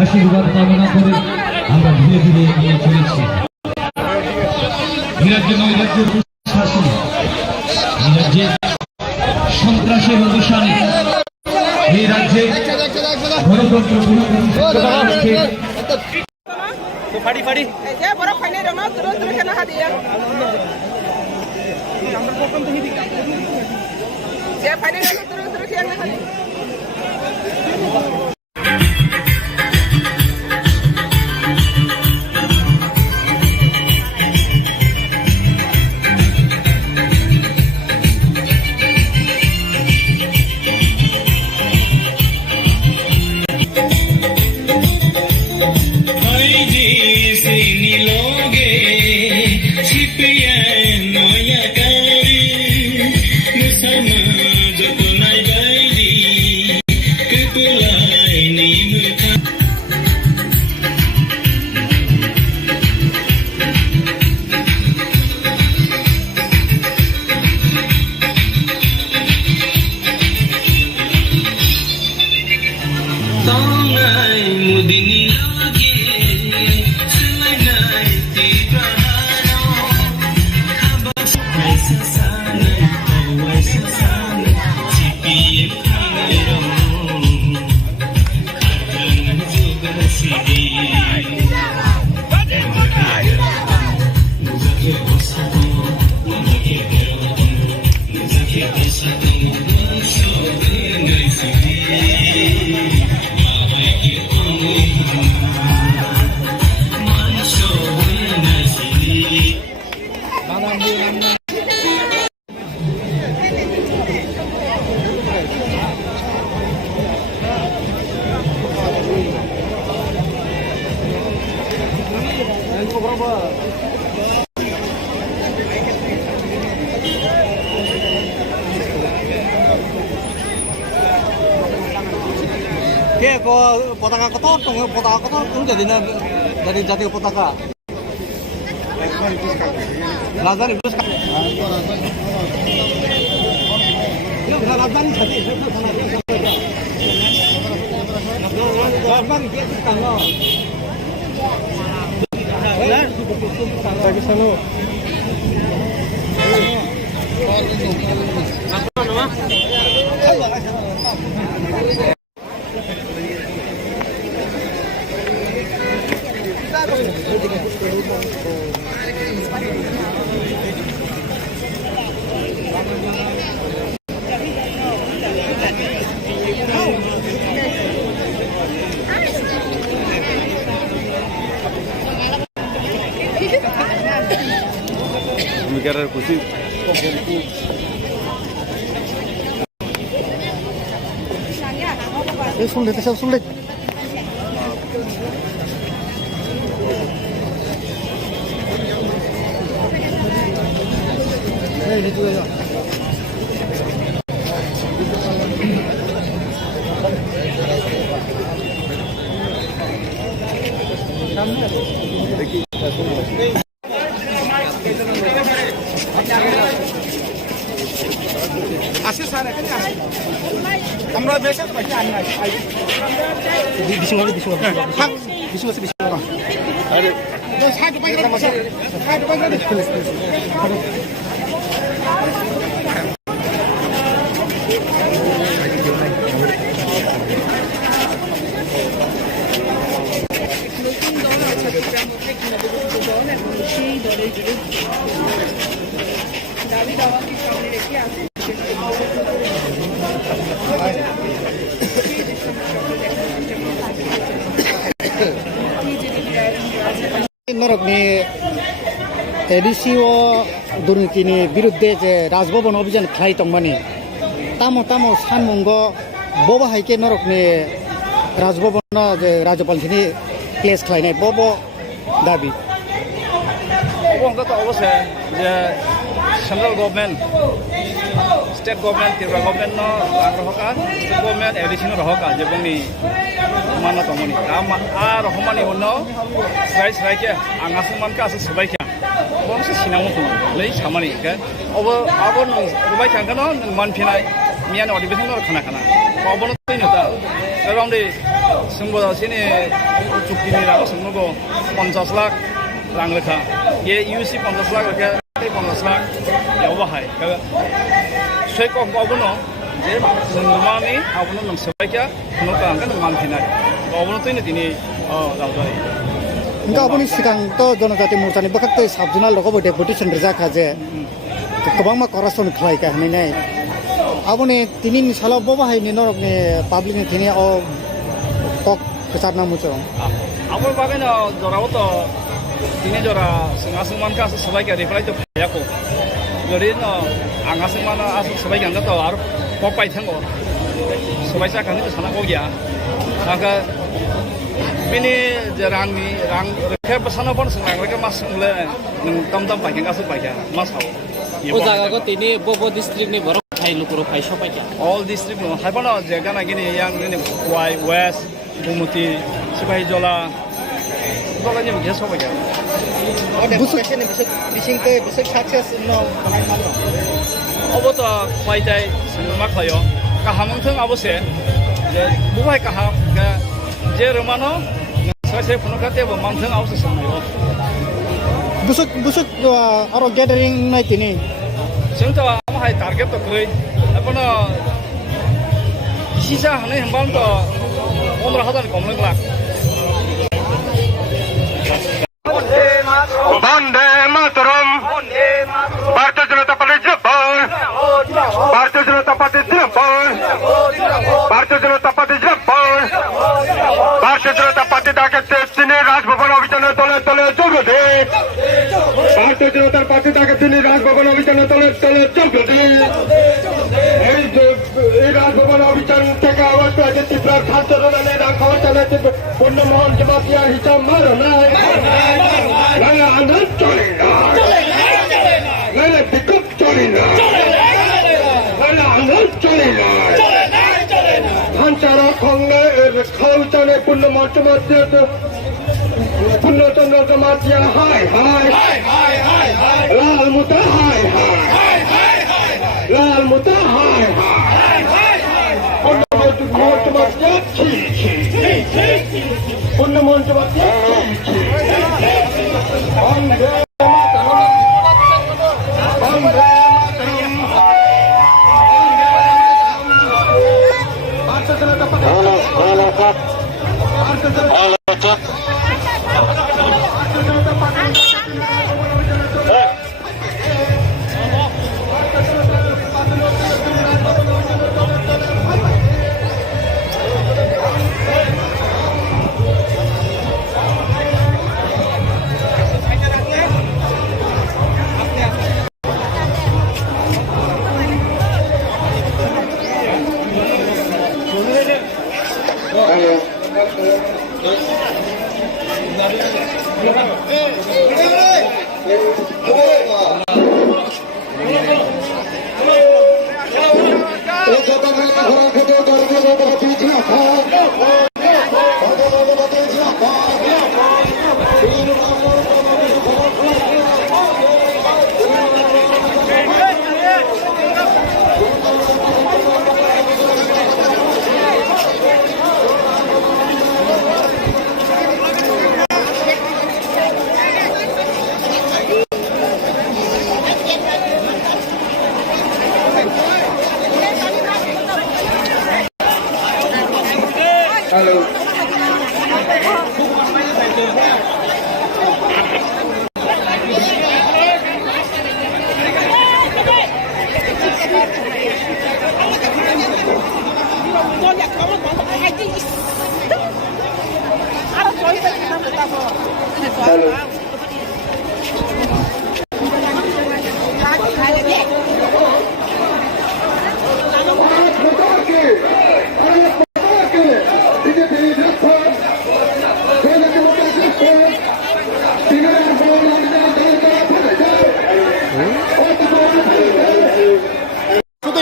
আশীর্বাদ কামনা করে আমরা ধীরে ধীরে এগিয়ে চলেছি। এই রাজ্যে নয় রাজ্যের প্রশাসন, এই রাজ্যে সন্ত্রাসের অবসানে, এই রাজ্যে গণতন্ত্র ফাড়ি ফাড়ি বড় ফাইনে রমা তুরন্ত তুলে না হাদিয়া আমরা প্রথম থেকে দিলাম যে ফাইনে রমা তুরন্ত তুলে খেয়ে না হাদিয়া পতাকা কত পতাকা কত jadi dari জাতীয় পতাকা রাজধানী Negara kursi sulit, sulit. Ini juga ya. Asal sana kan asal. আমরা বেশি পাইছি আনি না বিশু হবে বিশু হবে বিশু আছে বিশু আরে 60 টাকা মাছ 60 টাকা দে নতুন দল আছে যেটার মধ্যে কিভাবে দল এবং সেই দলের বিরুদ্ধে দাবি দাওয়াকে সামনে রেখে আছে नरकनि एडिसिअ दुर्नीतिनि बिरुद्धे जे राजभवन अभियान खालाय दंमानि तामो तामो सानमंग बबो हायके नरकनि राजभवन जे राज्यपालनि प्लेस खालायनाय बबो दाबि অবঙ্গত অবশ্যই যে central government state government Tripura government রহকা স্টেট গভর্নমেন্ট এডিশন রহকা যে বংনি মানো তমনি আর রহমানি অন্য রাইস রাইকে আঙাসু মানকা আছে সবাইকে বংশে সিনামো लै সামানি কে অব আবর রুবাই থাঙ্কানো মানফিনাই মিয়ান অধিবেশন খানা খানা অবন তৈনতা রাউন্ডে जोंबो सिनि चुक्तिनि राव सोंनोगौ 50 लाख रां लेखा ये इउसि 50 लाख लेखा 50 लाख याव बाहाय सय कम गावबोनो जे जोंमानि आबनो नों सबायखा खुनु कांखा नों मानफिनाय गावबोनो तैनो दिनै रावजाय ఇంకా আপুনি सिगांथ' जनजाति मोर्चानि बखाक्तै साबजुना लगबो डेपुटेसन रिजाखा जे गोबांमा करासन खालायका होननाय আপুনি तिनि सालाव बबाहायनि नरकनि पाब्लिकनि तिनि पक केसारना मुचो आबो बागैनो जरावथ' दिनै जरा सोंमानखा सबायखा रिफ्राय तो फायाखौ ओरैनो आंहा सोंमाना आसु सबायखांथ' आरो पक पाइथांगौ सबाय जाखांनि सानांगौ गैया आंहा बिनि जे रांनि रां रेखे बेसानो फन सोंलां रेखे मास सोंले नों दाम पाइखें गासै पाइखें मासाव ओ जागाखौ तिनि बबो डिस्ट्रिक्टनि बरफ फाइ लुकुरो फाइ सबायखा अल डिस्ट्रिक्ट नो हायफानो जे गाना गिनि यां नि वाइ वेस्ट गुमुति सिपाहिजला दलानि मुखे सबायखा बुसुकेसनि बिसिंकै बिसक सक्सेस नो अबोथ' फाइथाय मा खायो काहामथों अबसे जे बुहाय काहा जे रोमानो सासे फनकातेबो मानथों अबसे सोंनायो बुसुक आरो गेदारिं नाय तिनि जोंथ' आमाहाय टार्गेट तो गै अपनो सिसा हनै हम्बांथ' 15,000 कम नंला वंदे मातरम भारतीय जनता पार्टी जिंदाबाद भारतीय जनता पार्टी जिंदाबाद भारतीय जनता पार्टी जिंदाबाद भारतीय जनता पार्टी ताके तिनी राजभवन अभियान तले तले जोग दे भारतीय जनता पार्टी ताके तिनी राजभवन अभियान तले तले जोग दे এই রাজভবন অভিযান থেকে আওয়াজ পেয়েছে ত্রিপুরার খাদ্য দোকানে রাখাওয়া চালাচ্ছে পূর্ণমোহন জমাতিয়া হিসাব মারো নাই আনন্দ চলে না বিক্ষোভ চলে না আনন্দ চলে না ধানচারা খঙ্গে খাওয়ানে পূর্ণমোহন জমাতিয়া পূর্ণচন্দ্র জমাতিয়া হাই হাই লাল মুতা হাই হাই লাল মুতা হাই হাই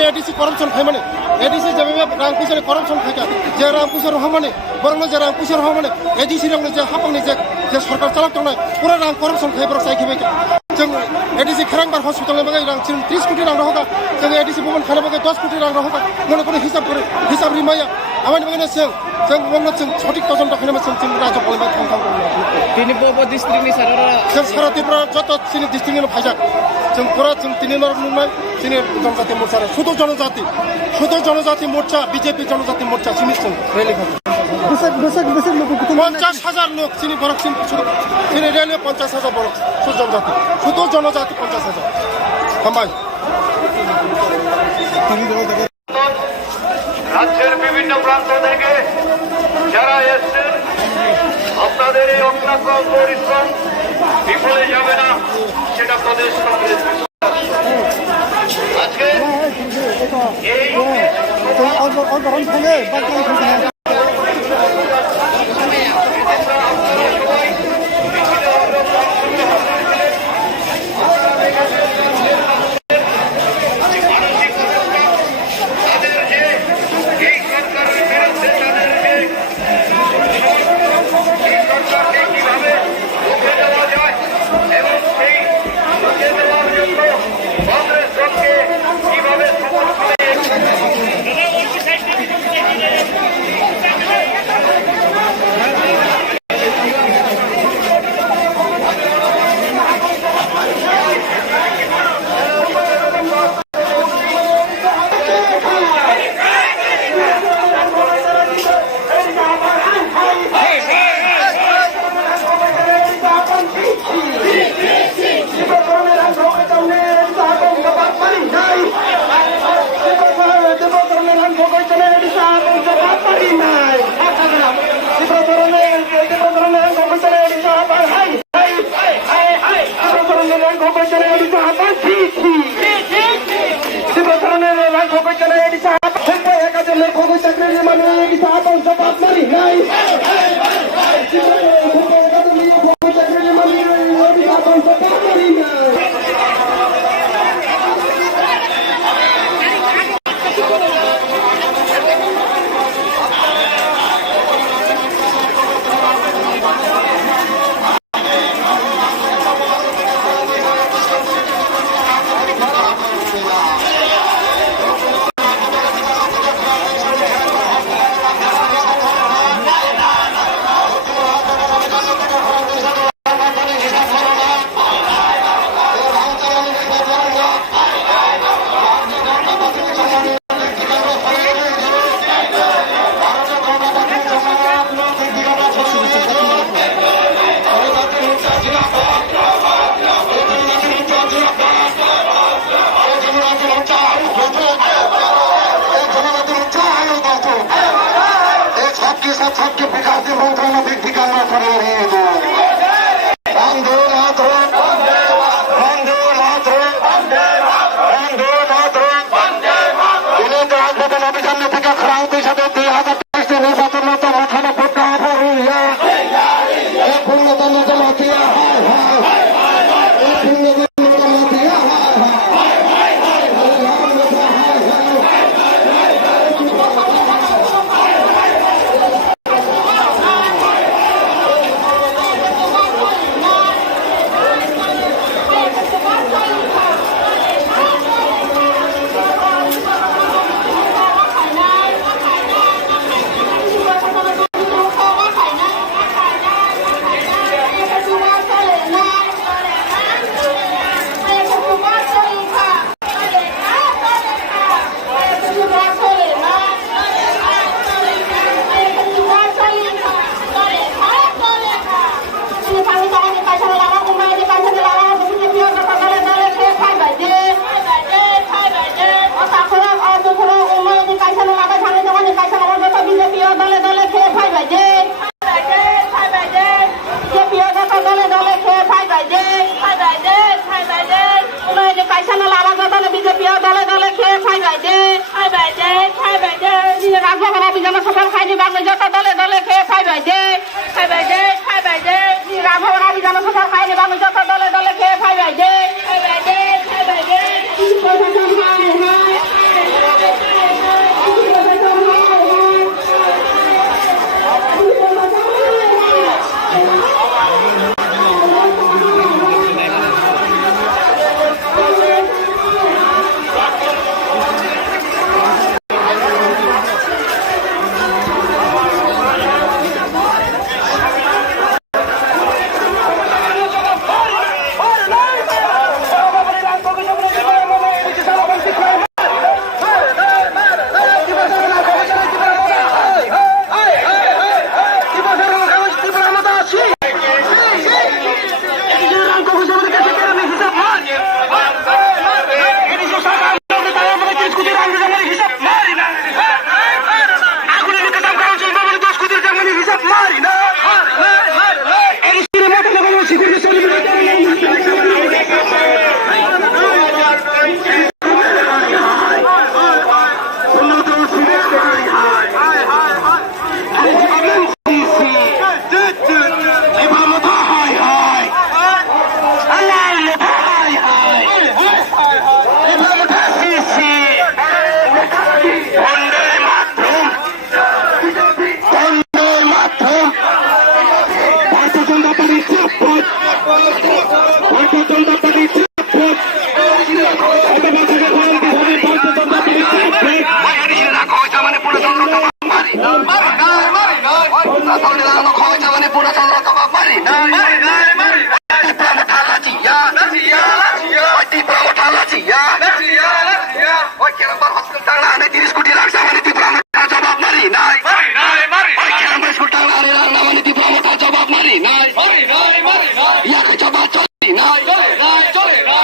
एडीसी करप्शन खाई माने एडीसी जब रां पैसा करप्शन खाई जे रां पैसा रहा माने बरं जे रां पैसा रहा माने एडीसी रंग जे हापंनि जे सरकार चलाव तंनाय पूरा रां करप्शन खाई बरं साइखिबाय जों एडीसी खरांबार हस्पिटाल बागै रां 30 कोटी रां रहोगा जों एडीसी भवन खाना बागै 10 कोटी रां रहोगा मने कोनो हिसाब रिमाया আমার বাগানে जों उनाव जों सঠিक तजन खालामो जों रायजोआव थांथां তিনি বব ডিস্ট্রিক্টनि सारा जों सारा त्रिपुरा जत जोंनि डिस्ट्रिक्टनिनो फायजाक जों पुरा जों दिनै नुनाय जोंनि जनजाति मोर्चा सुद जनजाति मोर्चा बिजेपि जनजाति मोर्चा सिमिसजों रेलि खालामो 50,000 लोक जोंनि बरकसिम जोंनि रेलि 50,000 बरक सुद जनजाति 50,000 हामबाय রাজ্যের বিভিন্ন প্রান্ত থেকে যারা এসছেন আপনাদের এই অক্লান্ত পরিশ্রম বিফলে যাবে না সেটা প্রদেশ কংগ্রেস আজকে এই सबके विकास मंत्रालय में ठिकाना कर रहे हैं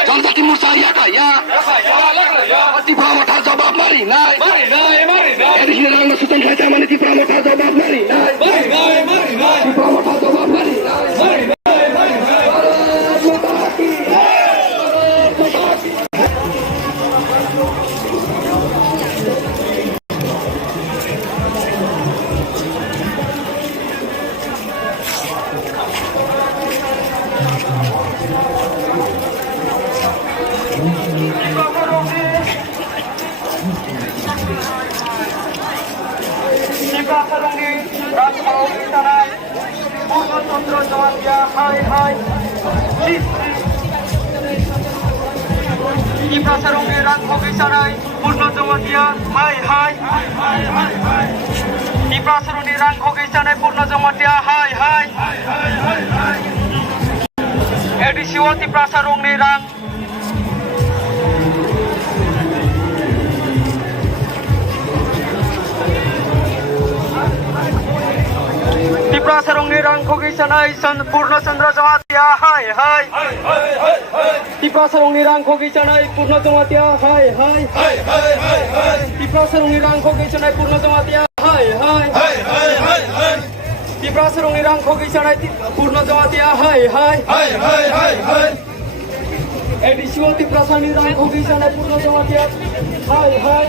জনজাতি মোর্চার ইয়াটা ইয়া ত্রিপুরা মাথার জবাব মারি নাই এদিকে রান্না সুতন খাইতে মানে ত্রিপুরা মাথার জবাব মারি নাই ত্রিপুরা মাথার জবাব মারি নাই Sarongni rang khogi sanai san Purna Chandra Jamatia hai hai Tipra Sarongni rang khogi sanai Purna Jamatia hai hai Tipra Sarongni rang khogi sanai Purna Jamatia hai hai Tipra Sarongni rang khogi sanai Purna Jamatia hai hai Edisio Tipra Sarongni rang khogi sanai Purna Jamatia hai hai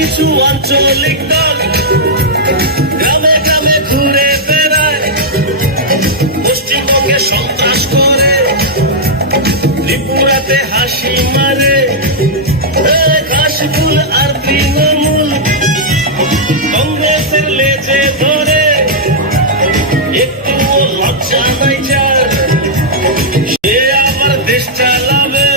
কিছু আঞ্চলিক দল গ্রামে গ্রামে ঘুরে বেড়ায়, পশ্চিমবঙ্গে সন্ত্রাস করে, ত্রিপুরাতে হাসি মারে। কাশফুল আর তৃণমূল কংগ্রেসের লেজে ধরে, একটুও লজ্জা নাই যার, সে আবার দেশ চালাবে।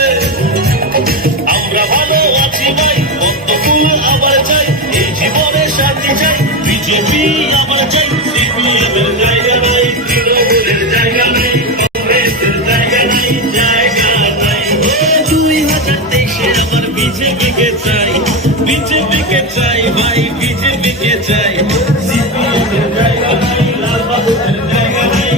বিজেপি কে চাই ভাই বিজেপি কে চাই সিপিএম এর জায়গা নাই লাল বাহাদুরের জায়গা নাই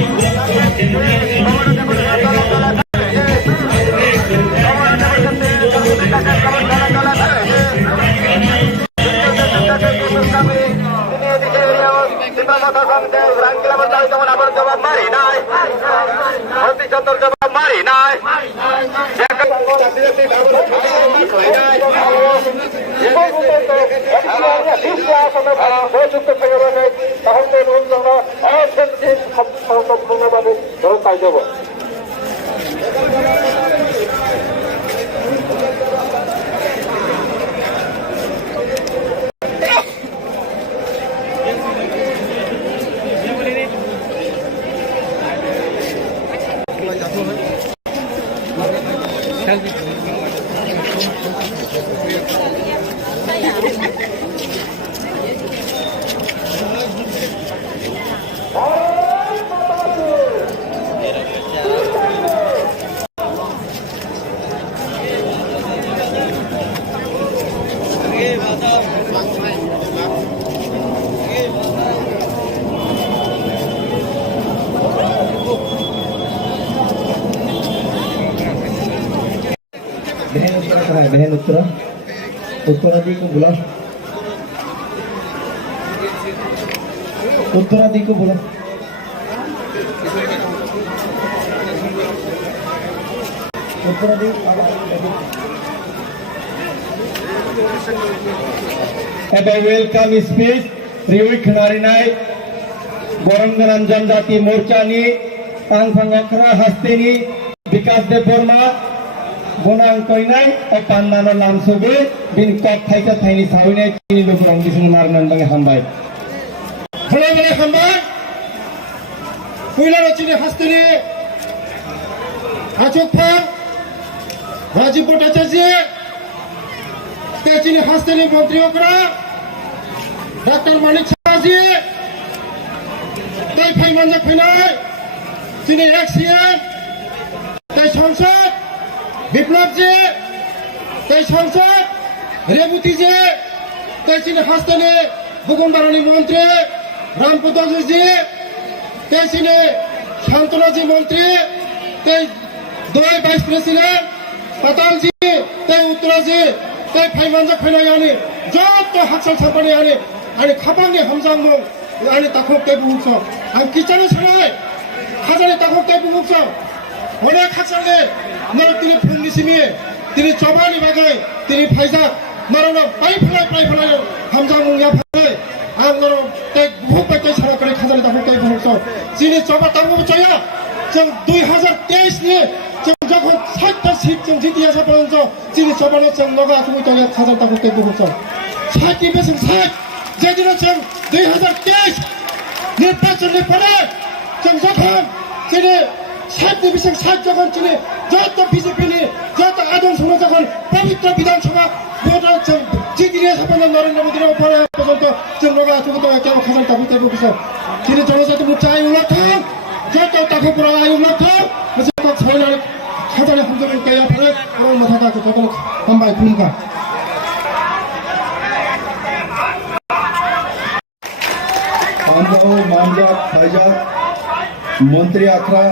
बहन उत्तरादी को बुला उत्तरादी को बुला उत्तरादी At a welcome speech, Riwi Khanarinai, Gorangaran Janjati Morchani, Angfangakra Hastini, Vikas de Burma, Bonang Koinai, a Pandana Lamsobe, Bin Kop Taika Tiny Saune, Tini Lukang, this is Marman Bang Hambai. Hello, Hambai. Willa Chini Hastini, Achokpa, Rajiv Bhattacharya, Chini Hastini Montriokra, Dr. Manik Chaji, Dai Paimanja Pinai, Chini Axian, Dai Sansad, Biplab ji, Dai Sansad, Rebuti ji, Dai Chini Hastini, Bhukundarani Mantri, Ram Putaji ji, Dai Chini Shantana ji Mantri, Dai Doi Vice President, Patal ji, Dai Uttara ji, Dai Paimanja Pinai, Jot Haksal Sapani, and Kapani Hamzang, and Takok Tebuso, and Kitchen Sanai, Hazari Takok Tebuso, when I Haksale, not to the Punisimi, to the Chobani Bagay, to the Paisa, Marana, Pipeline, Hamzang Yapai, I'm going to take Bupaka Sarakari Hazari Takok Tebuso, Sini Chobatamu Chaya, some 2,000 days near. যখন 60টা seat জিতিয়া পর্যন্ত যিনি সবানো নগা তুমি তো 1000 টাকা কে দিবছ 60% যেদিন 2023 নির্বাচনের পরে যখন তিনি 60% যখন তিনি যত বিজেপি যত আদম সমাজ যখন পবিত্র বিধানসভা ভোট জিতিয়ে সাপন্ন নরেন্দ্র মোদীর উপরে পর্যন্ত নগা তুমি তো 1000 টাকা কে দিবছ তিনি জনজাতি মোর্চা আই উল্লেখ যত টাকা পুরা আই উল্লেখ ছয় Hazari Hamzang Kaya Paret, Orang Mataka to Total Hambai Punga. Honorable Mamja Faizal, Mantri Akhra,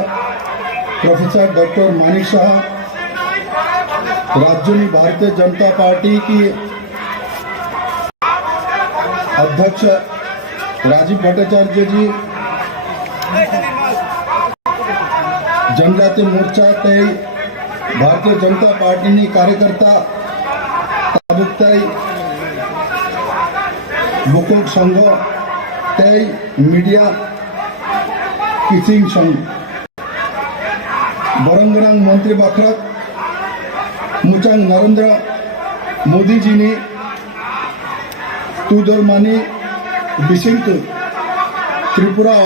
Professor Dr. Manik Shah, राज्य भारतीय जनता पार्टी की अध्यक्ष राजीव भट्टाचार्य जी, जनजाति मोर्चा तय भारतीय जनता पार्टी ने कार्यकर्ता ताबुकताई बुकोक संघ तय मीडिया किसिंग संघ बरंगरंग मंत्री बखरत मुचांग नरेंद्र मोदी जी ने तुदरमानी बिसिंग त्रिपुरा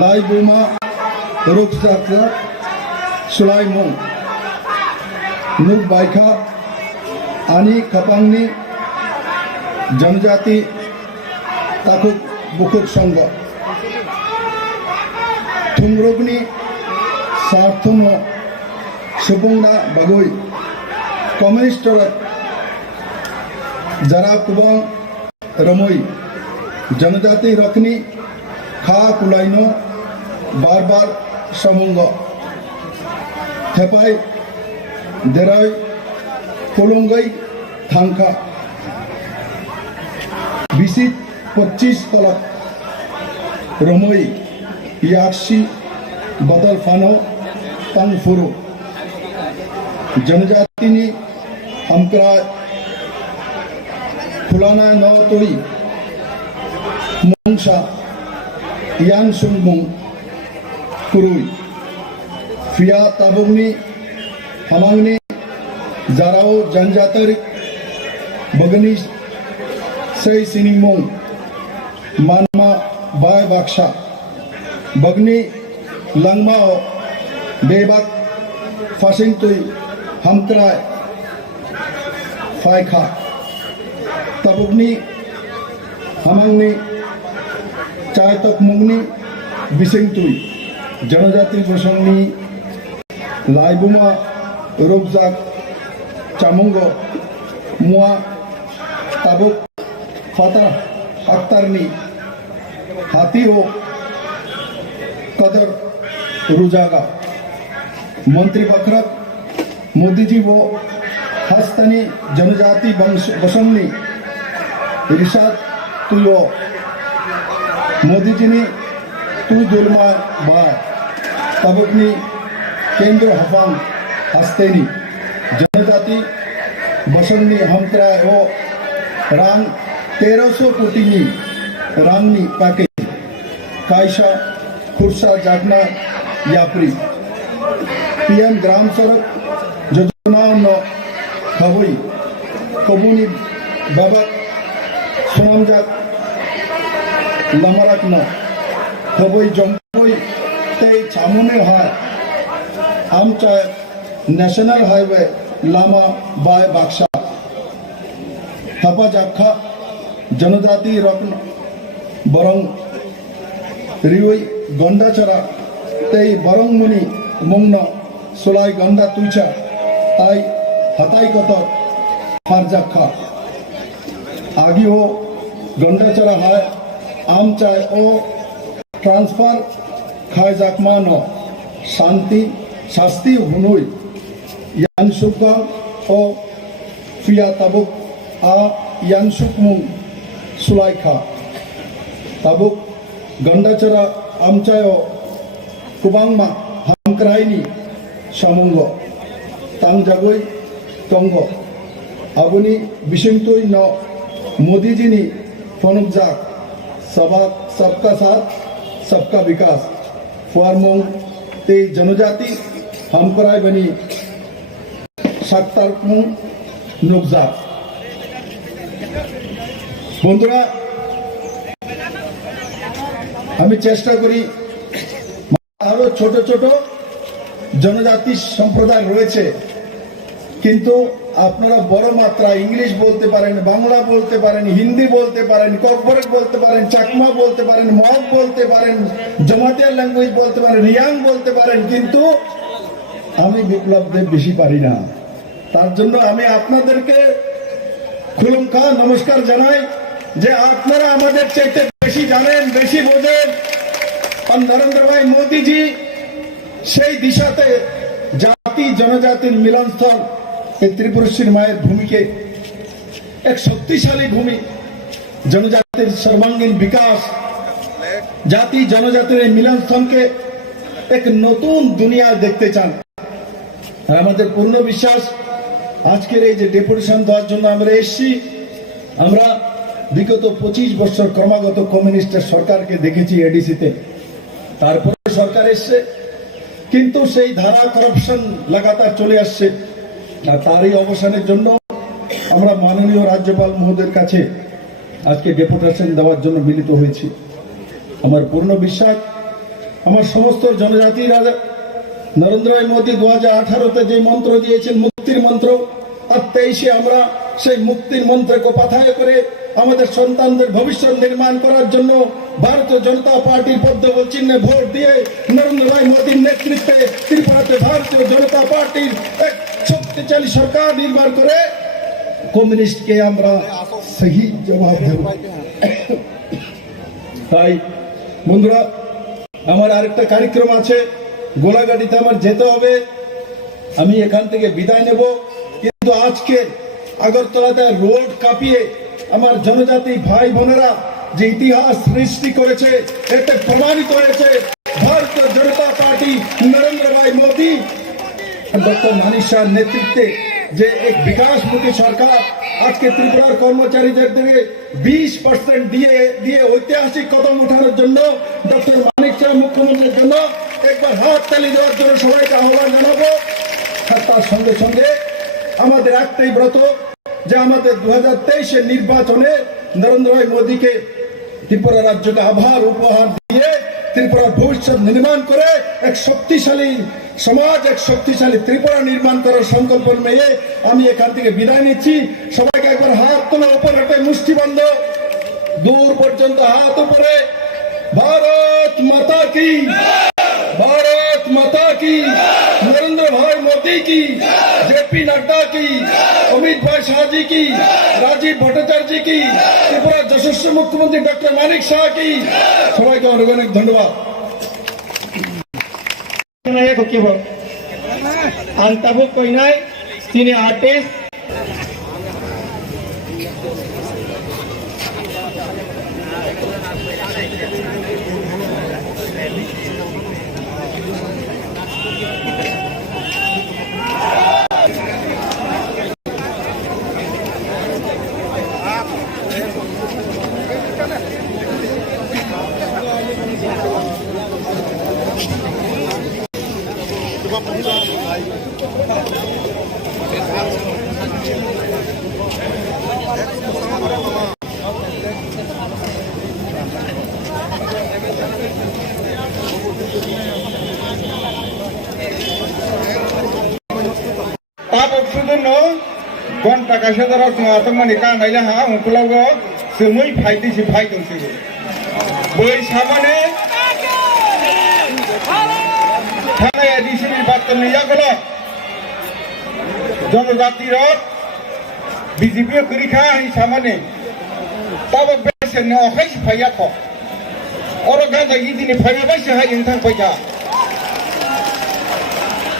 लाई बोमा रुख जात्रा सुलाइमों नुक बाइखा आनी खपांगनी जनजाति ताकुक बुकुक संघ थुंग्रोगनी सार्थनो सुबंगना बगोई कम्युनिस्ट যারা কুবং রমই জনজাতি রখনি খা কুলাইনো বারবার সমঙ্গ থেপাই দেরাই কলঙ্গাই থাংকা বিসিত 25 তলক রমই ইয়াকশি বদল ফানো তাংফুরু जनजातिनि हमकरा खुलाना न तोई मोंगसा यान सुंगमुंग कुरुई फिया ताबुगनि हमांगनि जाराव जनजाति बगनि सै सिनिमुंग मानमा बाय बाक्सा बगनि लंगमाओ बेबाक फासिंग तुई हमक्राय फायखा तबुगनी हमांगनी चाय तक मुंगनी बिसिंग तुई जनजाति बसंगनी लाइबुमा रुपजाक चामुंगो मुआ तबुक फता अख्तरनी हाथी हो कदर रुजागा मंत्री बखरत मोदी जी वो हस्तनी जनजाति बसंगनी रिशाद तुयो मोदी जी ने तू दुलमा बाय तबकनी केंद्र हफांग हस्तेनी जनजाति बसंगनी हमकरा हो रांग 1300 कोटी रांगनी पैकेज कायशा खुर्सा जागना यात्री पीएम ग्राम सड़क योजना न खबई कबुनी बाबा सोनामजाक लमरक न खबई जम्पई ते चामुने हाय आमचा नेशनल हाईवे लामा बाय बाक्सा थपा जाखा जनजाति रत्न बरंग रिवई गंडाचरा ते बरंग मुनि मुंगन सोलाई गंदा तुचा ताई हताई कतर फारजाखा आगी हो गंडा चरा है आम चाय ओ ट्रांसफर खाए जाकमा न शांति शास्ति हुनुई यानसुका ओ फिया तबुक आ यानसुक मुंग सुलाई खा तबुक गंडा चरा आम चाय ओ कुबांग मा हमक्राइनी समंगो तांग जागोई तंगो अबुनी बिशिंगतोई न मोदी जी ने फनुकजाक सबका साथ सबका विकास फुआरमोंग ते जनजाति हमकराय बनी साक्तारमुंग नुकजाक बंधुरा हमें चेष्टा करी আরো ছোট ছোট জনজাতি সম্প্রদায় রয়েছে কিন্তু আপনারা বড় মাত্রা ইংলিশ বলতে পারেন বাংলা বলতে পারেন হিন্দি বলতে পারেন ককবরক বলতে পারেন চাকমা বলতে পারেন মগ বলতে পারেন জমাতিয়া ল্যাঙ্গুয়েজ বলতে পারেন রিয়াং বলতে পারেন কিন্তু আমি বিপ্লবদের বেশি পারি না তার জন্য আমি আপনাদেরকে খুলুমখা নমস্কার জানাই যে আপনারা আমাদের চাইতে বেশি জানেন বেশি বোঝেন और नरेंद्र भाई मोदी जी से दिशाते जाति जनजाति मिलन स्थल त्रिपुरेश्वर मायर भूमि के एक शक्तिशाली भूमि जनजाति सर्वांगीण विकास जाति जनजाति मिलन स्थल के एक नतून दुनिया देखते चान हमारे पूर्ण विश्वास आज के डेपुटेशन देওয়ার জন্য আমরা এসেছি আমরা বিগত 25 বছর ক্রমাগত কমিউনিস্টের সরকারকে দেখেছি এডিসিতে তারপরে সরকার এসছে কিন্তু সেই ধারা করাপশন লাগাতার চলে আসছে আর তারই অবসানের জন্য আমরা মাননীয় রাজ্যপাল মহোদয়ের কাছে আজকে ডেপুটেশন দেওয়ার জন্য মিলিত হয়েছি আমার পূর্ণ বিশ্বাস আমার সমস্ত জনজাতি রাজা নরেন্দ্র ভাই মোদী 2018 যে মন্ত্র দিয়েছেন মুক্তির মন্ত্র আর 23 আমরা সেই মুক্তির মন্ত্রকে পাথায় করে আমাদের সন্তানদের ভবিষ্যৎ নির্মাণ করার জন্য ভারতীয় জনতা পার্টির পদ্ম চিহ্নে ভোট দিয়ে নরেন্দ্র ভাই মোদীর নেতৃত্বে ত্রিপুরাতে ভারতীয় জনতা পার্টির এক শক্তিশালী সরকার নির্মাণ করে কমিউনিস্টকে আমরা সহি জবাব দেব। তাই বন্ধুরা, আমার আরেকটা কার্যক্রম আছে, গোলাঘাটিতে আমার যেতে হবে, আমি এখান থেকে বিদায় নেব। কিন্তু আজকে আগরতলাতে রোড কাঁপিয়ে আমার জনজাতি ভাই বোনেরা যে ইতিহাস সৃষ্টি করেছে, এতে প্রমাণিত হয়েছে ভারতীয় জনতা পার্টি নরেন্দ্র ভাই মোদী ডক্টর মানিক শাহর নেতৃত্বে যে এক বিকাশমুখী সরকার আজকে ত্রিপুরার কর্মচারীদের থেকে 20% দিয়ে ঐতিহাসিক কদম উঠানোর জন্য ডক্টর মানিক শাহ মুখ্যমন্ত্রীর জন্য একবার হাত তালি দেওয়ার জন্য সবাইকে আহ্বান জানাবো। আর তার সঙ্গে সঙ্গে আমাদের একটাই ব্রত যে আমাদের 2023-এর নির্বাচনে নরেন্দ্র ভাই মোদীকে ত্রিপুরা রাজ্যকে আবার উপহার দিয়ে ত্রিপুরার ভবিষ্যৎ নির্মাণ করে এক শক্তিশালী সমাজ, এক শক্তিশালী ত্রিপুরা নির্মাণ করার সংকল্প নিয়ে আমি এখান থেকে বিদায় নিচ্ছি। সবাইকে একবার হাত তোলা, উপর হাতে মুষ্টিবন্ধ, দূর পর্যন্ত হাত উপরে। ভারত মাতা কি, भारत माता की, नरेंद्र भाई मोदी की, जेपी नड्डा की, अमित भाई शाह जी की, राजीव भट्टाचार्य जी की, त्रिपुरा यशस्वी मुख्यमंत्री डॉक्टर मानिक शाह की, सबाई के अनेक अनेक धन्यवाद। अंताबु कोई नहीं, सिने artist Apa sudah no, kontak kasih terus ngatong menikah nailah ha, untuk lo semua fight si fight dong sih. Boy sama ne, karena edisi ni batal ni ya kalau, jangan jati rot, BJP kerja ni sama ne, tapi biasa ne orang si fight apa, orang kan jadi ni fight apa sih hari ini thang fight.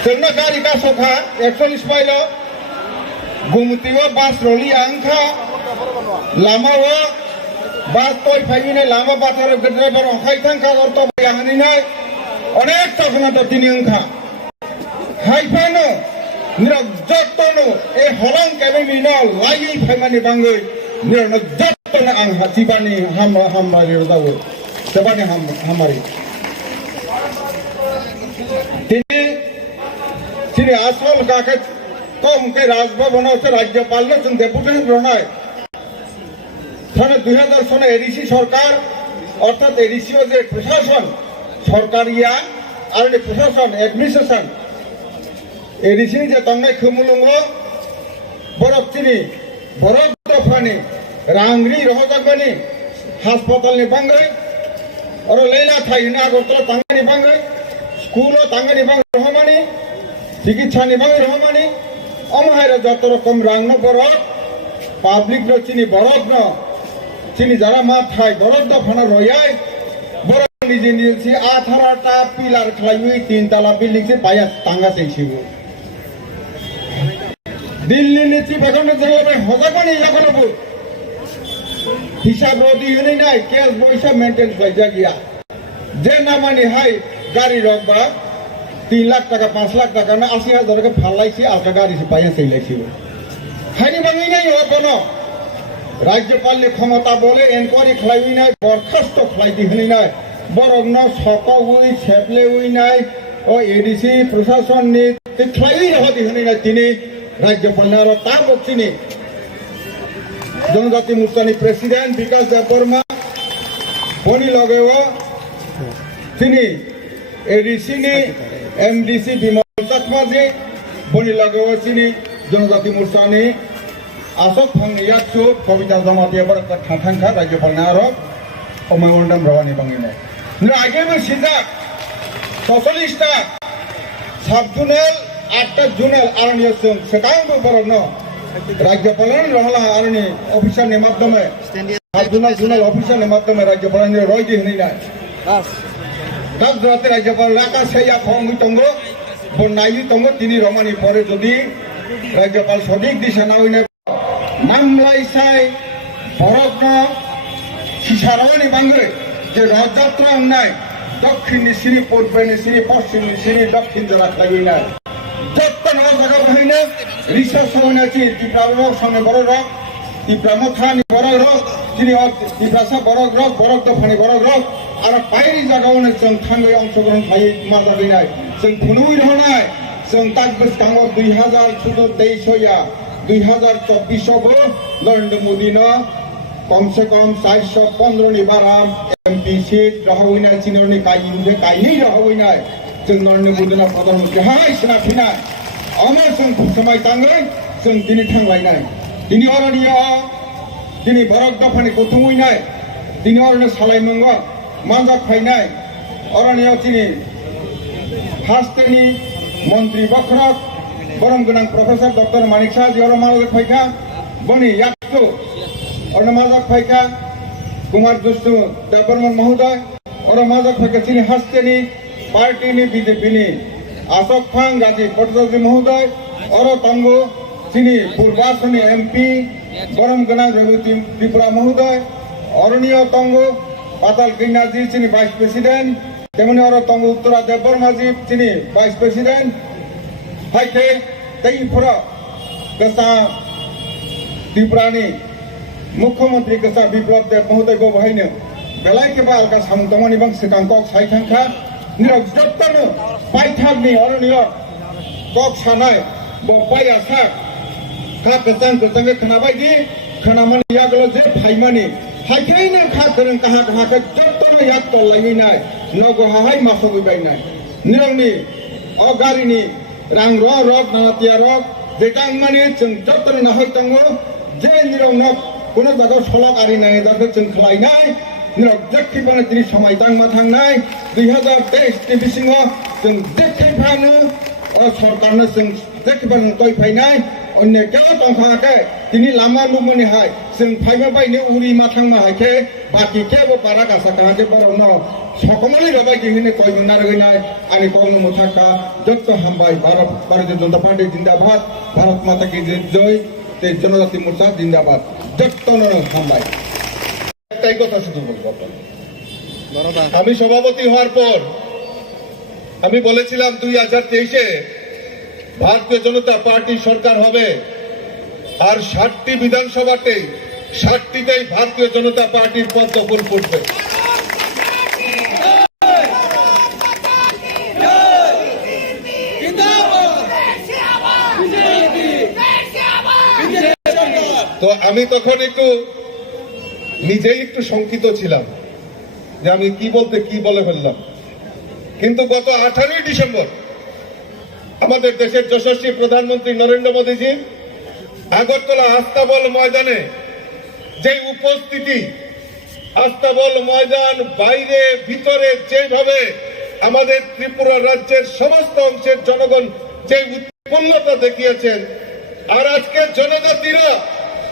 Karena dari kasoka, 41 mile, gumutiwa bas roli angka, lama wa, bas toy fahine lama bas orang driver orang hai tangka orang tu yang ini nai, onek tak kena tertini angka. Hai pano, nirak jatuh holang kami minol, lagi famani bangai, nirak jatuh angka cibani hambari rodawo, cibani hambari. Sini asal kaket kom ke Rajbhavan se Rajyapal ne sun deputation banay. Thane 2000 sone ADC সরকার অর্থাৎ ADC যে প্রশাসন সরকারিয়া আর যে প্রশাসন administration ADC যে তংনাই খমুলুঙ্গ বরফ চিনি বরফ দফানি রাংরি রহজাগবানি হাসপাতাল নি বাঙ্গাই আর লেলা থাইনা আগরতলা তাঙ্গানি বাঙ্গাই স্কুল তাঙ্গানি বাঙ্গাই রহমানি চিকিৎসা নিবাঙ্গি রহমানি অমহাইরা যত রকম রাংন বরফ পাবলিক ন চিনি বরফ ন চিনি যারা মা থাই বরফ দফানা রয়াই বরফ নিজে নিজে 18টা পিলার খাইবি 3 তলা বিল্ডিং সে পায়া টাঙ্গা চাইছিব দিল্লি নিচি বেগনে জেলাবে হজাগনি লাগানো হিসাব রদি হই নাই কেস পয়সা মেইনটেইন হই গিয়া যে নামানি হাই গাড়ি রকবা 3 लाख টাকা 5 लाख টাকা না 80,000 টাকা ফালাইছি আলকা গাড়ি সে পাইয়া চাইলাইছি খাইনি বাঙি নাই কোনো রাজ্যপালের ক্ষমতা বলে এনকোয়ারি খাইবি নাই বরখাস্ত খাইদি হই নাই বরগ্ন সকউই সেপলেউই নাই ও এডিসি প্রশাসন নি খাইবি হদি হই নাই তিনি রাজ্যপালের তা বকছিনি জনজাতি মোর্চানি প্রেসিডেন্ট বিকাশ দেববর্মা বনি লগেও তিনি এডিসি নি MDC বিমল চাকমাজি বনি লগেও তিনি জনজাতি মোর্চানি আসক ফাংনি ইয়াকসু কবিতা জমাতি এবার থাংখা রাজ্যপালনা আর অময়মন্ডম রাওয়ানি বাঙিনে আগেবো সিজাক 44টা সাব জুনেল 8টা জুনেল আরনিয়সুম সেকাংবো বরগ্ন রাজ্যপালের রহলা আরনি অফিসারनि মাধ্যমে জোনাল অফিসারनि মাধ্যমে রাজ্যপালের রয় দিহনি নাই কাজ রাতে রাজ্যপাল রাকা সেইয়া খঙ্গি তঙ্গ বন্যায়ী তঙ্গ তিনি রমানি পরে যদি রাজ্যপাল সঠিক দিশা না হইনা মামলাই সাই বরগ্ন সিসারনি বাঙ্গে যে রথযাত্রা নাই দক্ষিণনি সিঁড়ি পূর্বেনি সিঁড়ি পশ্চিমনি সিঁড়ি দক্ষিণ জেলা লাগি নাই যত নয় জায়গা বহিনে রিসার্চ হইনাছি ত্রিপুরা সঙ্গে বড় রক ত্রিপুরা মথানি বড় রক তিনি ত্রিপুরাসা বড় রক বরক দফানি বড় রক আর বাইরে জায়গাওনে जों थांगै অংশগ্রহণ খাই मा जाबैनाय जों फुनुই रहनाय जों ताक गोसोखाङो 2023 2024 बो नरेंद्र मोदी न कम से कम 415 नि बारा एमपी सीट रहैनाय चिनरनि काइनि काइनि रहैनाय जों नरेंद्र मोदी न प्रधानमंत्री हाय सिनाफिनाय अमे जों समय ताङै जों दिनै थांलायनाय दिनै अरनिया दिनै बरक दफानि गथुमैनाय दिनै अरनो सालायमंगा मानजाक फायनाय अरनिया दिनै हास्तेनि मंत्री बखरक बरम गोनां प्रोफेसर डॉक्टर मानिक शाह जी और मालक फायका बनी याक्सु और मालक फायका कुमार दुस्तु देवबर्मन महोदय और मालक फायका दिनै हास्तेनि पार्टीनि बीजेपीनि आशोक फांग गाजी पटजी महोदय और तंगो दिनै पूर्वासनी एमपी बरम गोनां रघुति त्रिपुरा महोदय अरनिया तंगो पाताल गैनाजी चिनी वाइस प्रेसिडेंट तेमनि और तंगो उत्तरा देवबर्माजी चिनी वाइस प्रेसिडेंट हाइके तैफोरा गसा त्रिपुरानि मुख्यमंत्री गसा बिप्लब देव महोदय को बहायनो बेलाय के बाल का सामतमनि बां सिकांकक साइथांखा निरक जत्तनो पाइथागनि अरनिया कक सानाय बपाया सा खा गतां गतांगे खोनाबायदि खोनामानि यागल जे फाइमानि हाइथैनो खा गोरों काहा काहा का जत्तनो याग तलायनाय नगो हाय मासगैबायनाय निरंनि अ गारिनि रां रक नातिया रक बेटां माने जों जत्तनो नाहै तंगो जे निरं न कोनो जागाव सलक आरिनाय जादो जों खलायनाय निरक जखिबानो दिनै समाय दांमा थांनाय 2023 नि बिसिङाव जों देखैफानो सरकारनो जों देखैफानो तय फायनाय अन्य क्या तंखाके दिनै लामा लुमनि हाय जों फायमा बायनो उरि मा थांमा हायके बाकी केबो पारा गासा काहाके बारावनो सकमालि रबाय दिनै कय मुना रगैनाय आनि कौन मुथाका जत्त हामबाय भारतीय जनता पार्टी जिंदाबाद भारत माता की जय ते जनजाति मोर्चा जिंदाबाद जत्तनो हामबाय একটাই কথা শুধু বলবো আমি সভাপতি হওয়ার পর আমি বলেছিলাম 2023 भारतीय जनता पार्टी सरकार হবে আর 60টি বিধানসভাতে 60টিতেই भारतीय जनता पार्टीর পদ দখল করবে তো আমি তখন একটু নিজেই একটু শঙ্কিত ছিলাম যে আমি কি বলতে কি বলে ফেললাম কিন্তু গত 18 ডিসেম্বর আমাদের দেশের যশস্বী প্রধানমন্ত্রী নরেন্দ্র মোদীজি আগরতলা আস্তাবল ময়দানে যে উপস্থিতি আস্তাবল ময়দান বাইরে ভিতরে যেভাবে আমাদের ত্রিপুরা রাজ্যের সমস্ত অংশের জনগণ যে উৎপন্নতা দেখিয়েছেন আর আজকে জনজাতিরা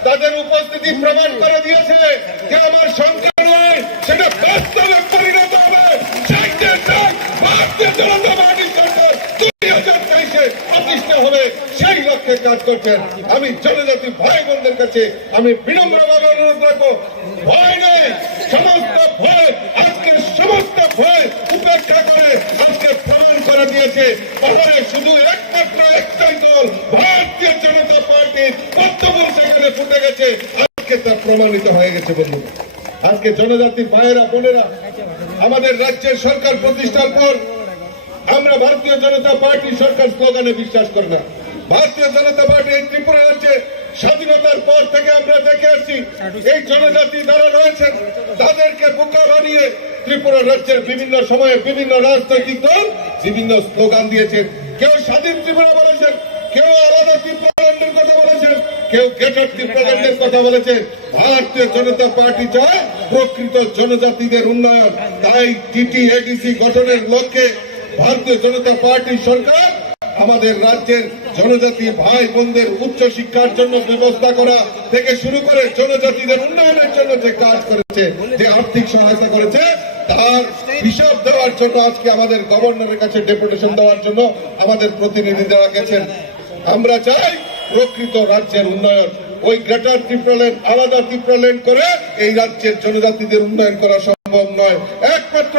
তাদের উপস্থিতি প্রমাণ করে দিয়েছে যে আমার সংখ্যা নয় সেটা বাস্তবে পরিণত হবে ভারতীয় জনতা পার্টি সরকার 2023 প্রতিষ্ঠা হবে সেই লক্ষ্যে কাজ করছেন আমি জনজাতি ভাই বোনদের কাছে আমি বিনম্রভাবে অনুরোধ রাখবো ভয় নেই সমস্ত ভয় আজকে সমস্ত ভয় উপেক্ষা করে আজকে প্রমাণ করে দিয়েছে পাহাড়ে শুধু একমাত্র একটাই দল ভারতীয় জনতা পার্টির বক্তব্য সেখানে ফুটে গেছে আজকে তা প্রমাণিত হয়ে গেছে বন্ধু আজকে জনজাতির ভাইয়েরা বোনেরা আমাদের রাজ্যের সরকার প্রতিষ্ঠার পর আমরা ভারতীয় জনতা পার্টি সরকার স্লোগানে বিশ্বাস করি না ভারতীয় জনতা পার্টি এই ত্রিপুরা রাজ্যে স্বাধীনতার পর থেকে আমরা দেখে আসছি এই জনজাতি যারা রয়েছেন তাদেরকে বোকা বানিয়ে ত্রিপুরা রাজ্যের বিভিন্ন সময়ে বিভিন্ন রাজনৈতিক দল বিভিন্ন স্লোগান দিয়েছেন কেউ স্বাধীন ত্রিপুরা বলেছেন কেউ আলাদা ত্রিপুরাল্যান্ডের কথা বলেছেন কেউ গেটার ত্রিপুরাল্যান্ডের কথা বলেছেন ভারতীয় জনতা পার্টি চায় প্রকৃত জনজাতিদের উন্নয়ন তাই টিটিএডিসি গঠনের লক্ষ্যে ভারতীয় জনতা পার্টি সরকার আমাদের রাজ্যের জনজাতি ভাই বোনদের উচ্চ শিক্ষার জন্য ব্যবস্থা করা থেকে শুরু করে জনজাতিদের উন্নয়নের জন্য যে কাজ করেছে, যে আর্থিক সহায়তা করেছে, তার হিসাব দেওয়ার জন্য আজকে আমাদের গভর্নরের কাছে ডেপুটেশন দেওয়ার জন্য আমাদের প্রতিনিধিরা গেছেন। আমরা চাই প্রকৃত রাজ্যের উন্নয়ন। ওই গ্রেটার ত্রিপুরাল্যান্ড, আলাদা ত্রিপুরাল্যান্ড করে এই রাজ্যের জনজাতিদের উন্নয়ন করা সম্ভব নয়। একমাত্র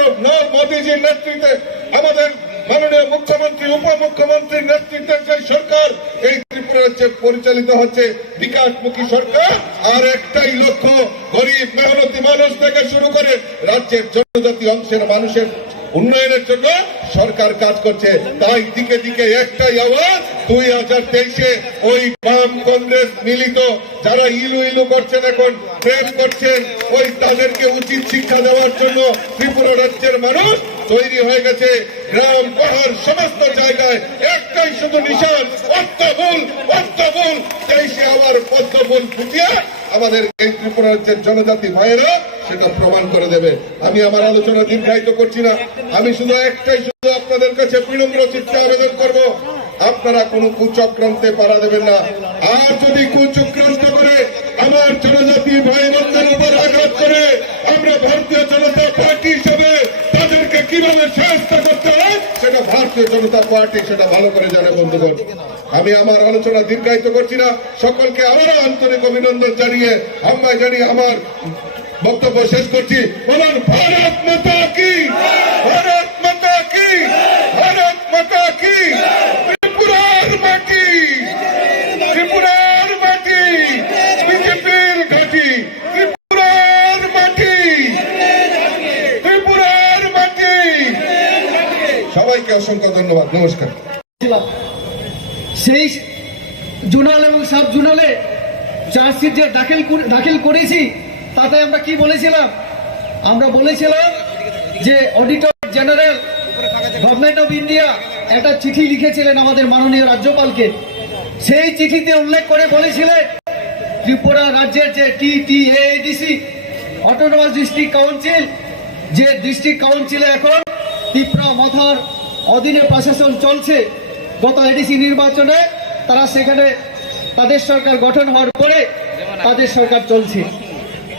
মোদীজির নেতৃত্বে, আমাদের মাননীয় মুখ্যমন্ত্রী, উপমুখ্যমন্ত্রীর নেতৃত্বে যে সরকার এই ত্রিপুরা রাজ্যে পরিচালিত হচ্ছে বিকাশমুখী সরকার, আর একটাই লক্ষ্য, গরিব মেহনতি মানুষ থেকে শুরু করে রাজ্যের জনজাতি অংশের মানুষের উন্নয়নের জন্য সরকার কাজ করছে। তাই দিকে দিকে একটাই আওয়াজ, 2023-এ ওই বাম কংগ্রেস মিলিত যারা ইলু ইলু করছেন, এখন প্রেম করছেন, ওই তাদেরকে উচিত শিক্ষা দেওয়ার জন্য ত্রিপুরা রাজ্যের মানুষ তৈরি হয়ে গেছে। গ্রাম পাহাড় সমস্ত জায়গায় একটাই শুধু নিশান, পদ্মফুল, পদ্মফুল। সে আবার পদ্মফুল ফুটিয়ে আমাদের এই ত্রিপুরা রাজ্যের জনজাতি ভাইয়েরা সেটা প্রমাণ করে দেবে। আমি আমার আলোচনা দীর্ঘায়িত করছি না, আমি শুধু আপনাদের কাছে বিনম্র চিত্তে আবেদন করব, আপনারা কোন কুচক্রান্তে পাড়া দেবেন না। আর যদি কুচক্রান্ত করে আমার জনজাতি ভাই বোনদের উপর আঘাত করে, আমরা ভারতীয় জনতা পার্টি হিসেবে তাদেরকে কিভাবে সাহায্য করতে হয় সেটা ভারতীয় জনতা পার্টি সেটা ভালো করে জানে বন্ধুগণ। আমি আমার আলোচনা দীর্ঘায়িত করছি না, সকলকে আবারও আন্তরিক অভিনন্দন জানিয়ে আমার বক্তব্য শেষ করছি। বলুন ভারত মাতা কি, ভারত মাতা কি, ভারত মাতা কি। ত্রিপুরার মাটি, ত্রিপুরার মাটি, বিজেপির ঘাঁটি, ত্রিপুরার মাটি, ত্রিপুরার মাটি। সবাইকে অসংখ্য ধন্যবাদ, নমস্কার। সেই জোনাল এবং সাব জোনালে চার্জশিট যে দাখিল করেছি, তাতে আমরা কি বলেছিলাম? আমরা বলেছিলাম যে auditor general government of India একটা চিঠি লিখেছিলেন আমাদের মাননীয় রাজ্যপালকে। সেই চিঠিতে উল্লেখ করে বলেছিলেন ত্রিপুরা রাজ্যের যে TTADC অটোনমাস ডিস্ট্রিক্ট কাউন্সিল, যে ডিস্ট্রিক্ট কাউন্সিলে এখন ত্রিপুরা মাথার অধীনে প্রশাসন চলছে। গত এডিসি নির্বাচনে তারা সেখানে তাদের সরকার গঠন হওয়ার পরে তাদের সরকার চলছে।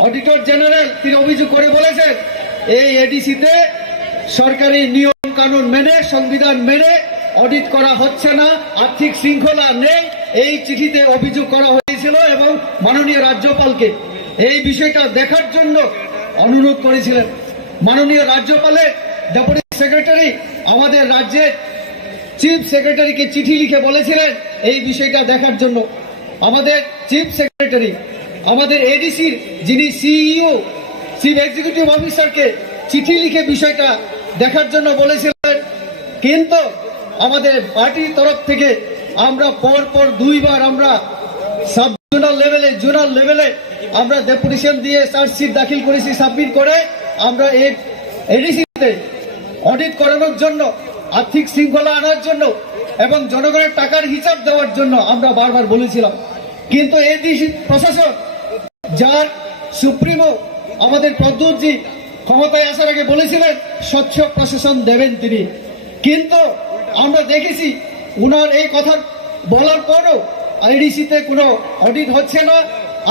অডিটর জেনারেল তিনি অভিযোগ করে বলেছেন এই এডিসিতে সরকারি নিয়ম কানুন মেনে, সংবিধান মেনে অডিট করা হচ্ছে না, আর্থিক শৃঙ্খলা নেই। এই চিঠিতে অভিযোগ করা হয়েছিল এবং মাননীয় রাজ্যপালকে এই বিষয়টা দেখার জন্য অনুরোধ করেছিলেন। মাননীয় রাজ্যপালের ডেপুটি সেক্রেটারি আমাদের রাজ্যের চিফ সেক্রেটারিকে চিঠি লিখে বলেছিলেন এই বিষয়টা দেখার জন্য। আমাদের চিফ সেক্রেটারি আমাদের এডিসির যিনি CEO চিফ এক্সিকিউটিভ অফিসারকে চিঠি লিখে বিষয়টা দেখার জন্য বলেছিলেন। কিন্তু আমাদের পার্টির তরফ থেকে আমরা পরপর দুইবার আমরা সাব জোনাল লেভেলে, জোনাল লেভেলে আমরা ডেপুটেশন দিয়ে চার্জশিট দাখিল করেছি। সাবমিট করে আমরা এই এডিসিতে অডিট করানোর জন্য, আর্থিক শৃঙ্খলা আনার জন্য এবং জনগণের টাকার হিসাব দেওয়ার জন্য আমরা বারবার বলেছিলাম। কিন্তু এডিসি প্রশাসন, যার সুপ্রিমো আমাদের প্রদ্যুৎজি ক্ষমতায় আসার আগে বলেছিলেন স্বচ্ছ প্রশাসন দেবেন তিনি, কিন্তু আমরা দেখেছি উনার এই কথা বলার পরও আইডিসিতে কোনো অডিট হচ্ছে না,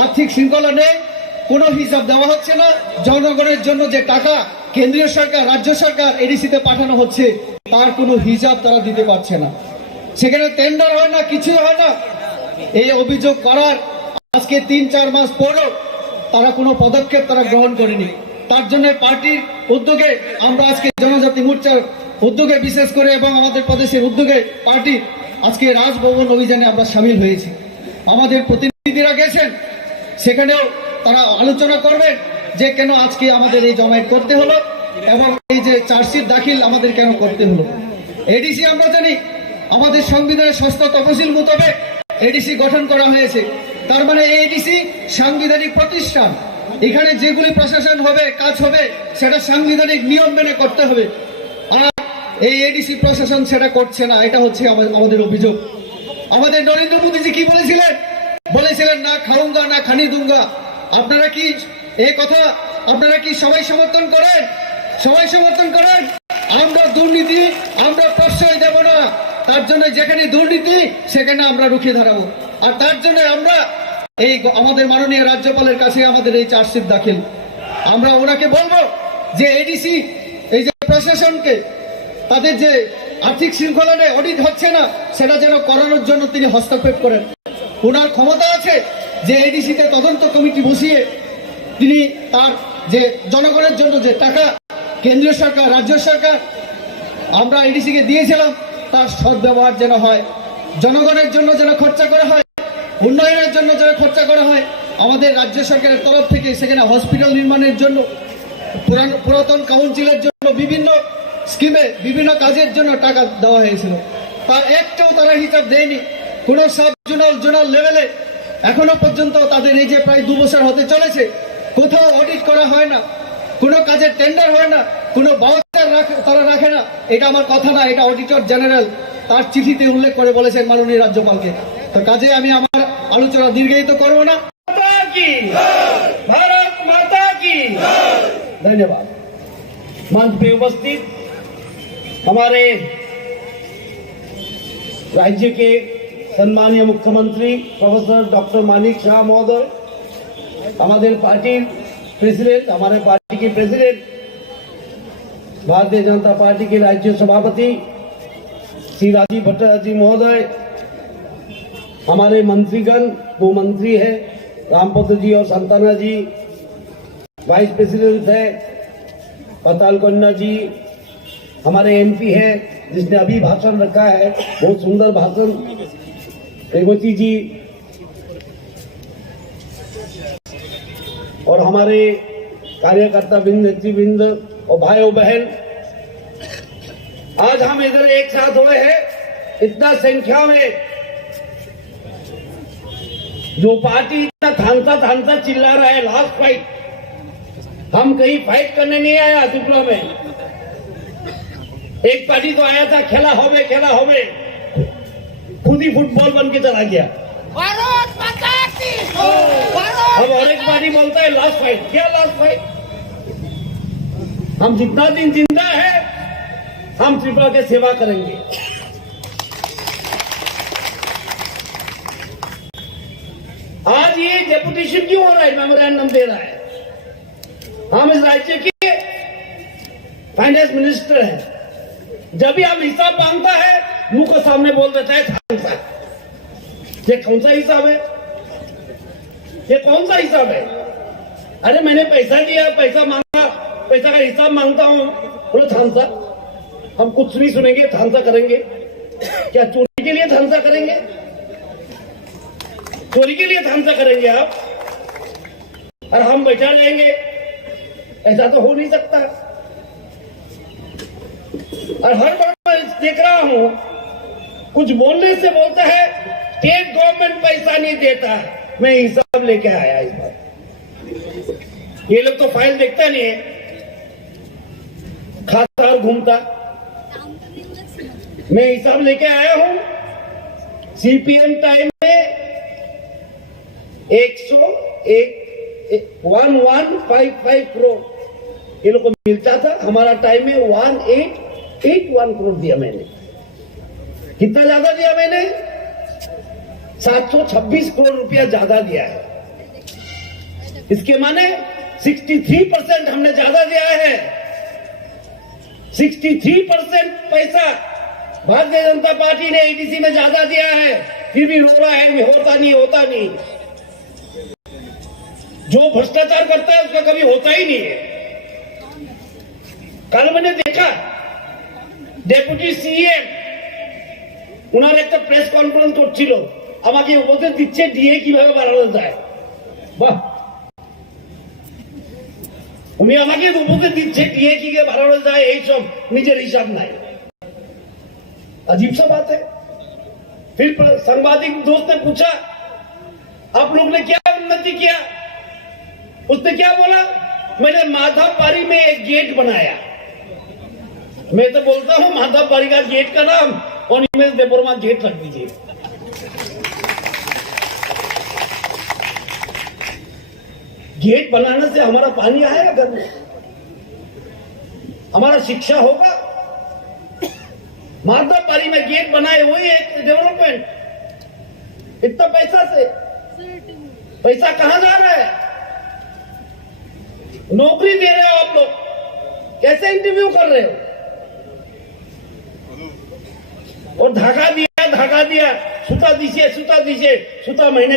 আর্থিক শৃঙ্খলা নেই, কোনো হিসাব দেওয়া হচ্ছে না। জনগণের জন্য যে টাকা কেন্দ্রীয় সরকার, রাজ্য সরকার এডিসিতে পাঠানো হচ্ছে তার কোনো হিসাব তারা দিতে পারছে না। সেখানে টেন্ডার হয় না, কিছু হয় না। এই অভিযোগ করার আজকে 3-4 মাস পরও তারা কোনো পদক্ষেপ তারা গ্রহণ করেনি। তার জন্য পার্টির উদ্যোগে আমরা আজকে জনজাতি মোর্চার উদ্যোগে বিশেষ করে এবং আমাদের প্রদেশের উদ্যোগে পার্টি আজকে রাজভবন অভিযানে আমরা সামিল হয়েছি। আমাদের প্রতিনিধিরা গেছেন, সেখানেও তারা আলোচনা করবেন যে কেন আজকে আমাদের এই জমায়েত করতে হলো এবং এই যে চার্জশিট দাখিল আমাদের কেন করতে হলো। এডিসি আমরা জানি আমাদের সংবিধানের 6ষ্ঠ তফসিল মোতাবেক এডিসি গঠন করা হয়েছে। তার মানে এই এডিসি সাংবিধানিক প্রতিষ্ঠান। এখানে যেগুলি প্রশাসন হবে, কাজ হবে, সেটা সাংবিধানিক নিয়ম মেনে করতে হবে। আর এই এডিসি প্রশাসন সেটা করছে না, এটা হচ্ছে আমাদের অভিযোগ। আমাদের নরেন্দ্র মোদীজি কি বলেছিলেন? বলেছিলেন না খাউঙ্গা না খানি দুঙ্গা। আপনারা কি এই কথা আপনারা কি সবাই সমর্থন করেন? সবাই সমর্থন করেন? আমরা দুর্নীতি আমরা প্রশ্রয় দেব না। তার জন্য যেখানে দুর্নীতি সেখানে আমরা রুখে দাঁড়াবো। আর তার জন্য আমরা এই আমাদের মাননীয় রাজ্যপালের কাছে আমাদের এই চার্জশিট দাখিল। আমরা ওনাকে বলবো যে এডিসি এই যে প্রশাসনকে তাদের যে আর্থিক শৃঙ্খলা অডিট হচ্ছে না সেটা যেন করানোর জন্য তিনি হস্তক্ষেপ করেন। ওনার ক্ষমতা আছে যে এডিসিতে তদন্ত কমিটি বসিয়ে তিনি তার যে জনগণের জন্য যে টাকা কেন্দ্রীয় সরকার রাজ্য সরকার আমরা এডিসিকে দিয়েছিলাম তার সদ্ব্যবহার যেন হয়, জনগণের জন্য যেন খরচা করা হয়, উন্নয়নের জন্য যেন খরচা করা হয়। আমাদের রাজ্য সরকারের তরফ থেকে সেখানে হসপিটাল নির্মাণের জন্য, পুরাতন কাউন্সিলের জন্য, বিভিন্ন স্কিমে বিভিন্ন কাজের জন্য টাকা দেওয়া হয়েছিল, তার একটাও তারা হিসাব দেয়নি। কোনো সাব জোনাল লেভেলে এখনো পর্যন্ত তাদের এই যে প্রায় 2 বছর হতে চলেছে কোথাও অডিট করা হয় না, কোনো কাজের টেন্ডার হয় না, কোনো বাউচার তারা রাখে না। এটা আমার কথা না, এটা অডিটর জেনারেল তার চিঠিতে উল্লেখ করে বলেছেন মাননীয় রাজ্যপালকে। তো কাজে আমি আমার আলোচনা দীর্ঘায়িত করবো না। भारत माता की धन्यवाद। मंच पे उपस्थित हमारे राज्य के सम्मानीय मुख्यमंत्री प्रोफेसर डॉक्टर मानिक शाह महोदय, हमारे पार्टी प्रेसिडेंट, हमारे पार्टी के प्रेसिडेंट, भारतीय जनता पार्टी के राज्य सभापति श्री राजीव भट्टाचार्य जी महोदय, हमारे मंत्रीगण, 2 मंत्री है रामपत्र जी और संताना जी, वाइस प्रेसिडेंट है पताल कन्या जी, हमारे एमपी है जिसने अभी भाषण रखा है, बहुत सुंदर भाषण, रेवती जी, और हमारे कार्यकर्ता बिंद, नेतृवृंद और भाई और बहन, आज हम इधर एक साथ हुए हैं इतना संख्या में। जो पार्टी इतना थानता चिल्ला रहा है लास्ट फाइट, हम कहीं फाइट करने नहीं आया त्रिपुरा में। एक पार्टी तो आया था खेला होवे खुद ही फुटबॉल बन के चला गया। अब और एक पार्टी बोलता है लास्ट फाइट। क्या लास्ट फाइट? हम जितना दिन जिंदा है हम त्रिपुरा के सेवा करेंगे। आज ये डेपुटेशन क्यों हो रहा है, मेमोरेंडम दे रहा है? हम इस राज्य के फाइनेंस मिनिस्टर हैं, जब भी हम हिसाब मांगता है मुंह को सामने बोल देता है थानसा। ये कौन सा हिसाब है? ये कौन सा हिसाब है? अरे मैंने पैसा दिया, पैसा मांगा, पैसा का हिसाब मांगता हूं, बोलो थानसा। हम कुछ नहीं सुनेंगे, थानसा करेंगे। क्या चोरी के लिए थानसा करेंगे? चोरी के लिए थानसा करेंगे आप? और हम बैठा रहेंगे? ऐसा तो हो नहीं सकता। और हर बार मैं देख रहा हूं कुछ बोलने से बोलता है स्टेट गवर्नमेंट पैसा नहीं देता। मैं हिसाब लेके आया इस बार। ये लोग तो फाइल देखता नहीं है, खाता और घूमता। मैं हिसाब लेके आया हूं। सीपीएम टाइम में 1155 करोड़ ये लोग को मिलता था, हमारा टाइम में 1881 करोड़ दिया मैंने। कितना ज्यादा दिया मैंने? 726 करोड़ रुपया ज्यादा दिया है। इसके माने 63% हमने ज्यादा दिया है। 63% पैसा भारतीय जनता पार्टी ने एडीसी में ज्यादा दिया है, फिर भी रो रहा है होता नहीं। जो भ्रष्टाचार करता है उसका कभी होता ही नहीं है। कल मैंने देखा डेपुटी सीएम उन्होंने एक प्रेस कॉन्फ्रेंस করছিল, আমাকে উপদেশ দিচ্ছে ডিএ কিভাবে বাড়ানো যায়। বাহ, উনি আমাকে উপদেশ দিচ্ছে ডিএ কিভাবে বাড়ানো যায়, এই সব নিজের হিসাব নাই। अजीब सा बात है। फिर सांबादिक दोस्त ने पूछा आप लोग ने क्या उन्नति किया? उसने क्या बोला? मैंने माधवपारी में एक गेट बनाया। मैं तो बोलता हूं माधवपारी का गेट का नाम और इमेज देवबर्मा गेट रख दीजिए। गेट बनाने से हमारा पानी आएगा घर में, हमारा शिक्षा होगा, माधवपारी में गेट बनाए, वही एक डेवलपमेंट। इतना पैसा से पैसा कहां जा रहा है? नौकरी दे रहे हो आप लोग, कैसे इंटरव्यू कर रहे हो? और धागा दिया, सूता दीजिए, सूता मैंने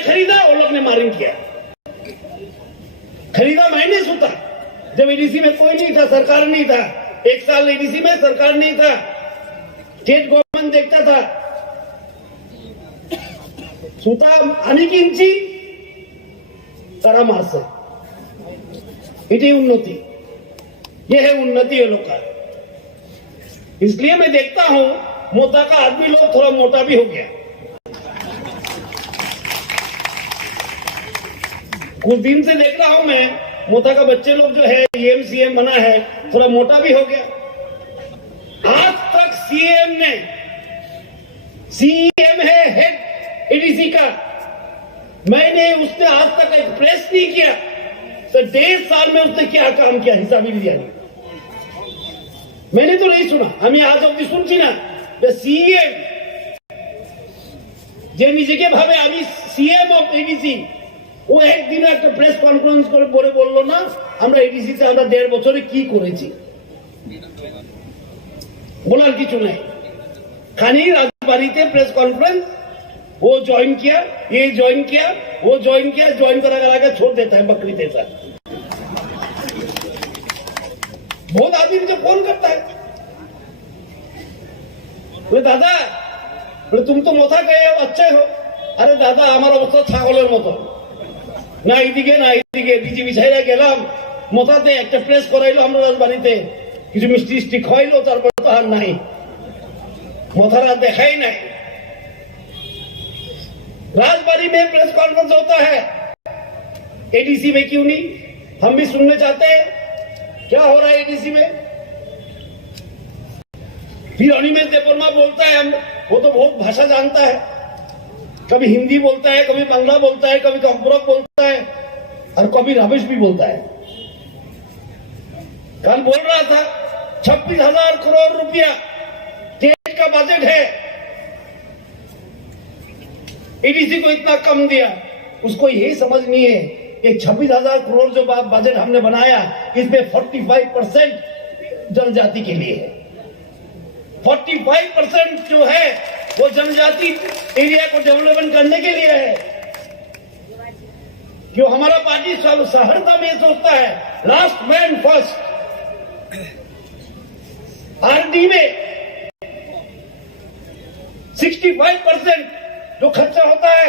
खरीदा, वो लोग ने मारिंग किया। खरीदा मैंने सूता, जब एडीसी में कोई नहीं था, सरकार नहीं था। 1 साल एडीसी में सरकार नहीं था, स्टेट गवर्नमेंट देखता था। सूता आने की इंची तारा मार से, इतनी उन्नति, ये है उन्नति है लोग का। इसलिए मैं देखता हूं मोटा का आदमी लोग थोड़ा मोटा भी हो गया। कुछ दिन से देख रहा हूं मैं, मोटा का बच्चे लोग जो है EM CM बना है, थोड़ा मोटा भी हो गया। आज तक CM है हेड एडीसी का, मैंने उसने आज तक एक्सप्रेस नहीं किया तो 1.5 साल में उसने क्या काम किया हिसाबी दिया नहीं। मैंने तो नहीं सुना, हमें आज अभी सुनছি না যে CM যে নিজেকে ভাবে আমি CM অফ এডিসি, ও একদিন একটা প্রেস কনফারেন্স করে বললো না আমরা এডিসিতে আমরা 1.5 বছরে কি করেছি, বলার কিছু নাই। খালি রাজবাড়িতে প্রেস কনফারেंस, वो ज्वाइन किया, ये ज्वाइन किया, वो ज्वाइन किया, ज्वाइन करा के छोड़ देता है बकरी जैसा। बहुत आदमी मुझे फोन करता है, बोले दादा, बोले तुम तो मोथा गए हो, अच्छे हो। अरे दादा আমার অবস্থা ছাগলের মতো, না এইদিকে না এইদিকে, বিজি বিছাইরা গেলাম, মোথাতে একটা প্রেস করাইলো আমরা রাজবাড়িতে, কিছু মিষ্টি খাইলো, তারপর তো আর নাই, মোথারা দেখাই নাই। राजबाड़ी में प्रेस कॉन्फ्रेंस होता है, एडीसी में क्यों नहीं? हम भी सुनने चाहते हैं क्या हो रहा है एडीसी में। फिर अनिमेश देववर्मा बोलता है, वो तो बहुत भाषा जानता है, कभी हिंदी बोलता है, कभी बांग्ला बोलता है, कभी कम्पुरक बोलता है और कभी रमेश भी बोलता है। कल बोल रहा था 26,000 करोड़ रुपया स्टेट का बजट है, एडीसी को इतना कम दिया। उसको यही समझ नहीं है कि 26,000 करोड़ जो बजट हमने बनाया, इसमें 45% जनजाति के लिए है। 45% जो है वो जनजाति एरिया को डेवलपमेंट करने के लिए है। क्यों हमारा पार्टी सब सहरसा में सोचता है लास्ट मैन फर्स्ट। आरडी में 65% जो खर्चा होता है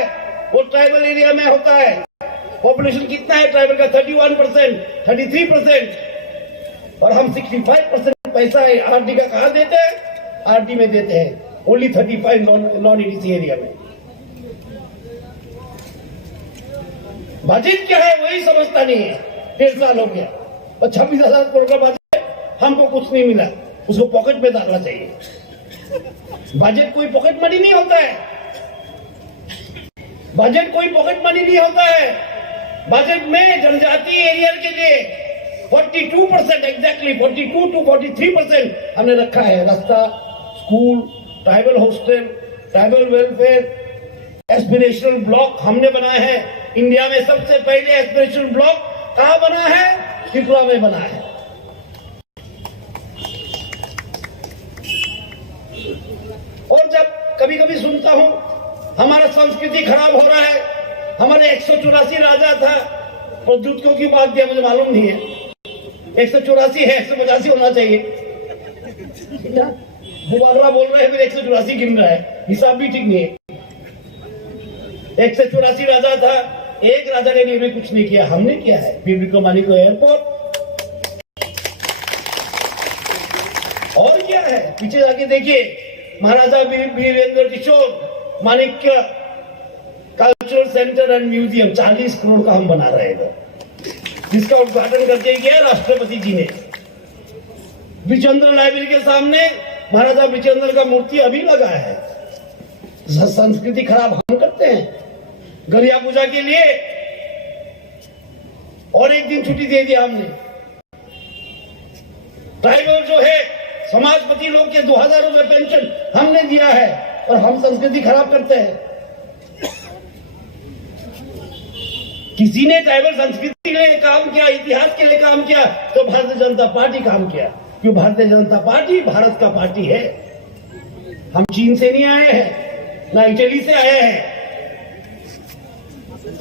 वो ट्राइबल एरिया में होता है। पॉपुलेशन कितना है ट्राइबल का? 31%, 33%, और हम 65% पैसा है आरडी का कहा देते हैं? आरडी में देते हैं, ओनली 35 नॉन एडीसी एरिया में। बजट क्या है वही समझता नहीं है। 1.5 साल हो गया और 26,000 करोड़ का बजट, हमको कुछ नहीं मिला, उसको पॉकेट में डालना चाहिए। बजट कोई पॉकेट मनी नहीं होता है, बजट कोई पॉकेट मनी नहीं होता है। बजट में जनजाति एरिया के लिए 42%, एग्जैक्टली 42 to 43% हमने रखा है। रास्ता, school, tribal hostel, tribal welfare, aspirational block हमने बनाए हैं। इंडिया में सबसे पहले एस्पिरेशनल ब्लॉक कहां बना है? त्रिपुरा में बना है। और जब कभी कभी सुनता हूं हमारा संस्कृति खराब हो रहा है, हमारे 184 राजा था, प्रद्युत को की बात दिया मुझे मालूम नहीं है, 184 है, 185 होना चाहिए। बुबागरा बोल रहे हैं, फिर 184 गिन रहा है, हिसाब भी ठीक नहीं है। 184 राजा था, एक राजा ने भी कुछ नहीं किया, हमने किया है। बीबी को मालिक को एयरपोर्ट, और क्या है पीछे जाके देखिए, Maharaja Virendra Kishore Manikya cultural centre and museum 40 crore का हम बना रहे थे, जिसका उद्घाटन करके गया राष्ट्रपति जी ने। विचंद्र लाइब्रेरी के सामने महाराजा विचंद्र का मूर्ति अभी लगा है। संस्कृति खराब हम करते हैं। गरिया पूजा के लिए और एक दिन छुट्टी दे दिया हमने। ट्राइबल जो है समाजपति लोग के 2000 रुपए पेंशन हमने दिया है और हम संस्कृति खराब करते हैं। किसी ने ट्राइबल संस्कृति के लिए काम किया, इतिहास के लिए काम किया तो भारतीय जनता पार्टी काम किया, क्यों भारतीय जनता पार्टी भारत का पार्टी है। हम चीन से नहीं आए हैं, ना इटली से आए हैं,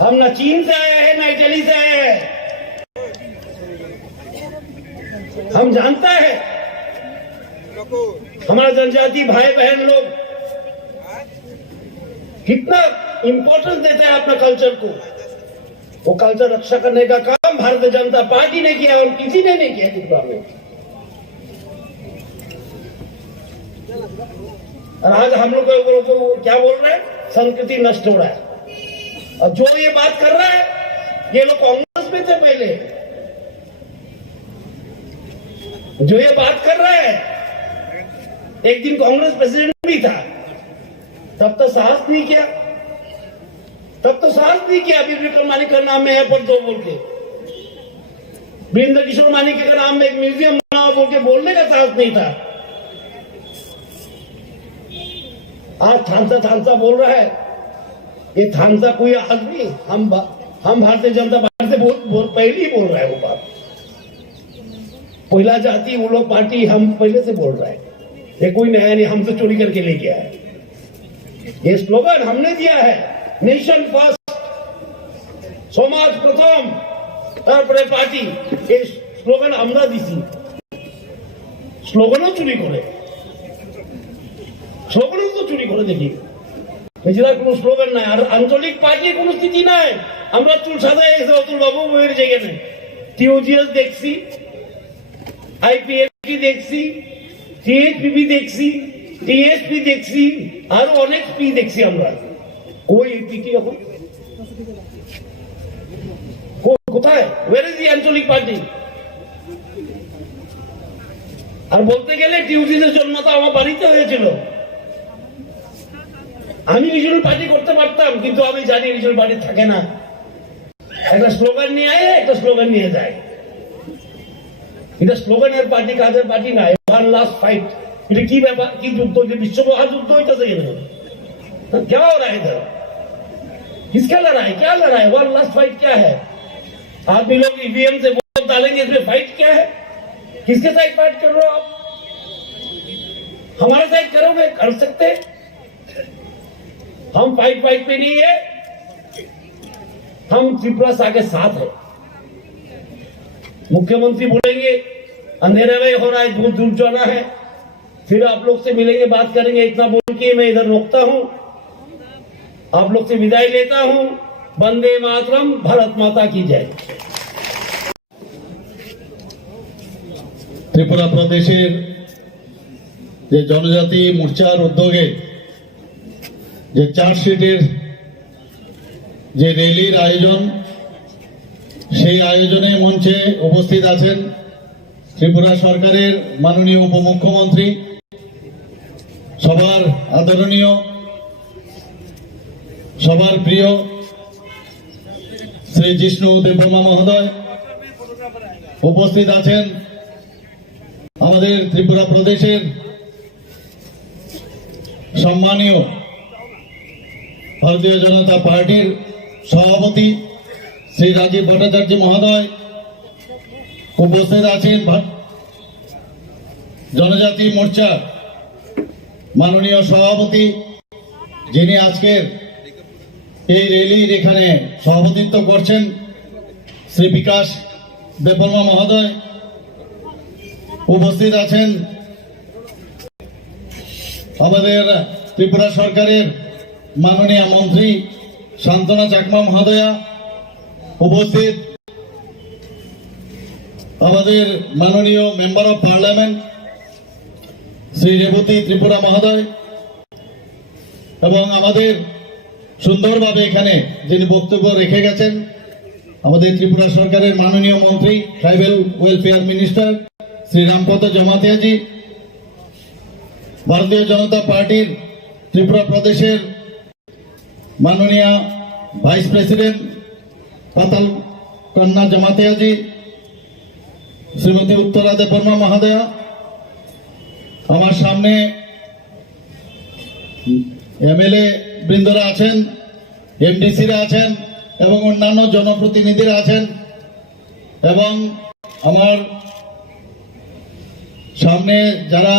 हम ना चीन से आए हैं ना इटली से आए हैं। हम जानता है हमारा जनजाति भाई बहन लोग कितना इंपॉर्टेंस देता है अपना कल्चर को। वो कल्चर रक्षा करने का काम भारतीय जनता पार्टी ने किया और किसी ने नहीं किया त्रिपुरा में। और आज हम लोग को क्या बोल रहे हैं, संस्कृति नष्ट हो रहा है। और जो ये बात कर रहा है, ये लोग कांग्रेस में थे पहले, जो ये बात कर रहा है एक दिन कांग्रेस प्रेसिडेंट भी था, तब तो साहस नहीं किया, अभी विक्रम मानिक का नाम है पर दो बोल के, वीरेंद्र किशोर मानिक के नाम में एक म्यूजियम बनाओ बोल के बोलने का साहस नहीं था। आज थानसा बोल रहा है। ये थानसा कोई आदमी, हम भारतीय जनता पार्टी से बहुत पहले ही बोल रहा है वो बात। पहला जाति वो लोग पार्टी हम पहले से बोल रहे हैं, ये कोई नया नहीं, हमसे चोरी करके ले गया है। ये स्लोगन हमने दिया है, नेशन फर्स्ट, समाज प्रथम तारपरे पार्टी। ये स्लोगन আমরা দিছি, স্লোগানও চুরি করে, স্লোগানও তো চুরি করে দেখি। নিজেরা কোনো স্লোগান নাই, আর আঞ্চলিক পার্টির কোনো স্থিতি নাই। আমরা চুল সাদা এসে অতুল বাবু বইয়ের জায়গা নেই, টিওজিএস দেখছি, আইপিএফটি দেখছি, টিএসপিবি দেখছি, টিএসপি দেখছি, আরো অনেক পি দেখছি আমরা। কই এপিটি এখন কোথায়? ওয়ার ইজ দি আঞ্চলিক পার্টি? আর বলতে গেলে টিউজিসের জন্ম তো আমার বাড়িতে হয়েছিল। আমি রিজনাল পার্টি করতে পারতাম, কিন্তু আমি জানি রিজনাল পার্টি থাকে না, একটা স্লোগান নিয়ে আয়, একটা স্লোগান নিয়ে যায়। এটা স্লোগানের পার্টি, কাজের পার্টি না। ওয়ান লাস্ট ফাইট, এটা কি ব্যাপার, কি যুদ্ধ, যে বিশ্ব মহাযুদ্ধ হইতেছে এখানে? क्या हो रहा है इधर? किसका लड़ाई, क्या लड़ाई? वन लास्ट फाइट क्या है? आदमी लोग ईवीएम से वोट डालेंगे, इसमें फाइट क्या है? किसके साइड फाइट कर रहे हो आप? हमारे साइड करोगे, कर सकते? हम फाइट पे नहीं है, हम त्रिपुरा के साथ है। मुख्यमंत्री बोलेंगे अंधेरे में हो रहा है, दूर दूर जाना है, फिर आप लोग से मिलेंगे, बात करेंगे। इतना बोल के मैं इधर रोकता हूं, आप लोग से विदाई लेता हूं। वंदे मातरम, भारत माता की जय। ত্রিপুরা প্রদেশের যে জনজাতি মোর্চার উদ্যোগে যে চার্জশিটের যে র্যালির আয়োজন, সেই আয়োজনে মঞ্চে উপস্থিত আছেন ত্রিপুরা সরকারের মাননীয় উপমুখ্যমন্ত্রী, সবার আদরণীয়, সবার প্রিয় শ্রী জিষ্ণু দেববর্মা মহোদয়। উপস্থিত আছেন আমাদের ত্রিপুরা প্রদেশের সম্মানীয় ভারতীয় জনতা পার্টির সভাপতি শ্রী রাজীব ভট্টাচার্য মহোদয়। উপস্থিত আছেন জনজাতি মোর্চার মাননীয় সভাপতি, যিনি আজকের এই র্যালির এখানে সভাপতিত্ব করছেন, শ্রী বিকাশ দেববর্মা মহোদয়। উপস্থিত আছেন আমাদের ত্রিপুরা সরকারের মাননীয় মন্ত্রী শান্তনা চাকমা মহোদয়া। উপস্থিত আমাদের মাননীয় member of parliament Shri Rebati Tripura মহোদয়, এবং আমাদের সুন্দরভাবে এখানে যিনি বক্তব্য রেখে গেছেন আমাদের ত্রিপুরা সরকারের মাননীয় মন্ত্রী, tribal welfare minister Shri Rampada Jamatiaji, Bharatiya Janata পার্টির ত্রিপুরা প্রদেশের মাননীয় ভাইস প্রেসিডেন্ট পাতাল কন্যা জমাতিয়াজি, শ্রীমতী উত্তরা দেববর্মা মহাদয়া, আমার সামনে এমএলএ বৃন্দরা আছেন, এমডিসিরা আছেন এবং অন্যান্য জনপ্রতিনিধিরা আছেন, এবং আমার সামনে যারা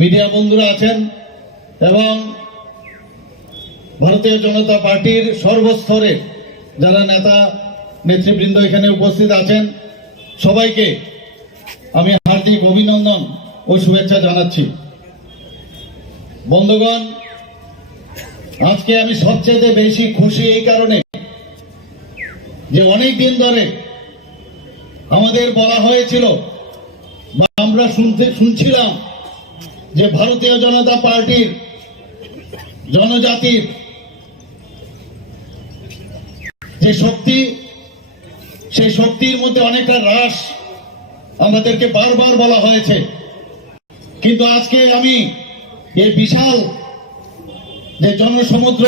মিডিয়া বন্ধুরা আছেন এবং ভারতীয় জনতা পার্টির সর্বস্তরে যারা নেতা নেতৃবৃন্দ এখানে উপস্থিত আছেন, সবাইকে আমি হার্দিক অভিনন্দন ও শুভেচ্ছা জানাচ্ছি। বন্ধুগণ, আজকে আমি সবচেয়ে বেশি খুশি এই কারণে যে অনেক দিন ধরে আমাদের বলা হয়েছিল বা আমরা শুনছিলাম যে ভারতীয় জনতা পার্টির জনজাতির যে শক্তি, সেই শক্তির মধ্যে অনেকটা হ্রাস আমাদেরকে বারবার বলা হয়েছে। কিন্তু আজকে আমি এই বিশাল যে জনসমুদ্র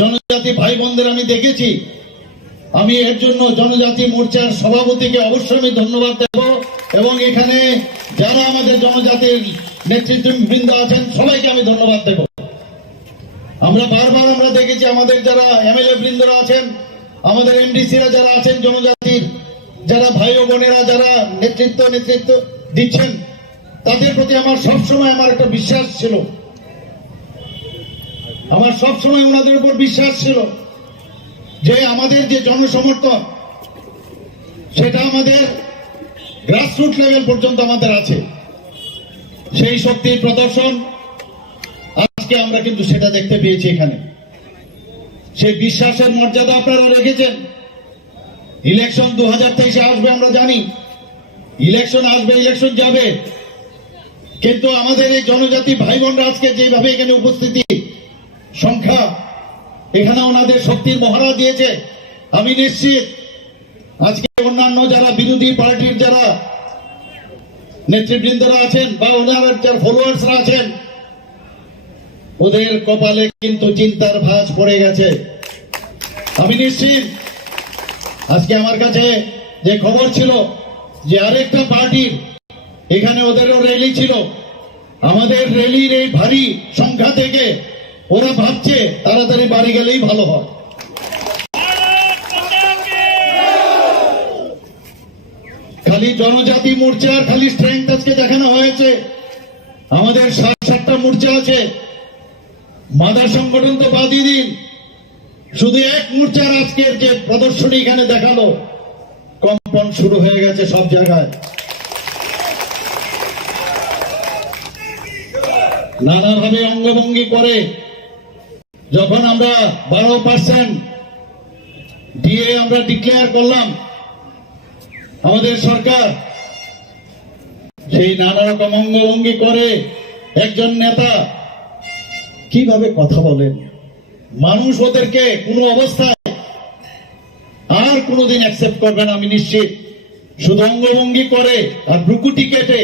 জনজাতি ভাই বোনদের আমি দেখেছি, আমি এর জন্য জনজাতি মোর্চার সভাপতিকে অবশ্যই আমি ধন্যবাদ দেব এবং এখানে যারা আমাদের জনজাতির নেতৃত্ববৃন্দ আছেন সবাইকে আমি ধন্যবাদ দেব। আমরা বারবার দেখেছি আমাদের যারা এমএলএ বৃন্দরা আছেন, আমাদের এমডিসিরা যারা আছেন, জনজাতির যারা ভাই ও বোনেরা যারা নেতৃত্ব দিচ্ছেন, তাদের প্রতি আমার সবসময় আমার একটা বিশ্বাস ছিল, আমার সবসময় ওনাদের উপর বিশ্বাস ছিল যে আমাদের যে জনসমর্থন সেটা আমাদের গ্রাসরুট লেভেল পর্যন্ত আমাদের আছে। সেই শক্তির প্রদর্শন আজকে আমরা কিন্তু সেটা দেখতে পেয়েছি এখানে। সেই বিশ্বাসের মর্যাদা আপনারা রেখেছেন। ইলেকশন 2023-এ আসবে, আমরা জানি ইলেকশন আসবে, ইলেকশন যাবে, কিন্তু আমাদের এই জনজাতি ভাই বোনরা আজকে যেভাবে এখানে উপস্থিতি সংখ্যা, এখানে ওনাদের শক্তির মহড়া দিয়েছে। আমি নিশ্চিত আজকে অন্যান্য যারা বিরোধী পার্টির যারা নেতৃবৃন্দরা আছেন বা ওনারা যারা ফলোয়ার্সরা আছেন, ওদের কপালে কিন্তু চিন্তার ভাঁজ পড়ে গেছে। আমি নিশ্চিত আজকে আমার কাছে যে খবর ছিল যে আরেকটা পার্টির এখানে ওদেরও র্যালি ছিল, আমাদের র্যালির এই ভারী সংখ্যা থেকে ওরা ভাবছে তাড়াতাড়ি বাড়ি গেলেই ভালো হয়। খালি জনজাতি মোর্চার খালি স্ট্রেংথ আজকে দেখানো হয়েছে, আমাদের 7-8টা মোর্চা আছে। মাদার সংগঠন তো বাদই দিন, শুধু এক মোর্চার আজকের যে প্রদর্শনী এখানে দেখালো, কম্পন শুরু হয়ে গেছে সব জায়গায়। নানাভাবে অঙ্গভঙ্গি করে যখন আমরা 12% দিয়ে আমরা ডিক্লেয়ার করলাম আমাদের সরকার, সেই নানা রকম অঙ্গভঙ্গি করে একজন নেতা কিভাবে কথা বলেন, মানুষ ওদেরকে কোনো অবস্থায় আর কোনোদিন অ্যাকসেপ্ট করবে না আমি নিশ্চিত। শুধু অঙ্গভঙ্গি করে আর ব্রুকুটি কেটে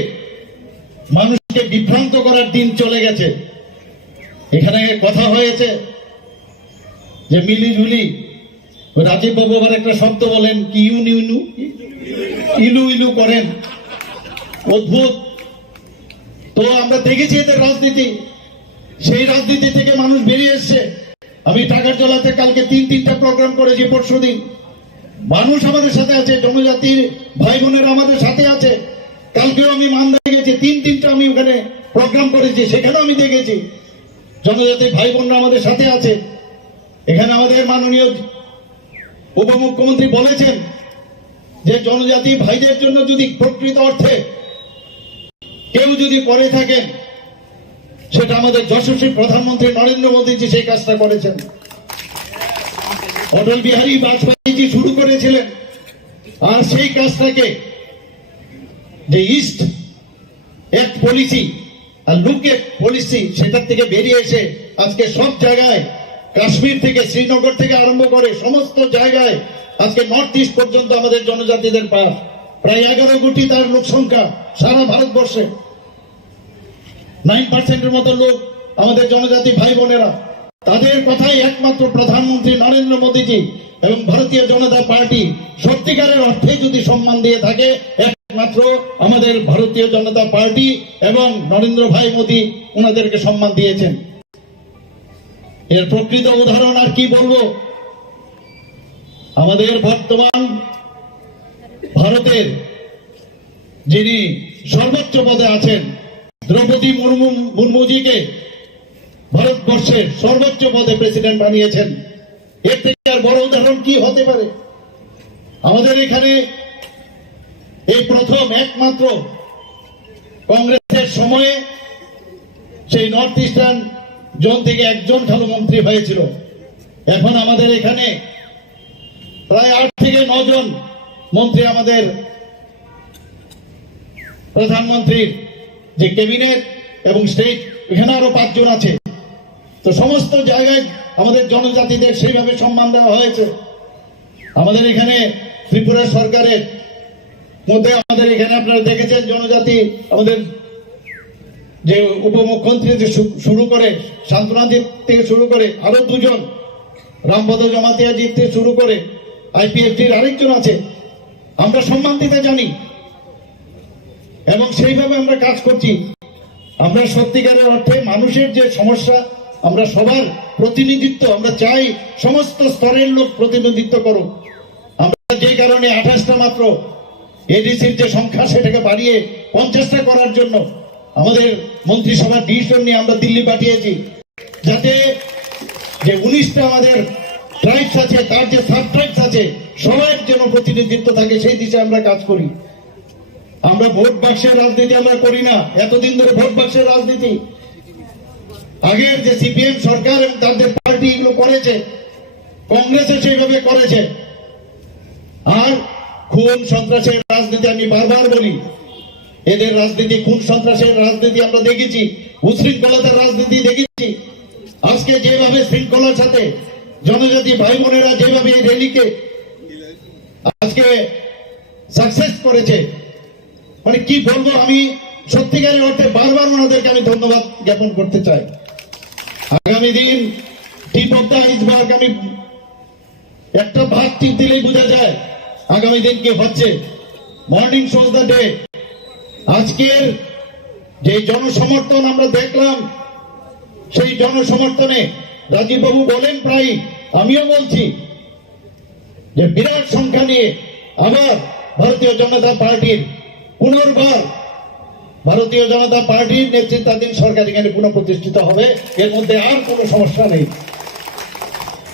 মানুষকে বিভ্রান্ত করার দিন চলে গেছে। এখানে কথা হয়েছে যে মিলিঝুলি, রাজীব বাবু আবার একটা শব্দ বলেন কি ইলু ইলু করেন, অদ্ভুত। তো আমরা দেখেছি এদের রাজনীতি, সেই রাজনীতি থেকে মানুষ বেরিয়ে এসছে। আমি টাকারজলাতে কালকে 3-3টা প্রোগ্রাম করেছি, পরশুদিন মানুষ আমাদের সাথে আছে, জনজাতির ভাই বোনেরা আমাদের সাথে আছে। কালকেও আমি মানদায় গেছি, 3-3টা আমি ওখানে প্রোগ্রাম করেছি, সেখানেও আমি দেখেছি জনজাতির ভাই বোনরা আমাদের সাথে আছে। এখানে আমাদের মাননীয় উপমুখ্যমন্ত্রী বলেছেন যে জনজাতি ভাইদের জন্য যদি প্রকৃত অর্থে কেউ যদি করে থাকেন, সেটা আমাদের যশস্বী প্রধানমন্ত্রী নরেন্দ্র মোদীজি সেই কাজটা করেছেন। অটল বিহারী বাজপেয়ীজি শুরু করেছিলেন, আর সেই কাজটাকে যে ইস্ট অ্যাক্ট পলিসি আর লুক অ্যাক্ট পলিসি, সেটার থেকে বেরিয়ে এসে আজকে সব জায়গায়, কাশ্মীর থেকে শ্রীনগর থেকে আরম্ভ করে সমস্ত জায়গায় আজকে নর্থ ইস্ট পর্যন্ত আমাদের জনজাতিদের পাস, প্রায় 11 কোটি তার লোক সংখ্যা সারা ভারতবর্ষে। 9%-এর মতো লোক আমাদের জনজাতি ভাই বোনেরা, তাদের কথাই একমাত্র প্রধানমন্ত্রী নরেন্দ্র মোদীজি এবং ভারতীয় জনতা পার্টি সত্যিকারের অর্থে যদি সম্মান দিয়ে থাকে, একমাত্র আমাদের ভারতীয় জনতা পার্টি এবং নরেন্দ্র ভাই মোদী ওনাদেরকে সম্মান দিয়েছেন। এর প্রকৃত উদাহরণ আর কি বলবো, আমাদের বর্তমান ভারতের যিনি সর্বোচ্চ পদে আছেন দ্রৌপদী মুর্মুজিকে ভারতবর্ষের সর্বোচ্চ পদে প্রেসিডেন্ট বানিয়েছেন। এর থেকে আর বড় উদাহরণ কি হতে পারে? আমাদের এখানে এই প্রথম একমাত্র কংগ্রেসের সময়ে সেই নর্থ ইস্টার্ন জোন থেকে একজন খালি মন্ত্রী হয়েছিল। এখন আমাদের এখানে প্রায় 8 থেকে 9 জন মন্ত্রী আমাদের প্রধানমন্ত্রীর যে ক্যাবিনেট এবং স্টেট, এখানে আরো 5 জন আছে। তো সমস্ত জায়গায় আমাদের জনজাতিদের সেইভাবে সম্মান দেওয়া হয়েছে। আমাদের এখানে ত্রিপুরা সরকারের মধ্যে আমাদের এখানে আপনারা দেখেছেন জনজাতি আমাদের যে উপমুখ্যমন্ত্রী থেকে শুরু করে শান্তনাজিৎ থেকে শুরু করে আরো 2 জন, রামপদ জমাতিয়াজিৎ থেকে শুরু করে আইপিএফটির আরেকজন আছে। আমরা সম্মান দিতে জানি এবং সেইভাবে আমরা কাজ করছি। আমরা সত্যিকারের অর্থে মানুষের যে সমস্যা, আমরা সবার প্রতিনিধিত্ব আমরা চাই, সমস্ত স্তরের লোক প্রতিনিধিত্ব করুক। আমরা যে কারণে 28টা মাত্র এডিসির যে সংখ্যা সেটাকে বাড়িয়ে 50টা করার জন্য আমাদের মন্ত্রিসভার ডিসিশন নিয়ে আমরা দিল্লি পাঠিয়েছি, যাতে যে 19টা আমাদের ট্রাইবস আছে তার যে সাব ট্রাইবস আছে সবার যেন প্রতিনিধিত্ব থাকে, সেই দিশে আমরা কাজ করি। আমরা ভোট বাক্সের রাজনীতি আমরা করি না। এতদিন ধরে ভোট বাক্সের রাজনীতি আগের যে সিপিএম সরকার এবং তাদের পার্টি এগুলো করেছে, কংগ্রেসে সেইভাবে করেছে। আর খুন সন্ত্রাসের রাজনীতি আমি বারবার বলি, এদের রাজনীতি খুন সন্ত্রাসের রাজনীতি আমরা দেখেছি, উশৃঙ্খলতার রাজনীতি দেখেছি। আজকে যেভাবে শৃঙ্খলার সাথে জনজাতি ভাই বোনেরা যেভাবে এই র্যালিকে আজকে সাকসেস করেছে, মানে কি বলবো, আমি সত্যিকারের অর্থে বারবার ওনাদেরকে আমি ধন্যবাদ জ্ঞাপন করতে চাই। আগামী দিন টিপ অফ দ্য আইসবার্গ, আমি একটা ভাগ টিপ দিলেই বোঝা যায় আগামী দিন কি হচ্ছে। Morning shows the day. আজকের যে জনসমর্থন আমরা দেখলাম, সেই জনসমর্থনে রাজীব বাবু বলেন প্রায়, আমিও বলছি যে বিরাট সংখ্যা নিয়ে আবার ভারতীয় জনতা পার্টির পুনর্বার ভারতীয় জনতা পার্টির নেতৃত্বাধীন সরকার এখানে পুনঃপ্রতিষ্ঠিত হবে। এর মধ্যে আর কোনো সমস্যা নেই।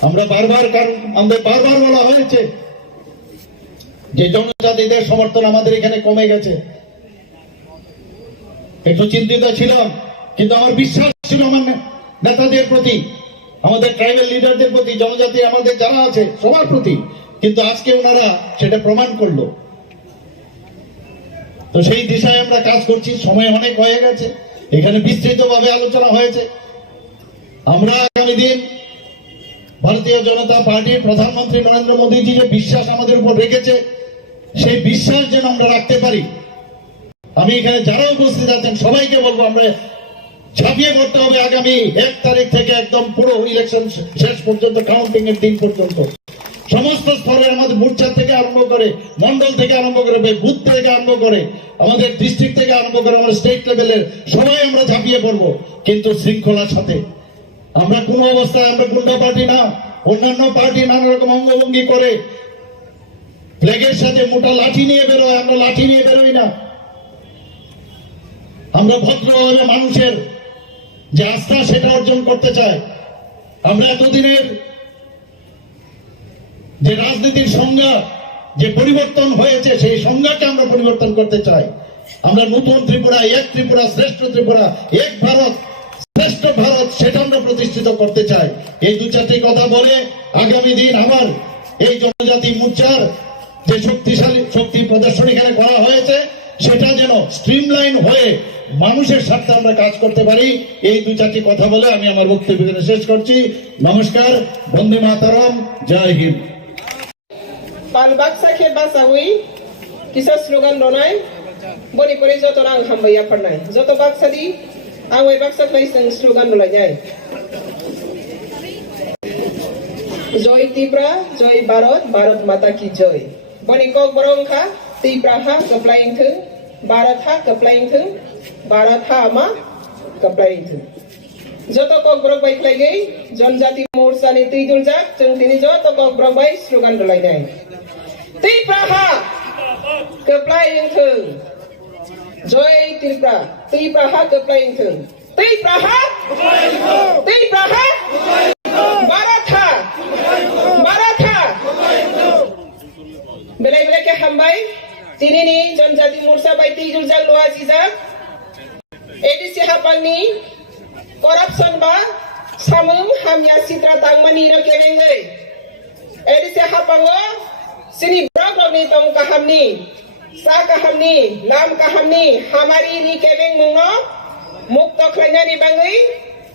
আমরা আমাদের বারবার বলা হয়েছে যে জনজাতিদের সমর্থন আমাদের এখানে কমে গেছে। একটু চিন্তিত ছিলাম, কিন্তু আমার বিশ্বাস ছিল আমার নেতাদের প্রতি, আমাদের ট্রাইবাল লিডারদের প্রতি, জনজাতি আমাদের যারা আছে সবার প্রতি। কিন্তু আজকে ওনারা সেটা প্রমাণ করলো। তো সেই দিশায় আমরা কাজ করছি। সময় অনেক হয়ে গেছে, এখানে বিস্তৃতভাবে আলোচনা হয়েছে। আমরা আগামী দিন ভারতীয় জনতা পার্টির প্রধানমন্ত্রী নরেন্দ্র মোদীজি যে বিশ্বাস আমাদের উপর রেখেছে, সেই বিশ্বাস যেন আমরা রাখতে পারি। আমি এখানে যারা উপস্থিত আছেন সবাইকে বলবো, আমরা ঝাঁপিয়ে পড়তে হবে আগামী 1 তারিখ থেকে একদম পুরো ইলেকশন শেষ পর্যন্ত, কাউন্টিং এর দিন পর্যন্ত। সমস্ত স্তরে আমাদের মোর্চা থেকে আরম্ভ করে, মন্ডল থেকে আরম্ভ করে, বুথ থেকে আরম্ভ করে, আমাদের ডিস্ট্রিক্ট থেকে আরম্ভ করে, আমাদের স্টেট লেভেলের সবাই আমরা ঝাঁপিয়ে পড়বো, কিন্তু শৃঙ্খলার সাথে। আমরা কোনো অবস্থায় আমরা গুন্ডা পার্টি না। অন্যান্য পার্টি নানা রকম অঙ্গভঙ্গি করে ফ্ল্যাগের সাথে মোটা লাঠি নিয়ে বেরোয়, আমরা লাঠি নিয়ে বেরোই না। আমরা ভদ্রভাবে মানুষের যে আস্থা সেটা অর্জন করতে চাই। আমরা এতদিনের যে রাজনীতির সংজ্ঞা যে পরিবর্তন হয়েছে, সেই সংজ্ঞাকে আমরা পরিবর্তন করতে চাই। আমরা নতুন ত্রিপুরা, এক ত্রিপুরা, শ্রেষ্ঠ ত্রিপুরা, এক ভারত, শ্রেষ্ঠ ভারত, সেটা আমরা প্রতিষ্ঠিত করতে চাই। এই 2-4টি কথা বলে আগামী দিন আবার এই জনজাতি মোর্চার যে শক্তি প্রদর্শন এখানে করা হয়েছে, সেটা যেন স্ট্রিমলাইন হয়ে মানুষের স্বার্থে আমরা কাজ করতে পারি। এই 2-4টি কথা বলে আমি আমার বক্তব্য শেষ করছি। নমস্কার, বন্দে মাতরম, জয় Hind. Baksa ke basawi kisa slogan donai boni pore joto rang hambaya pannai joto baksa di angwai baksa khai sang slogan dolai jai joy Tripura joy Bharat Bharat mata ki joy boni kok borong kha Tipraha keplain thung, Baratha keplain thung, Baratha ama keplain thung. Joto kok berbaik lagi, Jonjati Morsa ni Tidul Jak, Jeng Tini joto kok berbaik slogan dolai nai. Tipraha keplain thung, Joy Tipra, Tipraha keplain thung, Tipraha, Tipraha, Baratha, Baratha. Belai-belai ke hambai, tini ni Jonjati Morsa bai Tidul Jak loa jijak. Edisi hapang ni corruption ba samung hamya sitra tangmani ro kebengai edisi hapango sini brok ni tong kahamni sa kahamni lam kahamni hamari ni kebeng mungno mukta khlaina ni bangai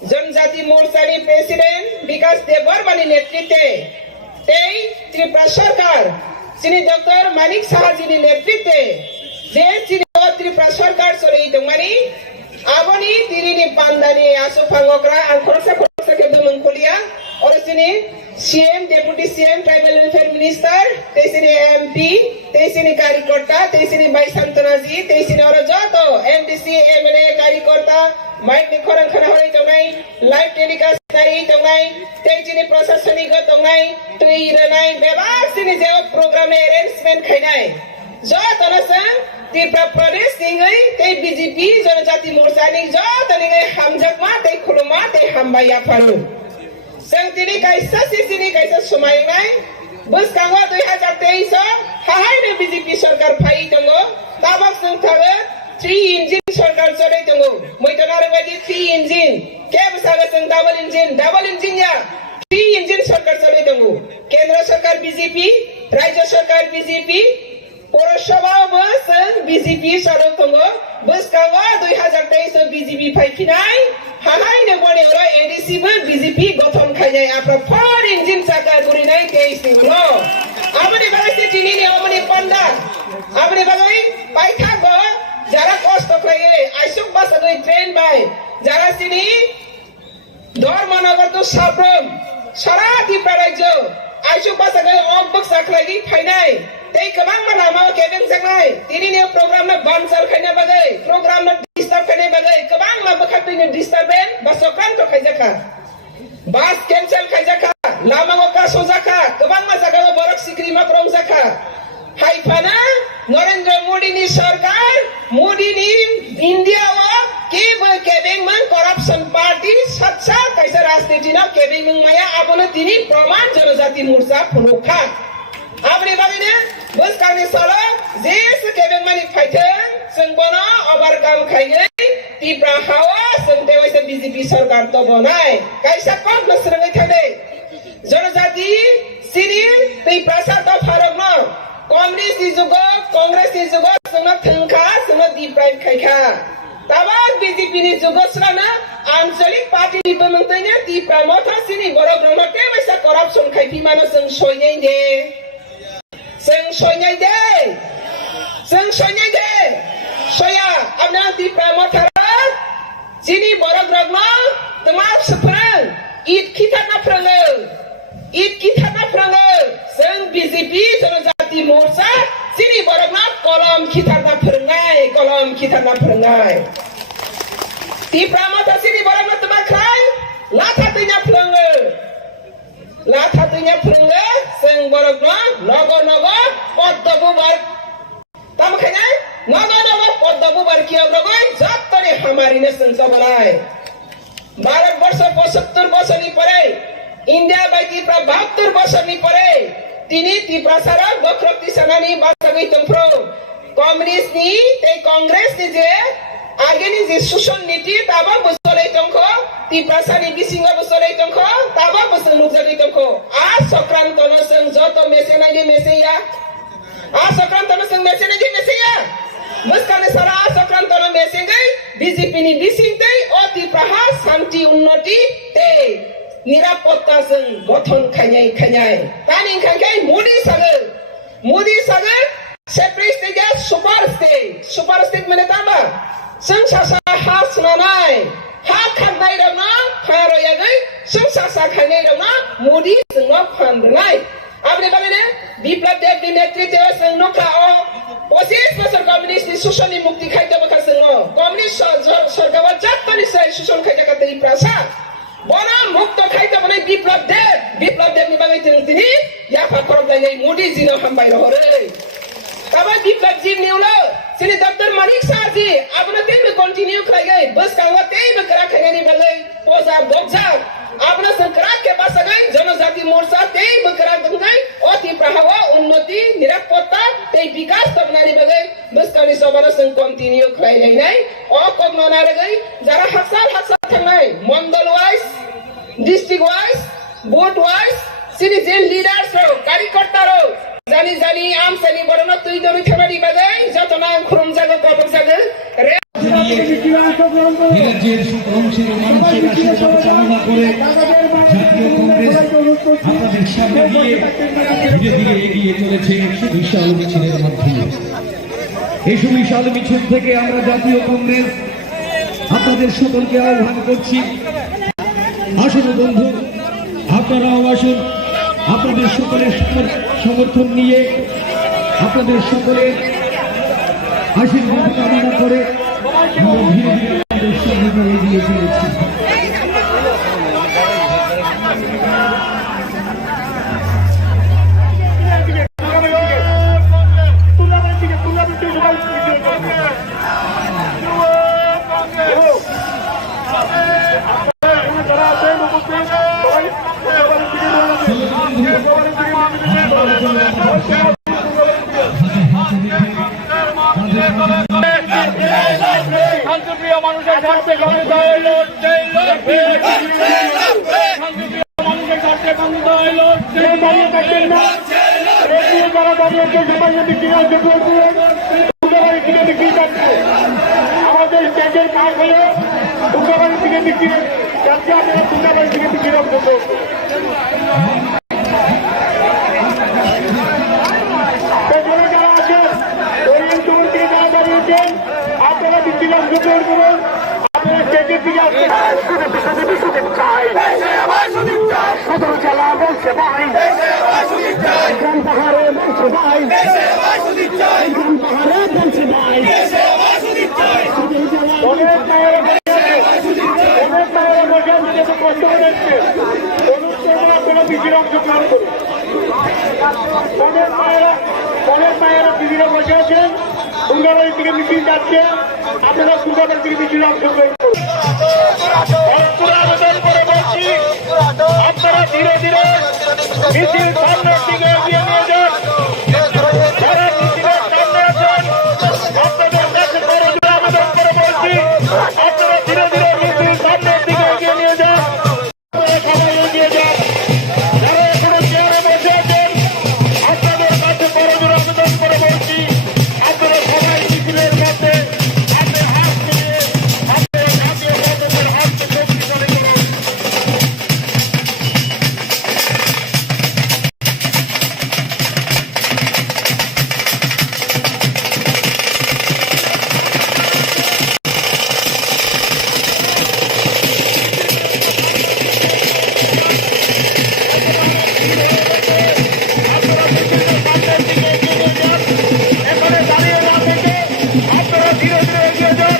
Jonjati Morsa ni president Vikas Debarmani netritwe tei Tripura sarkar sini Dr. Manik Sahaji ni netritwe je sini Tripura sarkar solei tongmani Aboni diri ni pandani asu pangokra angkorsa ke mengkulia oleh sini CM Deputy CM Tribal Welfare Minister sini MP sini Karikota sini Bai Santanaji sini orang joto MDC MLA Karikota main di korang khana hori tongai live telecast tari tongai sini prosasanik tongai tui renai bebas sini jauh program arrangement khainai joto nasang Tripura Pradesh ningai tei BJP Jonjati Morsa ni joto ningai hamjak ma tei khuluma tei hambaya palu sang tini kaisa sini kaisa sumai nai bus kangwa 2023 hahai ne BJP sarkar phai tongo tabak sang thaga 3 engine sarkar chole tongo moitonare baji 3 engine ke busaga sang double engine ya 3 engine sarkar chole tongo kendra sarkar BJP rajya sarkar BJP Purasabha bus BJP sarong tongo bus kawa 2023 BJP phaipinai hahai ne bone ora ADC bu BJP gothon khainai apra 4 engine sarkar gurinai case lo amani bagai tini ni amani panda amani bagai paitha go jara cost khaye aisuk bus agai train bai jara sini Dharmanagar to Sabram sara Tripura rajyo aisuk bus agai ombak saklagi phainai tei kabang manama kebeng sangai tini ni program na bansal khaina bagai program na disturb khaina bagai kabang ma bakhat ni disturbance basokan to khaijaka bas cancel khaijaka lamango ka sojaka kabang ma jaga borak sikri ma prong jaka haifana Narendra Modi ni sarkar Modi ni India wa kebeng man corruption party satsa kaisa rajniti na kebeng mang maya abono tini praman Jonjati Morsa phulukha Abri bagine bus kami sala jes kebeng mani phaitheng seng bono overcome khainai Tripura hawa seng dewaisa BJP sarkar to bonai kaisa kok nasrangai thade Jonjati sini Tripura sa to pharokno Congress ni jugo seng thengkha seng deprive khaikha tabak BJP ni jugo srana anchalik party ni bemangtainya Tripura motha sini borok romote baisa corruption khaipi mano seng soinai de Seng sonya de, soya, abna Tripura mothara, sini borok rogno, temap seperang, it kita na prangal, seng BJP Jonjati Morsa, sini borok na kolom kita na perangai. Tripura motha sini borok na temak khai, latha tinya prangal, seng borok na nogo podda bubar tam khane nogo podda bubar kiya rogoi jattare hamari ne seng sabanai Bharat Barsha 75 বছর ni pare India bai Tripura 72 বছর ni pare tini Tripura sara gokrokti sanani basagai tongpro communist ni te congress ni je age ni je shoshan niti taba busolei tongkho Tripura sani bisinga busolei tongkho taba busol nukjagi tongkho a sokranto no seng joto mesenai ni meseya a sokranto no seng mesenai ni meseya muskane sara a sokranto no mesengai BJP ni bisingtei o Tripura shanti unnoti te nirapotta seng gothon khainai tani khangkai Modi sagar separate state super state mane tamba seng sasa has nanai ha khanai rona pharo yagai seng sasa khanai rona Modi seng phanrai apne bagane biplab dev di netritwe seng nokha o শোষণে মুক্তি খাইতে বকাছে ন communist সরকার জাতনি সাই শোষণ খাইতে কাতে প্রাসা বড় মুক্ত খাইতে বনে বিপ্লব দেব নিবাগাই তিনি ইয়াফা করব নাই মোদি জিনো হামবাই রহরে কাবাই বিপ্লব জিম নিউলো সিনি দপ্তর মালিক সাজি আপনা তেই কন্টিনিউ খাইগে বস কাওয়া তেই করা খাইনি বলে পোজা বকজা আপনা सरकार के पास गई जनजाति मोर्चा तेई बकरा गई অতি প্রভাব উন্নতি নিরাপত্তা তেই বিকাশ তবনানি বলে বস কানি সবারা সং কন্টিনিউ খাই নাই ও কমনা গই যারা হাসাল থাকনাই mandal wise district wise booth wise citizen leaders রো কারিকর্তা রো জানি আম সানি বড়না তুই দরি থানারি বাজাই যতনা খুরম জাগো কবর জাগো রাজ্যের অংশের মানুষের আশীর্বাদ কামনা করে জাতীয় কংগ্রেস আপনাদের সামনে দিয়ে ধীরে ধীরে এগিয়ে চলেছে বিশাল মিছিলের মাধ্যমে। এই সুবিশাল মিছিল থেকে আমরা জাতীয় কংগ্রেস আপনাদের সকলকে আহ্বান করছি, আসুন বন্ধু, আপনারাও আসুন। আপনাদের সকলের সমর্থন নিয়ে, আপনাদের সকলের আশীর্বাদ কামনা করে আমরা ধীরে ধীরে আমাদের সামনে এগিয়ে চলেছি। শান্তিপ্রিয় মানুষের স্বার্থে গঠিত হইল মানুষের স্বার্থে গঠিত হইল আমাদের স্টেজের কাজ হলো দুর্গাবাড়ি থেকে বিক্রি যাচ্ছে, আপনারা দুর্গাবাড়ি থেকে বিক্রি করবো। যারা আছেন ওরিয়েন্টপুর থেকে যারা দাঁড়িয়েছেন আপনারা বিক্রি করুন, আপনারা স্টেজের দিকে আসছেন। সদর জেলা বলছে ভাই, পাহাড়ে বলছে ভাই, পাহাড়ে বলছে ভাই, অনেক মায়েরা বসে আছে, কষ্ট হচ্ছে অনুষ্ঠান আপনারা বিক্রির অংশগ্রহণ করুন। অনেক মায়েরা বিক্রিরা বসে আছেন, দুর্গাবাড়ি থেকে মিছিল যাচ্ছে, আপনারা দুর্গাবাড়ি থেকে মিছিল অংশগ্রহণ করুন। আবেদন করে বলছি, আপনারা ধীরে ধীরে মিছিল সামনের দিকে এগিয়ে নিয়ে যান। যারা মিছিলের সামনে আছেন আপনাদের কাছে আবেদন করে বলছি, আপনারা ধীরে ধীরে মিছিল সামনের দিকে এগিয়ে নিয়ে যান। আপনারা সবাই এগিয়ে যান। যারা এখনো চেয়ারে বসে আছেন আপনাদের কাছে বড়জোর আবেদন করে বলছি, আপনারা সবাই মিছিলের মধ্যে হাতে হাত মিলিয়ে আপনারা জাতীয় কংগ্রেসের হাতকে শক্তিশালী করুন। এখানে দাঁড়িয়ে না থেকে আপনারা ধীরে ধীরে এগিয়ে যান।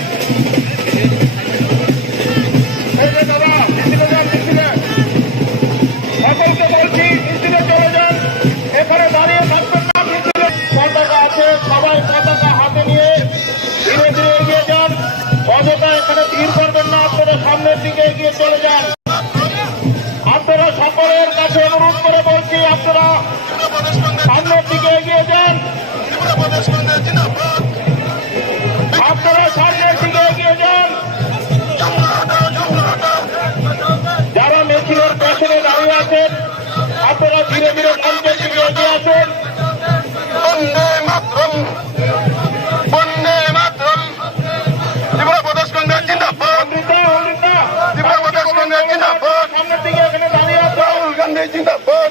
এই যে দাদা মিছিলে যান, মিছিলে সকলকে বলছি মিছিলে চলে যান, এখানে দাঁড়িয়ে থাকবেন না। মিছিলে পতাকা আছে, সবাই পতাকা হাতে নিয়ে ধীরে ধীরে এগিয়ে যান। অযথা এখানে ভিড় করবেন না, আপনারা সামনের দিকে এগিয়ে চলে যান। আপনারা সকলের কাছে অনুরোধ করে বলছি, আপনারা সামনের দিকে এগিয়ে যান। আপনারা সামনের দিকে এগিয়ে যান। যারা মিছিলের পেছনে দাঁড়িয়ে আছেন আপনারা ধীরে ধীরে মঞ্চের দিকে এগিয়ে আসেন। বন্দে মাতরম, বন্দে মাতরম, ত্রিপুরা প্রদেশ কংগ্রেস জিন্দাবাদ, ত্রিপুরা প্রদেশ কংগ্রেস জিন্দাবাদ। সামনের দিকে এখানে দাঁড়িয়ে আছে রাহুল গান্ধী জিন্দাবাদ,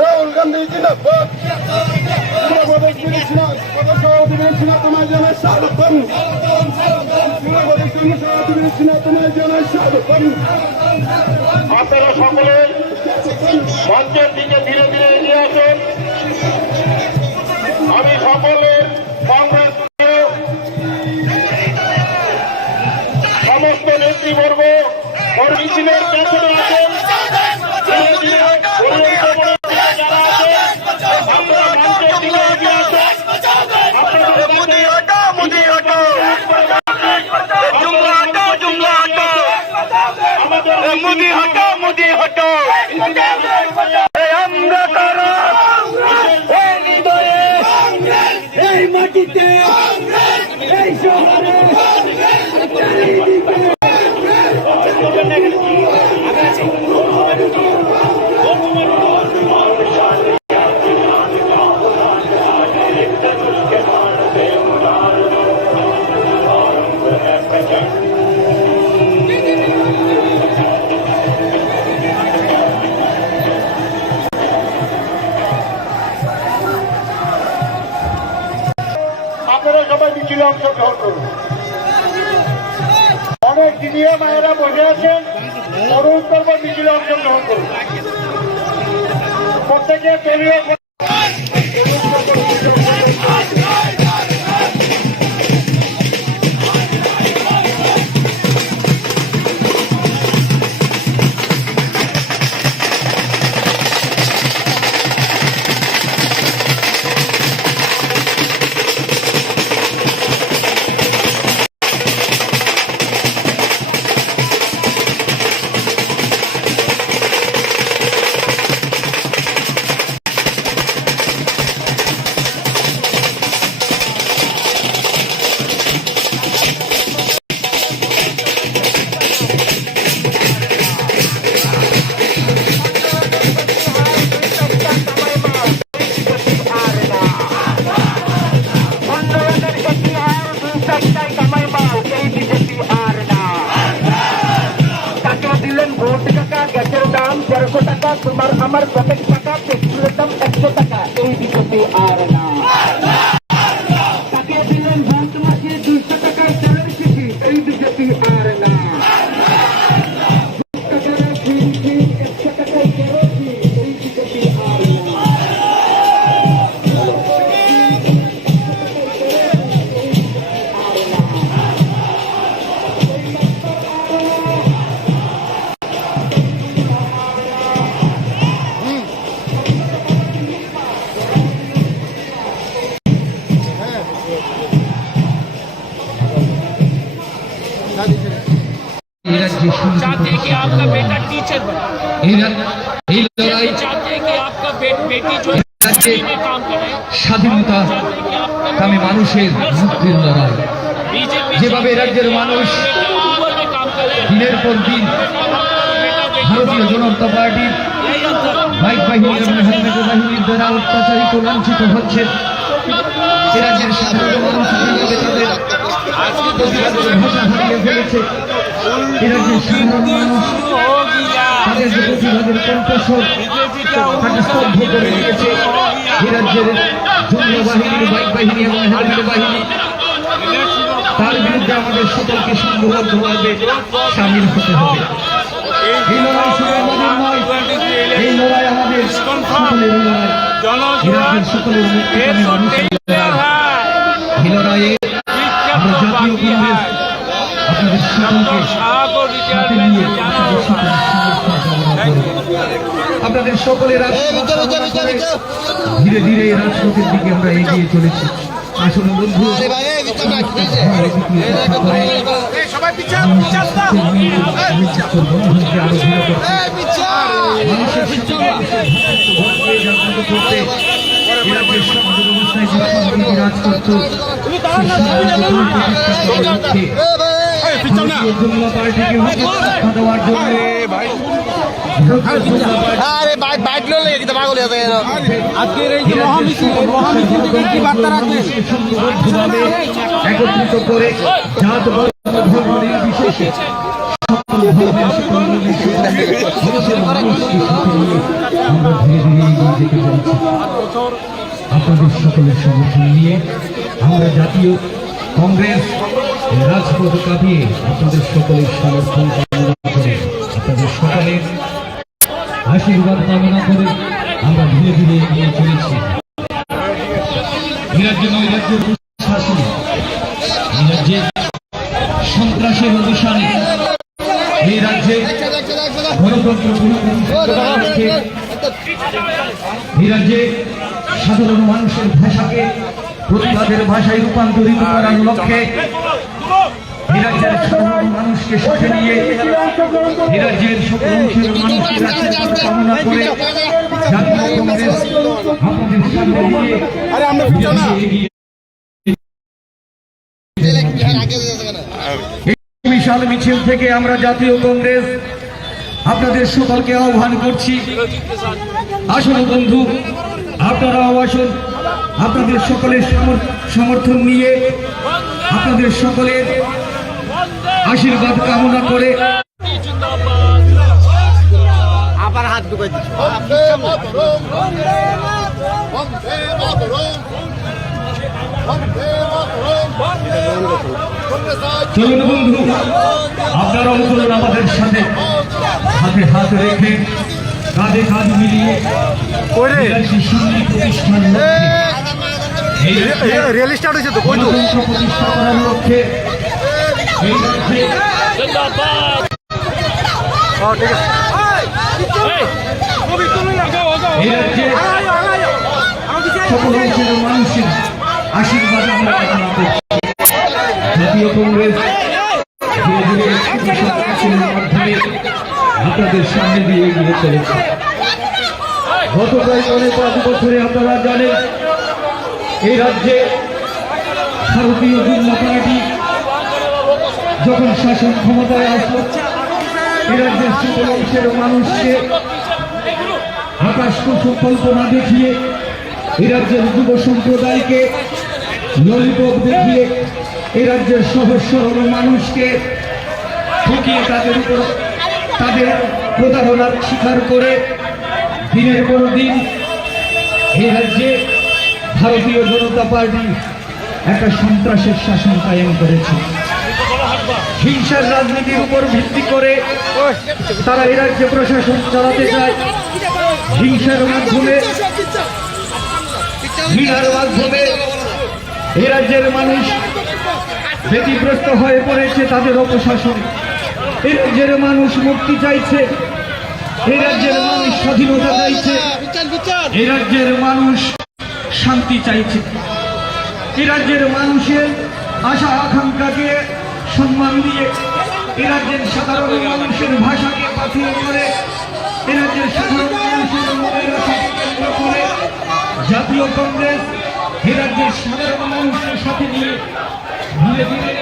রাহুল গান্ধী জিন্দাবাদ। তোমায় জানাই স্বাগতম, তোমায় জানাই স্বাগতম। আপনারা সকলে মঞ্চের দিকে ধীরে ধীরে এগিয়ে আসেন। আমি সকলের কংগ্রেস টিমের পেছনে আছেন যারা আছেন আপনারা মঞ্চের দিকে এগিয়ে আসেন আপনাদের মোদি হটো মোদি হটো জুমলা হটো জুমলা হটো আমাদের মোদি হটো মোদি হটো আমরা কারা এই হৃদয়ে এই মাটিতে এই শহরে আপনারা সবাই মিছিলে অংশগ্রহণ করুন। অনেক দিদিও মায়েরা বসে আছেন, অনুরোধ করবো মিছিলে অংশগ্রহণ করুন। প্রত্যেকে দলীয় তোমার আমার পকেট টাকা পেট্রোলের দাম 100 টাকা এই বিজেপি আর না তাকে দিলেন ভোট মাসে 200 টাকায় চালের শিশি এই বিজেপি আর না 100 টাকায় কেরোসিন এই বিজেপি আর না चाहते हैं कि आपका बेटा टीचर बने, चाहते हैं कि आपका बेटी जो में काम करे, স্বাধীনতা কামী মানুষের মুক্তির লড়াই बीजेपी যেভাবে রাজ্যের মানুষ में काम करे, দিনের পর দিন ভারতীয় জনতা পার্টির বাইক বাহিনী এবং হেলমেট বাহিনীর দ্বারা অত্যাচারিত লাঞ্ছিত হচ্ছে এ রাজ্যের সাধারণ মানুষ যেভাবে তাদের প্রতিবাদের ভাষা হারিয়ে ফেলেছে এ রাজ্যের সাধারণ মানুষ তাদের যে প্রতিবাদের কণ্ঠস্বর তাকে স্তব্ধ করে দিয়েছে এ রাজ্যের জঙ্গি বাহিনী বাইক বাহিনী এবং হেলমেট বাহিনী তার বিরুদ্ধে আমাদের সকলকে সংঘবদ্ধভাবে সামিল হতে হবে এই লড়াই শুধু আমাদের নয় এই লড়াই আমাদের সকলের লড়াই রাজ্যের সকলের মুক্তিকামী মানুষের লড়াই এই লড়াইয়ে আমরা জাতীয় কংগ্রেস আপনাদের সকলকে সাথে নিয়ে আপনাদের সকলের ধীরে ধীরে এই রাজপথের দিকে আমরা এগিয়ে চলেছি আসলে বন্ধু বিরাজ করত পার্টিকে দেওয়ার জন্য আজকের এই যে মহামিছিল থেকে কি বার্তা রাখবেন একত্রিত করে জাত ধর্ম নির্বিশেষে আপনাদের সকলের সমর্থন নিয়ে আমরা জাতীয় কংগ্রেস রাজপথ কাঁপিয়ে আপনাদের সকলের সমর্থন কামনা করে আপনাদের সকলের আশীর্বাদ কামনা করে আমরা ধীরে ধীরে এগিয়ে চলেছি। এই রাজ্যে নয় রাজ্যের শাসন, এই রাজ্যে সন্ত্রাসের অভিশানে এই রাজ্যে গণতন্ত্র এই রাজ্যে সাধারণ মানুষের ভাষাকে প্রতিবাদের ভাষায় রূপান্তরিত করার লক্ষ্যে এই রাজ্যের সাধারণ মানুষকে সাথে নিয়ে এই রাজ্যের সকল অংশের মানুষের আশীর্বাদ কামনা করে জাতীয় কংগ্রেস আপনাদের সামনে নিয়ে এগিয়ে এই বিশাল মিছিল থেকে আমরা জাতীয় কংগ্রেস আপনাদের সকলকে আহ্বান করছি। আসুন বন্ধু, আপনারাও আসুন, আপনাদের সকলের সমর্থন নিয়ে আপনাদের সকলের আশীর্বাদ কামনা করে আবার হাত ঢুকাই দিচ্ছি। চলুন বন্ধু, আপনারাও চলুন আমাদের সাথে, হাতে হাত রেখে কাঁধে কাঁধ মিলিয়ে প্রতিষ্ঠান রেল স্টার্ট হয়েছে তো প্রতিষ্ঠা করার লক্ষ্যে এই রাজ্যে সকল অংশের মানুষের আশীর্বাদ আমরা কামনা করছি। জাতীয় কংগ্রেস ধীরে ধীরে মাধ্যমে আপনাদের সামনে দিয়ে এগিয়ে চলেছে। গত প্রায় 5 বছরে আপনারা জানেন এই রাজ্যে ভারতীয় জনতা পার্টি যখন শাসন ক্ষমতায় আসলো, এই রাজ্যের সকল অংশের মানুষকে আকাশ কল্পনা দেখিয়ে এই রাজ্যের যুব সম্প্রদায়কে ললিপপ দেখিয়ে এই রাজ্যের সহজ সরল মানুষকে ঠকিয়ে তাদের প্রতারণার শিকার করে দিনের পর দিন এই রাজ্যে ভারতীয় জনতা পার্টি একটা সন্ত্রাসের শাসন কায়েম করেছে। হিংসার রাজনীতির উপর ভিত্তি করে তারা এই রাজ্যে প্রশাসন চালাতে চায়। হিংসার মাধ্যমে, ঘৃণার মাধ্যমে এই রাজ্যের মানুষ ব্যতিগ্রস্ত হয়ে পড়েছে তাদের অপশাসন। এই রাজ্যের মানুষ মুক্তি চাইছে, এই রাজ্যের মানুষ স্বাধীনতা চাইছে, এই রাজ্যের মানুষ শান্তি চাইছে, এই রাজ্যের মানুষের আশা আকাঙ্ক্ষাকে সম্মান দিয়ে এই রাজ্যের সাধারণ মানুষের ভাষাকে পাথিয়ে করে এই রাজ্যের সাধারণ মানুষের মনের আশাকে কেন্দ্র করে জাতীয় কংগ্রেস এই রাজ্যের সাধারণ মানুষের সাথে নিয়ে ধীরে ধীরে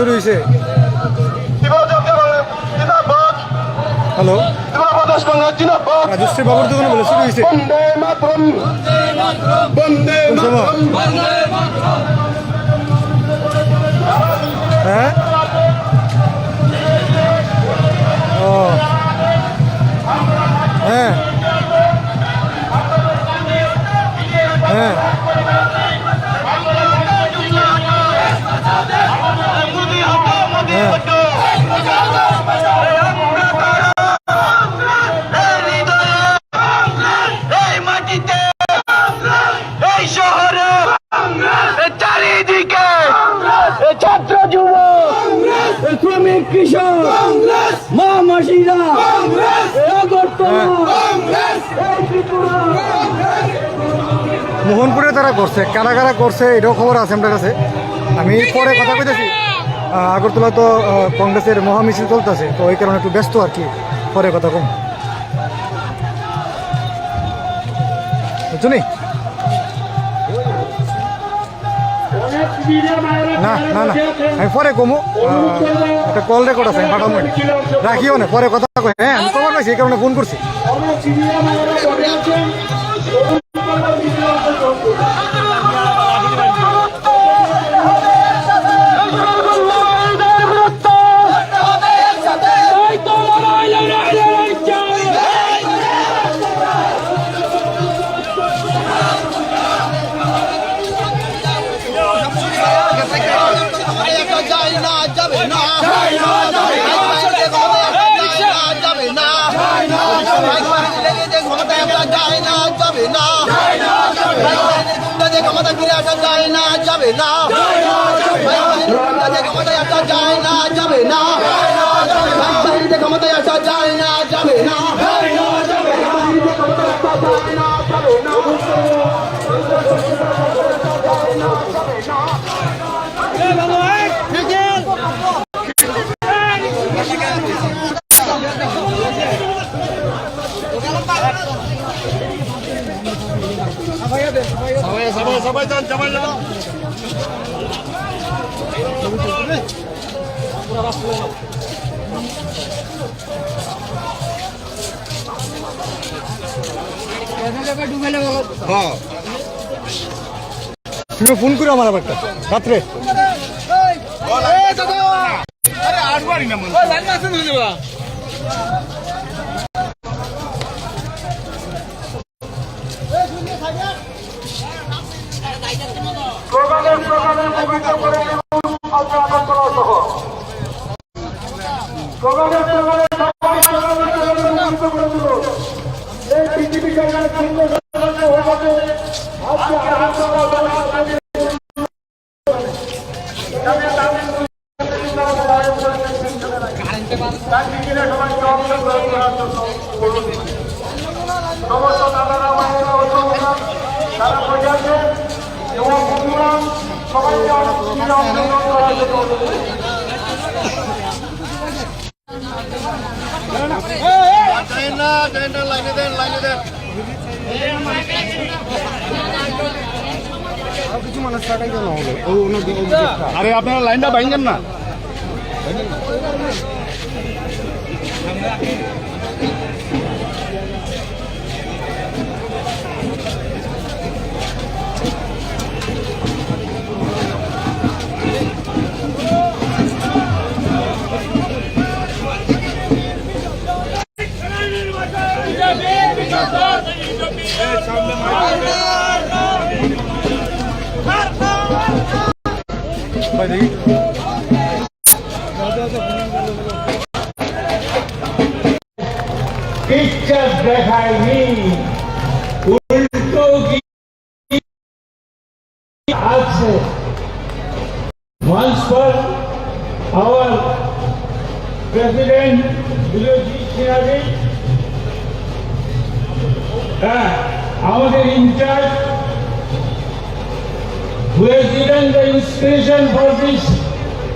শুরু হয়েছে জিন্দাবাদ হ্যালো ত্রিপুরা প্রদেশ কংগ্রেস জিন্দাবাদ রাজশ্রী বাবুর দোকানে বলে শুরু হয়েছে বন্দে মাতরম বন্দে মাতরম হ্যাঁ ও হ্যাঁ হ্যাঁ এই মাটিতে এই শহরে চারিদিকে ছাত্র যুব শ্রমিক কৃষক মা মাসিরা মোহনপুরে তারা করছে কারা কারা করছে এটাও খবর আছে আমার কাছে আমি পরে কথা কইতেছি আগরতলা তো কংগ্রেসের মহামিছিল চলতেছে তো ওই কারণে একটু ব্যস্ত আর কি পরে কথা কম বুঝছো নি না না না আমি পরে কমু একটা কল রেকর্ড আছে আমি পাঠাবো রাখিও না পরে কথা কই হ্যাঁ আমি খবর পাইছি এই কারণে ফোন করছি ক্ষমতা ফিরে আসা যায় না যাবে না ক্ষমতায় আসা যায় না যাবে না ক্ষমতায় আসা যায় না যাবে না সবাই যান সবাই যান তুমি ফোন করো আমার আবার রাত্রে আরে আপনারা লাইনটা ভাঙেন না পিকচার দেখায়নি উল্টো আছে once for our president Biloji Sinaji আমাদের in charge who has given the inspiration for this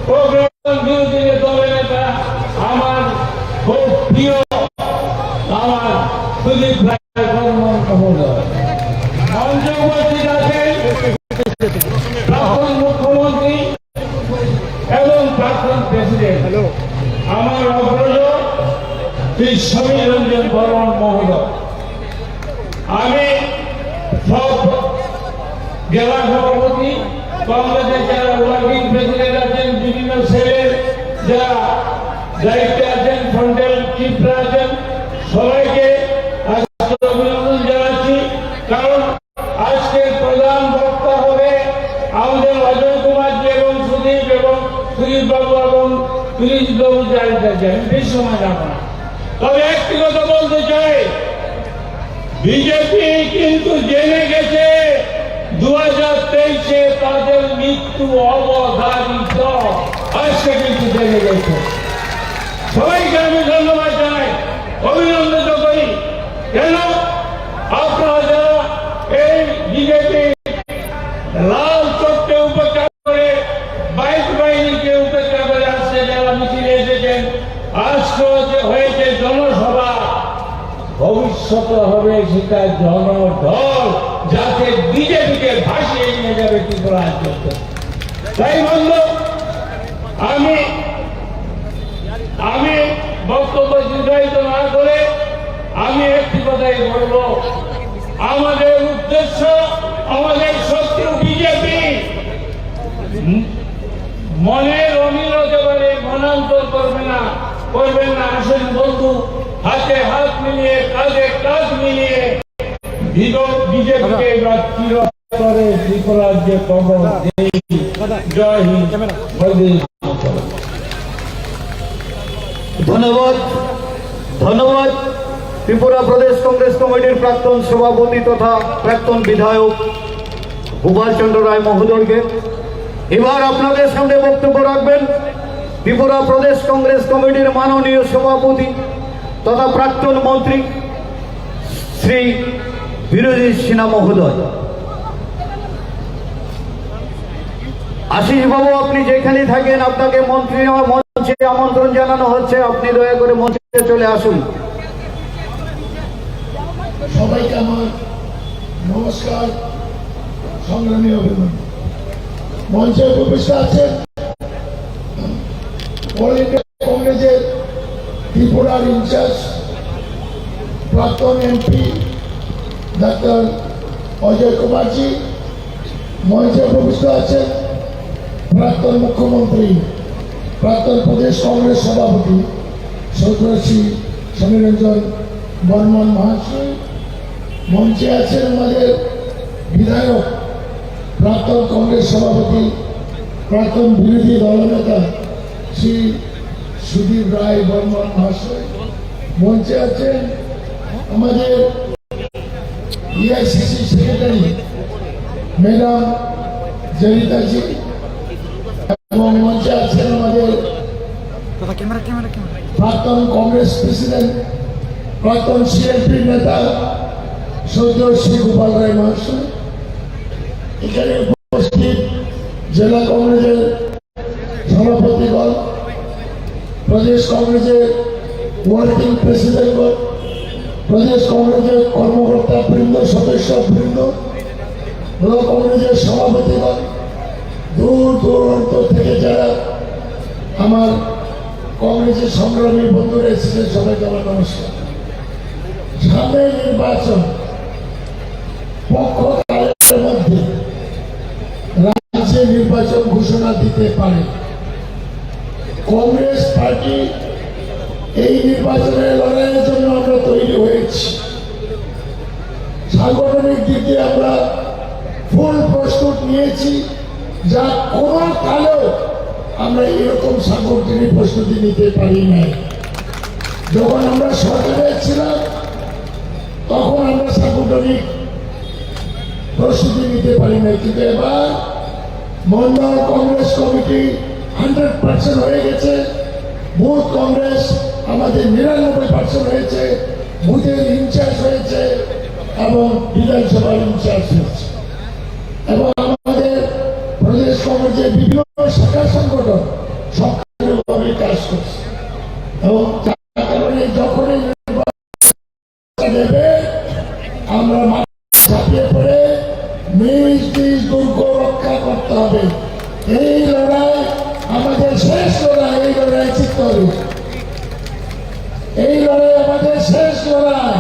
program বিরোধী দলের নেতা আমার খুব প্রিয় আমার সুদীপ ভাই বর্মন মহোদয় মঞ্চে উপস্থিত আছেন প্রাক্তন মুখ্যমন্ত্রী এবং প্রাক্তন সমীর রঞ্জন বর্মন মহোদয়। আমি সব জেলা সভাপতি, কংগ্রেসের যারা ওয়ার্কিং প্রেসিডেন্ট আছেন, বিভিন্ন সেলের যারা দায়িত্বে আছেন, ফ্রন্টাল চিফরা আছেন, সবাইকে আজকে অভিনন্দন জানাচ্ছি। কারণ আজকের প্রধান বক্তা হবে আমাদের অজয় কুমারজি এবং সুদীপ বাবু এবং পুলিশ বাবু জানিতে চাই, বেশি সময় রাখা। তবে একটি কথা বলতে চাই, বিজেপি কিন্তু জেনে গেছে 2023-এ তাদের মৃত্যু অবধারিত, আজকে কিন্তু জেনে গেছে। সবাইকে আমি ধন্যবাদ জানাই, অভিনন্দিত করি। কেন আপনারা যারা এই বিজেপি লাল চোখকে উপেক্ষা করে, বাইক বাহিনীকে উপেক্ষা করে আসছে, যারা মিছিলে এসেছেন, আজকে যে হয়েছে জনসভা, ভবিষ্যতে হবে সেটা জনদল, যাতে বিজেপিকে ভাসিয়ে নিয়ে যাবে ত্রিপুরা রাজ্যতে। তাই বন্ধু, আমি বক্তব্য দীর্ঘায়িত না করে আমি একটি কথাই বলবো, আমাদের উদ্দেশ্য, আমাদের শত্রু বিজেপি মনের অমিল হতে পারে, মনান্তর করবেন না। আসেন বন্ধু, হাতে হাত মিলিয়ে, কাঁধে কাঁধ মিলিয়ে বিজেপিকে এবার চিরতরে ত্রিপুরাজ্যে কবর দেই। জয় হিন্দ। ধন্যবাদ ত্রিপুরা প্রদেশ কংগ্রেস কমিটির প্রাক্তন সভাপতি তথা প্রাক্তন বিধায়ক গোপাল চন্দ্র রায় মহোদয়কে। এবার আপনাদের সামনে বক্তব্য রাখবেন ত্রিপুরা প্রদেশ কংগ্রেস কমিটির মাননীয় সভাপতি তথা প্রাক্তন মন্ত্রী শ্রী বিরোধী সিনহা মহোদয়। আশিস বাবু, আপনি যেখানে থাকেন, আপনাকে মন্ত্রী মঞ্চে আমন্ত্রণ জানানো হচ্ছে, আপনি দয়া করে মঞ্চে চলে আসুন। সবাইকে আমার নমস্কার, সংগ্রামী অভিনন্দন। মঞ্চে উপবিষ্ট আছেন অল ইন্ডিয়া কংগ্রেসের ত্রিপুরার ইনচার্জ প্রাক্তন এমপি ডাক্তার অজয় কুমারজি। মঞ্চে উপবিষ্ট আছেন প্রাক্তন মুখ্যমন্ত্রী, প্রাক্তন প্রদেশ কংগ্রেস সভাপতি শ্রী সমীর রঞ্জন বর্মন মহাশয়। মঞ্চে আছেন আমাদের বিধায়ক, প্রাক্তন কংগ্রেস সভাপতি, প্রাক্তন বিরোধী দলনেতা শ্রী সুদীপ রায় বর্মন মহাশয়। মঞ্চে আছেন আমাদের এআইসিসি সেক্রেটারি ম্যাডাম জয়িতাজি, এবং মঞ্চে আছেন আমাদের প্রাক্তন কংগ্রেস প্রেসিডেন্ট, প্রাক্তন সিএলপি নেতা সৌজয় শ্রী গোপাল রায় মহাশয়। এখানে উপস্থিত জেলা কংগ্রেসের সভাপতিগণ, প্রদেশ কংগ্রেসের ওয়ার্কিং প্রেসিডেন্টগণ, প্রদেশ কংগ্রেসের কর্মকর্তা বৃন্দ, সদস্য বৃন্দ, ব্লক কংগ্রেসের সভাপতিগণ, দূর দূরান্ত থেকে যারা আমার কংগ্রেসের সংগ্রামী বন্ধুরা এসেছেন, সবাইকে আমার নমস্কার। সামনে নির্বাচন, পক্ষকালের মধ্যে রাজ্যে নির্বাচন ঘোষণা দিতে পারে। কংগ্রেস পার্টি এই নির্বাচনের লড়াইয়ের জন্য আমরা তৈরি হয়েছি। সাংগঠনিক দিক দিয়ে আমরা ফুল প্রস্তুত নিয়েছি, যা কোনো কালেও আমরা এরকম সাংগঠনিক প্রস্তুতি নিতে পারি নাই। যখন আমরা সরকারে ছিলাম তখন আমরা সাংগঠনিক প্রস্তুতি নিতে পারি নাই, কিন্তু এবার মন্ডল কংগ্রেস কমিটি 100% হয়ে গেছে, বুথ কংগ্রেস আমাদের 99% হয়েছে, বুথের ইনচার্জ হয়েছে এবং বিধানসভার ইনচার্জ হয়েছে, এবং আমাদের প্রদেশ কংগ্রেসের বিভিন্ন শাখা সংগঠন সক্রিয়ভাবে কাজ করছে। এবং যার কারণে যখনই দেবে আমরা ঝাঁপিয়ে পড়ে নিজ নিজ দুর্গ রক্ষা করতে হবে। এই লড়াই আমাদের শেষ লড়াই, এই লড়াই জিততে হবে। এই লড়াই লড়াই,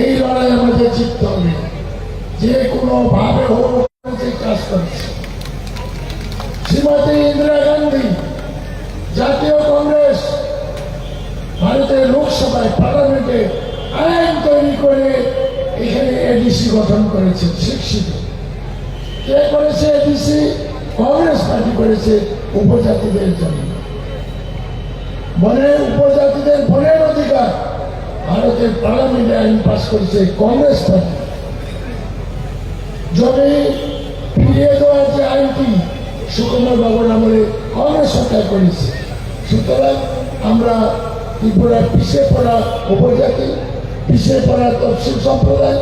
এই লড়াইয়ের মধ্যে জিততে হবে। যে কোনো ভাবে হোক কাজ করেছে শ্রীমতী ইন্দিরা গান্ধী, জাতীয় কংগ্রেস ভারতের লোকসভায় পার্লামেন্টে আইন তৈরি করে এখানে এডিসি গঠন করেছে, শিক্ষিত কে করেছে? এডিসি কংগ্রেস পার্টি করেছে উপজাতিদের জন্য। উপজাতিদের বনের অধিকার ভারতের পার্লামেন্টে আইন পাস করেছে কংগ্রেস পার্টি। জমি ফিরিয়ে দেওয়ার যে আইনটি সুকুমার বাবুর আমলে কংগ্রেস সরকার করেছে। সুতরাং আমরা ত্রিপুরার পিছিয়ে পড়া উপজাতি, পিছিয়ে পড়া তফসিল সম্প্রদায়,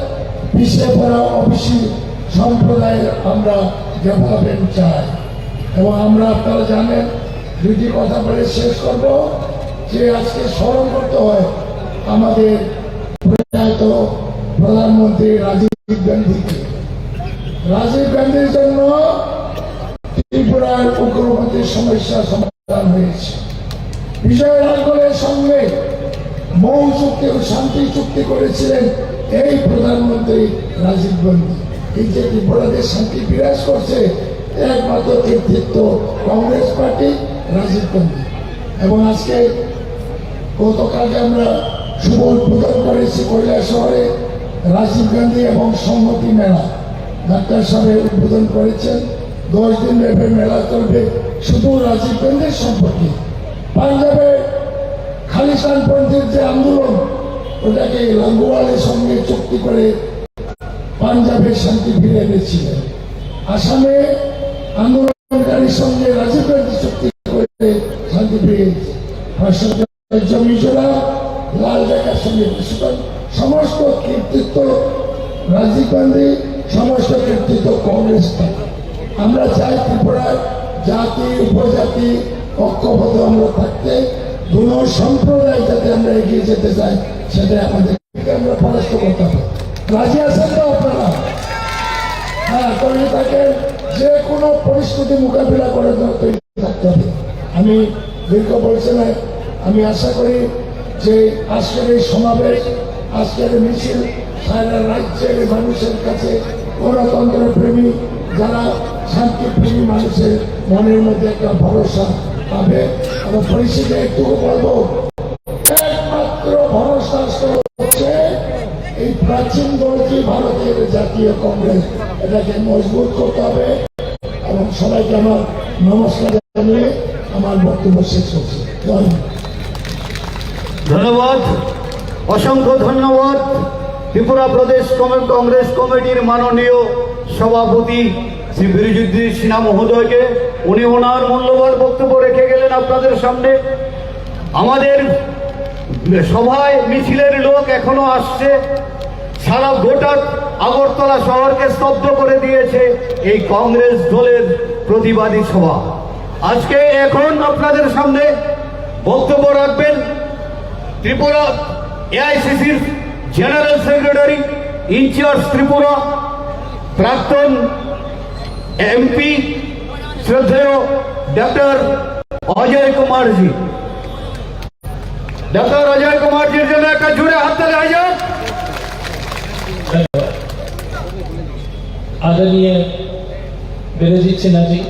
পিছিয়ে পড়া ওবিসি সম্প্রদায়ের আমরা ডেভেলপমেন্ট চাই। এবং আমরা, আপনারা জানেন, দুটি কথা বলে শেষ করব যে আজকে স্মরণ করতে হয় আমাদের প্রয়াত প্রধানমন্ত্রী রাজীব গান্ধীকে। রাজীব গান্ধীর জন্য ত্রিপুরার উগ্রপন্থীর সমস্যার সমাধান হয়েছে। বিজয় রাঘবের সঙ্গে মৌ চুক্তি ও শান্তি চুক্তি করেছিলেন এই প্রধানমন্ত্রী রাজীব গান্ধী। এই যে ত্রিপুরাতে শান্তি বিরাজ করছে, একমাত্র কৃতিত্ব কংগ্রেস পার্টি, রাজীব গান্ধী। এবং আজকে গতকালকে আমরা শুভ উদ্বোধন করেছি কৈলাস শহরে রাজীব গান্ধী এবং সংহতি মেলা। ডাক্তার সাহেব উদ্বোধন করেছেন। 10 দিন ব্যাপী মেলা চলবে শুধু রাজীব গান্ধীর সম্পর্কে। পাঞ্জাবে খালিস্তানপন্থীর যে আন্দোলন, ওটাকে লাঙ্গোয়ালের সঙ্গে চুক্তি করে পাঞ্জাবের শান্তি ফিরে এনেছিলেন। আসামে আন্দোলনকারীর সঙ্গে রাজীব গান্ধী চুক্তি করে শান্তি ফিরিয়েছে। মিজোরাম লাল জায়গার সঙ্গে সমস্ত কৃতিত্ব রাজীব গান্ধী, সমস্ত কৃতিত্ব কংগ্রেস। আমরা চাই ত্রিপুরায় জাতি উপজাতি ঐক্যবদ্ধ আমরা থাকতে, দুনো সম্প্রদায় যাতে আমরা এগিয়ে যেতে চাই, সেটাই আমাদের আমরা পরাস্ত করতে হবে। রাজি আছেন তো আপনারা? হ্যাঁ, তৈরি থাকেন। যে কোনো পরিস্থিতি মোকাবিলা করার জন্য তৈরি থাকতে হবে। আমি দীর্ঘ বলছি না, আমি আশা করি যে আজকের এই সমাবেশ, আজকের মিছিল সারা রাজ্যের মানুষের কাছে গণতন্ত্র প্রেমী, যারা শান্তি প্রেমী মানুষের মনের মধ্যে একটা ভরসা পাবে। এবং পরিস্থিতি একটুকু বলবো, একমাত্র ভরসা হচ্ছে এই প্রাচীন দলটি ভারতের জাতীয় কংগ্রেস। এটাকে মজবুত করতে হবে। এবং সবাইকে আমার নমস্কার জানিয়ে আমার বক্তব্য শেষ করছি। ধন্যবাদ, অসংখ্য ধন্যবাদ ত্রিপুরা প্রদেশ কংগ্রেস কমিটির মাননীয় সভাপতি শ্রী বীরযুদ্ধ সিনহা মহোদয়কে। উনি ওনার মূল্যবান বক্তব্য রেখে গেলেন আপনাদের সামনে। আমাদের সভায় মিছিলের লোক এখনো আসছে। সারা গোটা আগরতলা শহরকে স্তব্ধ করে দিয়েছে এই কংগ্রেস দলের প্রতিবাদী সভা। আজকে এখন আপনাদের সামনে বক্তব্য রাখবেন ত্রিপুরা এআইসিসির জেনারেল সেক্রেটারি, ইনচার্জ ত্রিপুরা, প্রাক্তন এমপি শ্রদ্ধেয় ডক্টর অজয় কুমারজি। डॉक्टर अजय कुमार जी का जुड़े हाथ तले आ जाओ। आदरणीय विरोधी सिन्हा जी,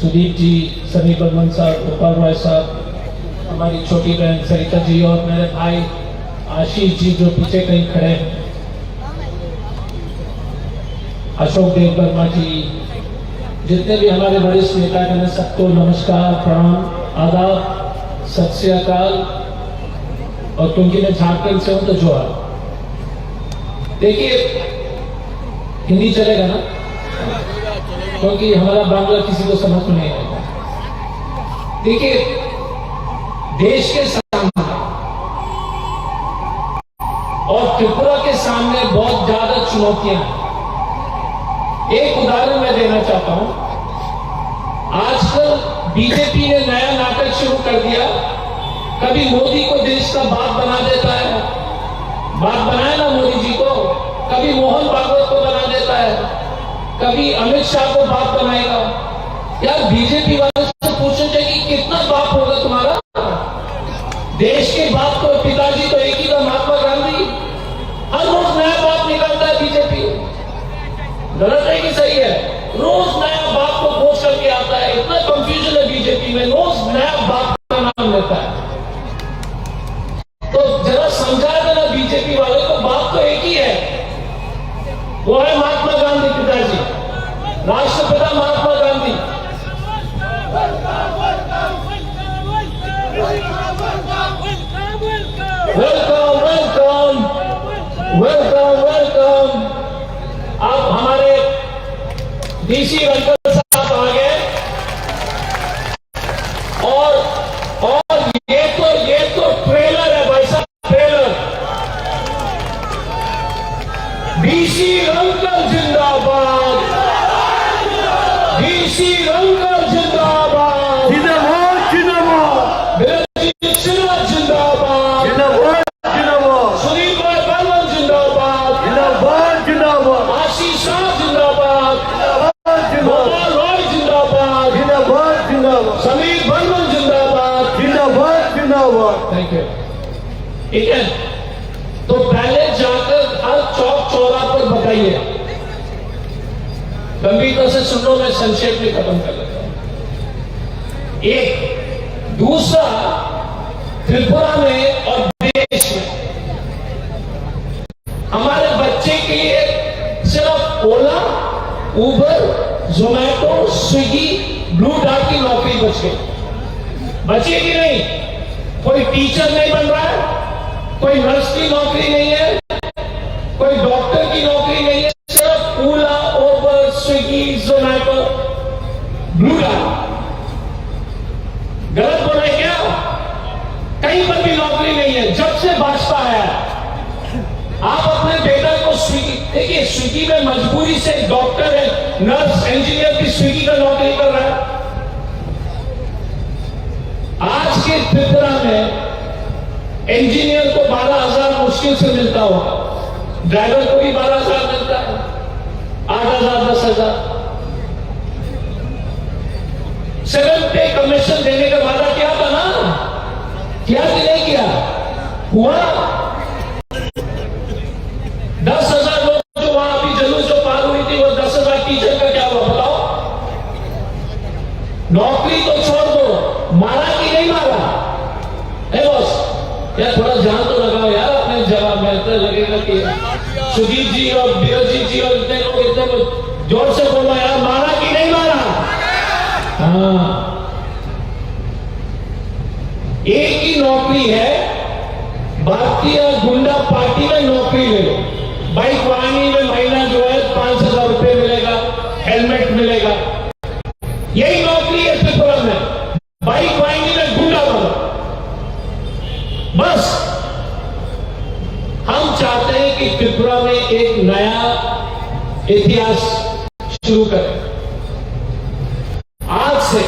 सुदीप जी, सनी बर्मन साहब, गोपाल रॉय साहब, हमारी छोटी बहन सरिता जी और मेरे भाई आशीष जी जो पीछे कहीं खड़े हैं, अशोक देव वर्मा जी, जितने भी हमारे वरिष्ठ नेता हैं, सबको नमस्कार, प्रणाम, आदाब, सत श्री अकाल। और क्योंकि मैं झारखंड से हूं तो जोहार। देखिए, हिंदी चलेगा ना, क्योंकि हमारा बांग्ला किसी को समझ में नहीं आएगा। देखिए, देश के सामने और त्रिपुरा के सामने बहुत ज्यादा चुनौतियां हैं। एक उदाहरण मैं देना चाहता हूं। आजकल बीजेपी ने नया नाटक शुरू कर दिया। कभी मोदी को देश का बाप बना देता है, बाप बनाए ना मोदी जी को, कभी मोहन भागवत को बना देता है, कभी अमित शाह को बाप बनाएगा। यार, बीजेपी वालों से पूछना चाहिए कि कितना बाप होगा तुम्हारा? देश के बाप को, पिताजी तो एक ही का गलत है कि सही है? रोज नया बात को खोज करके आता है। इतना कंफ्यूजन है बीजेपी में, रोज नया बात का नाम लेता है। तो जरा समझा देना बीजेपी वाले को, बात तो एक ही है, वो है महात्मा गांधी पिताजी, राष्ट्रपिता Mahatma Gandhi. Welcome welcome welcome welcome. अब हमारे डीसी अंकल साहब आ गए और ये तो ट्रेलर है भाई साहब, ट्रेलर। डीसी अंकल जिंदाबाद, डीसी अंकल जिंदाबाद, जिंदाबाद जिंदाबाद, बिरंजीत सिन्हा जिंदाबाद, जिंदाबाद जिंदाबाद, सुनील भाई बर्मन जिंदाबाद, जिंदाबाद जिंदाबाद, आशीष शाह जिंदाबाद, गोपाल रॉय जिंदाबाद, जिंदाबाद जिंदाबाद, समीर बर्मन जिंदाबाद, जिंदाबाद जिंदाबाद। Thank you. ठीक है, तो पहले जाकर हर चौक चौराहे पर बताइए, गंभीरता से सुन लो, मैं संक्षेप में खत्म कर लेता हूं। एक दूसरा, त्रिपुरा में और देश में हमारे बच्चे के लिए सिर्फ ओला, उबर, जोमैटो, स्विगी, ब्लू डार्ट की नौकरी बचेगी नहीं। कोई टीचर नहीं बन रहा है, कोई नर्स की नौकरी नहीं है, कोई डॉक्टर की नौकरी नहीं है, सिर्फ ओला, उबर, स्विगी, जोमैटो, ब्लू डार्ट। गलत बोल रहे क्या? कहीं पर भी नौकरी नहीं है जब से भाजपा आया। आप अपने बेटा को स्विगी, देखिए स्विगी में मजबूरी से डॉक्टर है, नर्स, इंजीनियर की स्विगी का नौकरी कर रहा है। आज के त्रिपुरा में इंजीनियर को 12,000 मुश्किल से मिलता होगा, ड्राइवर को भी 12,000 मिलता है, 8,000, 10,000। 7 पे कमीशन देने का वादा क्या था ना, किया कि नहीं किया? हुआ। 10,000 लोग जो वहां अभी जुलूस जो पार हुई थी, वो 10,000 टीचर का क्या हुआ बताओ? नौकरी तो छोड़ दो, मारा कि नहीं मारा? है बॉस, यार थोड़ा ध्यान तो लगाओ यार अपने जवाब में। तो लगेगा कि सुदीप जी और बीरजीत जी और इतने लोग इतने जोर से बोलो यार, मारा कि नहीं मारा? हाँ, एक ही नौकरी है, भारतीय गुंडा पार्टी में नौकरी ले लो। बाइक वाहनी में महीना जो है 5,000 रुपए मिलेगा, हेलमेट मिलेगा, यही नौकरी है त्रिपुरा में। बाइक वाहनी में गुंडा बनो। बस हम चाहते हैं कि त्रिपुरा में एक नया इतिहास शुरू करें। आज से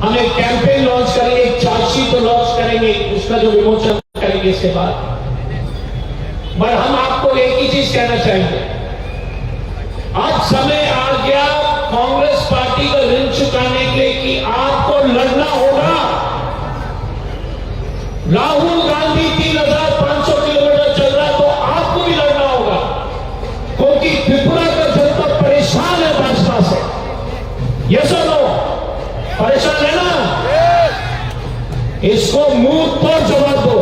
हम एक कैंपेन लॉन्च करेंगे, एक चार्जशीट तो लॉन्च करेंगे, उसका जो विमोचन करेंगे इसके बाद। पर हम आपको एक ही चीज कहना चाहेंगे, अब समय आ गया कांग्रेस पार्टी का ऋण चुकाने के लिए कि आपको लड़ना होगा। राहुल गांधी 3,500 किलोमीटर चल रहा है, तो आपको भी लड़ना होगा, क्योंकि त्रिपुरा का जनता परेशान है भाजपा से। ये सुनो, परेशान है ना? इसको मुंह तोड़ जवाब दो,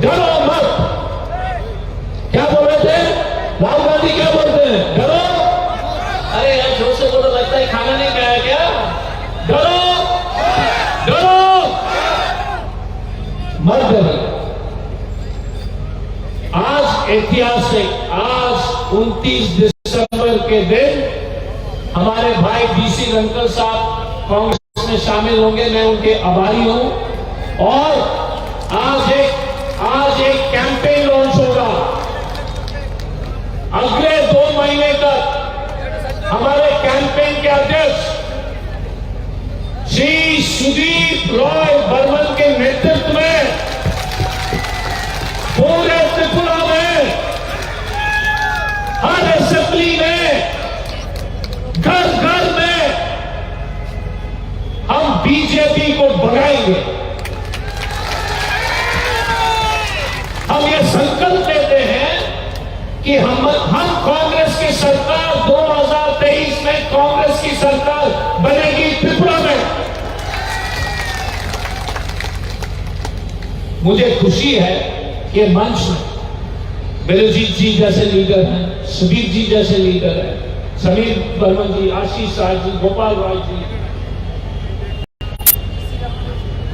डरो मत। क्या बोल रहे थे राहुल गांधी? क्या बोलते हैं? डरो। अरे यार जोर से बोलो, लगता है खाना नहीं खाया क्या? डरो डरो मत डरो। आज ऐतिहासिक, आज 29 दिसंबर के दिन हमारे भाई डीसी अंकल साहब कांग्रेस में शामिल होंगे, मैं उनके आभारी हूं। और आज एक कैंपेन लॉन्च होगा। अगले 2 महीने तक हमारे कैंपेन के अध्यक्ष श्री सुदीप रॉय बर्मन के नेतृत्व में पूरे त्रिपुरा में हर असेंबली में, घर घर में हम बीजेपी को भगाएंगे। हम ये संकल्प लेते हैं कि हम कांग्रेस के सरकार 2023 में कांग्रेस की सरकार बनेगी त्रिपुरा में। मुझे खुशी है कि मंच में बिरजीत जी जैसे लीडर हैं, सुबीर जी जैसे लीडर हैं, समीर बर्मन जी, आशीष राज जी, गोपाल राय जी,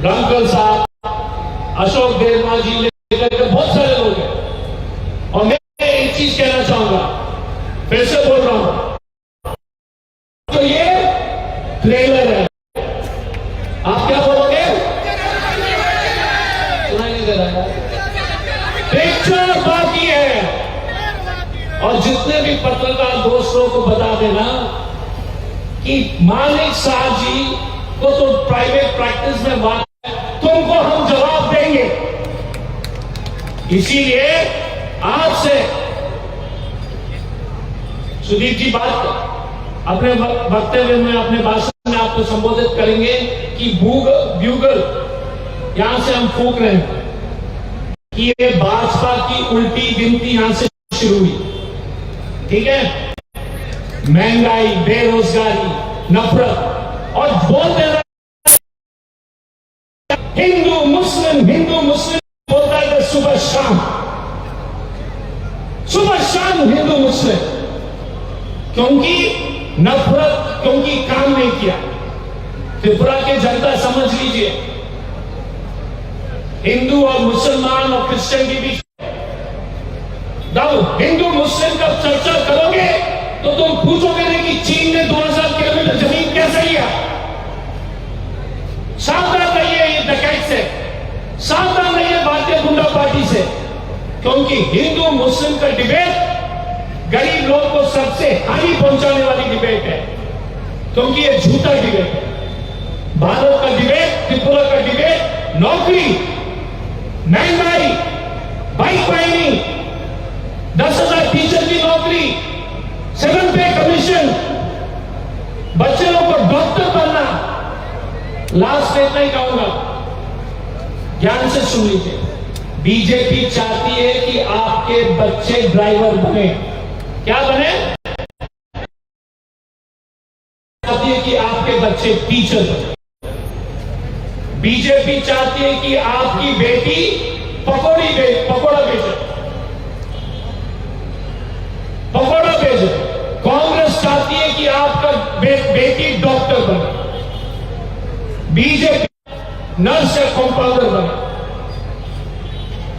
रामकल साहब, अशोक देवना जी, लेकर के बहुत सारे लोग हैं। और मैं एक चीज कहना चाहूंगा, फिर से बोल रहा हूं, तो ये ट्रेलर है। आप क्या बोलोगे? सुनाई नहीं दे रहा है। पिक्चर बाकी है। और जितने भी पत्रकार दोस्तों को बता देना कि मानिक साहब जी को तो प्राइवेट प्रैक्टिस में बात है, तुमको हम जवाब देंगे। इसीलिए आज से सुदीप जी बात अपने वक्तव्य में, अपने भाषण में आपको संबोधित करेंगे कि ब्यूगल यहां से हम फूंक रहे हैं कि ये भाजपा की उल्टी गिनती यहां से शुरू हुई। ठीक है, महंगाई, बेरोजगारी, नफरत, और बोलते रहे हिंदू मुस्लिम बोलता है सुबह शाम हिंदू मुस्लिम, क्योंकि नफरत, क्योंकि काम नहीं किया। त्रिपुरा की जनता समझ लीजिए, हिंदू और मुसलमान और क्रिश्चियन के बीच हिंदू मुस्लिम का चर्चा करोगे तो तुम पूछोगे नहीं कि चीन ने 2000 किलोमीटर जमीन कैसे लिया। सावधान रहिए ये डकैत से, सावधान रहिए भारतीय गुंडा पार्टी से, क्योंकि हिंदू मुस्लिम का डिबेट गरीब लोग को सबसे हानि पहुंचाने वाली डिबेट है, क्योंकि ये झूठा डिबेट है। भारत का डिबेट, त्रिपुरा का डिबेट, नौकरी, महंगाई, बाइक बाइनिंग, 10,000 टीचर की नौकरी, 7 पे कमीशन, बच्चे लोग को डॉक्टर बनना। लास्ट में इतना ही कहूंगा, ध्यान से सुन लीजिए। बीजेपी चाहती है कि आपके बच्चे ड्राइवर बने। क्या बने? चाहती है कि आपके बच्चे टीचर बने। बीजेपी चाहती है कि आपकी बेटी पकौड़ा बेचे। कांग्रेस चाहती है कि आपका बेटी डॉक्टर बने। बीजेपी नर्स या कंपाउंडर बने।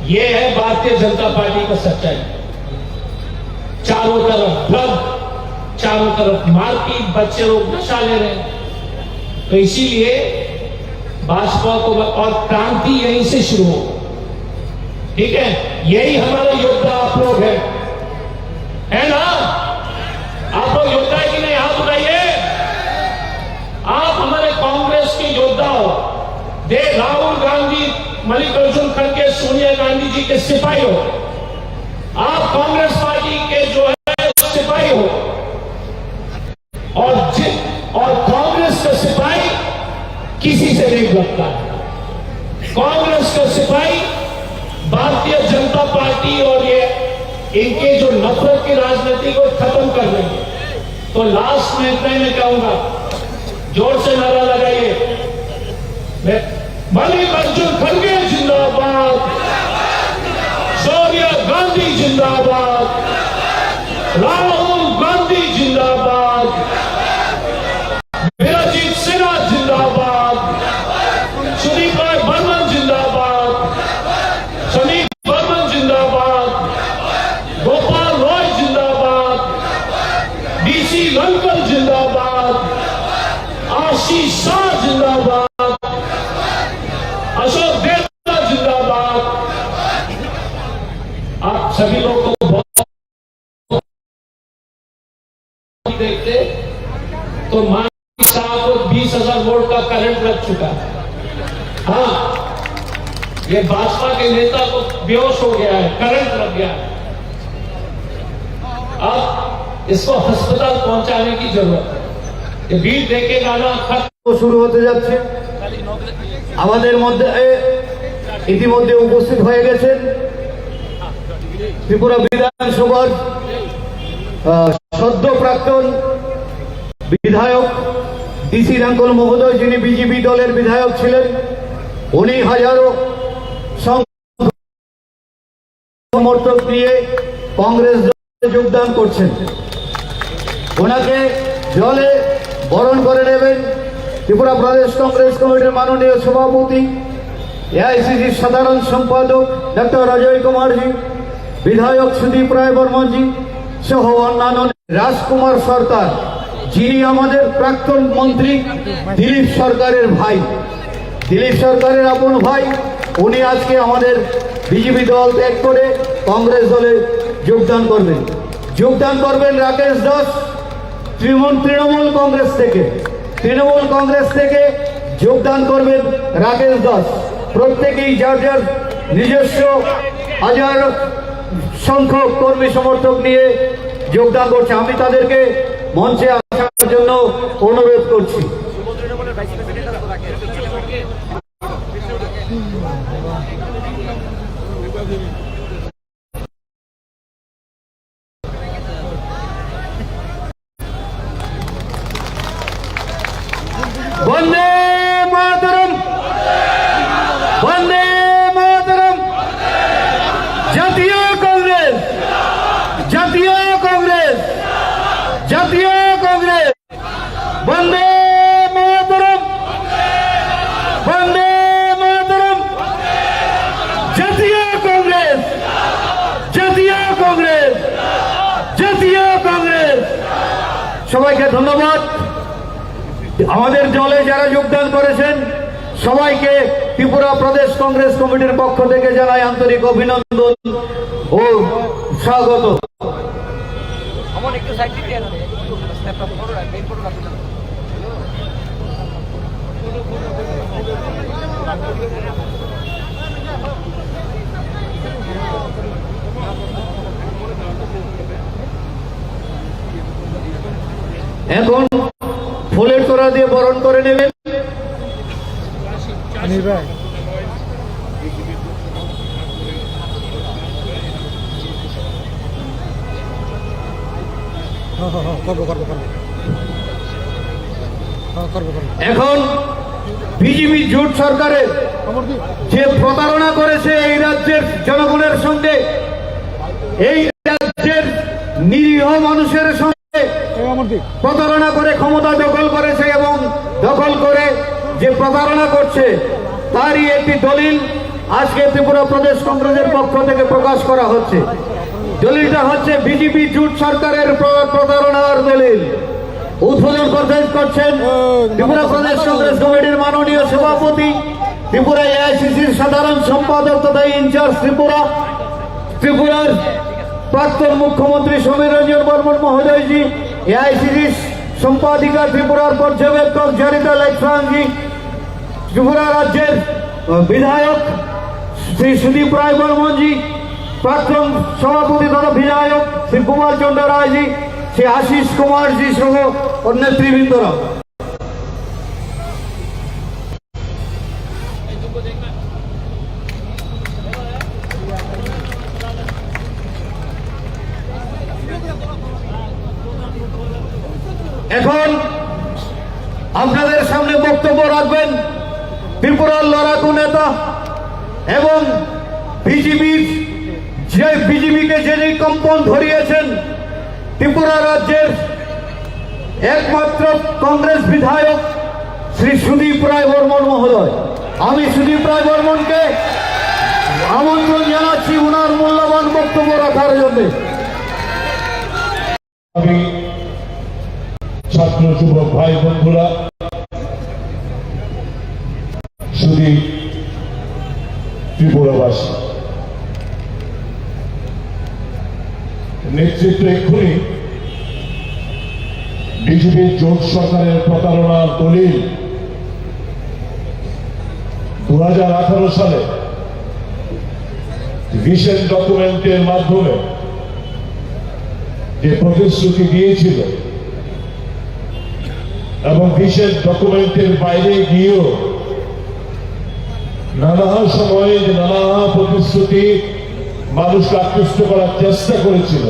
यह है भारतीय जनता पार्टी का सच्चाई। चारों तरफ ड्रग, चारों तरफ मारपीट, बच्चे लोग नशा ले रहे हैं। तो इसीलिए भाजपा को, और क्रांति यहीं से शुरू हो। ठीक है, यही हमारे योद्धा आप लोग है ना? आप लोग योद्धा है कि नहीं? हाथ उठाइए। आप हमारे कांग्रेस के योद्धा हो। राहुल गांधी, मल्लिकार्जुन खड़गे, सोनिया गांधी जी के सिपाही हो। आप कांग्रेस पार्टी के जो है सिपाही हो। और कांग्रेस का सिपाही किसी से नहीं लगता है। कांग्रेस का सिपाही भारतीय जनता पार्टी और ये इनके जो नफरत की राजनीति को खत्म कर देंगे। तो लास्ट में इतना ही मैं कहूंगा, जोर से नारा लगाइए, मल्लिकार्जुन खड़गे जिंदाबाद, सोनिया गांधी जिंदाबाद, राहुल गांधी जिंदाबाद, बिरजीत सिन्हा जिंदाबाद, सुदीप बर्मन जिंदाबाद, समीर बर्मन जिंदाबाद, गोपाल रॉय जिंदाबाद, डीसी लंकल जिंदाबाद, आशीष शाह जिंदाबाद, अशोक देवना जिंदाबाद। आप सभी लोग को बहुत देखते तो मानिक साहब को 20,000 वोल्ट का करंट लग चुका है। हाँ, ये भाजपा के नेता को बेहोश हो गया है, करंट लग गया है। अब इसको अस्पताल पहुंचाने की जरूरत है। ये भीड़ देखेगा ना, শুরু হতে যাচ্ছে। আমাদের মধ্যে ইতিমধ্যে উপস্থিত হয়ে গেছেন ত্রিপুরা বিধানসভার সদ্য প্রাক্তন বিধায়ক ডিসি রাঙ্কল মহোদয়, যিনি বিজেপি দলের বিধায়ক ছিলেন, উনি হাজারো সমর্থক নিয়ে কংগ্রেস দলে যোগদান করছেন। ওনাকে জলে বরণ করে নেবেন ত্রিপুরা প্রদেশ কংগ্রেস কমিটির মাননীয় সভাপতি, এআইসিসির সাধারণ সম্পাদক ডক্টর অজয় কুমারজি, বিধায়ক সুদীপ রায় বর্মনজি সহ অন্যান্য, রাজকুমার সরকার, যিনি আমাদের প্রাক্তন মন্ত্রী দিলীপ সরকারের ভাই, দিলীপ সরকারের আপন ভাই, উনি আজকে আমাদের বিজেপি দল ত্যাগ করে কংগ্রেস দলে যোগদান করবেন। যোগদান করবেন রাকেশ দাস তৃণমূল কংগ্রেস থেকে যোগদান করবেন রাকেশ দাস। প্রত্যেকেই যার যার নিজস্ব হাজার সংখ্যক কর্মী সমর্থক নিয়ে যোগদান করছে। আমি তাদেরকে মঞ্চে আসার জন্য অনুরোধ করছি। বন্দে মাতরম, বন্দে মাতরম। জাতীয় কংগ্রেস, জাতীয় কংগ্রেস, জাতীয় কংগ্রেস। বন্দে মাতরম, বন্দে মাতরম। জাতীয় কংগ্রেস, জাতীয় কংগ্রেস, জাতীয় কংগ্রেস। সবাইকে ধন্যবাদ। আমাদের দলে যারা যোগদান করেছেন সবাইকে ত্রিপুরা প্রদেশ কংগ্রেস কমিটির পক্ষ থেকে জানাই আন্তরিক অভিনন্দন ও স্বাগত। এখন ফুলের তোড়া দিয়ে বরণ করে নেবেন। এখন বিজেপি জোট সরকারের যে প্রতারণা করেছে এই রাজ্যের জনগণের সঙ্গে, এই রাজ্যের নিরীহ মানুষের সঙ্গে প্রতারণা করে ক্ষমতা দখল করেছে এবং দখল করে যে প্রতারণা করছে তারই একটি দলিল আজকে ত্রিপুরা প্রদেশ কংগ্রেসের পক্ষ থেকে প্রকাশ করা হচ্ছে। দলিলটা হচ্ছে বিজেপি জোট সরকারের প্রতারণার দলিল। উদ্বোধন করছেন ত্রিপুরা প্রদেশ কংগ্রেস কমিটির মাননীয় সভাপতি, ত্রিপুরা এআইসিসির সাধারণ সম্পাদক তথা ইনচার্জ ত্রিপুরার প্রাক্তন মুখ্যমন্ত্রী সমীর রঞ্জন বর্মন মহোদয়জি, এআইসিসি সম্পাদিকা ত্রিপুরার পর্যবেক্ষক জারিতা লাইফ্রানজি, ত্রিপুরা রাজ্যের বিধায়ক শ্রী সুদীপ রায় বর্মনজি, প্রাক্তন সভাপতি তথা বিধায়ক শ্রী কুমার চন্দ্র রায়জি, শ্রী আশিস কুমারজি সহ অন্য নেতৃবৃন্দরা। এখন আপনাদের সামনে বক্তব্য রাখবেন ত্রিপুরার লড়াকু নেতা এবং বিজেপিকে যিনি কম্পন ধরিয়েছেন ত্রিপুরা রাজ্যের একমাত্র কংগ্রেস বিধায়ক শ্রী সুদীপ রায় বর্মন মহোদয়। আমি সুদীপ রায় বর্মনকে আমন্ত্রণ জানাচ্ছি ওনার মূল্যবান বক্তব্য রাখার জন্য। আমি ছাত্র যুবক ভাই বন্ধুরা, শুধু ত্রিপুরাবাসী, নেতৃত্ব এক্ষুনি বিজেপি জোট সরকারের প্রতারণার দলিল 2018 সালে ভিশন ডকুমেন্টের মাধ্যমে যে প্রতিশ্রুতি দিয়েছিল এবং ভিশন ডকুমেন্টের বাইরে গিয়েও নানা সময়ে যে নানা প্রতিশ্রুতি মানুষকে আকৃষ্ট করার চেষ্টা করেছিল,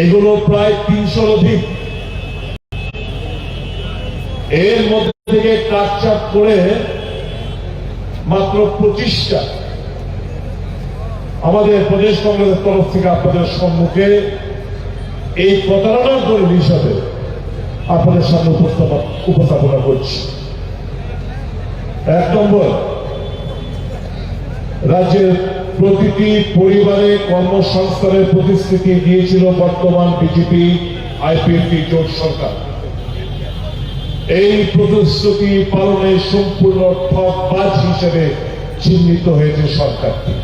এগুলো প্রায় 300 অধিক। এর মধ্যে থেকে কাটছাট করে মাত্র 25টা আমাদের প্রদেশ কংগ্রেসের তরফ থেকে আপনাদের সম্মুখে এই প্রতারণার দলিল হিসাবে আপনাদের সামনে উপস্থাপনা করছি। 1 নম্বর, রাজ্যের প্রতিটি পরিবারে কর্মসংস্থানের প্রতিশ্রুতি দিয়েছিল বর্তমান বিজেপি আইপিএফটি জোট সরকার। এই প্রতিশ্রুতি পালনে সম্পূর্ণ ঠকবাজ হিসেবে চিহ্নিত হয়েছে সরকারটি।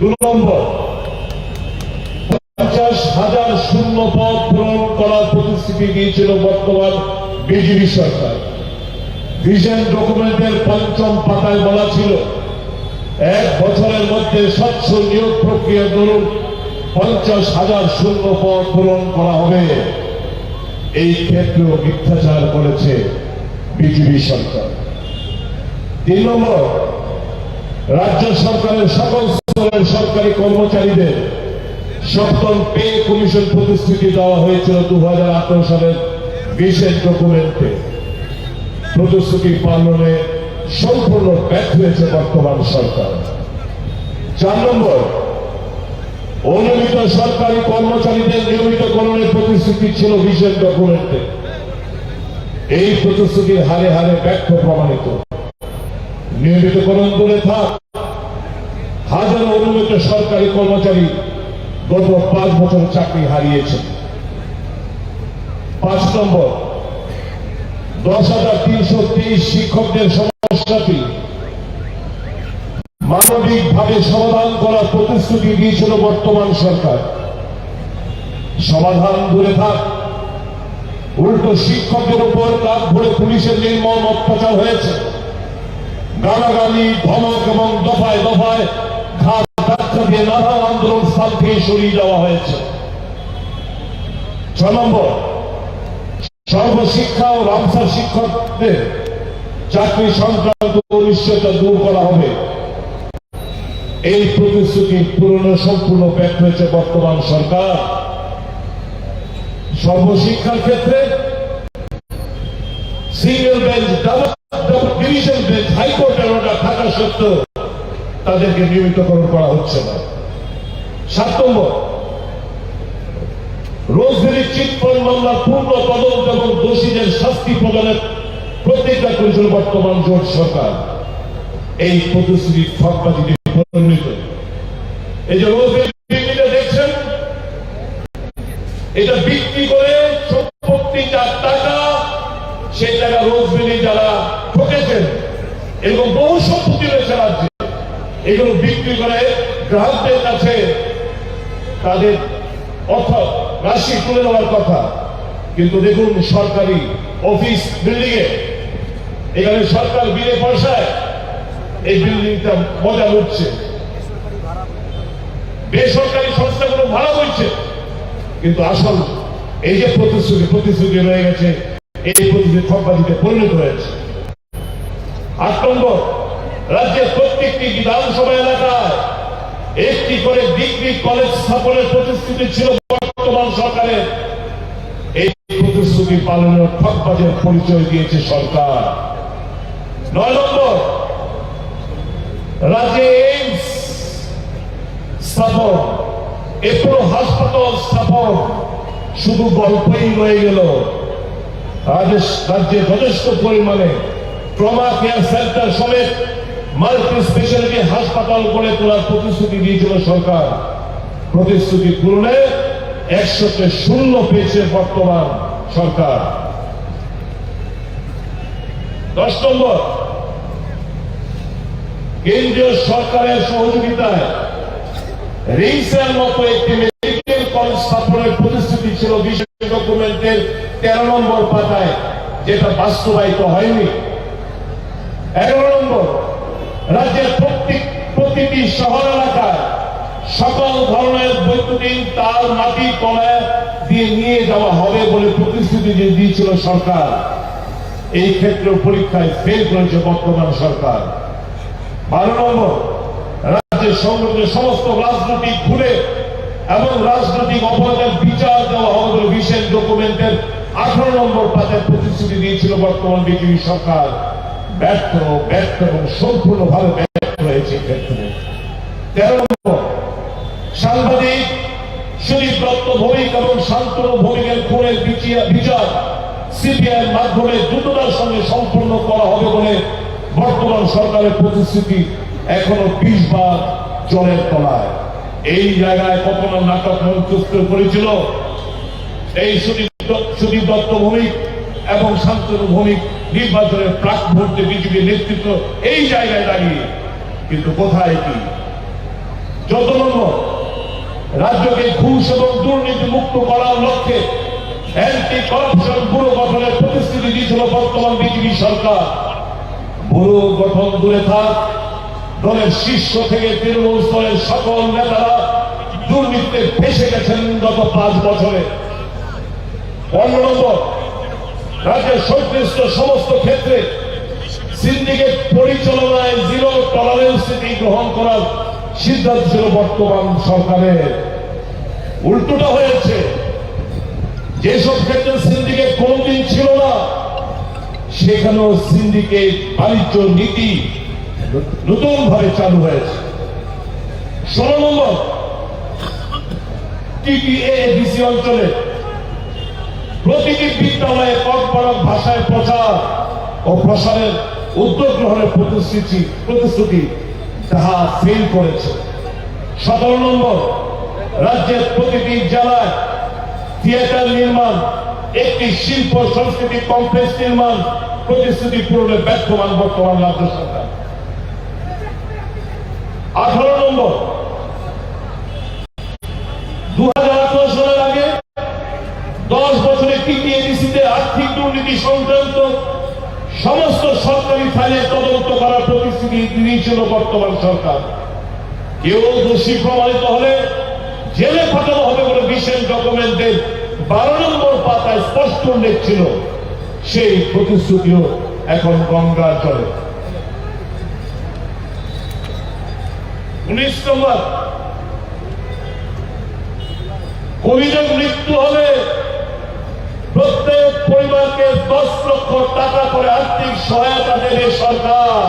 2 নম্বর, 50,000 শূন্য পদ পূরণ করার প্রতিশ্রুতি দিয়েছিল বর্তমান বিজেপি সরকার। ভিশন ডকুমেন্টের 5ম পাতায় বলা ছিল 1 বছরের মধ্যে স্বচ্ছ নিয়োগ প্রক্রিয়া দরুন 50,000 শূন্য পদ পূরণ করা হবে। এই ক্ষেত্রেও মিথ্যাচার করেছে বিজেপি সরকার। 3 নম্বর, রাজ্য সরকারের সকল স্তরের সরকারি কর্মচারীদের 7ম পে কমিশন প্রতিশ্রুতি দেওয়া হয়েছিল 2018 সালের ভিশন ডকুমেন্টে। প্রতিশ্রুতি পালনে সম্পূর্ণ ব্যর্থ হয়েছে বর্তমান সরকার। 4 নম্বর, অনুমিত সরকারি কর্মচারীদের নিয়মিতকরণের প্রতিশ্রুতি ছিল ভিশন ডকুমেন্টে। এই প্রতিশ্রুতি হারে হারে ব্যর্থ প্রমাণিত। নিয়মিতকরণ করে থাক, হাজারো অনুমিত সরকারি কর্মচারী গত 5 বছর চাকরি হারিয়েছে। 5 নম্বর, 10,323 শিক্ষকদের সমস্যাটি মানবিকভাবে সমাধান করার প্রতিশ্রুতি দিয়েছিল বর্তমান সরকার। সমাধান দূরে থাক, উল্টো শিক্ষকদের উপর কাজ ভরে পুলিশের নির্মম অত্যাচার হয়েছে। গালাগালি, ধমক এবং দফায় দফায় ঘাট ধাক্কা দিয়ে নানা আন্দোলন স্থান থেকে সরিয়ে দেওয়া হয়েছে। 6 নম্বর, সর্বশিক্ষা ও রামসার শিক্ষকদের চাকরি সংক্রান্ত অনিশ্চয়তা দূর করা হবে। এই প্রতিশ্রুতি পূরণে সম্পূর্ণ ব্যর্থ হয়েছে বর্তমান সরকার। সর্বশিক্ষার ক্ষেত্রে single bench, double division bench, হাইকোর্টের অর্ডার থাকা সত্ত্বেও তাদেরকে নিয়মিতকরণ করা হচ্ছে না। 7 নম্বর, রোজভ্যালি চিটফান্ড মামলার পূর্ণ তদন্ত এবং দোষীদের শাস্তি প্রদানের প্রতিজ্ঞা করেছিল বর্তমান জোট সরকার। এই প্রতিশ্রুতি ঠকবাজিতে পরিণত। এই যে রোজভ্যালি দেখছেন, এটা বিক্রি করে সম্পত্তি যার টাকা, সেই টাকা রোজভ্যালি যারা ঠকেছেন এবং বহু সম্পত্তি রয়েছে রাজ্যে, এগুলো বিক্রি করে গ্রাহকদের কাছে তাদের অর্থ রাশি তুলে দেওয়ার কথা। কিন্তু দেখুন, সরকারি অফিস বিল্ডিং এ, এখানে সরকার বিলে পয়সায় এই বিল্ডিংটা মজা লুটছে, বেসরকারি সংস্থাগুলো ভাড়া করছে। কিন্তু আসল এই যে প্রতিশ্রুতি রয়ে গেছে, এই প্রতিশ্রুতি ঠকবাজিতে পরিণত হয়েছে। 8 নম্বর, রাজ্যের প্রত্যেকটি বিধানসভা এলাকায় একটি করে ডিগ্রি কলেজ স্থাপনের প্রতিশ্রুতি ছিল বর্তমান সরকারের। এই প্রতিশ্রুতি পালনের ঠকবাজের পরিচয় দিয়েছে সরকার। 9 নম্বর, রাজ্যে এইমস স্থাপন, এপোলো হাসপাতাল স্থাপন শুধু গল্পই রয়ে গেল। রাজ্যে যথেষ্ট পরিমাণে ট্রমা কেয়ার সেন্টার সমেত মাল্টি স্পেশালিটি হাসপাতাল গড়ে তোলার প্রতিশ্রুতি দিয়েছিল সরকার। প্রতিশ্রুতি পূরণে 100তে 0 পেয়েছে বর্তমান সরকার। 10 নম্বর, কেন্দ্রীয় সরকারের সহযোগিতায় রিংসের মতো একটি মেডিকেল কলেজ স্থাপনের প্রতিশ্রুতি ছিল ভিশন ডকুমেন্টের 13 নম্বর পাতায়, যেটা বাস্তবায়িত হয়নি। 11 নম্বর, রাজ্যের প্রতিটি শহর এলাকায় সকল ধরনের বৈদ্যুতিন তার মাটি তলায় দিয়ে নিয়ে যাওয়া হবে বলে প্রতিশ্রুতি দিয়েছিল সরকার। এই ক্ষেত্রে পরীক্ষায় ফেল করেছে বর্তমান সরকার। 12 নম্বর, রাজ্যের সংগঠনের সমস্ত রাজনৈতিক ঘুরে এবং রাজনৈতিক অপরাধের বিচার দেওয়া হবে বলে বিশেষ ডকুমেন্টের 18 নম্বর পাতায় প্রতিশ্রুতি দিয়েছিল বর্তমান বিজেপি সরকার। ব্যর্থ এবং সম্পূর্ণভাবে ব্যর্থ হয়েছে ক্ষেত্রে। 13 নম্বর, সাংবাদিক সুদীপ দত্ত ভৌমিক এবং শান্তনু ভৌমিকের খুনের বিচার সিবিআই এর মাধ্যমে দ্রুততার সঙ্গে সম্পূর্ণ করা হবে বলে বর্তমান সরকারের প্রতিশ্রুতি এখনো 20 বার জলের তলায়। এই জায়গায় কত না নাটক মঞ্চস্থ করেছিল এই সুদীপ দত্ত ভৌমিক এবং শান্তনু ভৌমিক নির্বাচনের প্রাক মুহূর্তে বিজেপির নেতৃত্ব এই জায়গায় দাঁড়িয়ে, কিন্তু কোথায় কি? যত নম্বর, রাজ্যকে ঘুষ এবং দুর্নীতি মুক্ত করার লক্ষ্যে অ্যান্টি করাপশন ব্যুরো গঠনের প্রতিশ্রুতি দিয়েছিল বর্তমান বিজেপি সরকার। ব্যুরো গঠন দূরে থাক, দলের শীর্ষ থেকে তৃণমূল স্তরের সকল নেতারা দুর্নীতিতে ফেসে গেছেন গত 5 বছরে। 15 নম্বর, রাজ্যের সংশ্লিষ্ট সমস্ত ক্ষেত্রে সিন্ডিকেট পরিচালনায় 0 টলারেন্স নীতি গ্রহণ করার সিদ্ধান্ত ছিল বর্তমান সরকারের। উল্টোটা হয়েছে, যেসব ক্ষেত্রে সিন্ডিকেট কোনদিন ছিল না সেখানেও সিন্ডিকেট বাণিজ্য নীতি নতুন ভাবে চালু হয়েছে। 16 নম্বর, টিটিএডিসি অঞ্চলে প্রতিটি বিদ্যালয়ে পরম্পরা ভাষায় প্রচার ও প্রসারের উদ্যোগ গ্রহণের প্রতিশ্রুতি তাহা ফেল করেছে। 17 নম্বর, রাজ্যের প্রতিটি জেলায় থিয়েটার নির্মাণ, একটি শিল্প সংস্কৃতি কমপ্লেক্স নির্মাণ প্রতিশ্রুতি পূরণে ব্যর্থমান বর্তমান রাজ্য সরকার। 18 নম্বর, 2018 সালের আগে 10 বছরে টিটিএডিসিতে আর্থিক দুর্নীতি সংক্রান্ত সমস্ত সরকারি ফাইলে তদন্ত করার প্রতিশ্রুতি দিয়েছিল বর্তমান সরকার। কেউ দোষী প্রমাণিত হলে জেলে পাঠানো হবে বলে বিশেষ ডকুমেন্টের 12 নম্বর পাতায় স্পষ্ট উল্লেখ ছিল। সেই প্রতিশ্রুতিও এখন গঙ্গার জলে। 19 নম্বর, কোভিডের মৃত্যু হলে প্রত্যেক পরিবারকে 10 লক্ষ টাকা করে আর্থিক সহায়তা দেবে সরকার।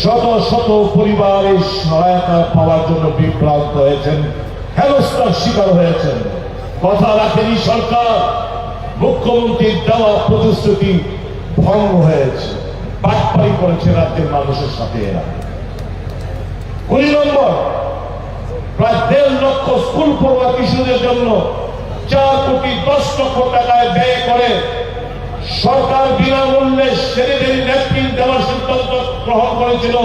শত শত পরিবার এই সহায়তা পাওয়ার জন্য বিভ্রান্ত হয়েছেন, হেনস্থার শিকার হয়েছেন। কথা রাখেনি সরকার, মুখ্যমন্ত্রীর দেওয়া প্রতিশ্রুতি ভঙ্গ হয়েছে, বাটপারি করেছে রাজ্যের মানুষের সাথে এরা। 20 নম্বর, প্রায় 1.5 লক্ষ স্কুল পড়ুয়া কিশোরদের জন্য 4 কোটি 10 লক্ষ টাকায় ব্যয় করে সরকার বিনামূল্যে স্যানিটারি ন্যাপকিন দেওয়ার সিদ্ধান্ত গ্রহণ করেছিল।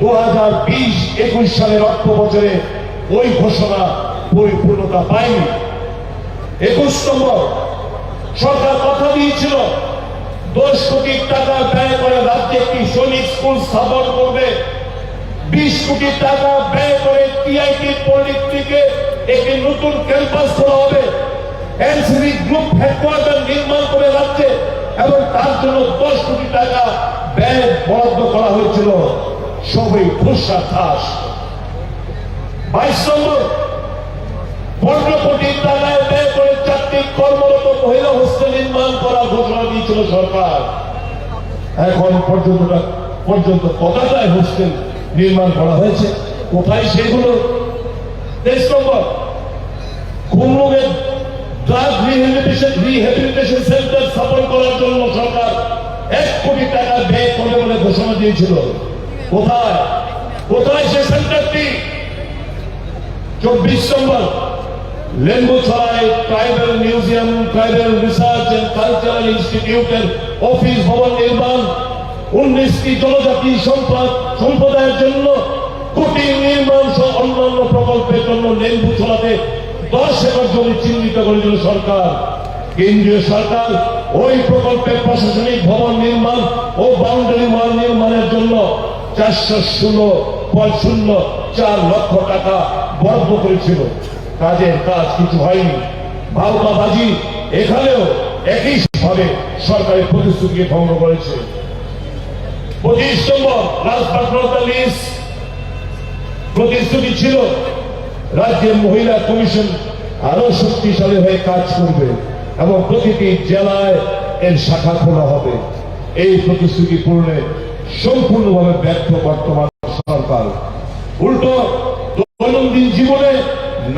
2020-21 সালের অর্থ বছরে ওই ঘোষণা পরিপূর্ণতা পায়নি। 21 নম্বর, সরকার কথা দিয়েছিল 10 কোটি টাকা ব্যয় করে রাজ্যে একটি সৈনিক স্কুল স্থাপন করবে। 20 কোটি টাকা ব্যয় করে টিআইটি পলিটেকনিকে একটি নতুন ক্যাম্পাস খোলা হবে। এনসিসি গ্রুপ হেডকোয়ার্টার নির্মাণ করে রাজ্যে এবং তার জন্য 10 কোটি টাকা ব্যয় বরাদ্দ করা হয়েছিল। সবই ঘুষা ঠাস। 22 নম্বর, 15 কোটি টাকায় ব্যয় করে 4টি কর্মরত মহিলা হোস্টেল নির্মাণ করার ঘোষণা দিয়েছিল সরকার। এখন পর্যন্ত কতটায় হোস্টেল নির্মাণ করা হয়েছে, কোথায় সেগুলো? 23 নম্বর, খুমরুঙের ড্রাগ রিহ্যাবিলিটেশন সেন্টার স্থাপন করার জন্য সরকার 1 কোটি টাকা ব্যয় করবে বলে ঘোষণা দিয়েছিল। কোথায় সে সেন্টারটি? 24 নম্বর, লেম্বুছড়ায় tribal museum, tribal research and cultural ইনস্টিটিউটের অফিস ভবন নির্মাণ, 19টি জনজাতি সম্প্রদায়ের জন্য কুটির নির্মাণ সহ অন্যান্য প্রকল্পের জন্য লেম্বুছড়াতে 10 একর জমি চিহ্নিত করেছিল সরকার। কেন্দ্রীয় সরকার ওই প্রকল্পের প্রশাসনিক ভবন নির্মাণ ও বাউন্ডারি ওয়াল নির্মাণের জন্য 416.04 লক্ষ টাকা বরাদ্দ করেছিল। কাজের কাজ কিছু হয়নি। ভাওতাবাজি এখানেও একই ভাবে সরকারের প্রতিশ্রুতিকে ভঙ্গ করেছে। 25 নম্বর, রাজপাত্রতা লিস্ট প্রতিশ্রুতি ছিল রাজ্যের মহিলা কমিশন আরো শক্তিশালী হয়ে কাজ করবে এবং প্রতিটি জেলায় এর শাখা খোলা হবে। এই প্রতিশ্রুতি পূরণে সম্পূর্ণভাবে ব্যর্থ বর্তমান সরকার। উল্টো দৈনন্দিন জীবনে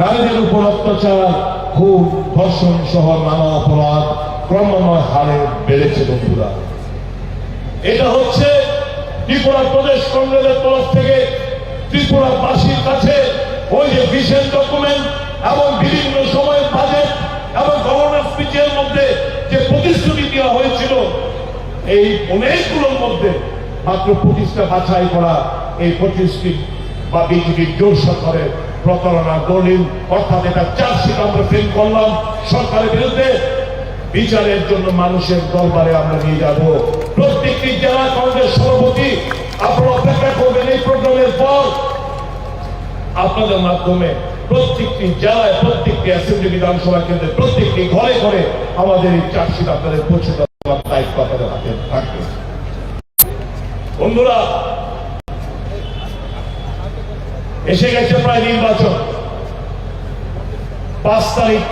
নারীদের উপর অত্যাচার, খুব ধর্ষণ সহ নানা অপরাধ ক্রমান্বয়ে হারে বেড়েছে। বন্ধুরা, এটা হচ্ছে ত্রিপুরা প্রদেশ কংগ্রেসের তরফ থেকে ত্রিপুরাবাসীর কাছে ওই যে ভিশন ডকুমেন্ট এবং বিভিন্ন সময়ের বাজেট এবং গভর্নর স্পিচের মধ্যে যে প্রতিশ্রুতি দেওয়া হয়েছিল, এই অনেকগুলোর মধ্যে মাত্র 25টা বাছাই করা এই প্রতিশ্রুতি বা বিজেপির জোর সরকারের প্রতারণা দলিল, অর্থাৎ এটা চার্জশিট আমরা ফিল করলাম সরকারের বিরুদ্ধে। বিচারের জন্য মানুষের দরবারে আমরা নিয়ে যাব। প্রত্যেকটি জেলা কংগ্রেস সভাপতি আপনারা অপেক্ষা করবেন এই প্রোগ্রামের পর আপনাদের মাধ্যমে প্রত্যেকটি জেলায়, প্রত্যেকটি অ্যাসেম্বলি বিধানসভা কেন্দ্রে, প্রত্যেকটি ঘরে ঘরে আমাদের এই চার্জশিট আপনাদের পৌঁছে দেওয়ার দায়িত্ব আপনাদের হাতে থাকবে। বন্ধুরা, এসে গেছে প্রায় নির্বাচন। 5 তারিখ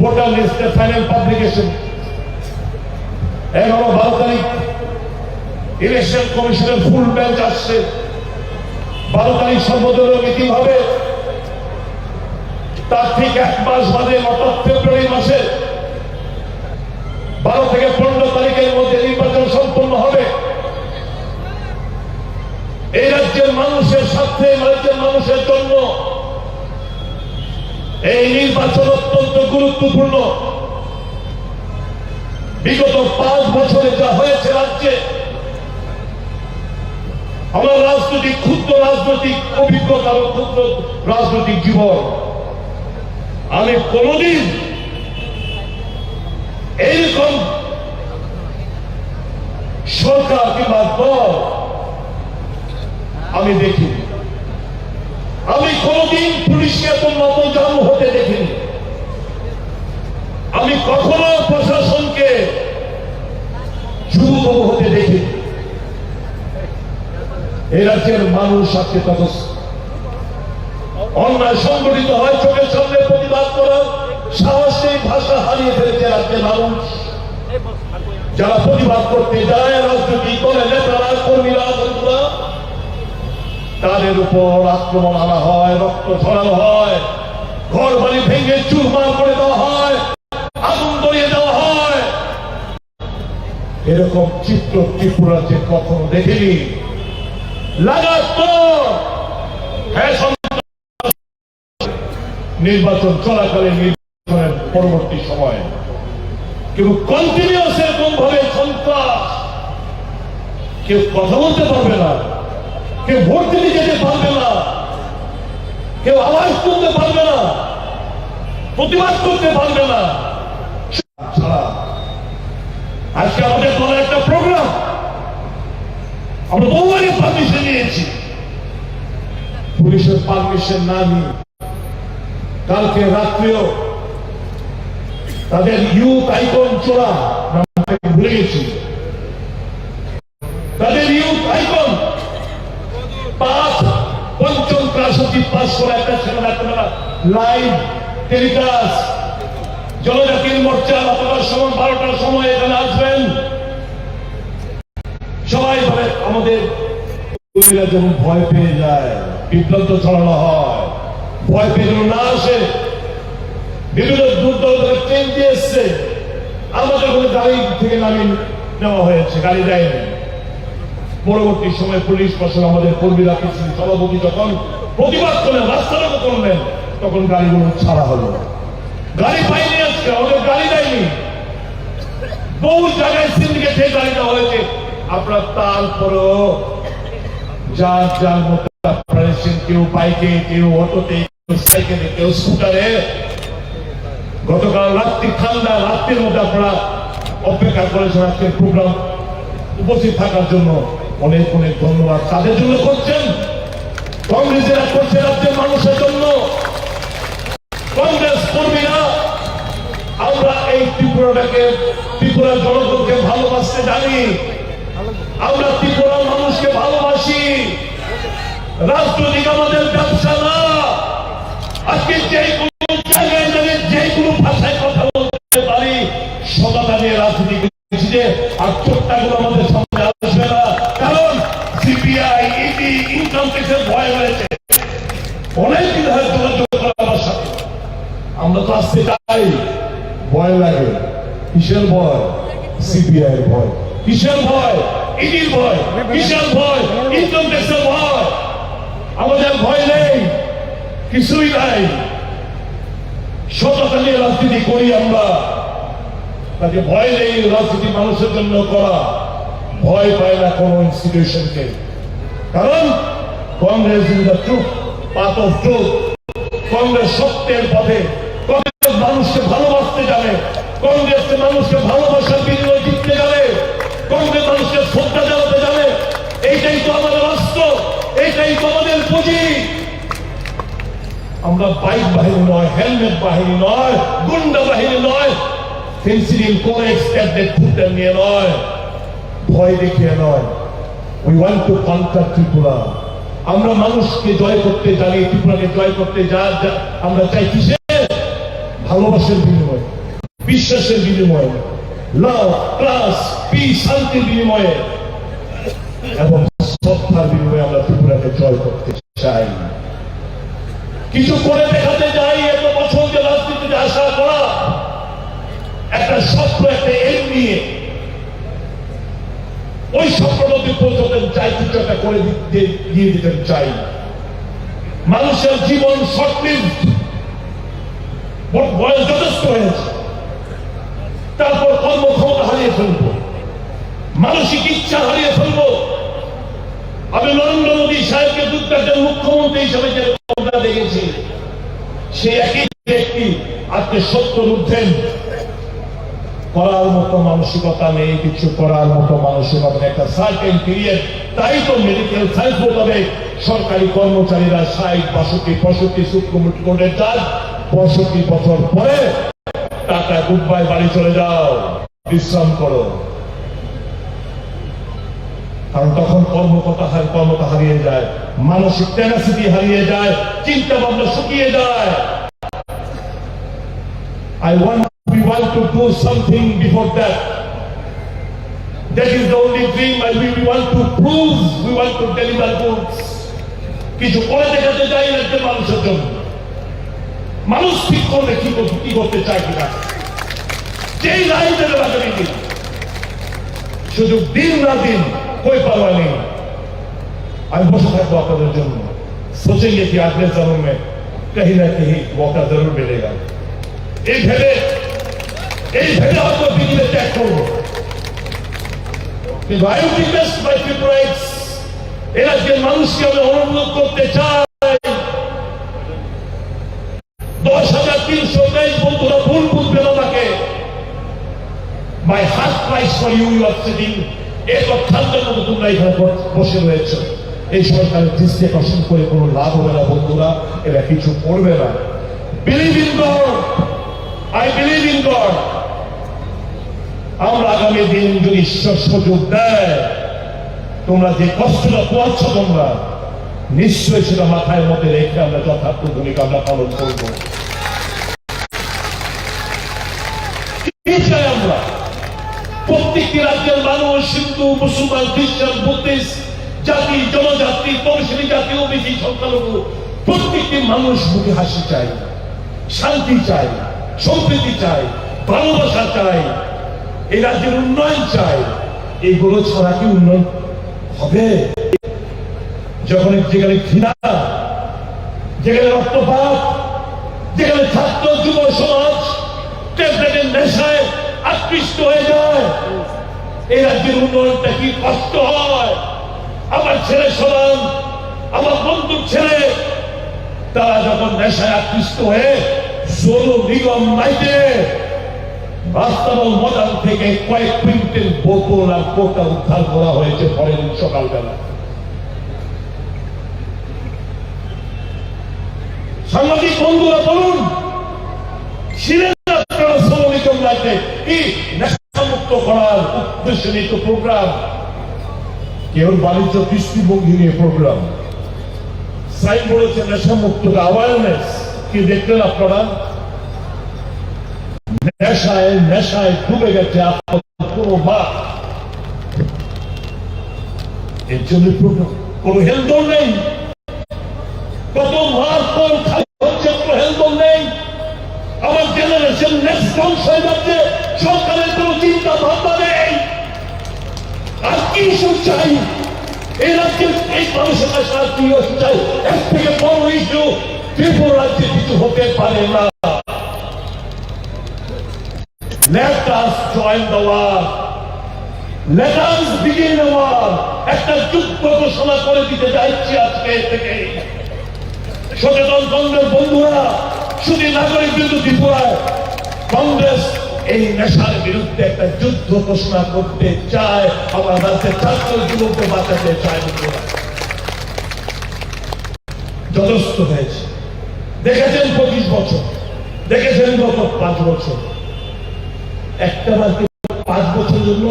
ভোটার লিস্টের ফাইনাল পাবলিকেশন, 11-12 তারিখ ইলেকশন কমিশনের ফুল বেঞ্চ আসছে, 12 তারিখ সর্বদলীয় মিটিং হবে, তার ঠিক 1 মাস বাদে অর্থাৎ ফেব্রুয়ারি মাসে 12 থেকে 15 তারিখের মধ্যে নির্বাচন সম্পন্ন হবে। এই রাজ্যের মানুষের স্বার্থে, রাজ্যের মানুষের জন্য এই নির্বাচন অত্যন্ত গুরুত্বপূর্ণ। বিগত 5 বছরে যা হয়েছে রাজ্যে, আমার রাজনৈতিক ক্ষুদ্র রাজনৈতিক অভিজ্ঞতা ও ক্ষুদ্র রাজনৈতিক জীবন, আমি কোনদিন এইরকম সরকার কিংবা দল আমি দেখিনি। আমি কোনদিন পুলিশকে এত নতজানু হতে দেখিনি। আমি কখনো প্রশাসনকে যুবক হতে দেখিনি। এই রাজ্যের মানুষ আজকে তত অন্যায় সংগঠিত হয়, চোখের সামনে প্রতিবাদ করার সাহস নেই, ভাষা হারিয়ে ফেলেছে রাজ্যের মানুষ। যারা প্রতিবাদ করতে যায়, রাজনৈতিক দলের নেতারা, কর্মীরা, বন্ধুরা, তাদের উপর আক্রমণ আনা হয়, রক্ত ছড়ানো হয়, ঘর বাড়ি ভেঙে চুরমার করে দেওয়া হয়, আগুন ধরিয়ে দেওয়া হয়। এরকম চিত্র ত্রিপুরা যে কখনো দেখিনি। লাগাতার নির্বাচন চলাকালীন, নির্বাচনের পরবর্তী সময় কিন্তু কন্টিনিউয়াস এরকম ভাবে সন্ত্রাস, কেউ কথা বলতে পারবে না, কেউ ভোট দিতে যেতে পারবে না, কেউ আওয়াজ তুলতে পারবে না, প্রতিবাদ করতে পারবে না। ছাড়া আজকে আমাদের দলের একটা প্রোগ্রাম, আমরা বহুবারই পারমিশন নিয়েছি, পুলিশের পারমিশন না নিয়ে কালকে রাত্রেও তাদের ইউথ আইকন চোরা, ভুলে গেছি, তাদের ইউথ আইকন 5ম ক্লাস অব্দি পাস করা একটা ছেলে লাইভ টেলিকাস্ট, জনজাতির মোর্চা আপনারা সময় 12টার সময় এখানে আসবেন। সবাই বলে আমাদের যেমন ভয় পেয়ে যায়, বিভ্রান্ত ছড়ানো হয়, ভয় পেয়ে যেন না আসে। বিভিন্ন দূর দূরান্ত ট্রেন দিয়ে এসছে, আমাদের কোনো গাড়ি থেকে নামিয়ে নেওয়া হয়েছে, গাড়ি দেয়নি। পরবর্তী সময় পুলিশ প্রশাসন, আমাদের কর্মীরা, কিছু সভাপতি যখন প্রতিবাদ করলেন, রাস্তাটা করলেন, তখন গাড়িগুলো ছাড়া হলো। গাড়ি পাইনি, আজকে আমাদের গাড়ি দেয়নি। বহু জায়গায় সিন্ডিকেটে গাড়ি দেওয়া হয়েছে। আপনার তারপরেও যার যার মতো কেউ বাইকে, কেউ অটোতে, কেউ সাইকেলে, কেউ স্কুটারে, গতকাল রাত্রি ঠান্ডা রাত্রির মধ্যে আপনারা অপেক্ষা করেছেন আজকের প্রোগ্রাম উপস্থিত থাকার জন্য। অনেক অনেক ধন্যবাদ। তাদের জন্য করছেন, কংগ্রেসেরা করছে রাজ্যের মানুষের জন্য। কংগ্রেস কর্মীরা আমরা এই ত্রিপুরাটাকে, ত্রিপুরার জনগণকে ভালোবাসতে জানি, আমরা ত্রিপুরার মানুষকে ভালোবাসি। রাজনৈতিক আমাদের ব্যবসা না, আজকে যে কোনো জায়গায় যে কোনো ভাষায় কথা বলতে পারি, সততা নিয়ে রাজনীতি করছি যে আর চোট্টাগুলো আমাদের সামনে আসবে না, কারণ সিবিআই, ইডি, ইনকাম ট্যাক্সের ভয় হয়েছে। অনেকদিন ধরে যোগাযোগ করা আমার সাথে, আমরা তো আসতে চাই, ভয় লাগে। কিসের ভয়? সিবিআই এর ভয়। কিসের ভয়? ইডির ভয়। কিসের ভয়? ইনকাম ট্যাক্সের ভয়। আমাদের ভয় নেই, কিছুই নাই। সততা নিয়ে রাজনীতি করি আমরা, তাকে ভয় নেই। রাজনীতি মানুষের জন্য করা, ভয় পায় না কোন ইনস্টিটিউশনকে, কারণ Congress is the truth, path of truth. Congress সত্যের পথে, কংগ্রেস মানুষকে ভালোবাসতে জানে, কংগ্রেস মানুষকে ভালোবাসার বিনিময়ে জিততে জানে, কংগ্রেস মানুষকে শ্রদ্ধা জানাতে জানে। এইটাই তো আমাদের অস্ত্র, এইটাই তো আমাদের পুঁজি। আমরা বাইক বাহিনী নয়, হেলমেট বাহিনী নয়, গুন্ডা বাহিনী নয়, ফেন্সিডিল কোরেক্স ক্যাডেট ফুটেল নিয়ে নয়, ভয় দেখিয়ে নয়। We want to কনকার Tripura. আমরা মানুষকে জয় করতে জানি, ত্রিপুরাকে জয় করতে আমরা চাই কিসে? ভালোবাসার বিনিময়ে, বিশ্বাসের বিনিময়ে, লাভ, ট্রাস্ট, পিস, শান্তির বিনিময়ে এবং শ্রদ্ধার বিনিময়ে আমরা ত্রিপুরাকে জয় করতে চাই। কিছু করে দেখাতে চাই। এত বছর যে রাজনীতিতে আশা করা, একটা স্বপ্ন, একটা এম নিয়ে ওই স্বপ্নটি পৌঁছতে চাই, কিছু একটা করে দিয়ে দিতে চাই। মানুষের জীবন শর্টলিভড, বয়স যথেষ্ট হয়েছে, তারপর কর্মক্ষমতা হারিয়ে ফেলব, মানসিক ইচ্ছা হারিয়ে ফেলব। আমি নরেন্দ্র মোদী সাহেবকে দুর্গার মুখ্যমন্ত্রী হিসেবে যে আমরা দেখেছি, সে একই ব্যক্তি আজকে সত্তর ঊর্ধ্বেন। করার মতো মানসিকতা নেই, কিছু করার মতো মানসিকতা নেই। একটা সার্টেন পিরিয়ড, তাই তো মেডিকেল সায়েন্স মোতাবেক সরকারি কর্মচারীরা 60, 62, 65 সুপ্রিম কোর্টের জাজ 65 বছর পরে টাকা গুড বাই, বাড়ি চলে যাও, বিশ্রাম করো। কারণ তখন কর্মতা হারিয়ে যায়, মানসিক টেনাসিটি হারিয়ে যায়, চিন্তা ভাবনা শুকিয়ে যায়। We want to do something before that. That is the only dream. We want to prove, we want to deliver goods. কিছু করে দেখাতে চাই রাজ্যের মানুষের জন্য। মানুষ ঠিক করবে কি করতে চায় কিনা, যেই রায় দেবে রাজনীতি, শুধু দিন না দিন कोई परवाह नहीं। আমি বসে থাকবো আপনাদের জন্য, सोचेंगे कि अगले जन्म में कहीं ना कहीं मौका जरूर मिलेगा। এই ভেবে হয়তো পৃথিবীতে ত্যাগ করবো। কিন্তু I will request my Tripuraites, এই রাজ্যের মানুষকে আমি অনুরোধ করতে চাই, 10,323 বন্ধুরা ভুল বুঝবেন আমাকে। My heart cries for you, you are sitting. এই তথ্যান্তের মতো তোমরা এখানে বসে রয়েছ। এই সরকারের দৃষ্টি আকর্ষণ করে কোনো লাভ হবে না বন্ধুরা, এরা কিছু করবে না। Believe in god, I believe in god. আমরা আগামী দিন যদি ঈশ্বর সুযোগ দেয়, তোমরা যে কষ্টটা পোয়াচ্ছ তোমরা, নিশ্চয়ই সেটা মাথায় মধ্যে রেখে আমরা যথার্থ ভূমিকা আমরা পালন করবো। কি চাই আমরা? প্রত্যেকটি রাজ্যের মানুষ, হিন্দু, মুসলমান, খ্রিস্টান, বুদ্ধিস্ট, জাতি, জনজাতি, তফসিলি জাতি, ওবিসি, সংখ্যালঘু, প্রত্যেকটি মানুষ মুখে হাসি চাই, শান্তি চাই, সম্প্রীতি চাই, ভালোবাসা চাই, এই রাজ্যের উন্নয়ন চাই। এইগুলো ছাড়া কি উন্নয়ন হবে? যখন যেখানে ঘৃণা, যেখানে রক্তপাত, যেখানে ছাত্র যুব সমাজ ট্যাবলেটের নেশায় আকৃষ্ট হয়ে যায়, এই রাজ্যের উন্নয়নটা কি কষ্ট হয়? আমার ছেলে সমান, আমার বন্ধুর ছেলে, তারা যখন নেশায় আকৃষ্ট হয়ে ষোলো নিগম নাইতে রাস্তাবল ময়দান থেকে কয়েক কুইন্টাল বোতল আর কোটা উদ্ধার করা হয়েছে পরের দিন সকালবেলা। সাংবাদিক বন্ধুরা বলুন, ছিলেন আপনারা ষোলো নিগম নাইতে কি নেশামুক্ত করার উদ্দেশ্যে নিত প্রোগ্রাম? কেউ বাণিজ্য দৃষ্টিভঙ্গি নিয়ে প্রোগ্রাম, সাইন বলেছে নেশামুক্ত অ্যাওয়ারনেস, কি দেখলেন আপনারা? নেশায় নেশায় ডুবে গেছে আপনার পুরো মা। এর জন্য কোনো হেলদোল নেই। কত মার পর খালি হচ্ছে, কোনো হেলদোল নেই। আমার জেনারেশন নেক্সট ধ্বংস হয়ে যাচ্ছে, সরকারের কোনো চিন্তা ভাবনা নেই। আর কি চাই এই রাজ্যের এই মানুষের কাছে? আর কি চাই? এর থেকে বড় ইস্যু ত্রিপুরা রাজ্যে কিছু হতে পারে না। Let us join the war. Let us begin a war. একটা যুদ্ধ ঘোষণা করে দিতে যাচ্ছি আজকে থেকে। সচেতন কংগ্রেস বন্ধুরা, শুধু নাগরিক বিরোধী ত্রিপুরায় কংগ্রেস এই নেশার বিরুদ্ধে একটা যুদ্ধ ঘোষণা করতে চায়। আমার রাজ্যের ছাত্র যুবককে বাঁচাতে চায়। বন্ধুরা যথেষ্ট হয়েছে। দেখেছেন 25 বছর, দেখেছেন গত 5 বছর। একটা বাড়িতে 5 বছর জন্য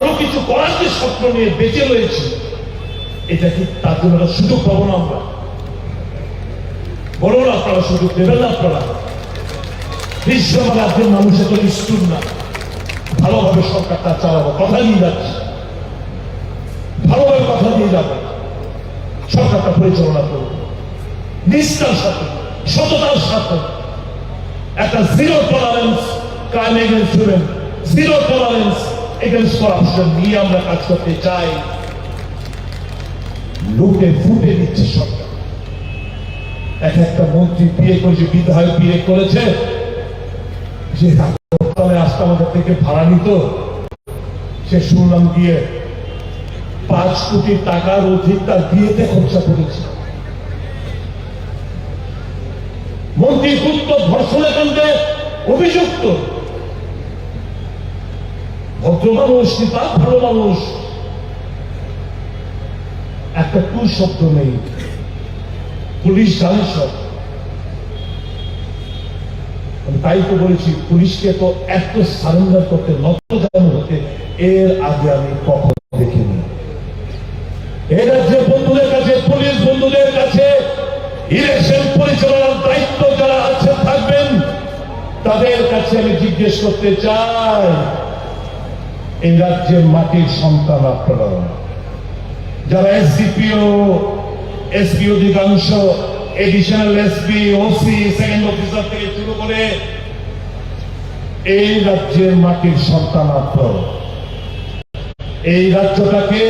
আরো কিছু করার যে স্বপ্ন নিয়ে বেঁচে রয়েছে, এটা কি তার জন্য সুযোগ পাবো না আমরা? বলুন, আপনারা সুযোগ দেবেন না? আপনারা বিশ্বের রাজ্যের মানুষের তো নিষ্ঠুর না। ভালোভাবে সরকারটা চালাবো, কথা দিয়ে যাচ্ছে, ভালোভাবে কথা দিয়ে যাবো, সরকারটা পরিচালনা করবো নিষ্ঠার সাথে, সততার সাথে। একটা zero tolerance crime against women, zero tolerance against corruption নিয়ে আমরা কাজ করতে চাই। লুটে ফুটে দিচ্ছে সরকার। একটা মন্ত্রী বিয়ে করেছে, বিধায়ক বিয়ে করেছে, যে হাসপাতালে আসতে আমাদের থেকে ভাড়া নিত, সে শুনলাম গিয়ে 5 কোটি টাকার অধিক তার বিয়েতে খরচা করেছে। মন্ত্রী পুত্র ধর্ষণের কাণ্ডে অভিযুক্ত। ভদ্র মানুষ, তার ভালো মানুষ, একটা টু শব্দ নেই। পুলিশ জানে সব। তাই তো বলেছি, পুলিশকে তো এত সারেন্ডার করতে, নতজানু হতে এর আগে আমি কখনো দেখিনি। এ রাজ্যের বন্ধুদের কাছে, পুলিশ বন্ধুদের কাছে ইলেকশন পরিচালনার দায়িত্ব যারা আছে থাকবেন, তাদের কাছে আমি জিজ্ঞেস করতে চাই, এই রাজ্যের মাটির সন্তান আপনারা, যারা এসডিপিও, এসপি অধিকাংশ, additional SP, OC, second officer থেকে শুরু করে এই রাজ্যের মাটির সন্তান আপনারা, এই রাজ্যটাকে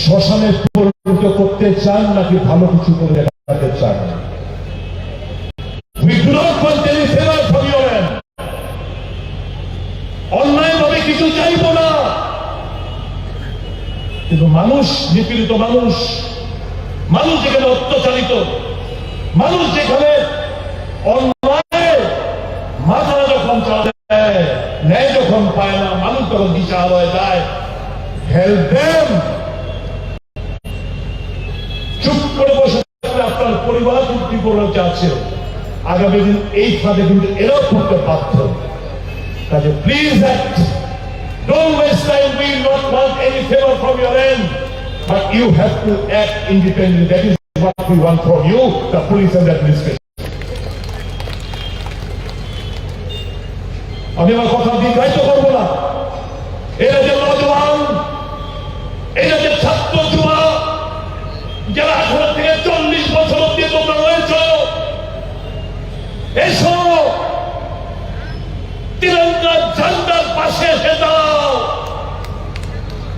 শ্মশানে পরিণত করতে চান নাকি ভালো কিছু করে দেখাতে চান? অন্যায়ভাবে কিছু চাইব না, কিন্তু মানুষ নিপীড়িত, মানুষ যেখানে অত্যাচারিত, মানুষ যেখানে অন্যায় মাথা যখন চলে, ন্যায় যখন পায় না, মানুষ যখন দিশাহারা যায়, হেল্প দেম। চুপ করে বসে থাকলে আপনার পরিবার বিপর্যয় আছে, আগামী দিন এই ফাঁদে কিন্তু এরাও করতে বাধ্য। কাজে please act, don't waste time. We not want any favor from your end, but you have to act independently. That is what we want from you, the police and the administration. আমি আমার কথা দীর্ঘায়িত করবো না। এরা যে নজওয়ান, এরা যে ছাত্র যুবা, যারা 18 থেকে 40 বছর অব্দি তোমরা রয়েছ, এসো তিরঙ্গা ঝান্ডার পাশে এসে দাও।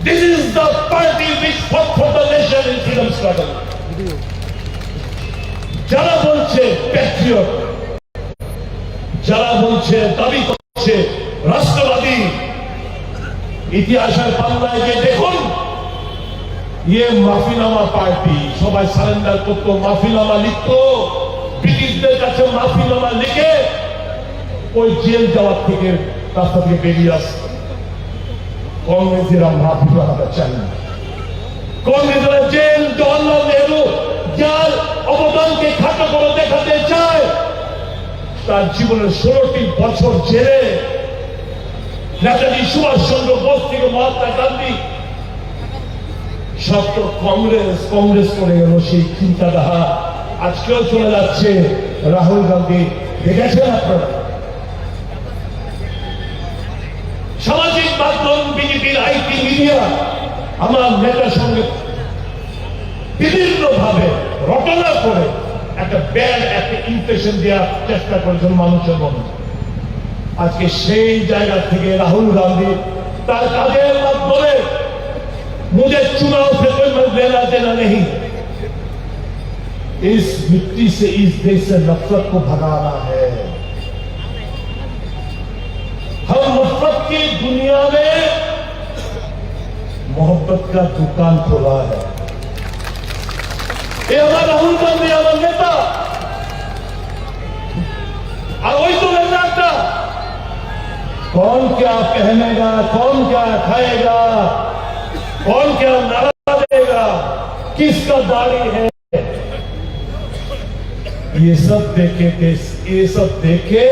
This is the party which fought for the nation in freedom struggle. যারা বলছে প্যাট্রিয়ট, যারা বলছে দাবি করছে রাষ্ট্রবাদী, ইতিহাসের পাল্লায় গিয়ে দেখুন, ইয়ে মাফিনামা পার্টি, সবাই সারেন্ডার করতো, মাফিনামা লিখতো, ব্রিটিশদের কাছে মাফিনামা লিখে ওই জেল যাওয়ার থেকে রাস্তা থেকে বেরিয়ে আসতো। কংগ্রেসেরা মাফি বানাতে চায় না। কংগ্রেসেরা জেল, জওয়াহরলাল নেহরু যার অবদানকে খাটো করে দেখাতে চায়, তার জীবনের 16টি বছর জেলে, নেতাজি সুভাষ চন্দ্র বোস থেকে মহাত্মা গান্ধী সব তো কংগ্রেস কংগ্রেস করে গেল সেই চিন্তাধারা আজকেও চলে যাচ্ছে রাহুল গান্ধী দেখেছেন আপনারা সামাজিক মাধ্যম বিজেপির আইটি মিডিয়া আমার নেতার সঙ্গে বিভিন্ন ভাবে রটনা করে একটা ব্যাড একটা ইমপ্রেশন দেওয়ার চেষ্টা করেছেন মানুষের মনে আজকে সেই জায়গা থেকে রাহুল গান্ধী তার কাজের মাধ্যমে मुझे चुनाव से कोई लेना देना नहीं इस मिट्टी से इस देश से नफरत को भगाना है हम नफरत की दुनिया में मोहब्बत का दुकान खोला है ये हमारा राहुल गांधी हमारा नेता और वही तो नेता था कौन क्या पहनेगा कौन क्या खाएगा कौन क्या नारा देगा किसका दाढ़ी है ये सब देखे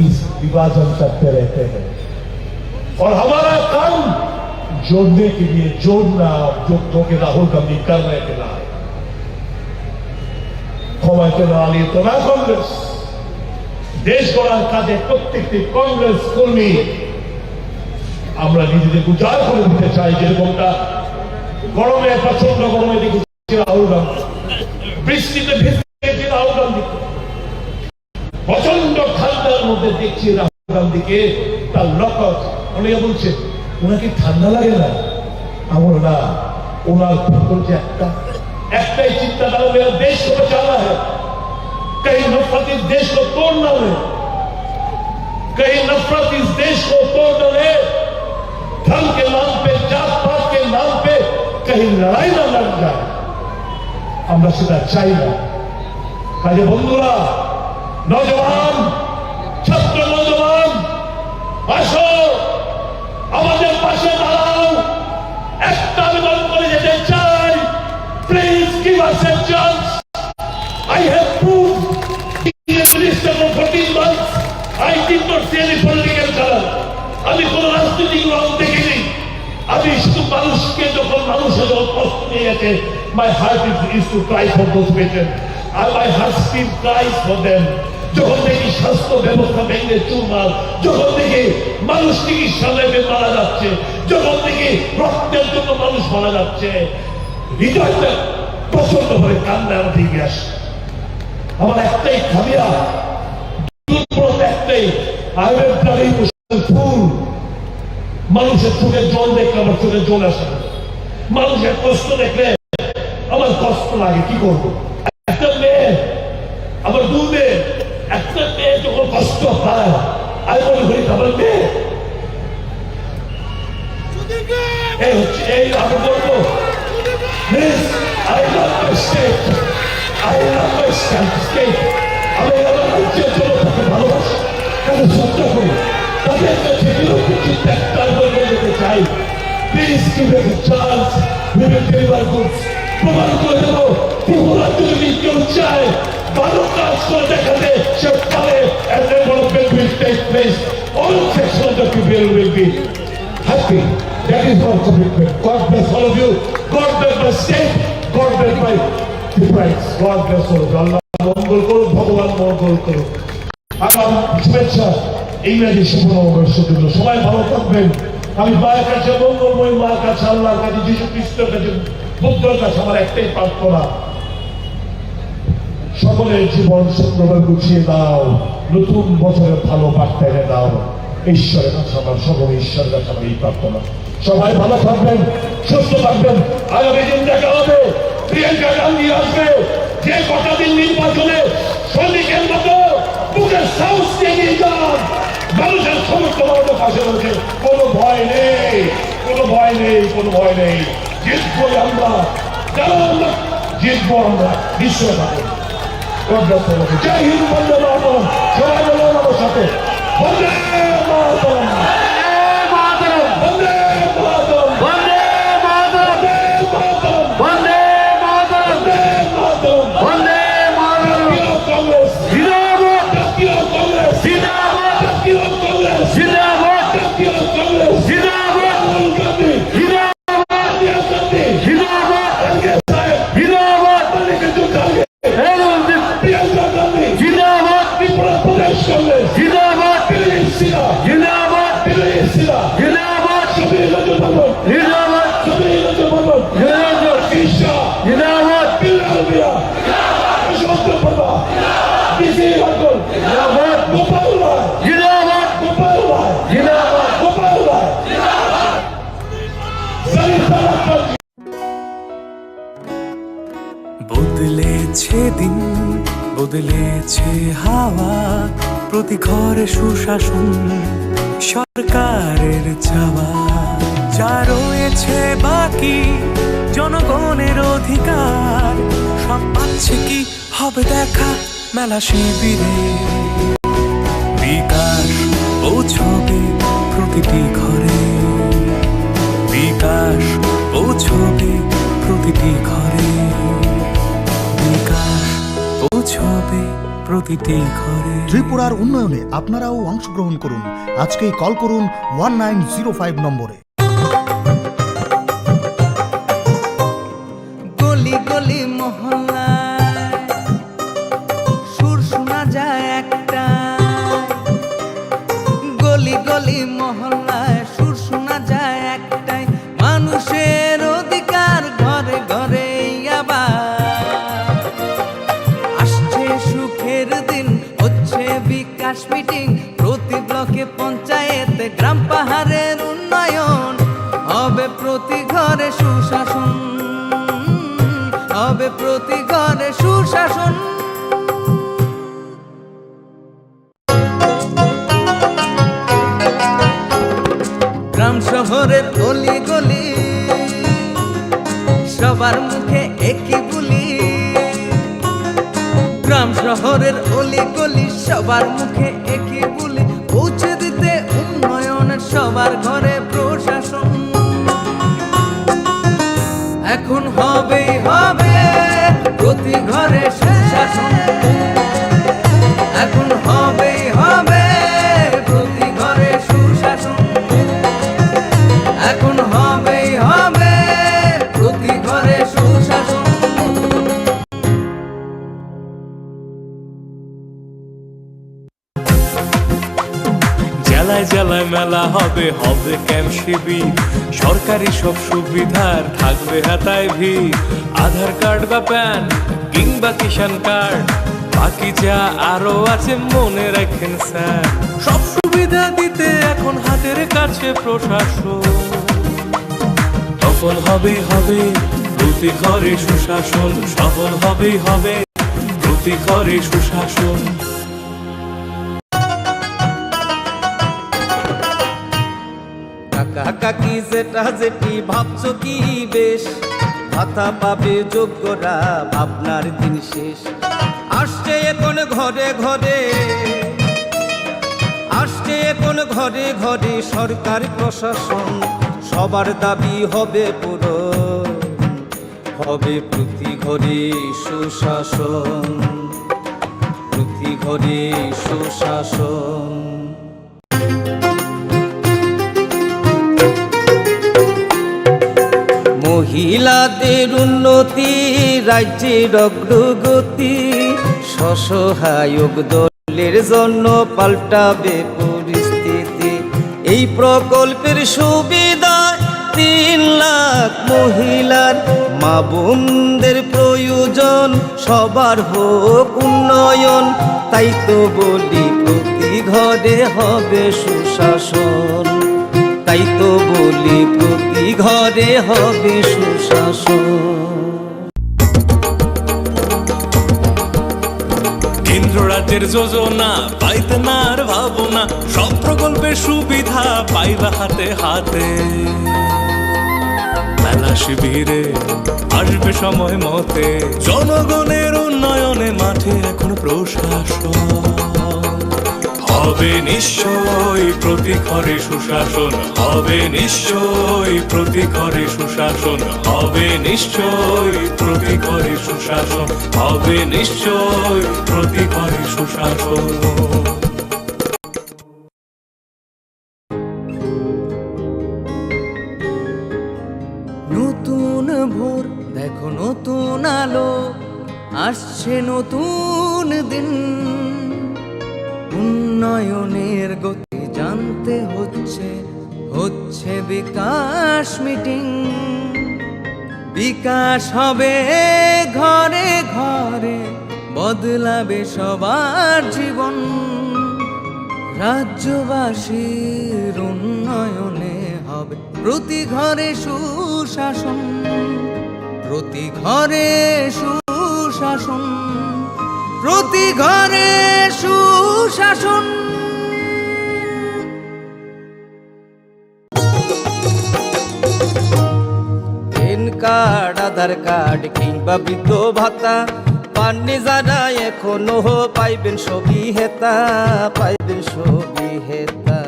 इस विभाजन करते रहते हैं और हमारा काम जोड़ने के लिए जोड़ना जो कि राहुल गांधी कर रहे थे ना ক্ষমাতে না আলী তো না কংগ্রেস দেশ গড়ার কাজে প্রত্যেকটি কংগ্রেস কর্মী আমরা নিজেদের উজাড় করে দিতে চাই যেরকমটা গরমে প্রচন্ড গরমে দেখেছি রাহুল গান্ধী বৃষ্টিতে ভেসে রাহুল গান্ধী প্রচন্ড ঠান্ডার মধ্যে দেখছি রাহুল গান্ধীকে তার লকট অনেকে বলছে ওনাকে ঠান্ডা লাগে না আমার না ওনার যে একটাই চিন্তাধারা मेरा देश को बचाना है कहीं नफरत इस देश को तोड़ना है कहीं नफरत इस देश को तोड़ना है धर्म के नाम पे जात पात के नाम पे कहीं लड़ाई ना लड़ जाए আমরা সেটা চাই না কাজে বন্ধুরা নওজওয়ান ছাত্র নওজওয়ান আসো আমাদের পাশে দাঁড়াও একটা আবেদন করে যেতে চাই please give us A chance I have proved in the minister for 14 months I did not see any political color আমি কোন রাজনৈতিক রং দেখিনি আমি শুধু মানুষকে যখন মানুষের যখন কষ্ট নিয়ে গেছে my heart is to cry for those patients and my heart still cries for them যখন দেখি স্বাস্থ্য ব্যবস্থা ভেঙে চুরমার যখন দেখি মানুষ চিকিৎসালয়ে মারা যাচ্ছে যখন দেখি রক্তের জন্য মানুষ মারা যাচ্ছে হৃদয়টা প্রচন্ড ভাবে কান্না আমার দিকে আসে আমার একটাই খামিয়া দুর্বলতা একটাই I will tell you ফুল মানুষের চোখে জল দেখলে আমার চোখে জল আসে মানুষের কষ্ট দেখলে আমার কষ্ট লাগে কি করবো একটা মেয়ে আমার দু মেয়ে একটা মেয়ে যখন কষ্ট পায় আমি মনে করি আমার মেয়ে এই হচ্ছে এই আমি বলবো I love my state I love my state আমি আমার রাজ্যের জন্য তাকে ভালোবাসি তাকে শ্রদ্ধা করি তাদের কাছে নিরপেক্ষ ত্যাগটার বলতে যেতে চাই please give us a chance we will deliver goods প্রমাণ করে দেবো ত্রিপুরা যদি কেউ চায় ভালো কাজ করে দেখাতে সে পারে and development will take place all sections of the people will be happy that is our commitment God bless all of you God bless my state God bless my rights God bless all of you আল্লাহ মঙ্গল করুন ভগবান মঙ্গল করুন আগাম শুভেচ্ছা ইংরেজি শুভ নববর্ষের জন্য সবাই ভালো থাকবেন আমি মায়ের কাছে মঙ্গলময় মায়ের কাছে আল্লাহর কাছে যীশু খ্রিস্টের কাছে বুদ্ধের কাছে আমার একটাই প্রার্থনা সকলের জীবন সুন্দরভাবে গুছিয়ে দাও নতুন বছরের ভালো বার্তা এনে দাও ঈশ্বরের কাছে আমার সকল ঈশ্বরের কাছে আমার এই প্রার্থনা সবাই ভালো থাকবেন সুস্থ থাকবেন আগামী দিন দেখা হবে প্রিয়াঙ্কা গান্ধী আসবে যে কটা দিন নির্বাচনে সৈনিকের মতো বুকের সাহস এগিয়ে যান মানুষের সমস্ত মানুষের পাশে রয়েছে কোনো ভয় নেই কোনো ভয় নেই কোনো ভয় নেই জিতবো আমরা যারা আমরা জিতবো আমরা নিশ্চয় পাবো জয় হিন্দ বন্দে মাতরম সবাই বলো আমার সাথে বন্দে মাতরম বন্দে মাতরম বন্দে মাতরম বন্দে মাতরম বন্দে মাতরম বন্দে মাতরম কংগ্রেস জিন্দাবাদ জাতীয় কংগ্রেস জিন্দাবাদ জাতীয় কংগ্রেস জিন্দাবাদ জাতীয় কংগ্রেস জিন্দাবাদ গান্ধী জিন্দাবাদ গান্ধী বদলেছে দিন, বদলেছে হাওয়া, প্রতি ঘরে সুশাসন সরকারের চাওয়া। যা রয়েছে বাকি জনগণের অধিকার, সব পাচ্ছে কি হবে দেখা মেলা শিবিরে। বিকাশ পৌঁছবে প্রতিটি ঘরে, বিকাশ পৌঁছবে প্রতিটি ঘরে, বিকাশ পৌঁছবে প্রতিটি ঘরে। ত্রিপুরার উন্নয়নে আপনারাও অংশগ্রহণ করুন। আজকেই কল করুন 1905 নম্বরে। গলি গলি মহল্লায় সুর শোনা যায় একটা, গলি গলি মহল্লায় সুর শোনা যায় একটাই, মানুষের অধিকার ঘরে ঘরে আবার আসছে সুখের দিন, হচ্ছে বিকাশ মিটিং, প্রতি ব্লকে পঞ্চায়েতে গ্রাম পাহাড়ের উন্নয়ন হবে, প্রতি ঘরে সুশাসন হবে, প্রতি ঘরে সুশাসন। গ্রাম শহরের অলি গলি সবার মুখে একই বুলি, গ্রাম শহরের অলি গলি সবার মুখে একই বুলি, পৌঁছে দিতে উন্নয়নের সবার ঘরে প্রশাসন। এখন হবেই হবে প্রতি ঘরে সুশাসন, এখন হবেই হবে প্রতি ঘরে সুশাসন, এখন হবেই হবে প্রতি ঘরে সুশাসন। জেলায় জেলায় মেলা হবে, হবে ক্যাম্প শিবির, সরকারি সব সুবিধার থাকবে হাতায় ভিড়। আধার কার্ড বা প্যান কিংবা কিষাণ কার্ড, বাকি যা আরো আছে মনে রাখেন স্যার, সব সুবিধা দিতে এখন হাতের কাছে প্রশাসন। সফল হবে হবে প্রতি ঘরে সুশাসন, সফল হবে হবে প্রতি ঘরে সুশাসন। কাকা কাকি যেটা যেটি ভাবছো কি বেশ, ভাতা পাবে যোগ্যরা আপনার দিন শেষ। আসছে এখন ঘরে ঘরে, আসছে এখন ঘরে ঘরে সরকার প্রশাসন, সবার দাবি হবে পূরণ, হবে প্রতি ঘরে সুশাসন, প্রতি ঘরে সুশাসন। মহিলাদের উন্নতি, রাজ্যের অগ্রগতি, স্বসহায়ক দলের জন্য পাল্টাবে পরিস্থিতি। এই প্রকল্পের সুবিধা 3 লাখ মহিলার, মা বোনদের প্রয়োজন সবার হোক উন্নয়ন, তাই তো বলি প্রতি ঘরে হবে সুশাসন, তাই তো বলি প্রতি ঘরে হবে সুশাসন। কেন্দ্র রাজ্যের যোজনা পাইতে না আর ভাবনা, সব প্রকল্পের সুবিধা পাইবা হাতে হাতে। মেলা শিবিরে আসবে সময় মতে, জনগণের উন্নয়নে মাঠে এখন প্রশাসন। হবে নিশ্চয় প্রতি ঘরে সুশাসন, হবে নিশ্চয় প্রতি ঘরে সুশাসন, হবে নিশ্চয় প্রতি ঘরে সুশাসন, হবে নিশ্চয় প্রতি ঘরে সুশাসন। নতুন ভোর দেখো নতুন আলো, আসছে নতুন দিন, উন্নয়নের গতি জানতে হচ্ছে, হচ্ছে বিকাশ মিটিং। বিকাশ হবে ঘরে ঘরে, বদলাবে সবার জীবন, রাজ্যবাসীর উন্নয়নে হবে প্রতি ঘরে সুশাসন, প্রতি ঘরে সুশাসন, প্রতি ঘরে সুশাসন। প্যান কার্ড, আধার কার্ড কিংবা বৃদ্ধ ভাতা পাননি যারা এখনো পাইবেন সবই হেতা, পাইবেন সবই হেতা।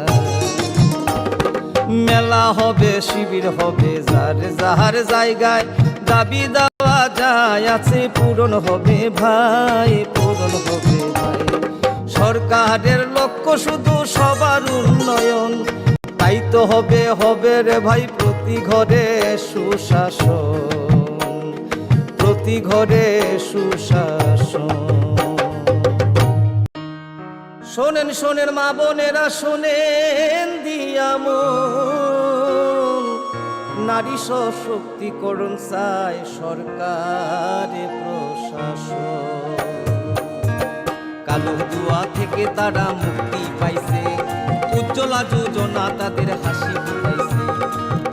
মেলা হবে, শিবির হবে, যার যাহার জায়গায় দাবি দেওয়া যায় আছে পূরণ হবে ভাই, পূরণ হবে ভাই। সরকারের লক্ষ্য শুধু সবার উন্নয়ন, তাই তো হবে হবে রে ভাই প্রতি ঘরে সুশাসন, প্রতি ঘরে সুশাসন। শোনেন শোনেন মা বোনেরা শোনেন দিয়া মন, নারী সশক্তিকরণ চায় সরকারে প্রশাসন। কালো দুয়া থেকে তারা মুক্তি পাইছে, উজ্জ্বলা যোজনা তাদের হাসি ফুটাইছে।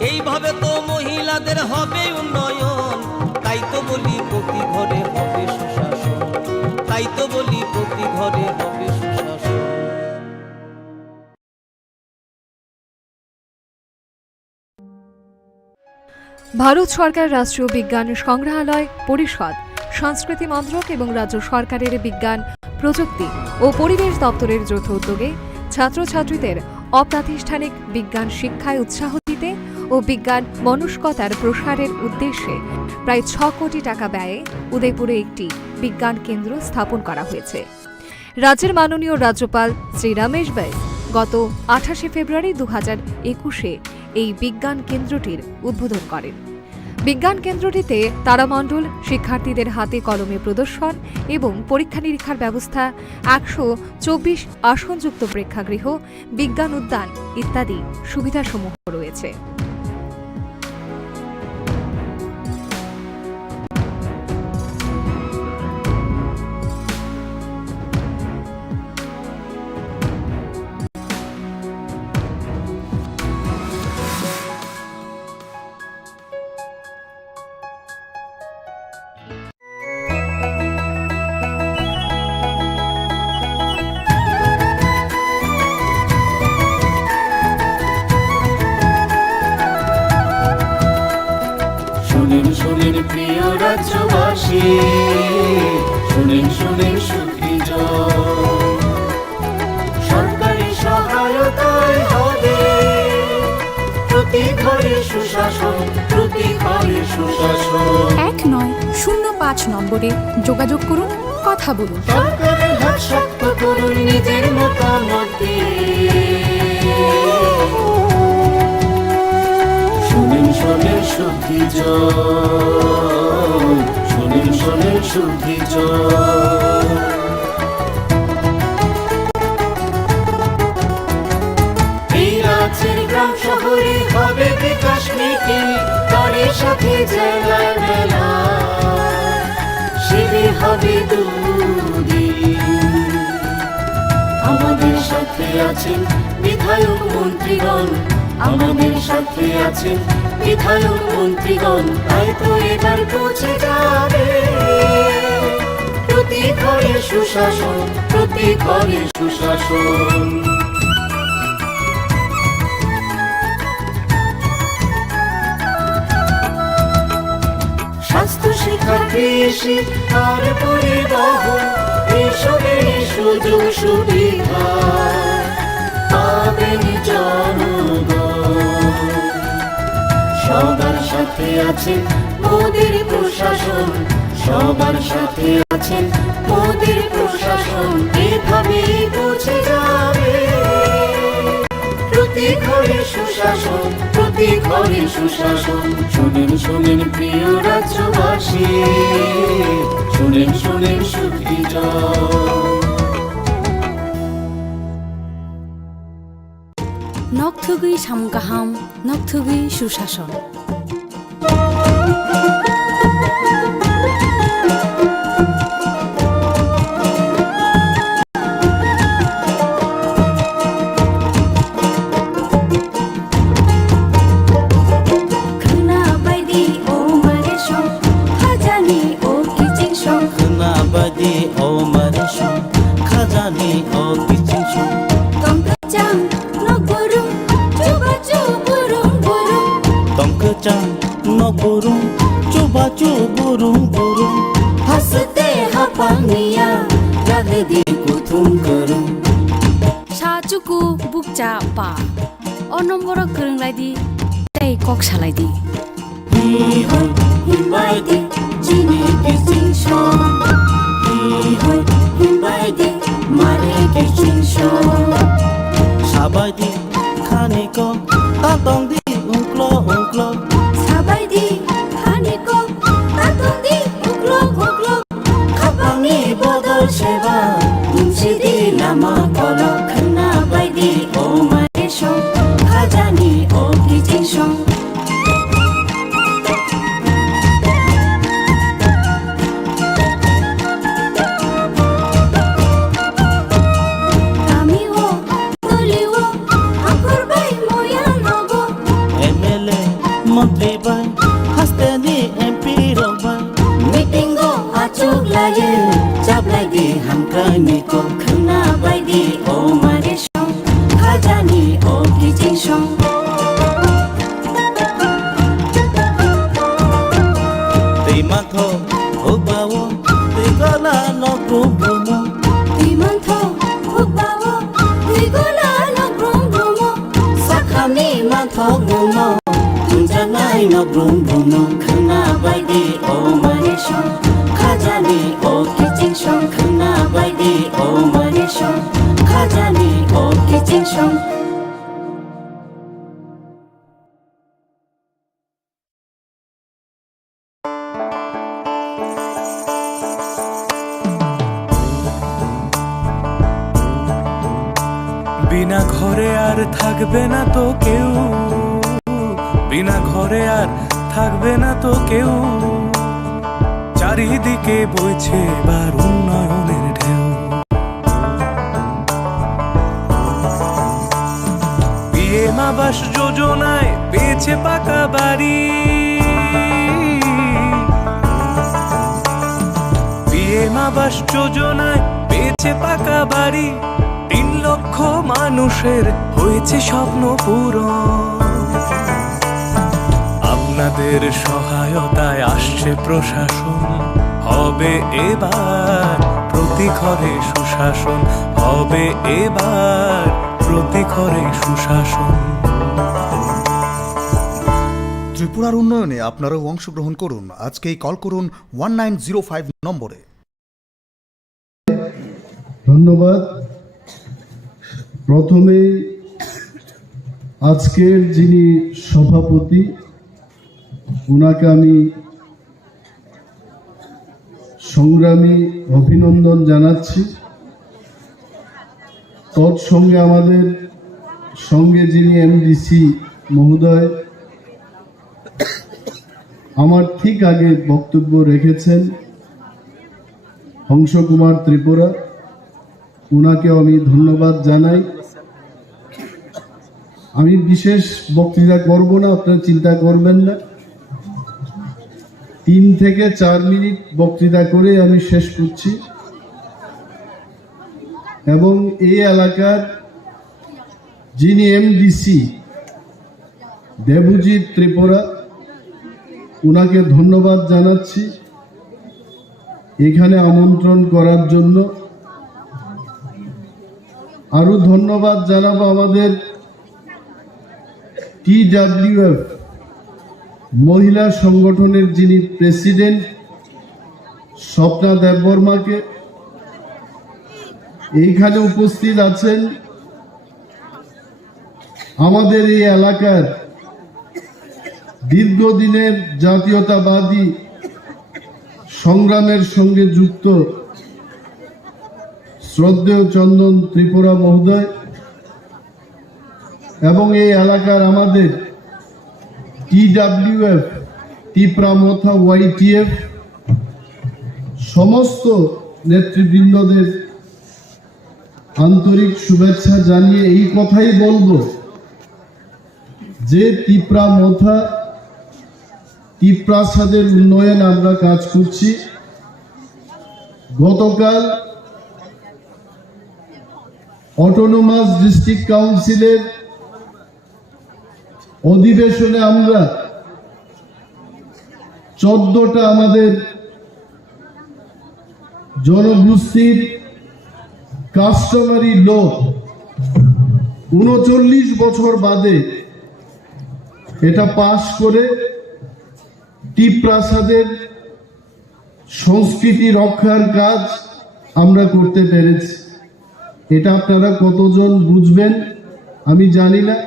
এইভাবে তো মহিলাদের হবে উন্নয়ন, তাই তো বলি প্রতি ঘরে হবে সুশাসন, তাই তো বলি প্রতি ঘরে হবে সুশাসন। ভারত সরকার, রাষ্ট্রীয় বিজ্ঞান সংগ্রহালয় পরিষদ, সংস্কৃতি মন্ত্রক এবং রাজ্য সরকারের বিজ্ঞান, প্রযুক্তি ও পরিবেশ দপ্তরের যৌথ উদ্যোগে ছাত্রছাত্রীদের অপ্রাতিষ্ঠানিক বিজ্ঞান শিক্ষায় উৎসাহ দিতে ও বিজ্ঞান মনস্কতার প্রসারের উদ্দেশ্যে প্রায় 6 কোটি টাকা ব্যয়ে উদয়পুরে একটি বিজ্ঞান কেন্দ্র স্থাপন করা হয়েছে। রাজ্যের মাননীয় রাজ্যপাল শ্রী রমেশ বাইস গত 28শে ফেব্রুয়ারি 2021-এ এই বিজ্ঞান কেন্দ্রটির উদ্বোধন করেন। বিজ্ঞান কেন্দ্রটিতে তারামণ্ডল, শিক্ষার্থীদের হাতে কলমে প্রদর্শন এবং পরীক্ষা নিরীক্ষার ব্যবস্থা, 124 আসনযুক্ত প্রেক্ষাগৃহ, বিজ্ঞান উদ্যান ইত্যাদি সুবিধাসমূহ রয়েছে। শুনেন শুনেন প্রিয় রাজ্যবাসী, শুনেন শুনেন সুখী সরকারি সহায়তায় হবে প্রতি ঘরে সুশাসন, প্রতি ঘরে সুশাসন। 1905 নম্বরে যোগাযোগ করুন, কথা বলুন। সরকারের হাত শক্ত করুন নিজের মতামত দিয়ে। শুনেন শোনেন সুখী শুনেন শোনেন সুখী এই রাজ্যের গ্রাম শহরে হবে বিকাশ মিটিং, তারই সাথে জেলায় মেলা, শিবির হবে দুদিন। আমাদের সাথে আছেন বিধায়ক মন্ত্রীগণ, আমাদের সাথে আছেন বিধায়ক মন্ত্রীগণ, তাই তো এবার পৌঁছে যাবে প্রতি ঘরে সুশাসন, প্রতি ঘরে সুশাসন। স্বাস্থ্য শিক্ষা, কৃষি আর পরিবহন, এসবের সুযোগ সুবিধা পাবেন জনগণ। সবার সাথে আছেন মোদের প্রশাসন, সবার সাথে আছেন মোদের প্রশাসন, এভাবেই পৌঁছে যাবে প্রতি ঘরে সুশাসন, প্রতি ঘরে সুশাসন। শুনেন শুনেন প্রিয় রাজ্যবাসী, শুনেন শুনেন সুখী নকথুগুই সামগাহাম, নকথুগুই সুশাসন। burung coba burung hasute hapangnya rage di kutum kerung সাচুকু বুকচা পা অ নম্বর করংলাই দি তাই কক সালাই দি hi hoi himbai di jini ki jinsho hi hoi himbai di mare ki jinsho sabai di khani ko ta tong di ungklo sabai di khani ko ta tong di ungklo khapangni bodol seba dumsi di lama kolo khna bai di o mare sho khajani o ki jinsho Hamkani ko khna bai di o mare shong khajani o ki jinshong Tei mantho hokbawo tei gola no grumbumo Tei mantho hokbawo tei gola no grumbumo Sakhami mantho gumo tunjanai no grumbumo khna bai di o mare shong khajani o ki jinshong khna bai di o mare shong khajani o ki jinshong বিনা ঘরে আর থাকবে না তো কেউ বিনা ঘরে আর থাকবে না তো কেউ চারিদিকে বইছে এবার উন্নয়নের ঢেউ পিএম আবাস যোজনায় পেয়েছে পাকা বাড়ি পিএম আবাস যোজনায় পেয়েছে পাকা বাড়ি 3 লক্ষ মানুষের হয়েছে স্বপ্ন পূরণ আপনাদের সহায়তায় আসছে প্রশাসন হবে এবার প্রতি ঘরে সুশাসন হবে এবার প্রতি ঘরে সুশাসন ত্রিপুরার উন্নয়নে আপনারাও অংশগ্রহণ করুন আজকেই কল করুন 1905 নম্বরে ধন্যবাদ প্রথমে আজকের যিনি সভাপতি ওনাকে আমি সংগ্রামী অভিনন্দন জানাচ্ছি তৎসঙ্গে আমাদের সঙ্গে যিনি এমডিসি মহোদয় আমার ঠিক আগে বক্তব্য রেখেছেন হংস কুমার ত্রিপুরা ওনাকে আমি ধন্যবাদ জানাই আমি বিশেষ বক্তৃতা করব না আপনারা চিন্তা করবেন না 3 থেকে 4 মিনিট বক্তৃতা করে আমি শেষ করছি এবং এই এলাকার যিনি এমডিসি দেবজিৎ ত্রিপুরা ওনাকে ধন্যবাদ জানাচ্ছি এখানে আমন্ত্রণ করার জন্য আরো ধন্যবাদ জানাবো আমাদের TWF মহিলা সংগঠনের যিনি প্রেসিডেন্ট স্বপ্না দেববর্মাকে এইখানে উপস্থিত আছেন আমাদের এই এলাকার দীর্ঘদিনের জাতীয়তাবাদী সংগ্রামের সঙ্গে যুক্ত শ্রদ্ধেয় চন্দন ত্রিপুরা মহোদয় এবং এই এলাকার আমাদের TWF ত্রিপুরা মথা YTF সমস্ত নেতৃবৃন্দদের আন্তরিক শুভেচ্ছা জানিয়ে এই কথাই বলবো যে ত্রিপুরা মথা ত্রিপ্রাসাদের উন্নয়ন আমরা কাজ করছি গতকাল অটোনোমাস ডিস্ট্রিক্ট কাউন্সিলের অধিবেশনে আমরা 14টা আমাদের জনগোষ্ঠীর কাস্টমারি ল 39 বছর বাদে এটা পাশ করে টিপ প্রাসাদের সংস্কৃতি রক্ষার কাজ আমরা করতে পেরেছি। এটা আপনারা কতজন বুঝবেন আমি জানি না।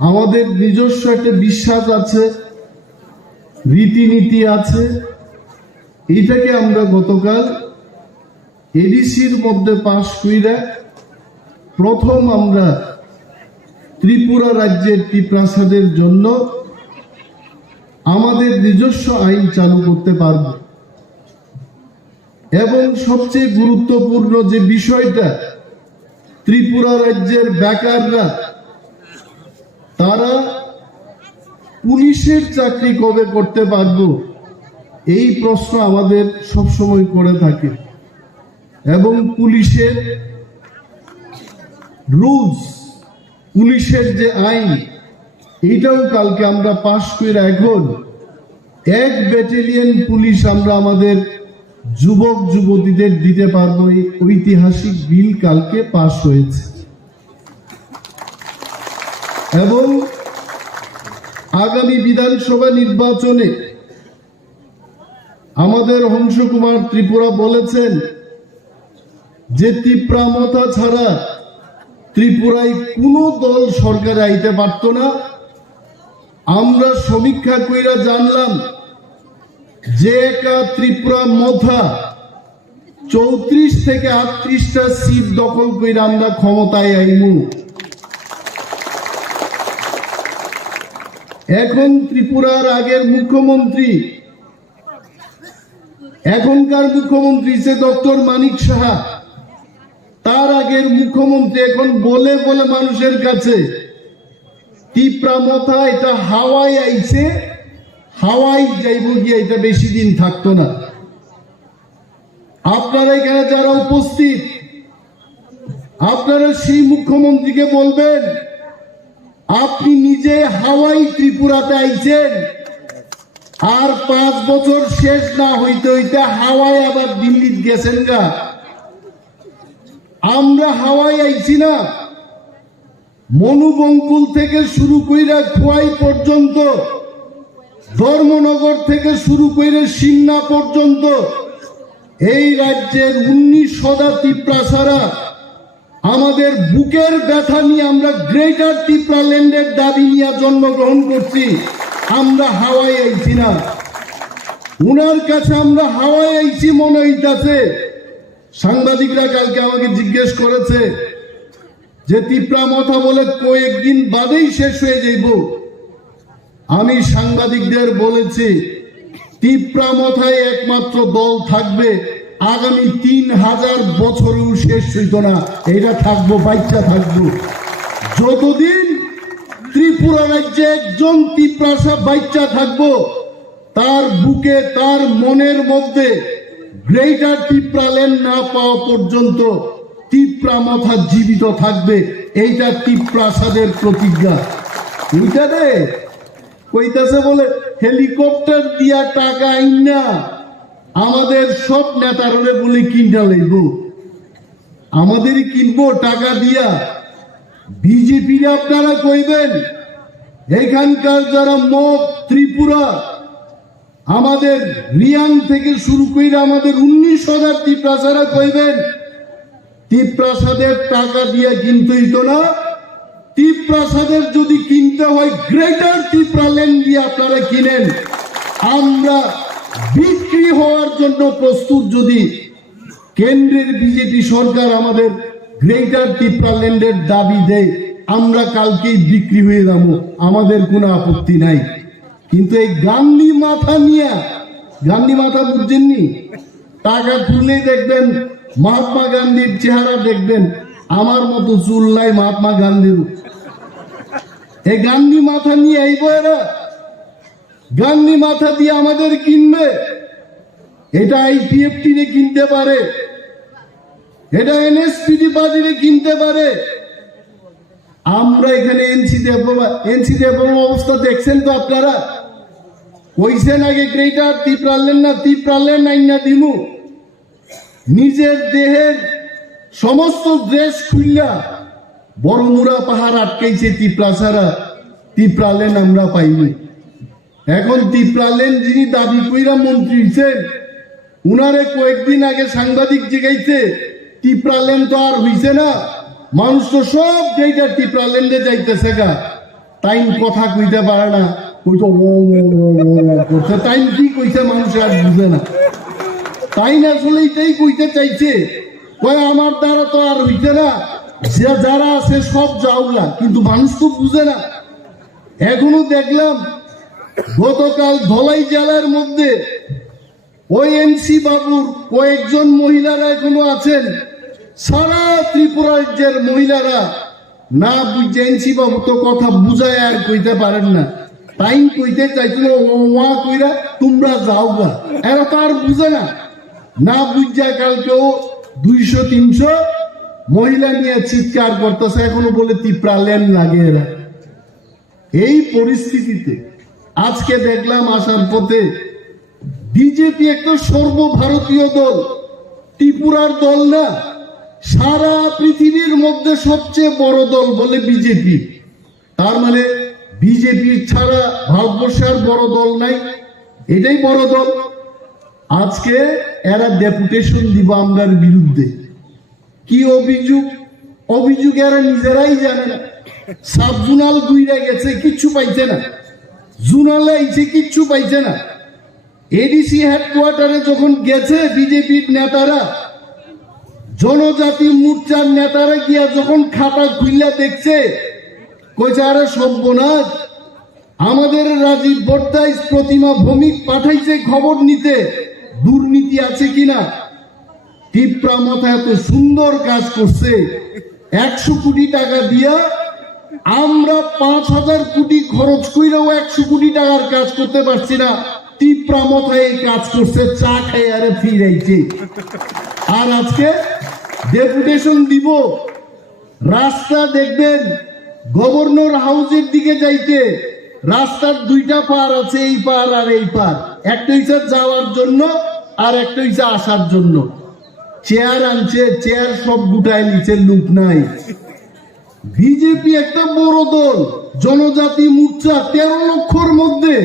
আমাদের নিজস্ব একটা বিশ্বাস আছে, রীতিনীতি আছে। এটাকে আমরা গতকাল এডিসির মধ্যে পাশ কইরা প্রথম আমরা ত্রিপুরা রাজ্যের টিপ প্রাসাদের জন্য আমাদের নিজস্ব আইন চালু করতে পারব। এবং সবচেয়ে গুরুত্বপূর্ণ যে বিষয়টা, ত্রিপুরা রাজ্যের বেকাররা তারা পুলিশের চাকরি কবে করতে পারবো এই প্রশ্ন আমাদের সবসময় করে থাকে। এবং পুলিশের রুলস, পুলিশের যে আইন, এইটাও কালকে আমরা পাশ করে এখন 1 ব্যাটালিয়ন পুলিশ আমরা আমাদের যুবক যুবতীদের দিতে পারবো। এই ঐতিহাসিক বিল কালকে পাশ হয়েছে। এবং আগামী বিধানসভা নির্বাচনে আমাদের হংস কুমার ত্রিপুরা বলেছেন যে তীব্রামতা ছাড়া ত্রিপুরায় কোনো দল সরকারে আইতে পারত না। আমরা সমীক্ষা কইরা জানলাম যে একা ত্রিপুরা মথা 34 থেকে 38টা সিট দখল কইরা আমরা ক্ষমতায় আইমু। এখন ত্রিপুরার আগের মুখ্যমন্ত্রী, এখনকার মুখ্যমন্ত্রী যে ডক্টর মানিক সাহা, তার আগের মুখ্যমন্ত্রী এখন বলে বলে মানুষের কাছে তীব্রামথা এটা হাওয়ায় আইছে, হাওয়াই যাইব গিয়ে এটা বেশি দিন থাকতো না। আপনারা এখানে যারা উপস্থিত, আপনারা সেই মুখ্যমন্ত্রীকে বলবেন আপনি নিজে হাওয়াই ত্রিপুরাতে আইছেন, আর 5 বছর শেষ না হইতে হইতে হাওয়ায় আবার দিল্লিতে গেছেন গা। আমরা হাওয়াই আইছি না, মনুবঙ্কুল থেকে শুরু কইরা খোয়াই পর্যন্ত, ধর্মনগর থেকে শুরু করে সিমনা পর্যন্ত এই রাজ্যের 19 শতাব্দী প্রাসারা আমাদের বুকের ব্যথা নিয়ে আমরা গ্রেটার ত্রিপুরাল্যান্ডের দাবি নিয়ে জন্মগ্রহণ করছি। আমরা হাওয়াই আইছি না, উনার কাছে আমরা হাওয়াই আইছি মনে হইতাছে। সাংবাদিকরা কালকে আমাকে জিজ্ঞেস করেছে যে তীব্রামথা বলে কয়েকদিন বাদেই শেষ হয়ে যাইব। আমি সাংবাদিকদের বলেছি তীব্রামথায় একমাত্র দল থাকবে, আগামী 3000 বছরেও শেষ হইত না, এটা থাকবো, বাচ্চা থাকবো। যতদিন ত্রিপুরা রাজ্যে একজন তীব্রাসা বাচ্চা থাকবো, তার বুকে, তার মনের মধ্যে গ্রেটার ত্রিপুরাল্যান্ড না পাওয়া পর্যন্ত তীব্রামথা জীবিত থাকবে। এইটা ত্রিপ্রাসাদের প্রতিজ্ঞা। এইটা রে কইতাছে বলে হেলিকপ্টার দিয়া টাকা আইন না আমাদের সব নেতারে বলে কিনটা লইব, আমাদেরই কিনবো টাকা দিয়া। বিজেপি আপনারা কইবেন এখানকার যারা মত ত্রিপুরা, আমাদের রিয়াং থেকে শুরু করে আমাদের 19 শতাব্দী প্রাসারা কইবেন ত্রিপ্রাসাদের টাকা দিয়া কিনতে হইতো না। ত্রিপ্রাসাদের যদি কিনতে হয় গ্রেটার ত্রিপুরাল্যান্ড দিয়ে আপনারা কিনেন। আমরা বিক্রি হওয়ার জন্য প্রস্তুত। যদি কেন্দ্রের বিজেপি সরকার আমাদের গ্রেটার ত্রিপুরাল্যান্ডের দাবি দেয়, আমরা কালকেই বিক্রি হয়ে যাবো, আমাদের কোনো আপত্তি নাই। কিন্তু এই গান্ধী মাথা নিয়ে, গান্ধী মাথা বুঝছেননি, টাকা তুলে দেখবেন মহাত্মা গান্ধীর চেহারা দেখবেন, আমার মতো চুল নাই মহাত্মা গান্ধীর। এই গান্ধী মাথা নিয়ে আইব এরা, গান্ধী মাথা দিয়ে আমাদের কিনবে। এটা আইপিএফটি রে কিনতে পারে, এটা এনএসপিডি পার্টিরে কিনতে পারে। আমরা এখানে এনসি ডেভেলপমেন্ট অবস্থা দেখছেন তো আপনারা। কইছেন আগে গ্রেটার টিপ্রালেন আইনা দিমু নিজের দেহের সমস্ত ড্রেস খুললা বড়মুড়া পাহাড় আটকাইছে টিপ্রা ছাড়া টিপ্রালেন আমরা পাইনি। এখন টিপ্রালেন যিনি দাবি কইরা মন্ত্রী হইছেন উনারে কয়েকদিন আগে সাংবাদিক জিগাইছে টিপ্রালেন তো আর হইছে না, মানুষ তো সব গ্রেটার টিপ্রালেন্ডে যাইতেছে গা, তাই কথা কইতে পারে না, কইতো করছে, তাই কি কইছে মানুষ আর বুঝে না। তাই না আসলে এটাই কইতে চাইছে, কয় আমার দ্বারা তো আর হইছে না, যারা আছে সব যাওলা, কিন্তু মানুষ তো বুঝে না। এখনো দেখলাম গতকাল ধলাই জেলার মধ্যে ওই এনসি বাবুর কয়েকজন মহিলারা এখনো আছেন, সারা ত্রিপুরা রাজ্যের মহিলারা না বুঝে এনসি বাবু তো কথা বুঝায় আর কইতে পারেন না, তাই কইতে চাইছিল ওয়া কইরা তোমরা যাও গা, এরা তো আর বুঝে না, না বুঝা কালকেও 200-300 মহিলা নিয়ে চিৎকার করতেছে, এখনো বলে টিপ্রালেন লাগে এরা। এই পরিস্থিতিতে আজকে দেখলাম আসার পথে বিজেপি একটা সর্বভারতীয় দল, ত্রিপুরার দল না, সারা পৃথিবীর মধ্যে সবচেয়ে বড় দল বলে বিজেপি। তার মানে বিজেপি ছাড়া ভারতবর্ষের বড় দল নাই, এটাই বড় দল। আজকে এরা ডেপুটেশন দিব আমরার বিরুদ্ধে। কি অভিযোগ এরা নিজেরাই জানে না। সাব জোনাল গুইরা গেছে, কিচ্ছু পাইছে না, জোনালে আইছে, কিচ্ছু পাইছে না। এডিসি হেডকোয়ার্টারে যখন গেছে বিজেপির নেতারা, জনজাতি মোর্চার নেতারা গিয়া যখন খাতা খুললা দেখছে, কইছে আরে সর্বনাশ, আমাদের রাজীব বর্দাইশ প্রতিমা ভৌমিক পাঠাইছে খবর নিতে দুর্নীতি আছে কিনা। টিপ্রা মাথা এত সুন্দর কাজ করছে, 100 কোটি টাকা দিয়া আমরা 5000 কোটি খরচ কইরাও 100 কোটি টাকার কাজ করতে পারছি না। টিপ্রা মাথায় এই কাজ করছে, চা খাই আরে ফিরাইছে। আর আজকে ডেপুটেশন দিব, রাস্তা দেখবেন গভর্নর হাউসের দিকে যাইতে রাস্তার 2টা পার আছে, এই পার আর এই পার, একটা হইছে যাওয়ার জন্য আর একটা হইছে আসার জন্য। চেয়ার আনছে, চেয়ার সব গুটায় নিচে, লোক নাই। বিজেপি একটা বড় দল, জনজাতি মোর্চা 13 লক্ষর মধ্যে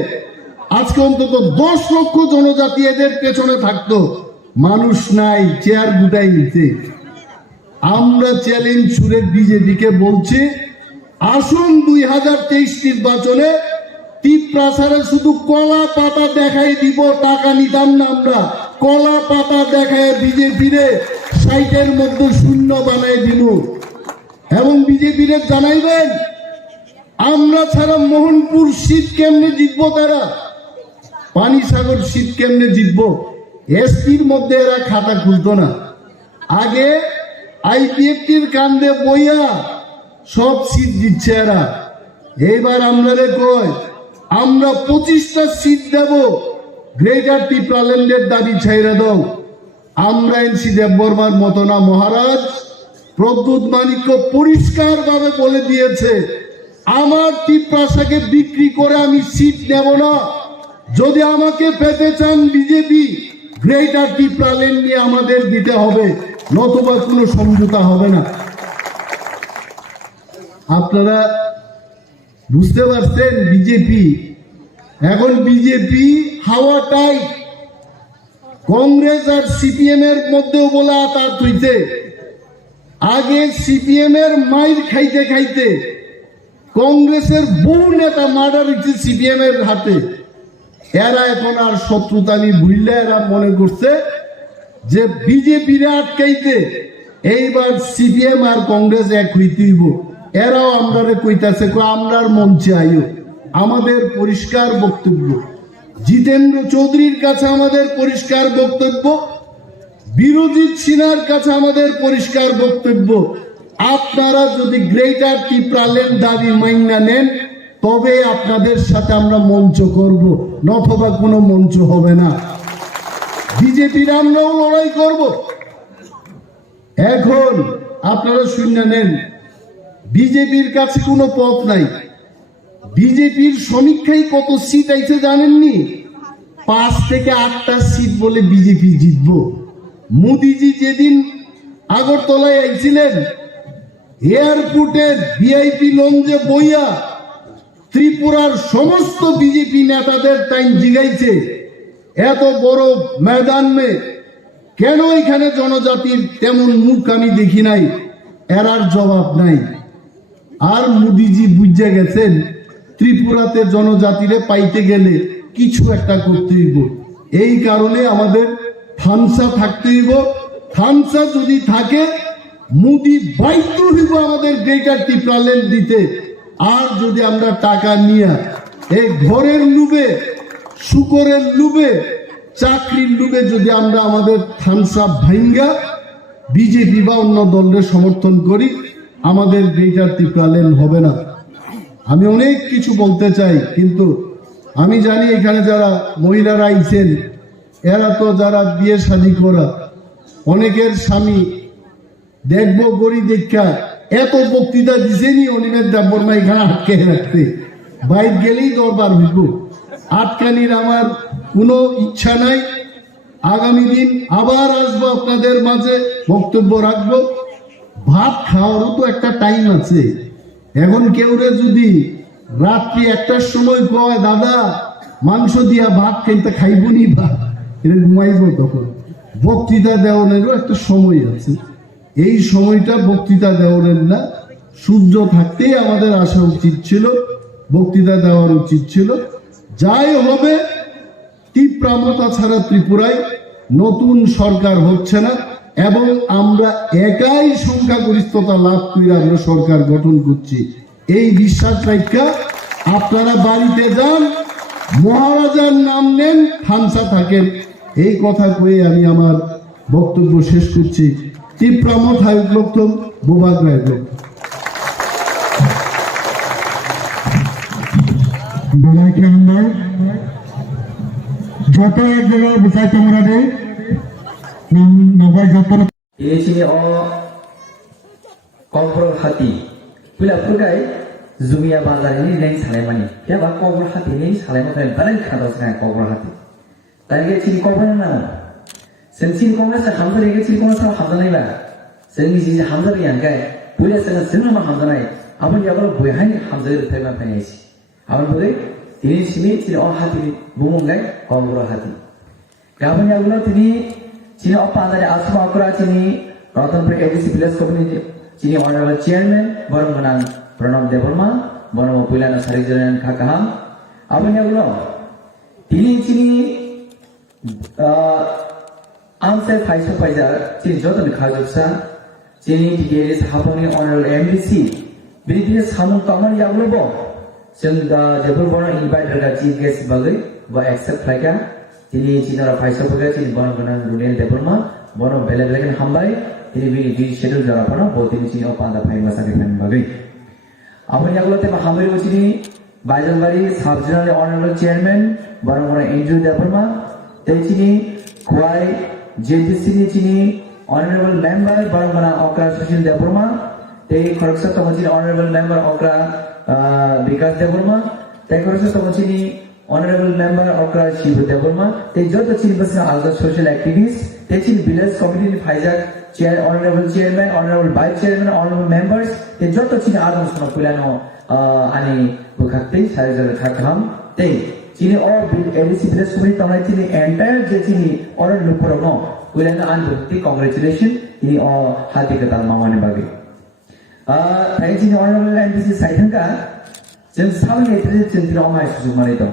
আজকে অন্তত 10 লক্ষ জনজাতি এদের পেছনে থাকতো, মানুষ নাই, চেয়ার গুটাই নিতে। আমরা চ্যালেঞ্জ ছুড়ে বিজেপিকে বলছি, আসুন 2023 নির্বাচনে টিপ্রা ছাড়া শুধু কলা পাতা দেখাই দিব, টাকা নিতাম না আমরা, কলা পাতা দেখায় বিজেপিরে 60-এর মধ্যে শূন্য বানাই দিব। এবং বিজেপিরে জানাইবেন আমরা ছাড়া মোহনপুর সিট কেমনে জিতবো, তারা পানিসাগর সিট কেমনে জিতবো। এসপির মধ্যে এরা খাতা খুলতো না, আগে আইপিএফটির কান্দে বইয়া সব সিট দিচ্ছে এরা। এইবার আমরা কই আমরা 25টা সিট দেব, গ্রেটার টিপ্রাল্যান্ডের দাবি ছাইরা দাও। আমরা এনসি দেববর্মার মতো না মহারাজ। প্রদ্যুৎ মানিক্য পরিষ্কার ভাবে বলে দিয়েছে, আমার টিপ্রাসাকে বিক্রি করে আমি সিট নেব না। যদি আমাকে পেতে চান বিজেপি, গ্রেটার টিপ্রাল্যান্ড নিয়ে আমাদের দিতে হবে, নতুবা কোনো সমঝোতা হবে না। আপনারা বুঝতে পারছেন বিজেপি এখন বিজেপি হাওয়া টাইট। কংগ্রেস আর সিপিএম এর মধ্যেও বলে আতাত হইতে, আগে সিপিএম এর মাইর খাইতে খাইতে কংগ্রেসের বহু নেতা মার্ডার হয়েছে সিপিএম এর হাতে। এরা এখন আর শত্রুতানি ভুললে এরা মনে করছে যে বিজেপির আটকাইতে এইবার সিপিএম আর কংগ্রেস এক হইতেইব। এরাও আমরা কইতাছে আমরার মঞ্চে আইও। আমাদের পরিষ্কার বক্তব্য, জিতেন্দ্র চৌধুরীর কাছে আমাদের পরিষ্কার বক্তব্য, বিরোজিৎ সিনহার কাছে আমাদের পরিষ্কার বক্তব্য, আপনারা যদি গ্রেটার টিপ্রাল্যান্ড দাবি মাইনা নেন তবে আপনাদের সাথে আমরা মঞ্চ করব, নতুবা কোনো মঞ্চ হবে না। বিজেপির আমরাও লড়াই করব। এখন আপনারা শুনে নেন, বিজেপির কাছে কোনো পথ নাই। বিজেপির সমীক্ষায় কত সিট আইছে জানেননি? 5 থেকে 8টা সিট বলে বিজেপি জিতবো। মোদিজি যেদিন আগরতলায় আইছিলেন, এয়ারপোর্টের ভিআইপি লঞ্চে বইয়া ত্রিপুরার সমস্ত বিজেপি নেতাদের টাইম জিগাইছে এত বড় ময়দানে কেন এখানে জনজাতির তেমন মুখ আমি দেখি নাই, এরার জবাব নাই। আর মোদিজি বুঝে গেছেন ত্রিপুরাতে জনজাতিরে পাইতে গেলে কিছু একটা করতে হইব। এই কারণে আমাদের থামসা থাকতে হইব। থামসা যদি থাকে মোদি বাধ্য হইব আমাদের গ্রেটার ত্রিপুরাল্যান্ড দিতে। আর যদি আমরা টাকা নিয়ে এই ঘরের লুবে, শুকরের লুবে, চাকরির লুবে যদি আমরা আমাদের থামসা ভাঙ্গা বিজেপি বা অন্য দলের সমর্থন করি, আমাদের গ্রেটার ত্রিপুরাল্যান্ড হবে না। আমি অনেক কিছু বলতে চাই, কিন্তু আমি জানি এখানে যারা মহিলারা আইছেন এরা তো যারা বিয়ে শাদী করা, অনেকের স্বামী দেখবো গড়ি দেখা এত বক্তৃতা দিছেনি অনিমেষ দেববর্মা এখানে আটকে রাখতে, বাইর গেলেই দরবার হইব। আটকানির আমার কোনো ইচ্ছা নাই। আগামী দিন আবার আসবো আপনাদের মাঝে, বক্তব্য রাখবো। ভাত খাওয়ারও তো একটা টাইম আছে। এখন কেউরে যদি রাত্রি 1টার সময় কয় দাদা মাংস দিয়া ভাত খাইতে খাইবনি বা এটা ঘুমাইব, তখন বক্তৃতা দেওয়ানেরও একটা সময় আছে। এই সময়টা বক্তৃতা দেওয়ানের না, সূর্য থাকতেই আমাদের আসা উচিত ছিল, বক্তৃতা দেওয়ার উচিত ছিল। যাই হবে তীব্রামতা ছাড়া ত্রিপুরায় নতুন সরকার হচ্ছে না, এবং আমরা একাই সংখ্যাগরিষ্ঠতা লাভ করে আমরা সরকার গঠন করছি। এই বিশ্বাস রাখা আপনারা বাড়িতে যান, মহারাজার নাম নেন, থামসা থাকেন। এই কথা কয়ে আমি আমার বক্তব্য শেষ করছি। তীব্রামত হায়ুক্লক্তম বোবাগ্রায় যত এক জায়গায় বুঝাই তোমরা দে নবাই যত ini kompor hati pula pugai zumia bazar ini lain salemani ya ba kompor hati ini salema kan barai khados kan kompor hati tadi ciri kompor na sensin kompor sa hamzar ini ciri kompor sa hamzar nai ba sengi ciri hamzar yang kai pula sa senma ma hamzar nai apan ya kalau buai hai hamzar itu tema penisi apan boleh ini ciri hati bumung kai kompor hati kapan ya kalau ini Cini apa anda ada asma akura cini Ratan ADC Village Company cini Honorable Chairman Barang Menang Pranab Devarma Barang Pulana Sarijaran Kakaham apa ni aku loh ini cini answer Faisal Faizal cini jodoh dikhajusa cini DGS Haponi Honorable MDC beri samun kamar yang aku loh sehingga Jabul Barang invite mereka chief guest sebagai ba accept mereka তিনি চিনারা ফাইসা পড়ে চিনি বনগণন রুনিয়াল দেবরমা বন বেলেগলেন হামবাই তিনি বিনি D schedule যারা পানো বলতিনি চিনি অপান্দা fine মাসাকে fine বাগে আপনি ইয়াগুলোতে হামবাই চিনি বাইজালবাড়ি সাব জেনারেল অনারেবল চেয়ারম্যান বনগণন এনজিও দেবরমা তেই চিনি খোয়াই জেডিসি নি চিনি অনারেবল মেম্বার বনগণন অকরা সুশীল দেবরমা তেই খরকসা তমচিনি অনারেবল মেম্বার অকরা বিকাশ দেবরমা তেই খরকসা তমচিনি Honorable Member Okra Shivu Devarma, they just the Chilbas other social activists, they in Village Committee Faizak, Chair, Honorable Chairman, Honorable Vice Chairman, Honorable Members, they just the Chin Adams from Pulano, Ani Bukati, Sarizal Kakam, they Chini all ADC Village Committee, Tomati, entire Jachini, or Lupurono, Pulana and Bukti, congratulations, in all Hatikatan Mamani Bagi. Thanks in Honorable NBC Saitanka, since how many since the Omai Sumarito.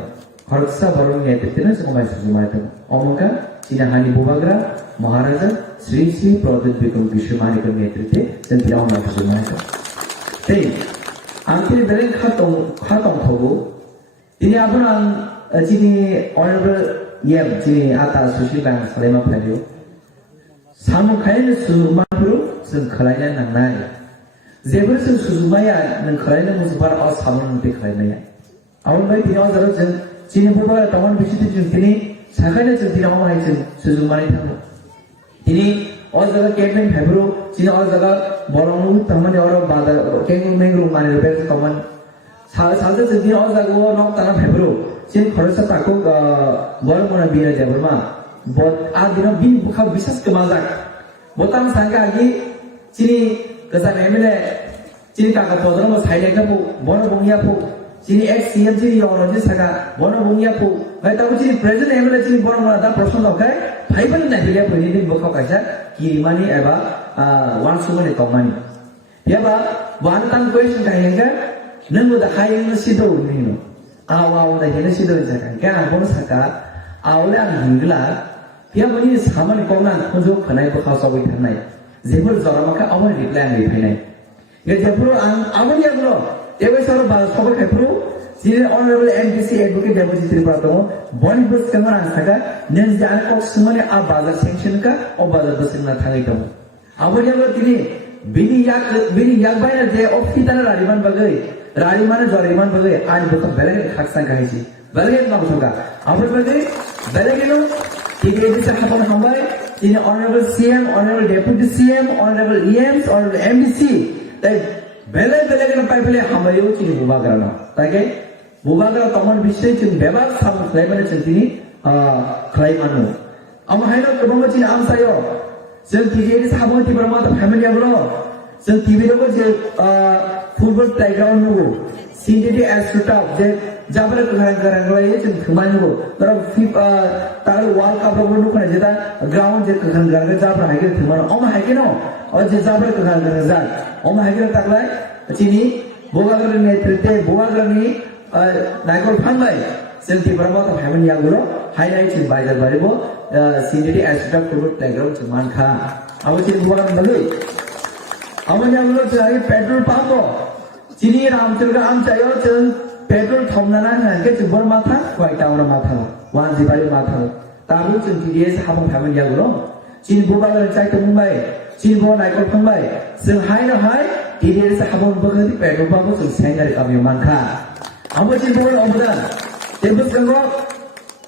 Harusnya baru ngetiknya semua semua itu. Omongkan Cina Hani Bubagra, Maharaja Sri Sri Pradut Bikram Kishmani ke netrite dan tidak omong semua itu. Tapi, angkir dari khatong thogo. Ini apa nang Cini honorable yem Cini atas sushi bang selama pelaju. Sama kaya sumapuru sengkalanya nang nai. Zebra sumaya nang kalanya musbar aus sama nanti kalanya. Awal bayi tidak ada orang Cini bubar taman bisiti ini sakanya tidak mau macam sejumlah itu. Ini orang jaga campaign Februari, Cina orang jaga borong taman orang badar, campaign minggu mana lepas taman. Sahaja jadi orang jaga nak tanah Februari, 지금 걸어서 닦고 뭐라고나 비는 데버마 뭐 아디는 비 부카 비사스 그마작 못하면 상가기 지니 그 사람 에밀레 지니 까가 보더라 뭐 사이렌가 보 뭐나 봉이야 보 지니 XCM 지니 영어지 사가 뭐나 봉이야 보 왜다고 지니 프레젠트 에밀레 지니 뭐나 뭐나 다 프로션 넣게 바이블은 나들이야 보이는데 뭐 가자 기리마니 에바 완수만에 동만이 야바 완땅 question 가이는가 너무다 하이는 시도 우리는 아와오다 해는 시도 잠깐 그냥 보는 사가 아울레 안 hinggla 야바니 사만이 공난 혼조 khonai ko khasa wi thanai zebur zoramaka awal reply ngai phainai ye jepro awal yaglo ebe soro ba sobo khepro Senior Honorable MPC Advocate Deputy Tripurato, one bus camera saga, Nens Jan Cox Money a Baza sanction ka or Baza bus in the Tanito. Our younger Tini, Billy Yak by a day of Hitana Rariman Bagay, Rariman Zoriman Bagay, and book of Belagan Haksan Kaisi, Belagan Mabuka. Our Bagay, Belagano, Tigay Sakapon Hawaii, Senior Honorable CM, Honorable Deputy CM, Honorable EMs, Honorable MPC, that Belagan Pipe Hamayo Chini Bubagrano. Okay? Bubagra common vision in Beba, some climate chintini, climate. Amahino Kabamachin Amsayo, St. Tivis Hamoti Brahma, family abroad, St. Tivido, football playground, CDD as to top, Jabra Karangarangoy and Kumano, there are Tal Wal Kapu, ground, Jabra Hagan, Oma Hagino, or Jabra Karangarazan, Oma Hagan Taglai, Chini, Bubagra Netrite, Buagrani. Nagor Pangai, Senti Brahma family Aguro, highlighted by the variable, CDD as to put playground to Manka. I was in Buran Malay. Amayago to petrol pump. Chini Ramchurga Amchayo, petrol Tomnana, and get to Burmata, quite down a matter, one Zibari matter. Tabu and TDS have family Aguro. Chin Bubaga and Chai Mumbai, Chin Bon Nagor Pangai, Sim High, TDS have on Burger, petrol pumps, and Sanger of your Manka. How much is more of that? They must go up.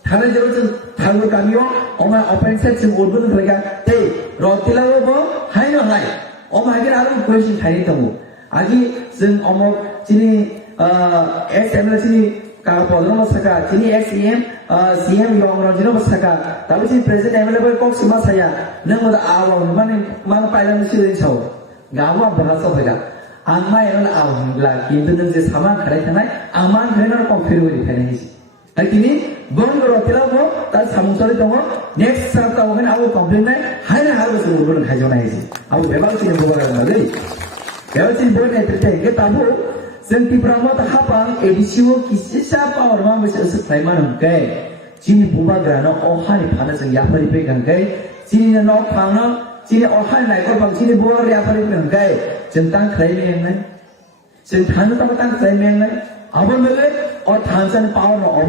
Hanajan, Tango Camio, or my open sets in Urban Raga, Tay, Rotila, high or high. Oh my God, question Tanitamu. Agi, Sin Omo, Chini, SMLC, Carapodro Saka, Chini XEM, CM Yong Rajino Saka, that was in President available Cox Masaya, none of the hour, Manapailan Shilling Show. Gawa Bonasoga. Amai al like into this Haman Karakanai, Aman Renner compare with Pennies. Like me, Bon Rotilla, that's Hamusari, next Sarta woman, I will compliment, Hana Harvest will Hajonize. I will never see a board on the day. Everything born at the day, get Abu, Senti Pramot Hapan, Edisio, Kisisa, or Mam is a Clayman Gay, Chini Bubagrano, or Honey Panas and Yapari Pegan Gay, Chini no Pana, Chini or Hana, Chini Boar Yapari Gay. Centang claiming men, Centang claiming men, our mother or Tansan power or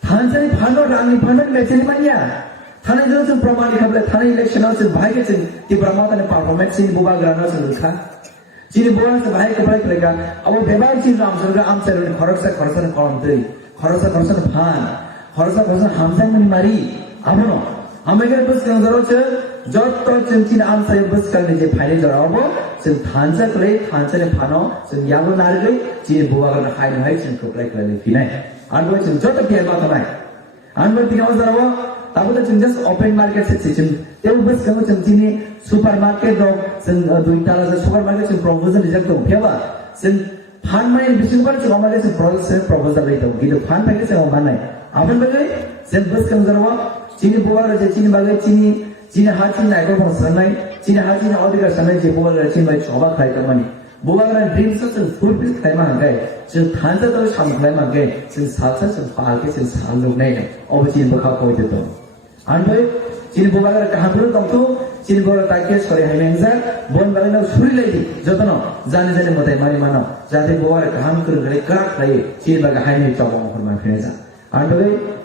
Tansan Pano Rani Panan Metimania. Tana Johnson Pramani have the Tana election house in Bhaigatin, the Brahmatan and performance in Bubagranas and Luka. Chini Boras of Haika, our Bebachi Ramsura answer in Horasa Corson column 3, Horasa Corson Pan, Horasa Corson Hamsan and Marie, Amono. American bus Kanzarocha, Jot Chin answer bus Kanji Pine Jarabo, some Tanza Clay, Tanza and Pano, some Yago Nargay, Chin Buagan High Heights and Cook like Fine. And which is Jota Piabatanai. And what the Ozarava, Tabutan just open market situation. They will bus come to Chini, supermarket dog, some Duitalas, supermarkets and proposal is a Piava. Some Panmai and Bishopar to Omaris and proposal later. Give the pan packets and Omanai. Avanbagay, send bus Kanzarava. Chini Boa, Chini Baga, Chini Hachi, Nago Sanai, Chini Hachi, all the Sanai, Boa, Chin by Choba Kaitamani. Boa and dreams of food with Kaiman Gay, since Tanza or Sham Kaiman Gay, since Salsas and Parkis and Salunay, over Chin Boka Poitato. And Chini Boa Kahapur Tomto, Chini Boa Takis for a Hemenza, Bon Balano Suri Lady, Jotano, Zanizan Motai Marimano, Zati Boa Hamkur, Crack Lay, Chini Baga Haini Chobon for my Fineza. And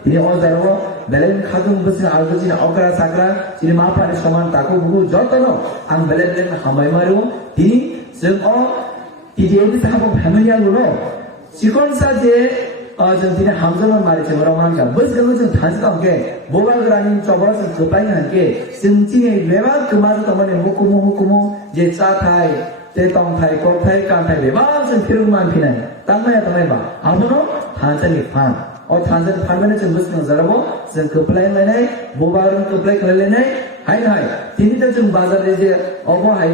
ini all Zaro, Belen Kadum Busin Algazin, Okra Sakra, Cinema Shaman Taku, Jotono, and Belen Hamaimaru, Tini, Sim or TJ Sahab Hamalia Luro. Sikon Saje, Argentina Hamza Marichamanka, Busgamus and Tanzam Gay, Boba Granny Chobas and Kupang Gay, Simtini, Veva, Kumataman, Hukumu, Jetsa Thai, Tetong Thai, Kotai, Kantai, Vevas and Piruman Pinay, Tamaya Tameba, Amono. थानसालि फान अ थानसालि फान माने जों बुस्थु जाराबो जों खोप्लायलायनाय बबारन खोप्लाय खालायलायनाय हाय हाय तिनिटा जों बाजार जे अबो हाय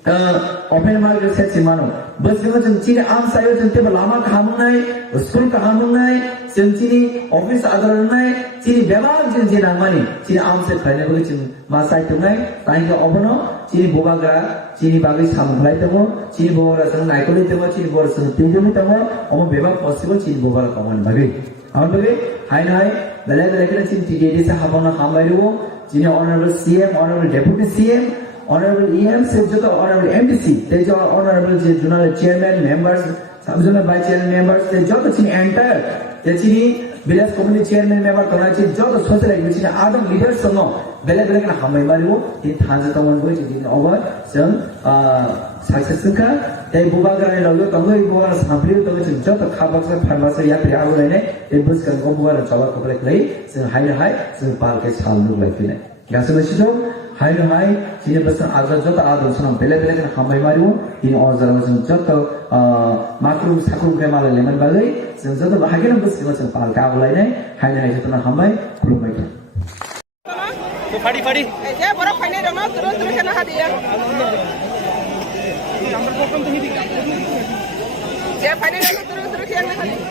ओपन मार्केट सेक्सी मानो बस जों चिनि आम सायो जों टेबल लामा खामनाय स्कुल खामनाय जों चिनि ऑफिस आदरनाय चिनि बेबार जों जे नांमानि चिनि आम से खायनायबो जों मा साइटनाय ताइखो अबनो चिनि बोबागा चिनि बागै सामलाय दङ चिनि बोबारा जों नायखलै दङ चिनि बोबारा जों तिजोनि दङ अम बेबा पसिबल चिनि बोबारा कमन बागै आम बागै हाय हाय बेले बेले चिनि टिकेटि से हाबनो हामबायरो चिनि honourable CM honourable deputy CM Honorable EM, Honorable MDC, they are Honorable General Chairman, members, some General Vice Chairman members, they just the entire, the Chini Village Community Chairman member, Tonachi, just the social activity, other leaders, so no, Bella Bella Hamaru, in Tanzania, which is over, some successful car, they Bubaga and Logo, Tongo, was Hamil, to which is just a Kabak, Pharmacy, Yapiarene, they boost can go over and Chava correctly, so high, so park is how look like it. Gasolation. हाय हाय चिनि बसन आजा जत आदन सना बेले बेले के हामबाय Mario इन अजरा जों जत माक्रुम साक्रुम के माले lemon बागै जों जत बाहागेन बसखौ जों पाल गाबलायनाय हाय हाय जतना हामबाय खुलुमबाय तो फाड़ी फाड़ी जे बरा फाइने दङ तुरु तुरु खेना हादिया जे फाइने दङ तुरु तुरु खेना हादिया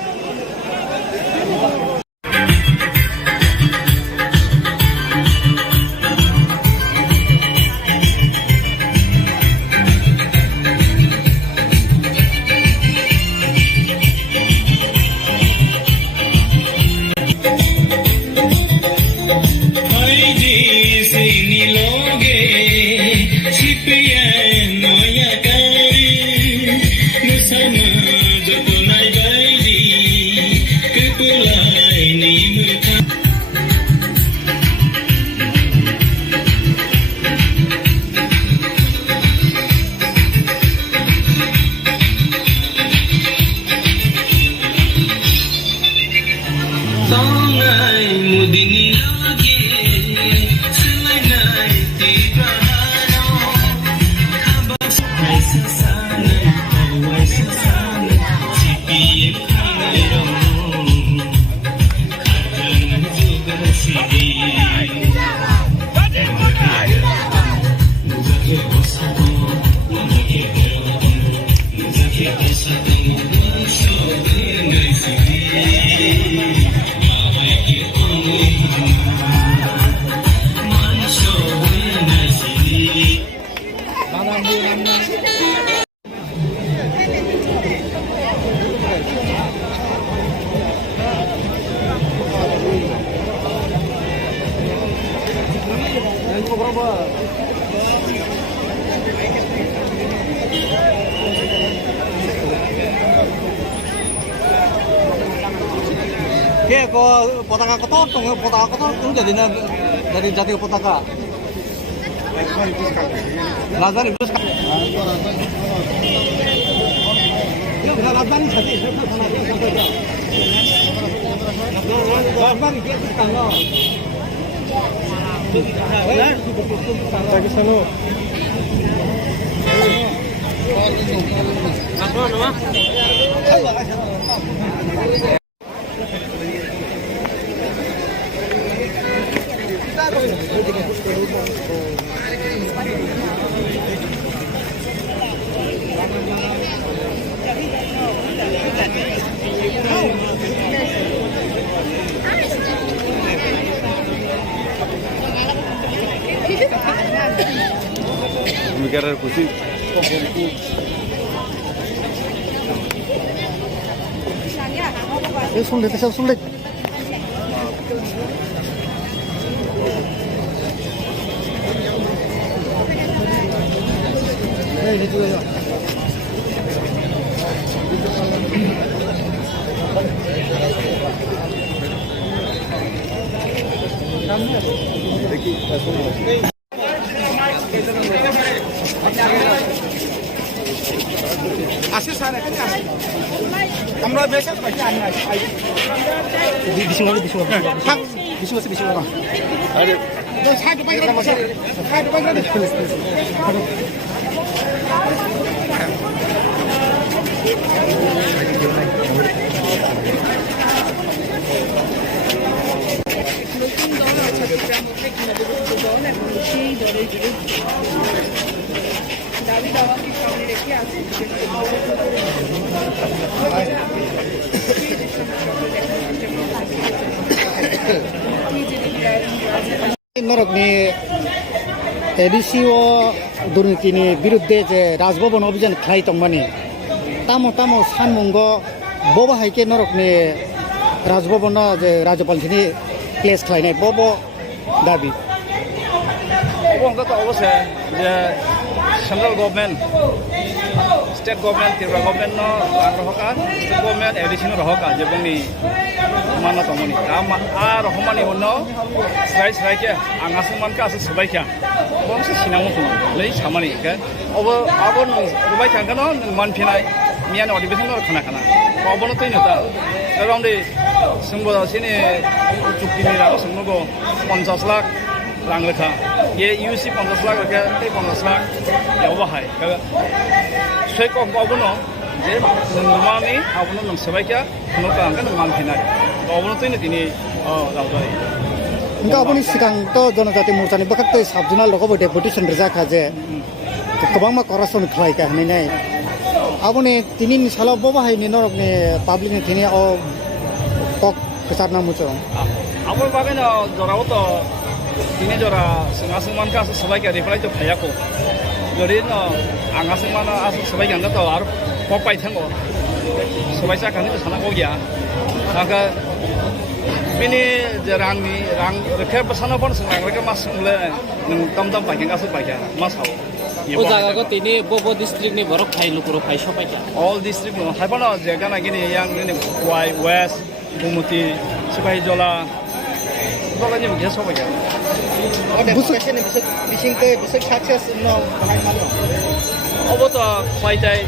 পতাকা কত পতাকা কত কোন dari জাতীয় পতাকা রাজধানী রাজধানী Mikirar kucing. sulit, sulit. আসে স্যার এখানে আসে আমরা মেসেজ পাইছি আমি বেশি আরে সাইড পাইরা সাইড পাইরা নরকনি এডিসি ও দুর্নীতিনি বিরুদ্ধে যে রাজভবন অভিযান খাই তংমানি তামো তামো সানমুঙ্গ ববা হাইকে নরকনি রাজভবন যে রাজ্যপালখিনি প্লেস খাইনাय বব দাবি অবঙ্গত অবশ্যই যে central government state government Tripura government রহকা স্টেট গভর্নমেন্ট এডিশন রহকা যে বংনি মানা তমনি আর রহমানি অন্য স্রাই স্রাইকে আঙাসে মানকা আছে সবাইকা বংশে সিনামো তো লেই সামানি কে আবো রুবাই থাঙ্গানো মানফিনাय মিয়ানি অধিবেশন খানা খানা অবনো তৈ নতা রাউন্ডে সুংবো সিনি চুক্তিনি রাও সুংগো 50 লাখ রাং লেখা ये यूसी 50 लाख रखे 50 लाख याव बाहाय सय कम अबनो जे नमानि अबनो नों सबायखा खनो कांगन मानफिनाय अबनो तैनो दिनै रावदाय ఇంకా అబని సికాంత జనজাति मोर्चानि बखक्तै साबजुना लगबो डेपुटेशन रिजाखा जे गोबांमा करासन खालायका हनैनाय अबनि तिनि सालाव बबाहायनि नरकनि पाब्लिकनि थिनि अ पक खसारना मुचो आबर बागैनो जराव तो ini jora sengasengman ka sebaik ya reply to phaya ko jori no angasengman asu sebaik anda to ar popai thango sebaik sa kani to sana ko ya maka bini jarang ni rang rekhe pasana pon sengang rekhe mas mule nang tam paking asu paikya mas hawo o jaga ko tini bobo district ni borok khai lukuro khai sopaika all district no haibana jaga na gini yang ni wai west bumuti sipai jola bagaimana begitu sopaika busuk success no अब तो फाइदाय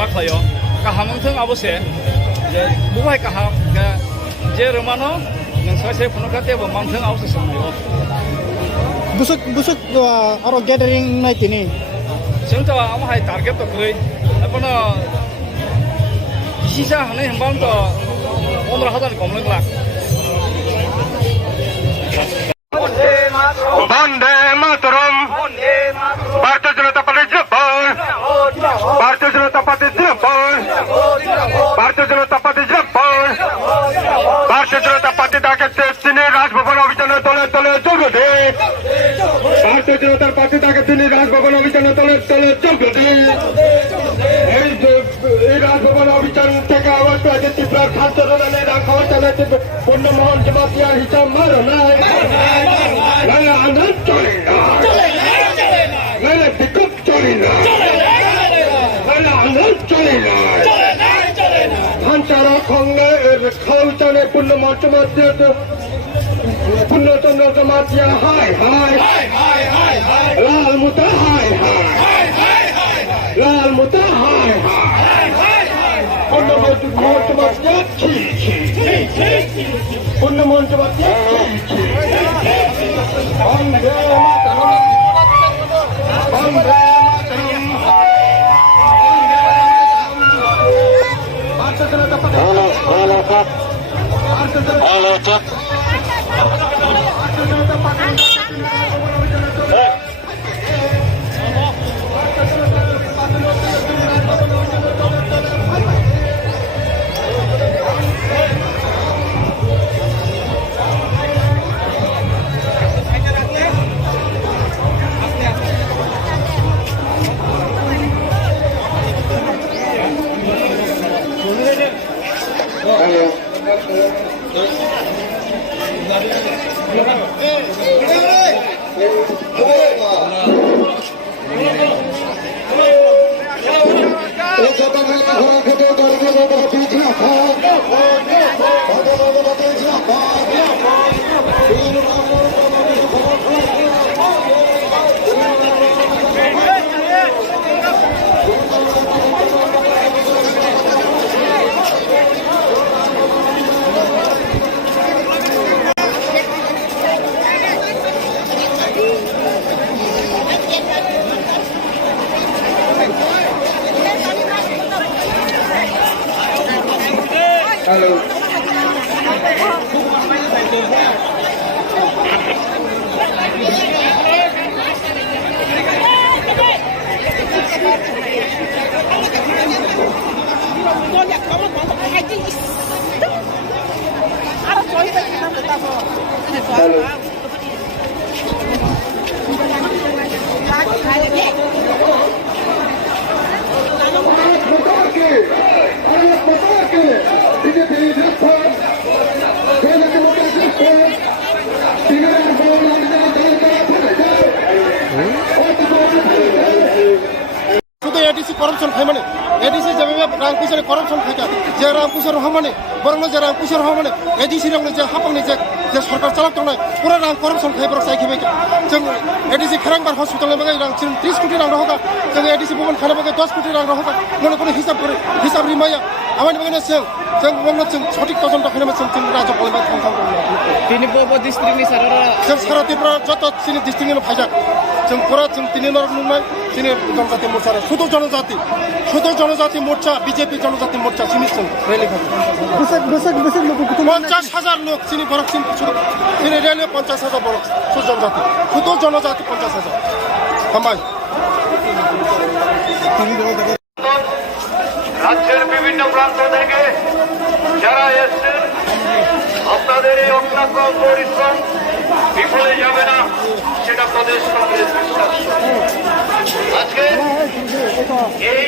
मा खायो काहामथों अबसे जे बुहाय काहा जे रमानो नों सासे फनकाते बो मानथों अबसे समयो busuk aro gathering nai tini जों तो आमहाय टारगेट तो गय अपन सिसा हने हमबाम तो 15000 कमलक लाख वंदे मातरम भारतीय जनता पार्टी जिंदाबाद भारतीय जनता पार्टी जिंदाबाद भारतीय जनता पार्टी जिंदाबाद भारतीय जनता पार्टी डाके তিনি রাজভবন অভিযানে দলে দলে যোগ দেন भारतीय जनता पार्टी ডাকে তিনি রাজভবন অভিযানে দলে দলে যোগ দেন এই রাজভবন অভিযান থেকে আওয়াজ পেয়েছে ত্রিপুরার খাদ্য রোগানের রাখাওয়া চালাচ্ছে পূর্ণমোহন জমাতিয়ার হিসাব মারো নাই নাহলে আন্দোলন চলে না নাহলে বিক্ষোভ চলে না নাহলে আন্দোলন চলে না ভাঞ্চারা খঙ্গে খাউচানে পূর্ণমোহন জমাতিয়ার পূর্ণচন্দ্র জমাতিয়া হাই হাই লাল মুতা হাই হাই লাল মুতা হাই হাই পূর্ণমোহন জমাতিয়া ছি ছি পূর্ণমোহন জমাতিয়া ছি বন্দে মাতরম বন্দে মাতরম भारतीय जनता पार्टी শুধু এডিসি করাপশন খাই মানে এডিসি যেভাবে রাং পয়সার করাপশন খাইকা যে রাং পয়সা রহা মানে বরং যে রাং পয়সা রহা মানে एडिसि रंग जे हापांनि जे सरकार चालक दंनाय पुरा रां करपसन खायबर साइखिबाय जों एडिसि खरांबार हस्पिटालनि बागै रां 30 कोटी रां होगा जों एडिसि भवन खाना बागै 10 कोटी रां होगा मोन कोन हिसाब रिमाया आमानि बागैनो जों मोननो जों सঠিক তদন্ত खालामनो जों रायजो पालिबाय थांथां তিনি বব ডিস্ट्रिक्टनि सारा जों सारा त्रिपुरा जत सिनि डिस्ट्रिक्टनि फायजा जों पुरा जों तिनि नर नुनाय सिनि जनजाति मोर्चा सुदूर जनजाति मोर्चा बीजेपी जनजाति मोर्चा सिनि जों रैली बेसेक लोक 50,000 लोक सिनि बरकसिन सिनि रैली 50,000 बरक सुदूर जनजाति 50,000 हामबाय রাজ্যের বিভিন্ন প্রান্ত থেকে যারা এসছেন আপনাদের এই অক্লান্ত পরিশ্রম বিফলে যাবে না সেটা প্রদেশ কংগ্রেস বিশ্বাস আজকে এই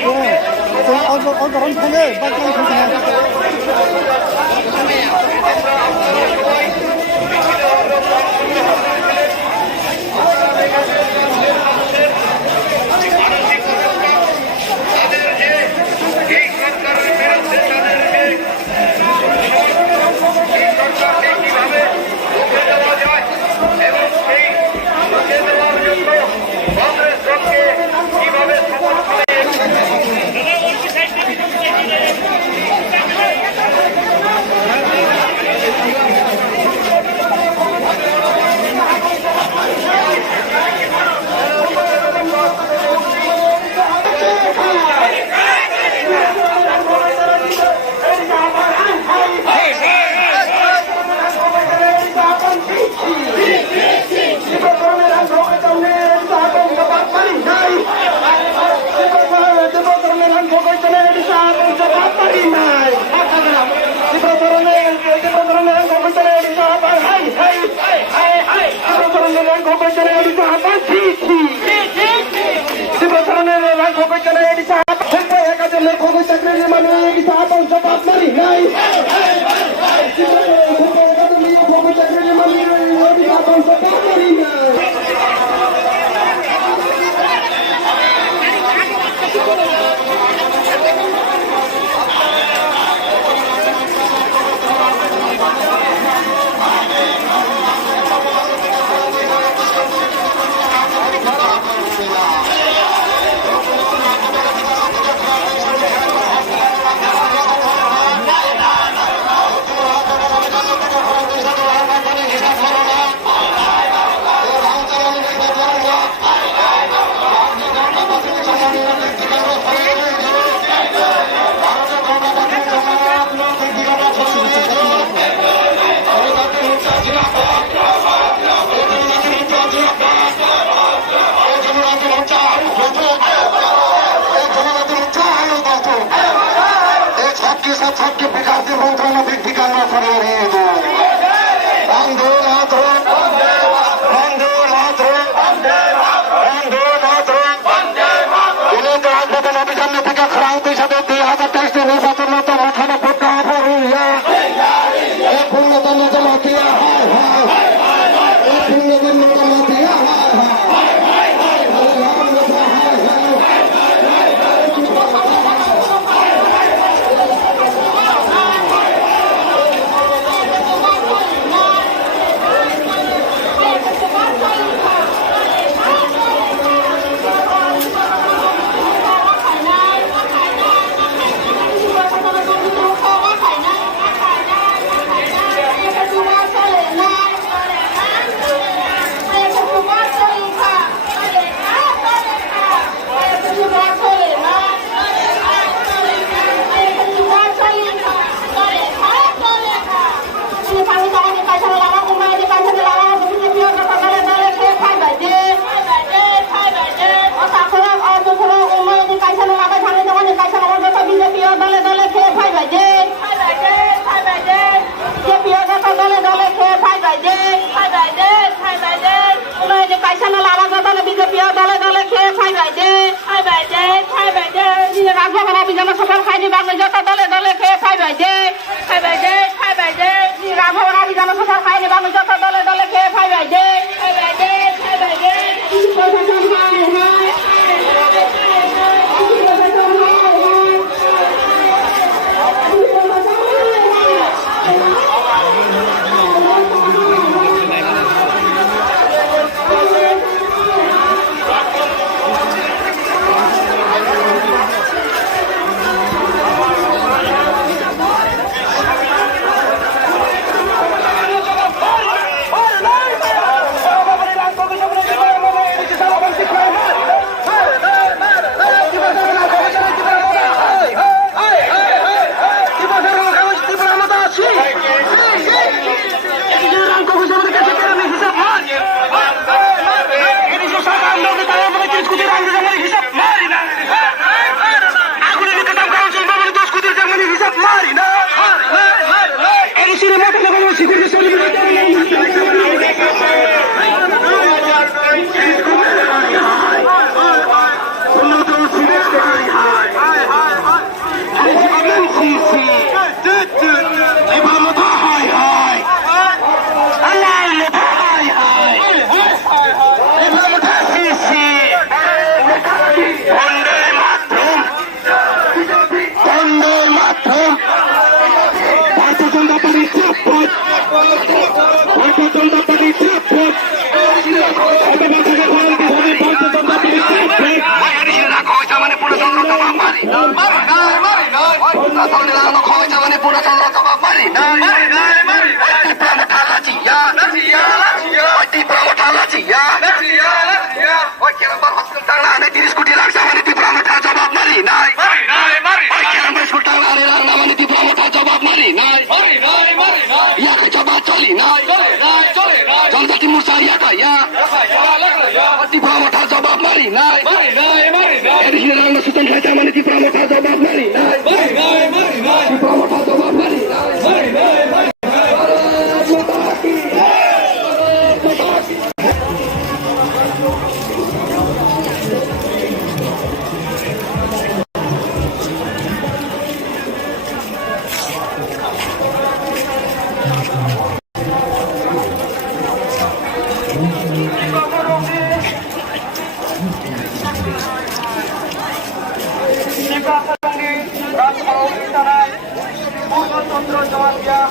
ফাইবাইদে ফাইবাইদে ফাইবাইদে রাঘবরা বিধান সরকার খাইলে বানু যত দলে দলে খেয়ে ফাইবাইদে ফাইবাইদে ফাইবাইদে প্রশাসন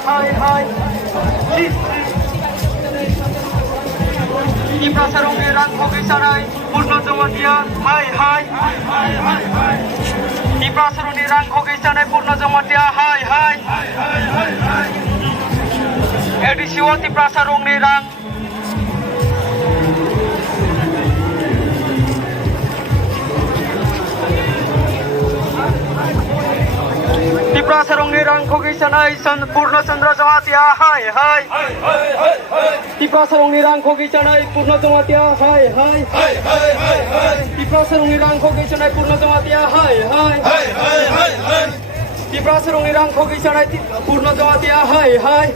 হাই হাই पूर्णचंद्र जमातिया हाय हाय टिपा सरंगनि रांखौ गैजानाय पूर्ण जमातिया हाय हाय टिपा सरंगनि रांखौ गैजानाय पूर्ण जमातिया हाय हाय टिपा सरंगनि रांखौ गैजानाय पूर्ण जमातिया हाय हाय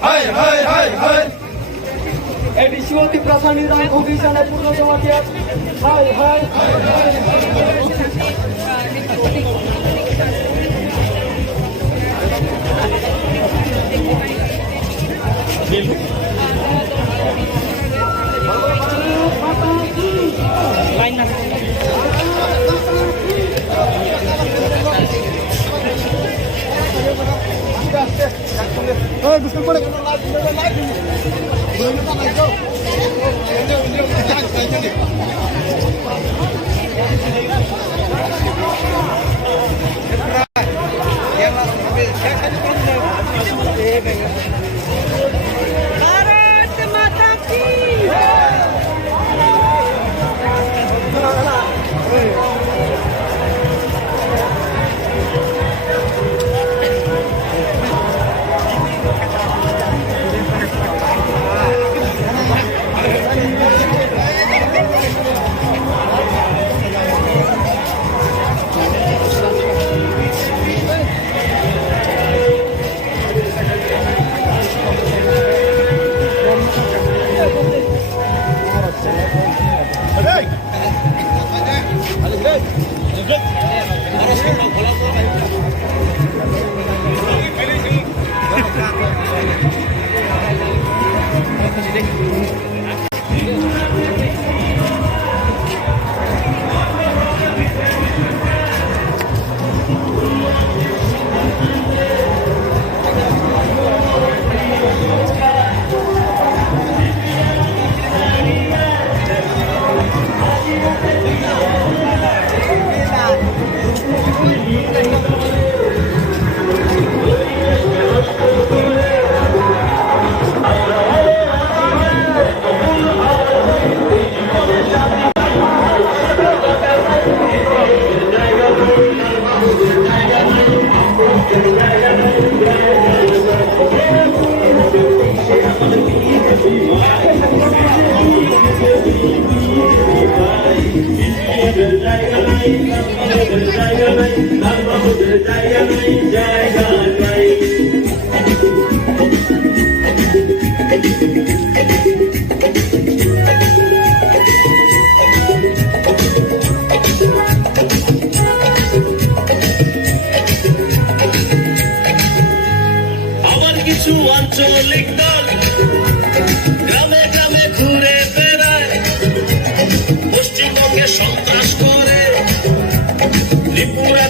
एडिसिओ टिपा सरंगनि रांखौ गैजानाय पूर्ण जमातिया हाय हाय Hey!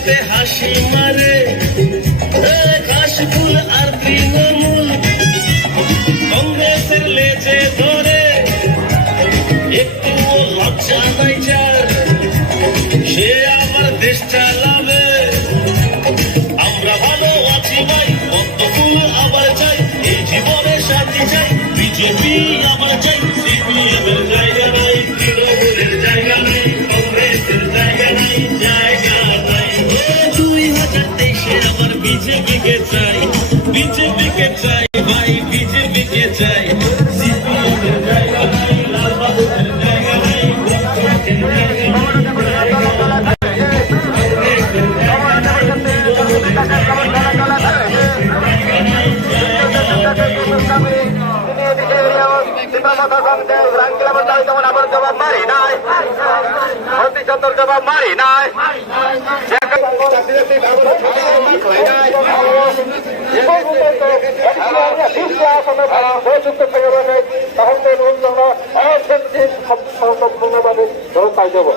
হাসিতে হাসি মারে ঘাস ফুল আর তৃণমূল কংগ্রেসের লেজে ধরে একটু লজ্জা নাই যার সে আবার দেশ চালাবে আমরা ভালো আছি ভাই পদ্মফুল আবার চাই এই জীবনে শান্তি চাই বিজেপি আবার চাই সিপিএম এর জায়গা নাই তৃণমূলের জায়গা নাই কংগ্রেসের জায়গা নাই জায়গা নাই 2023-এ আবার বিজেপিকে চাই ভাই বিজেপিকে চাই সিপিএম এর জায়গা নাই লাল বাহাদুরের জায়গা নাই কংগ্রেসের জায়গা নাই জবাব মারি নাই পাই যাব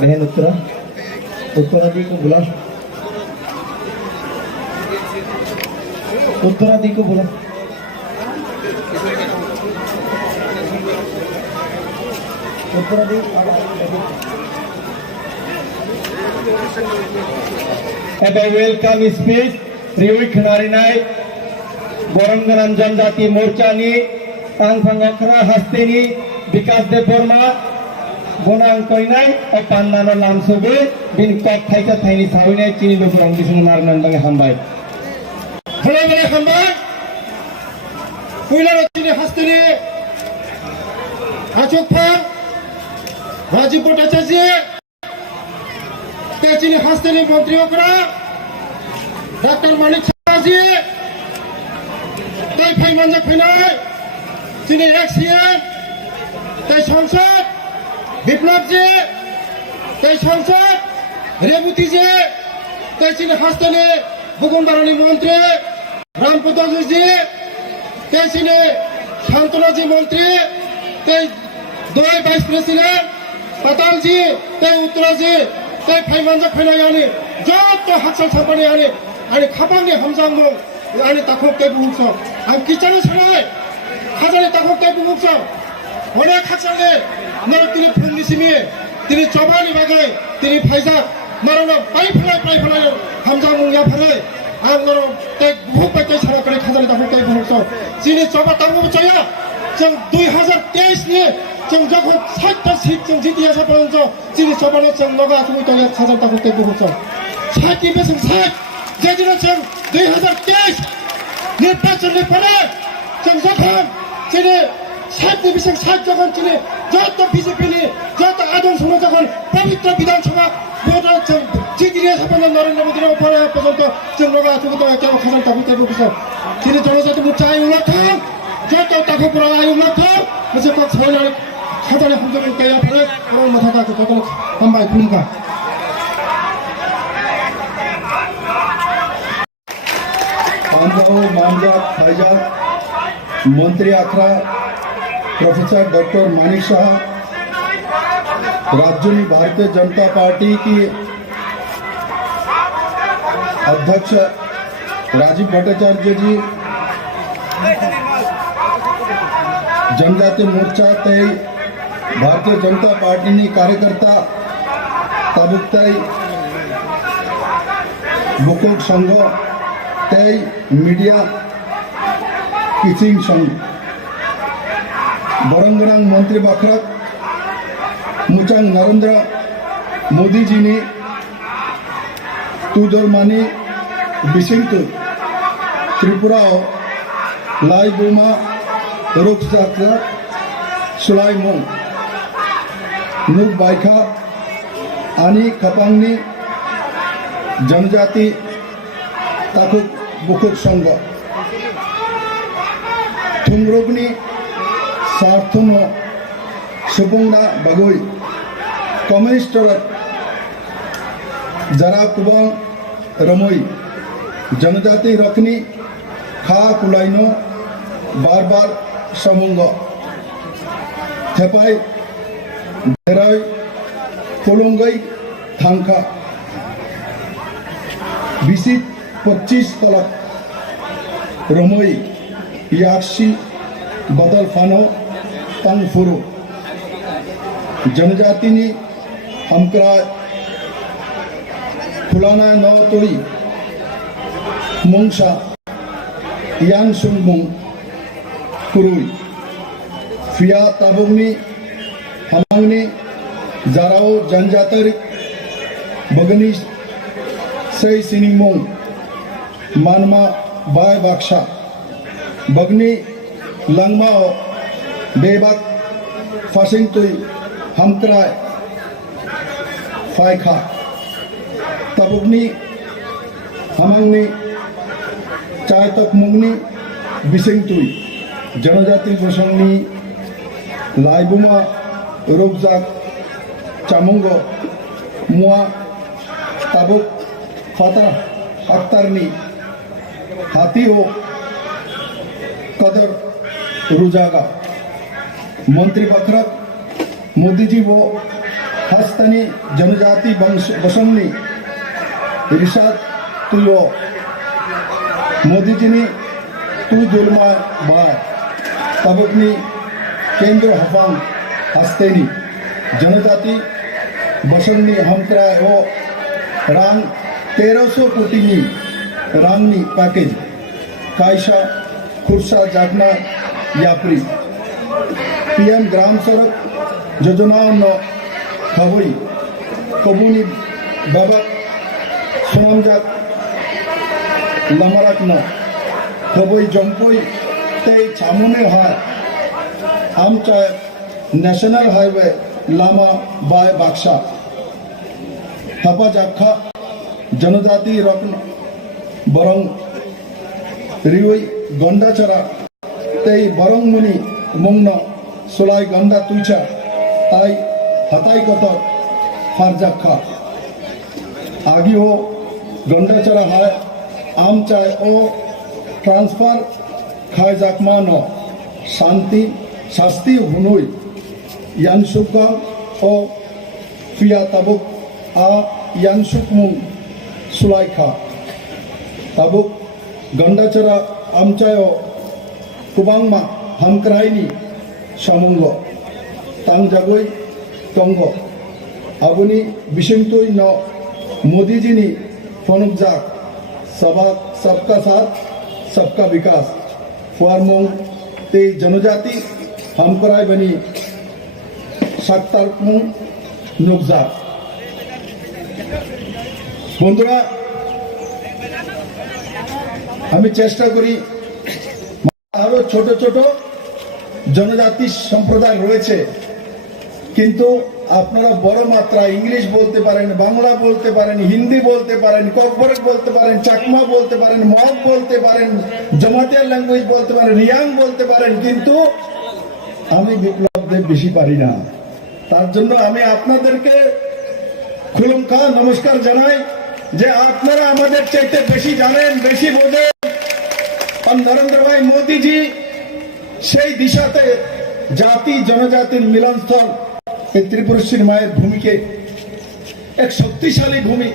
बहन उत्तरा दी को बुला उत्तरा दी को बुला उत्तरा दी वेलकम स्पीच रिउई खनारिनाय गरमगोनां जनजाति मोर्चानि आंफांगखरा हास्तेनि विकास देव बर्मा गोनां कइनाय और पान्नानो लामसोबो बिन कप थाइका थाइनि सावैनाय चिनि लोकरं बिसुं नारनांबाय हामबाय हले हामबाय कुइलार चिनि हास्तेनि आचोफा राजीव भट्टाचार्य ते चिनि हास्तेनि मंत्री ओकरा डॉक्टर मानिक साजी ते फाइमानजा फैनाय चिनि एक्सिएम ते संसद विप्लव जी ते संसद रेवती जी ते चिनि हास्तेनि बुगुनबारानि मंत्री रामपद जी ते चिनि शांतना जी मंत्री ते दुई वाइस प्रेसिडेंट पताल जी ते उत्तरा जी ते फाइमानजा फैनायानि जत हाकसाल सापानि आनि खापांनि हामजांगो आनि ताखौ ते बुंसो आं किचानो सानाय खाजानि ताखौ ते बुंसो अनेक हाकसालनि मारो तिनि फुंनिसिमि तिनि चबानि बागै तिनि फाइजा मारो पाइ फलाय हामजांगो या फलाय आं मारो ते बहुत बायकै सारा करे खाजानि ताखौ ते बुंसो जिनि चबा ताखौ चया जों 2023 नि जों जखन 60टा सीट जों जितियासा पर्यन्त जिनि चबानो जों नगा आथुमै तले खाजानि ताखौ ते बुंसो 60 नि बेसेन 60 जेदिन जों 2023 निर्वाचननि परे जों जखन जिनि 60 नि बेसेन 60 जखन जिनि जत बिजेपिनि जत आदर्शनो जखन पवित्र विधानसभा भोट जों जितियासा पर्यन्त नरेन्द्र मोदीनि परे पर्यन्त जों नगा आथुमै तले खाजानि ताखौ ते बुंसो जिनि जनजाति मोर्चा आयुला थां जत ताखौ पुरा आयुला थां मोनसे कक सायनानै खाजानि हामजांगो गैया फरे अरं माथाखौ कतल हामबाय खुलुमबाय मामजा फायजा मंत्री आखरा प्रोफेसर डॉक्टर मानिक शाह राज्य भारतीय जनता पार्टी की अध्यक्ष राजीव भट्टाचार्य जी जनजाति मोर्चा तय भारतीय जनता पार्टी नी कार्यकर्ता ताबुकताई बुकोट संघ तय मीडिया किचिंग संघ बरंगरांग मंत्री बाखरत मुचांग नरेंद्र मोदी जी ने तुदरमानी बिसिंगतु त्रिपुरा लाई बोमा रुक जात्रा सुलाई मों नुक बाइखा आनी खपांगनी जनजाति ताकुक बुकुक संघ थुमरुगनी सार्थनो सुबुंगना बागुई कम्युनिस्ट जरा कुबंग रमोई जनजाति रखनी खा कुलाइनो बार बार समुंग थेपाई धेराई कुलुंगई थांखा बिसित 25 तलक रमोई याक्षी बदल फानो तंग फुरु जनजाति ने हमकरा फुलाना नौ तोड़ी मुंगशा यान सुन मुंग कुरुई फिया ताबुगनी हमांगनी जाराओ जनजाति बगनी सही सिनी मुंग मानमा बाय बाक्शा बगनी लंगमाओ बेबाक फासिंग तुई हमकराय फायखा तबुगनी हमांगनी चाय तक मुंगनी बिसिंग तुई जनजाति बसंगनी लाइबुमा रुकजाक चामुंगो मुआ तबुक फाता अख्तरनी हाथी हो कदर रुजागा मंत्री बखरक मोदी जी वो हस्तनी जनजाति बसंगनी रिशाद तुयो मोदी जी ने तू जुल्मा बाय तबकनी केंद्र हफांग हस्तेनी जनजाति बसंगनी हमकरा हो रांग 1300 कोटी नी रांगनी पैकेज कायशा खुर्सा जागना यात्री पीएम ग्राम सड़क योजना न खबई कबुनी बाबा सुनामजाक लमरक न खबई जम्पई ते चामुने हाय आमचा नेशनल हाईवे लामा बाय बाक्शा थपा जाखा जनजाति रत्न बरंग रिवई गंडाचरा ते बरंग मुनि मुंगन सुलाई गंडा तुइचा ताई हताई कतर फारजाखा आगी हो गंडाचरा हाय आम चाय ओ ट्रांसफर खाय जाकमा न शांति शास्ति हुनुई यानसुका ओ फिया तबुक आ यानसुक मुंग सुलाई खा तबुक गंडाचरा आम चाय ओ कुबांगमा हमकराइनी समुंगो तांग जागोई टंगो अबुनी बिशिंगतुई न मोदी जी ने फनुक जाक सबका साथ सबका विकास फुआरमोंग ते जनजाति हमकराय बनी साक्तारमुंग नुकजा बंधुरा हमें चेष्टा करी आरो छोटो छोटो जनजाति सम्प्रदाय रयेछे किन्तु আপনারা বড় মাত্রা ইংলিশ বলতে পারেন বাংলা বলতে পারেন হিন্দি বলতে পারেন ককবরক বলতে পারেন চাকমা বলতে পারেন মগ বলতে পারেন জমাতিয়া ল্যাঙ্গুয়েজ বলতে পারেন রিয়াং বলতে পারেন কিন্তু আমি বিপ্লব দেব বেশি পারি না তার জন্য আমি আপনাদেরকে খুলুমখা নমস্কার জানাই যে আপনারা আমাদের চাইতে বেশি জানেন বেশি বোঝেন আর নরেন্দ্র ভাই মোদি জি সেই দিশাতে জাতি জনজাতির মিলনস্থল त्रिपुरेश्वरी मायर भूमि के एक शक्तिशाली भूमि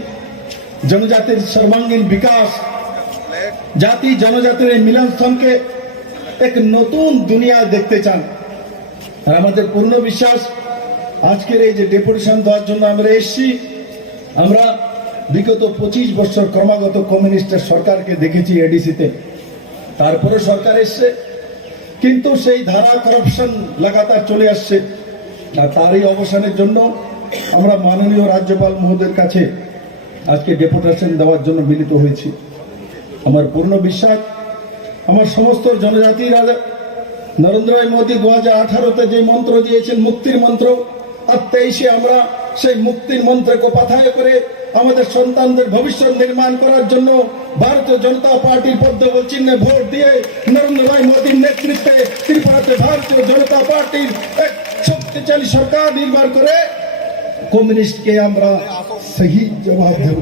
जनजातिर सर्वांगीण विकास जाति जनजातिर मिलन स्थान के एक नतून दुनिया देखते चान और हमारे पूर्ण विश्वास आज के डेपुटेशन देওয়ার জন্য আমরা এসেছি আমরা বিগত 25 বছর ক্রমাগত কমিউনিস্ট সরকারকে দেখেছি এডিসিতে তারপরে সরকার এসেছে কিন্তু সেই ধারা করাপশন লাগাতার চলে আসছে আর তারই অবসানের জন্য আমরা মাননীয় রাজ্যপাল মহোদয়ের কাছে আজকে ডেপুটেশন দেওয়ার জন্য মিলিত হয়েছি। আমার পূর্ণ বিশ্বাস, আমার সমস্ত জনজাতি রাজা নরেন্দ্র মোদী 2018-তে যে মন্ত্র দিয়েছেন মুক্তির মন্ত্র, আর 23-এ আমরা সেই মুক্তির মন্ত্রকে পাথায় করে আমাদের সন্তানদের ভবিষ্যৎ নির্মাণ করার জন্য ভারতীয় জনতা পার্টির পদ্ম চিহ্নে ভোট দিয়ে নরেন্দ্র মোদীর নেতৃত্বে ত্রিপুরাতে ভারতীয় জনতা পার্টির এক শক্তিশালী সরকার নির্মাণ করে কমিউনিস্টকে আমরা সহি জবাব দেব।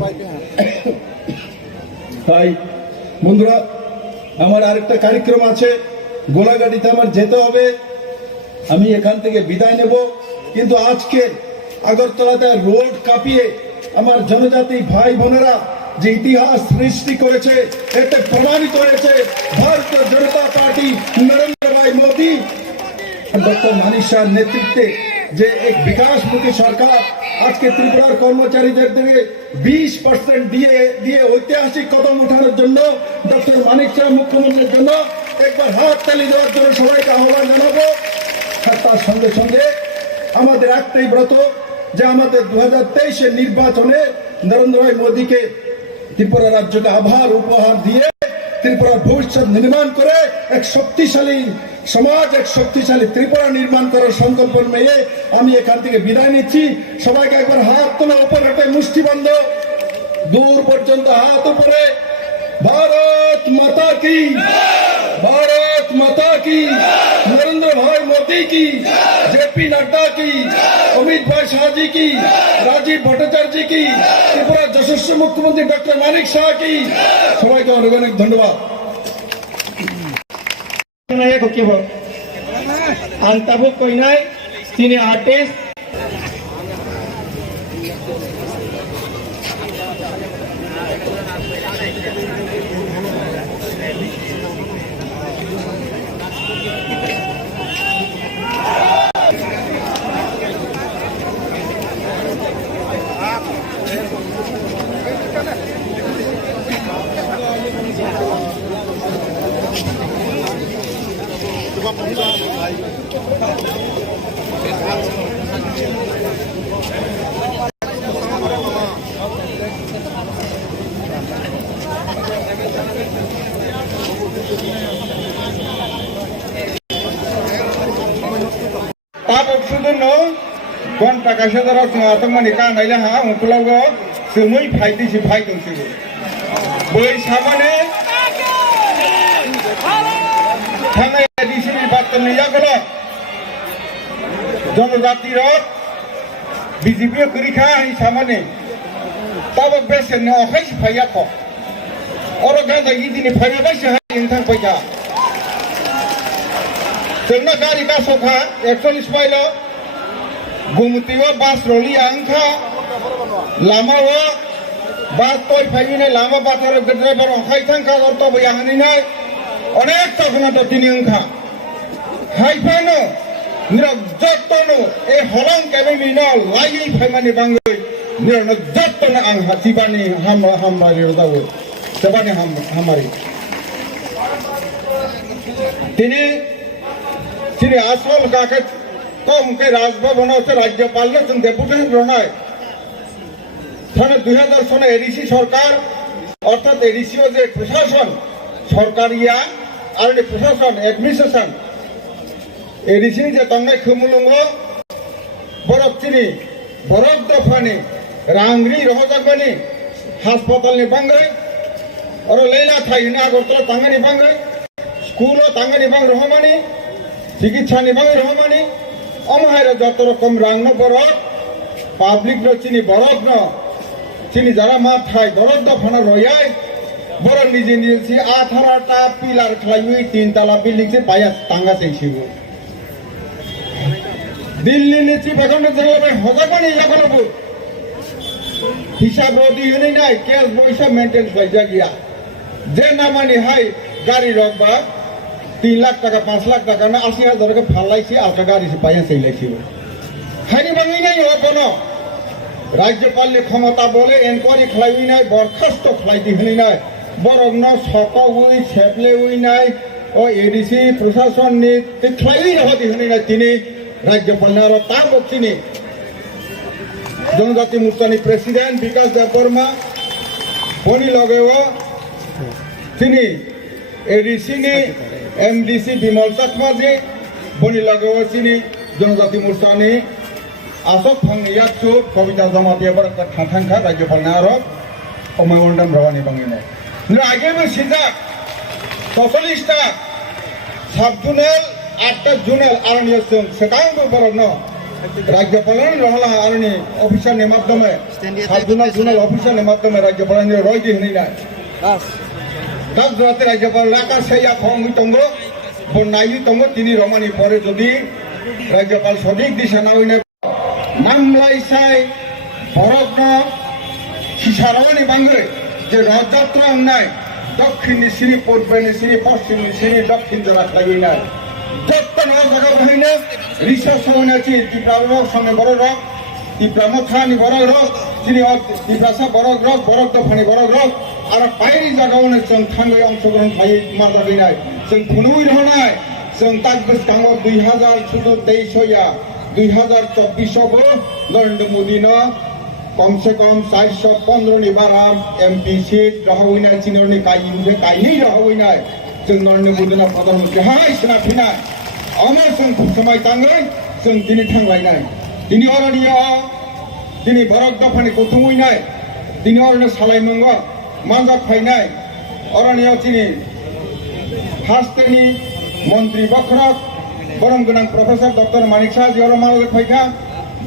তাই বন্ধুরা, আমার আরেকটা কার্যক্রম আছে, গোলাঘাটিতে আমার যেতে হবে, আমি এখান থেকে বিদায় নেব। কিন্তু আজকে আগরতলাতে রোড কাঁপিয়ে আমার জনজাতি ভাই বোনেরা যে ইতিহাস সৃষ্টি করেছে, এতে প্রমাণিত হয়েছে ভারতীয় জনতা পার্টি নরেন্দ্র ভাই মোদী ডক্টর মানিক শাহর নেতৃত্বে যে এক বিকাশমুখী সরকার আজকে ত্রিপুরার কর্মচারীদের থেকে 20% দিয়ে ঐতিহাসিক কদম উঠানোর জন্য ডক্টর মানিক শাহ মুখ্যমন্ত্রীর জন্য একবার হাত তালি দেওয়ার জন্য সবাইকে আহ্বান জানাবো। আর তার সঙ্গে সঙ্গে আমাদের একটাই ব্রত যে আমাদের 2023-এর নির্বাচনে নরেন্দ্র ভাই মোদীকে ত্রিপুরা রাজ্যকে আবার উপহার দিয়ে ত্রিপুরার ভবিষ্যৎ নির্মাণ করে এক শক্তিশালী সমাজ, এক শক্তিশালী ত্রিপুরা নির্মাণ করার সংকল্প নিয়ে আমি এখান থেকে বিদায় নিচ্ছি। সবাইকে একবার হাত তোলা, উপর হাতে মুষ্টিবন্ধ, দূর পর্যন্ত হাত উপরে। ভারত মাতা কি, ভারত মাতা কি, नरेंद्र भाई मोदी की, जेपी नड्डा की, अमित भाई शाह जी की, राजीव भट्टाचार्य जी की, त्रिपुरा यशस्वी मुख्यमंत्री डॉक्टर मानिक शाह की, सबाई के अनेक अनेक धन्यवाद। अंताबु कोई नहीं, तीन आर्टिस्ट घंटा कैसे आतंकमानी का नाइले हाँ उनकुलाव सुमुई फाइटी से फाइट उनसे बोई सामने थाने एडिसी बात करने जा गलो जनजाति रोड बीजेपी करी खा ही सामने तब बेसे ने अखाई से फाइया को और गांधा ये दिन फाइया बेसे है इंसान पैसा चलना गाड़ी का सोखा 140 माइल गुमतीव बास रोली आंखा लामा वो बात तो फाइवी ने लामा बात वाले ड्राइवर अखाई थांखा और तो भैया हनी ना अनेक तकना तो तीन आंखा हाई फाइनो निरा जत्तो नो ए हरंग केबे मिनो लाई फाइमानी बांगोई निरा न जत्तो न आंखा तिबानी हम बारी रोदावो तिबानी हम हमारी तिनी तिनी आसल काके कम के राजभवन से राज्यपाल ने डेपुटेशन बनाए थाने 2000 सने एडिसी सरकार अर्थात एडिसीओ जे प्रशासन सरकारिया और प्रशासन एडमिनिस्ट्रेशन एडिसी जे तंगनाय खमुलुंगो बरफ चिनी बरफ दफानी रांग्री रहजागबानी हास्पातालनि बांगै और लेला थाइना आगरतला तांगानि बांगै स्कूलो तांगानि बांग रहमानी चिकित्सानि बांग रहमानी अमहायरा जत रकम रांग बरफ पाब्लिक न चिनी बरफ न चिनी जरा मा थाई बरफ दफाना रयाय बर निजे निजे 18टा पिलार खलायui 3 तला बिल्डिंग से पाया तांगा सेसिबो दिल्ली नि चिफ एकाउंटेंट जनरल हजाबानी लागलबो हिसाब रदी हनै नाय कैश पैसा मेंटेन बायजा गया जे नामानि हाय गाड़ी रखबा 3 लाख टाका 5 लाख टाका ना 80,000 के फालाइसी आलका गाड़ी से पाया सैलाइसिबो हानि बाङै नै होबनो राज्यपाल ने क्षमता बोले इनक्वायरी खलायui नाय बरखास्त खलायदि हनै नाय बरक न सकौई सेप्लेui नाय ओ एडीसी प्रशासन नि खलायui रहदि हनै नाय तिनि রাজ্যপাল আরো তা বক্সিনি জনজাতি মোর্চানি প্রেসিডেন্ট বিকাশ দেব বর্মা বনি লগেও তিনি এডিসিনি এমডিসি বিমল চাকমাজি বনি লগেও তিনি জনজাতি মোর্চানি আসক ফাংনি ইয়াকসু কবিতা জমাতি এবার থাংখা রাজ্যপাল আরো অময়মন্ডম রাওয়ানি বাঙিনে আগেও সিজাক 46টা সাব জুনেল 8টা জুনেল আরনিয় সং সেকাংবো বরন রাজ্যপালের রহলা আরনি অফিসারनि মাধ্যমে সাব জুনেল অফিসারनि মাধ্যমে রাজ্যপালের রয়দি হনি নাই দাস রাতে রাজ্যপাল লাকা সেইয়া খংই তঙ্গ বনাই তঙ্গ তিনি রমানি পরে যদি রাজ্যপাল সঠিক দিশা না হইনা মামলাই সাই বরগ্ন সিসারনি বাংরে যে রথযাত্রা নাই দক্ষিণ সিঁড়ি পূর্বে সিঁড়ি পশ্চিম সিঁড়ি দক্ষিণ জেলা খাই নাই যত্ন জায়গা বহিনা রিসার্চ হইনাছি ত্রিপুরা সঙ্গে বড় রক ত্রিপুরা মথানি বড় রক তিনি ত্রিপুরাসা বড় রক বড় দফানি বড় রক আর বাইরে জায়গাওনে जों थांगै অংশগ্রহণ খাই मा जाबाय নাই जों खुनुই रहनाय जों ताक गोसोखाङो 2023 2024 बो नरेंद्र मोदी न कम से कम 415 नि बारा एमपी सीट रहवैनाय चिनरनि कायनि रहवैनाय जों नरेंद्र मोदी न प्रधानमंत्री हाय सिनाफिनाय अमर जों समय ताङै जों दिनै थांबायनाय दिनै अरनिया दिनै बरक दफानि गथुमैनाय दिनै अरनो सालायमंगा मानजा फायनाय अरनिया दिनै हास्तेनि मन्त्री बखरक बरम गोनां प्रफेसर डॉक्टर मानिक शाह जी मालक फायखा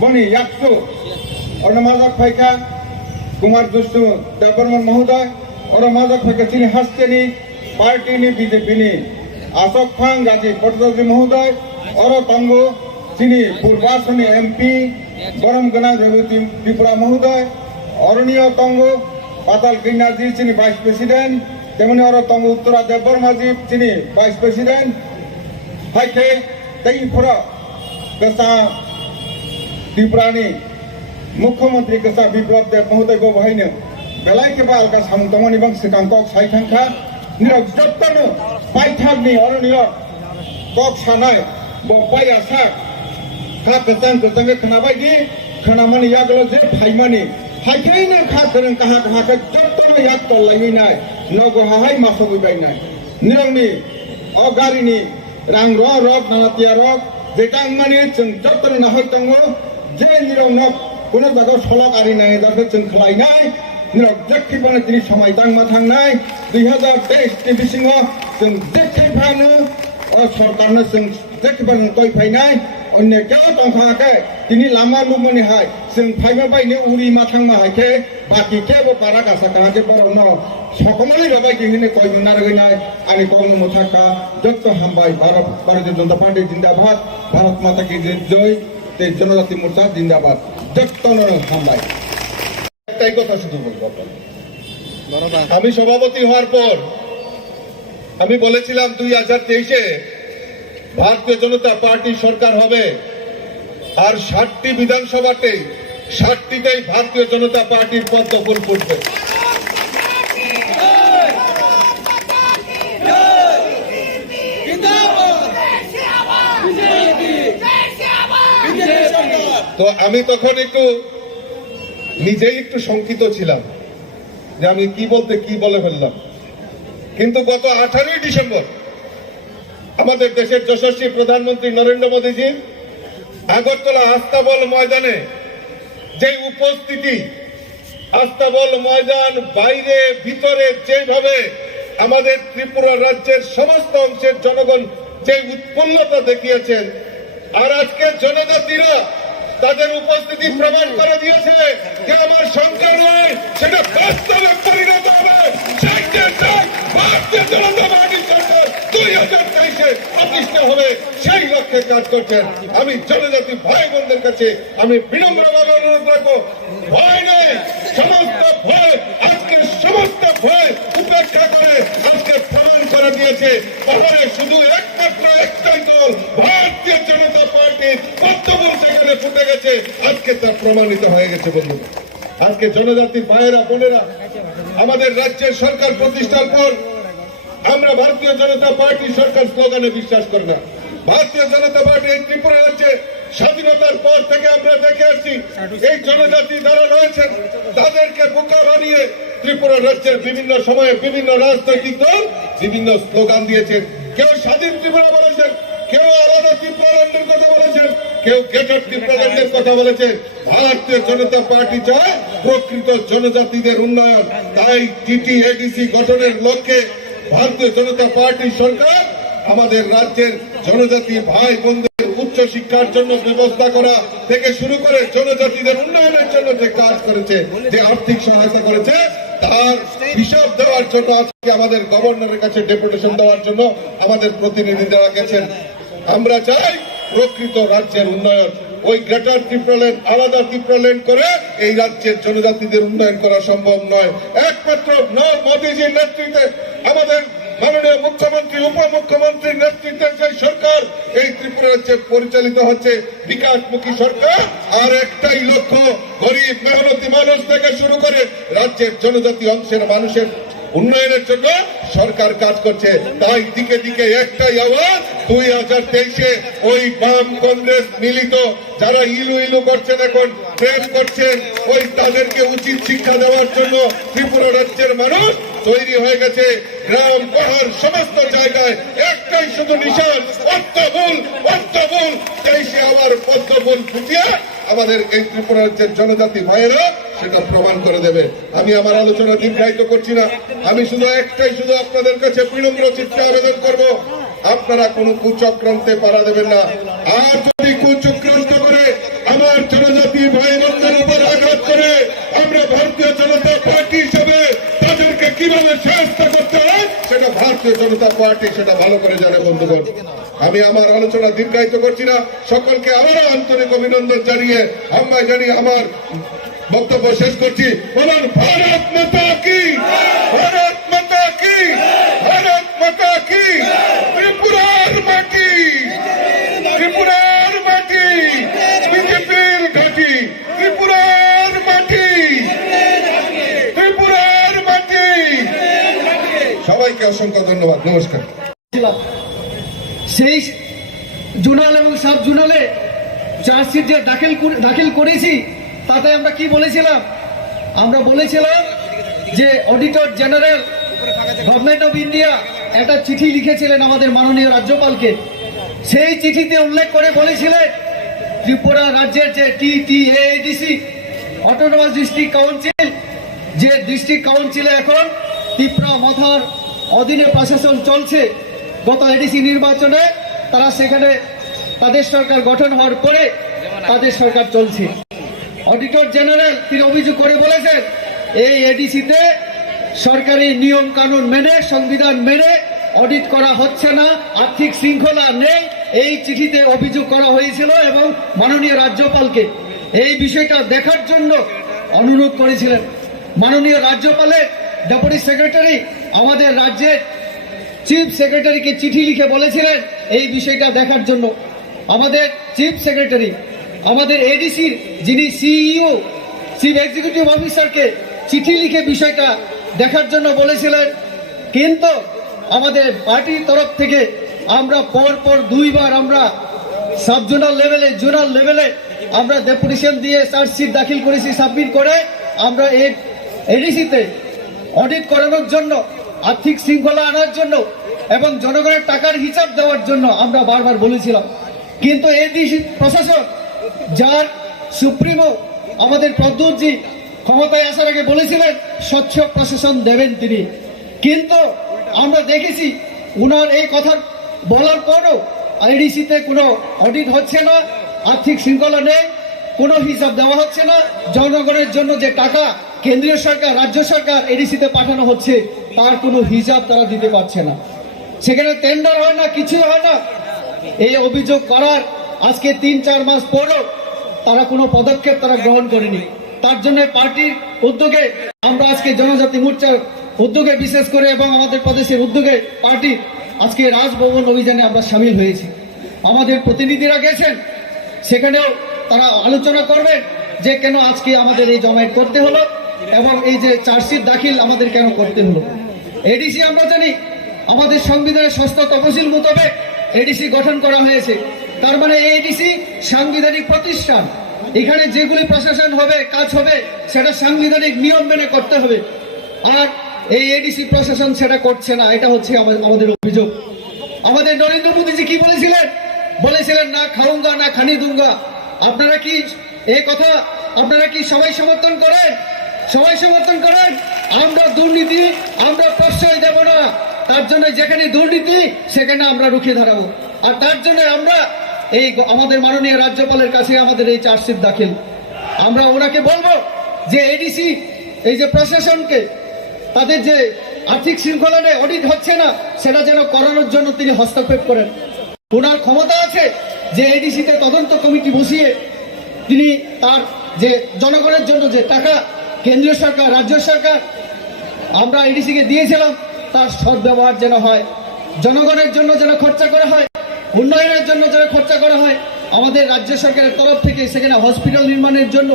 बनी याकसु और मालक फायखा कुमार दुष्टु देवबर्मन महोदय और मालक फायखा चिनी हस्तेनी पार्टी नि बीजेपी नि अशोक फांग गाजी पटदाजी महोदय और तंगो चिनी पूर्वासनी एमपी बरम गोनां रेवती त्रिपुरा महोदय अरनिया तंगो पाताल किन्ना जी चिनी वाइस प्रेसिडेंट तेमनि और तंगो उत्तरा देवबर्मा जी चिनी वाइस प्रेसिडेंट हाइके तैफोरा गसा त्रिपुरानि मुख्यमंत्री गसा बिप्लब देव महोदय को बहायनो बेलाय के बाल का सामतमनि बं सिकांकक साइथांखा निरक जत्तनो पाइथागनि अरनिया कक सानाय बपाय आसा खा गजां गजांगे खोनाबायदि खोनामानि यागलो जे फाइमानि हाइखैनो खा गोरों काहा काहा जत्तनो याग तलायनाय नगहाय मासगैबायनाय निरंनि अ गारिनि रां रक नानातिया रक जेटा माने जों जत्तनो नाहै दङो जे निराव नक कोनो जायगायाव सलक आरि नाय जाखो जों खलायनाय निराव जेखैबानो दिनै समाय दांमा थांनाय 2023 नि बिसिङाव जों जेखैबानो सरकारनो जों जेखैबानो तयफायनाय अन्य केव दंखाङाखै दिनै लामा लुमनि हाय जों फायमा बायनो उरि मा थांमा हायखे बाकी केबो बारा गासा काहाके बरनो সকমলি রবাই দিনে কই নারগিনায় আনি কম মুথাকা যত হামবাই ভারতীয় জনতা পার্টি জিন্দাবাদ ভারত মাতা কি জয় তে জনজাতি মোর্চা জিন্দাবাদ যত হামবাই একটাই কথা শুধু বলবো আমি সভাপতি হওয়ার পর আমি বলেছিলাম 2023 এ ভারতীয় জনতা পার্টি সরকার হবে আর 60টি বিধানসভাতে 60টিতেই ভারতীয় জনতা পার্টির পদ দখল করবে তো আমি তখন একটু নিজেই একটু শঙ্কিত ছিলাম যে আমি কি বলে ফেললাম কিন্তু গত 18 ডিসেম্বর আমাদের দেশের যশস্বী প্রধানমন্ত্রী নরেন্দ্র মোদীজি আগরতলা আস্তাবল ময়দানে যে উপস্থিতি আস্তাবল ময়দান বাইরে ভিতরে যেভাবে আমাদের ত্রিপুরা রাজ্যের সমস্ত অংশের জনগণ যে উৎপন্নতা দেখিয়েছেন আর আজকে জনজাতিরা তাদের উপস্থিতি প্রমাণ করে দিয়েছে যে আমার সংখ্যা নয় সেটা বাস্তবে পরিণত হবে ভারতীয় জনতা পার্টি সরকার 2023 প্রতিষ্ঠা হবে সেই লক্ষ্যে কাজ করছেন আমি জনজাতি ভাই বোনদের কাছে আমি বিনম্রভাবে অনুরোধ রাখবো ভয় নেই সমস্ত ভয় আজকে সমস্ত ভয় উপেক্ষা করে আজকে প্রমাণ করে দিয়েছে তাহলে শুধু একমাত্র একটাই দল ভারতীয় জনতা পার্টি কর্তব্য সেখানে ফুটে গেছে আজকে তা প্রমাণিত হয়ে গেছে বন্ধু আজকে জনজাতির ভাইয়েরা বোনেরা আমাদের রাজ্যের সরকার প্রতিষ্ঠার পর আমরা ভারতীয় জনতা পার্টি সরকার স্লোগানে বিশ্বাস করি না ভারতীয় জনতা পার্টি এই ত্রিপুরা রাজ্যে স্বাধীনতার পর থেকে আমরা দেখে আসছি এই জনজাতি যারা রয়েছেন তাদেরকে বোকা বানিয়ে ত্রিপুরা রাজ্যের বিভিন্ন সময়ে বিভিন্ন রাজনৈতিক দল বিভিন্ন স্লোগান দিয়েছেন। কেউ স্বাধীন ত্রিপুরা বলেছেন, কেউ আলাদা ত্রিপুরাল্যান্ডের কথা বলেছেন, কেউ গেটর ত্রিপুরাল্যান্ডের কথা বলেছেন। ভারতীয় জনতা পার্টি চায় প্রকৃত জনজাতিদের উন্নয়ন। তাই টিটি এডিসি গঠনের লক্ষ্যে ভারতীয় জনতা পার্টি সরকার আমাদের রাজ্যের জনজাতি ভাই বোনদের উচ্চ শিক্ষার জন্য ব্যবস্থা করা থেকে শুরু করে জনজাতিদের উন্নয়নের জন্য যে কাজ করেছে, যে আর্থিক সহায়তা করেছে, তার হিসাব দেওয়ার জন্য আজকে আমাদের গভর্নরের কাছে ডেপুটেশন দেওয়ার জন্য আমাদের প্রতিনিধিরা গেছেন। আমরা চাই প্রকৃত রাজ্যের উন্নয়ন। ওই গ্রেটার ত্রিপুরাল্যান্ড আলাদা ত্রিপুরাল্যান্ড করে এই রাজ্যের জনজাতিদের উন্নয়ন করা সম্ভব নয়। একমাত্র মোদীজির নেতৃত্বে আমাদের মাননীয় মুখ্যমন্ত্রী উপমুখ্যমন্ত্রীর নেতৃত্বে যে সরকার এই ত্রিপুরা রাজ্যে পরিচালিত হচ্ছে বিকাশমুখী সরকার। আর একটাই লক্ষ্য, গরিব মেহনতি মানুষ থেকে শুরু করে রাজ্যের জনজাতি অংশের মানুষের উন্নয়নের জন্য সরকার কাজ করছে। তাই দিকে দিকে একটাই আওয়াজ, 2023-এ ওই বাম কংগ্রেস মিলিত যারা ইলু ইলু করছেন, এখন প্রেম করছেন, ওই তাদেরকে উচিত শিক্ষা দেওয়ার জন্য ত্রিপুরা রাজ্যের মানুষ তৈরি হয়ে গেছে। গ্রাম পাহাড় সমস্ত জায়গায় একটাই শুধু নিশান, পদ্মফুল পদ্মফুল। সে আবার পদ্মফুল ফুটিয়ে আমাদের এই ত্রিপুরা রাজ্যের জনজাতি ভাইয়েরা সেটা প্রমাণ করে দেবে। আমি আমার আলোচনা দীর্ঘায়িত করছি না, আমি শুধু আপনাদের কাছে বিনম্র চিত্তে আবেদন করব, আপনারা কোন কুচক্রান্তে পাড়া দেবেন না। আর যদি কুচক্রান্ত করে আমার জনজাতি ভাই বোনদের উপর আঘাত করে, আমরা ভারতীয় জনতা পার্টি হিসেবে তাদেরকে কিভাবে শাস্তি করতে হয় সেটা ভারতীয় জনতা পার্টি সেটা ভালো করে জানে বন্ধুগণ। আমি আমার আলোচনা দীর্ঘায়িত করছি না, সকলকে আবারও আন্তরিক অভিনন্দন জানিয়ে আমার বক্তব্য শেষ করছি। বলুন ভারত মাতা কি, ভারত মাতা কি, ভারত মাতা কি। ত্রিপুরার মাটি, ত্রিপুরার মাটি, বিজেপির ঘাঁটি, ত্রিপুরার মাটি, ত্রিপুরার মাটি। সবাইকে অসংখ্য ধন্যবাদ, নমস্কার। সেই জোনাল এবং সাব জোনালে চার্জশিট যে দাখিল করেছি, তাতে আমরা কি বলেছিলাম? আমরা বলেছিলাম যে auditor general government of India একটা চিঠি লিখেছিলেন আমাদের মাননীয় রাজ্যপালকে। সেই চিঠিতে উল্লেখ করে বলেছিলেন ত্রিপুরা রাজ্যের যে টিটিএডিসি অটোনমাস ডিস্ট্রিক্ট কাউন্সিল, যে ডিস্ট্রিক্ট কাউন্সিলে এখন ত্রিপুরা মাথার অধীনে প্রশাসন চলছে। গত এডিসি নির্বাচনে তারা সেখানে তাদের সরকার গঠন হওয়ার পরে তাদের সরকার চলছে। অডিটর জেনারেল তিনি অভিযোগ করে বলেছেন এই এডিসিতে সরকারি নিয়ম কানুন মেনে, সংবিধান মেনে অডিট করা হচ্ছে না, আর্থিক শৃঙ্খলা নেই, এই চিঠিতে অভিযোগ করা হয়েছিল এবং মাননীয় রাজ্যপালকে এই বিষয়টা দেখার জন্য অনুরোধ করেছিলেন। মাননীয় রাজ্যপালের ডেপুটি সেক্রেটারি আমাদের রাজ্যের চিফ সেক্রেটারিকে চিঠি লিখে বলেছিলেন এই বিষয়টা দেখার জন্য। আমাদের চিফ সেক্রেটারি আমাদের এডিসির যিনি সিইও চিফ এক্সিকিউটিভ অফিসারকে চিঠি লিখে বিষয়টা দেখার জন্য বলেছিলেন। কিন্তু আমাদের পার্টির তরফ থেকে আমরা পরপর দুইবার আমরা সাব জোনাল লেভেলে, জোনাল লেভেলে আমরা ডেপুটেশন দিয়ে চার্জশিট দাখিল করেছি। সাবমিট করে আমরা এই এডিসিতে অডিট করানোর জন্য, আর্থিক শৃঙ্খলা আনার জন্য এবং জনগণের টাকার হিসাব দেওয়ার জন্য আমরা বারবার বলেছিলাম। কিন্তু এডিসি প্রশাসন, যার সুপ্রিমো আমাদের প্রদ্যুৎজি ক্ষমতায় আসার আগে বলেছিলেন স্বচ্ছ প্রশাসন দেবেন তিনি, কিন্তু আমরা দেখেছি উনার এই কথা বলার পরও আইডিসিতে কোনো অডিট হচ্ছে না, আর্থিক শৃঙ্খলা নেই, কোনো হিসাব দেওয়া হচ্ছে না। জনগণের জন্য যে টাকা কেন্দ্রীয় সরকার, রাজ্য সরকার এডিসিতে পাঠানো হচ্ছে তার কোনো হিসাব তারা দিতে পারছে না। সেখানে টেন্ডার হয় না, কিছু হয় না। এই অভিযোগ করার আজকে 3-4 মাস পরও তারা কোনো পদক্ষেপ তারা গ্রহণ করেনি। তার জন্য পার্টির উদ্যোগে আমরা আজকে জনজাতি মোর্চার উদ্যোগে বিশেষ করে এবং আমাদের প্রদেশের উদ্যোগে পার্টি আজকে রাজভবন অভিযানে আমরা সামিল হয়েছি। আমাদের প্রতিনিধিরা গেছেন, সেখানেও তারা আলোচনা করবেন যে কেন আজকে আমাদের এই জমায়েত করতে হলো এবং এই যে চার্জশিট দাখিল আমাদের কেন করতে হলো। এডিসি আমরা জানি আমাদের সংবিধানের 6ষ্ঠ তফসিল মোতাবেক এডিসি গঠন করা হয়েছে। তার মানে এডিসি সাংবিধানিক প্রতিষ্ঠান। এখানে যেগুলি প্রশাসন হবে, কাজ হবে, সেটা সাংবিধানিক নিয়ম মেনে করতে হবে। আর এই এডিসি প্রশাসন সেটা করছে না, এটা হচ্ছে আমাদের অভিযোগ। আমাদের নরেন্দ্র মোদীজি কি বলেছিলেন না খাউঙ্গা না খানি দুঙ্গা। আপনারা কি এই কথা আপনারা কি সবাই সমর্থন করেন? সবাই সমর্থন করেন? আমরা দুর্নীতি আমরা প্রশ্রয় দেব না। তার জন্য যেখানে দুর্নীতি সেখানে আমরা রুখে দাঁড়াবো। আর তার জন্য আমরা এই আমাদের মাননীয় রাজ্যপালের কাছে আমাদের এই চার্জশিট দাখিল। আমরা ওনাকে বলবো যে এডিসি এই যে প্রশাসনকে তাদের যে আর্থিক শৃঙ্খলা নিয়ে অডিট হচ্ছে না সেটা যেন করানোর জন্য তিনি হস্তক্ষেপ করেন। ওনার ক্ষমতা আছে যে এডিসিতে তদন্ত কমিটি বসিয়ে তিনি তার যে জনগণের জন্য যে টাকা কেন্দ্রীয় সরকার রাজ্য সরকার আমরা এডিসিকে দিয়েছিলাম তার সদ্ব্যবহার যেন হয়, জনগণের জন্য যেন খরচা করা হয়, উন্নয়নের জন্য যেন খরচা করা হয়। আমাদের রাজ্য সরকারের তরফ থেকে সেখানে হসপিটাল নির্মাণের জন্য,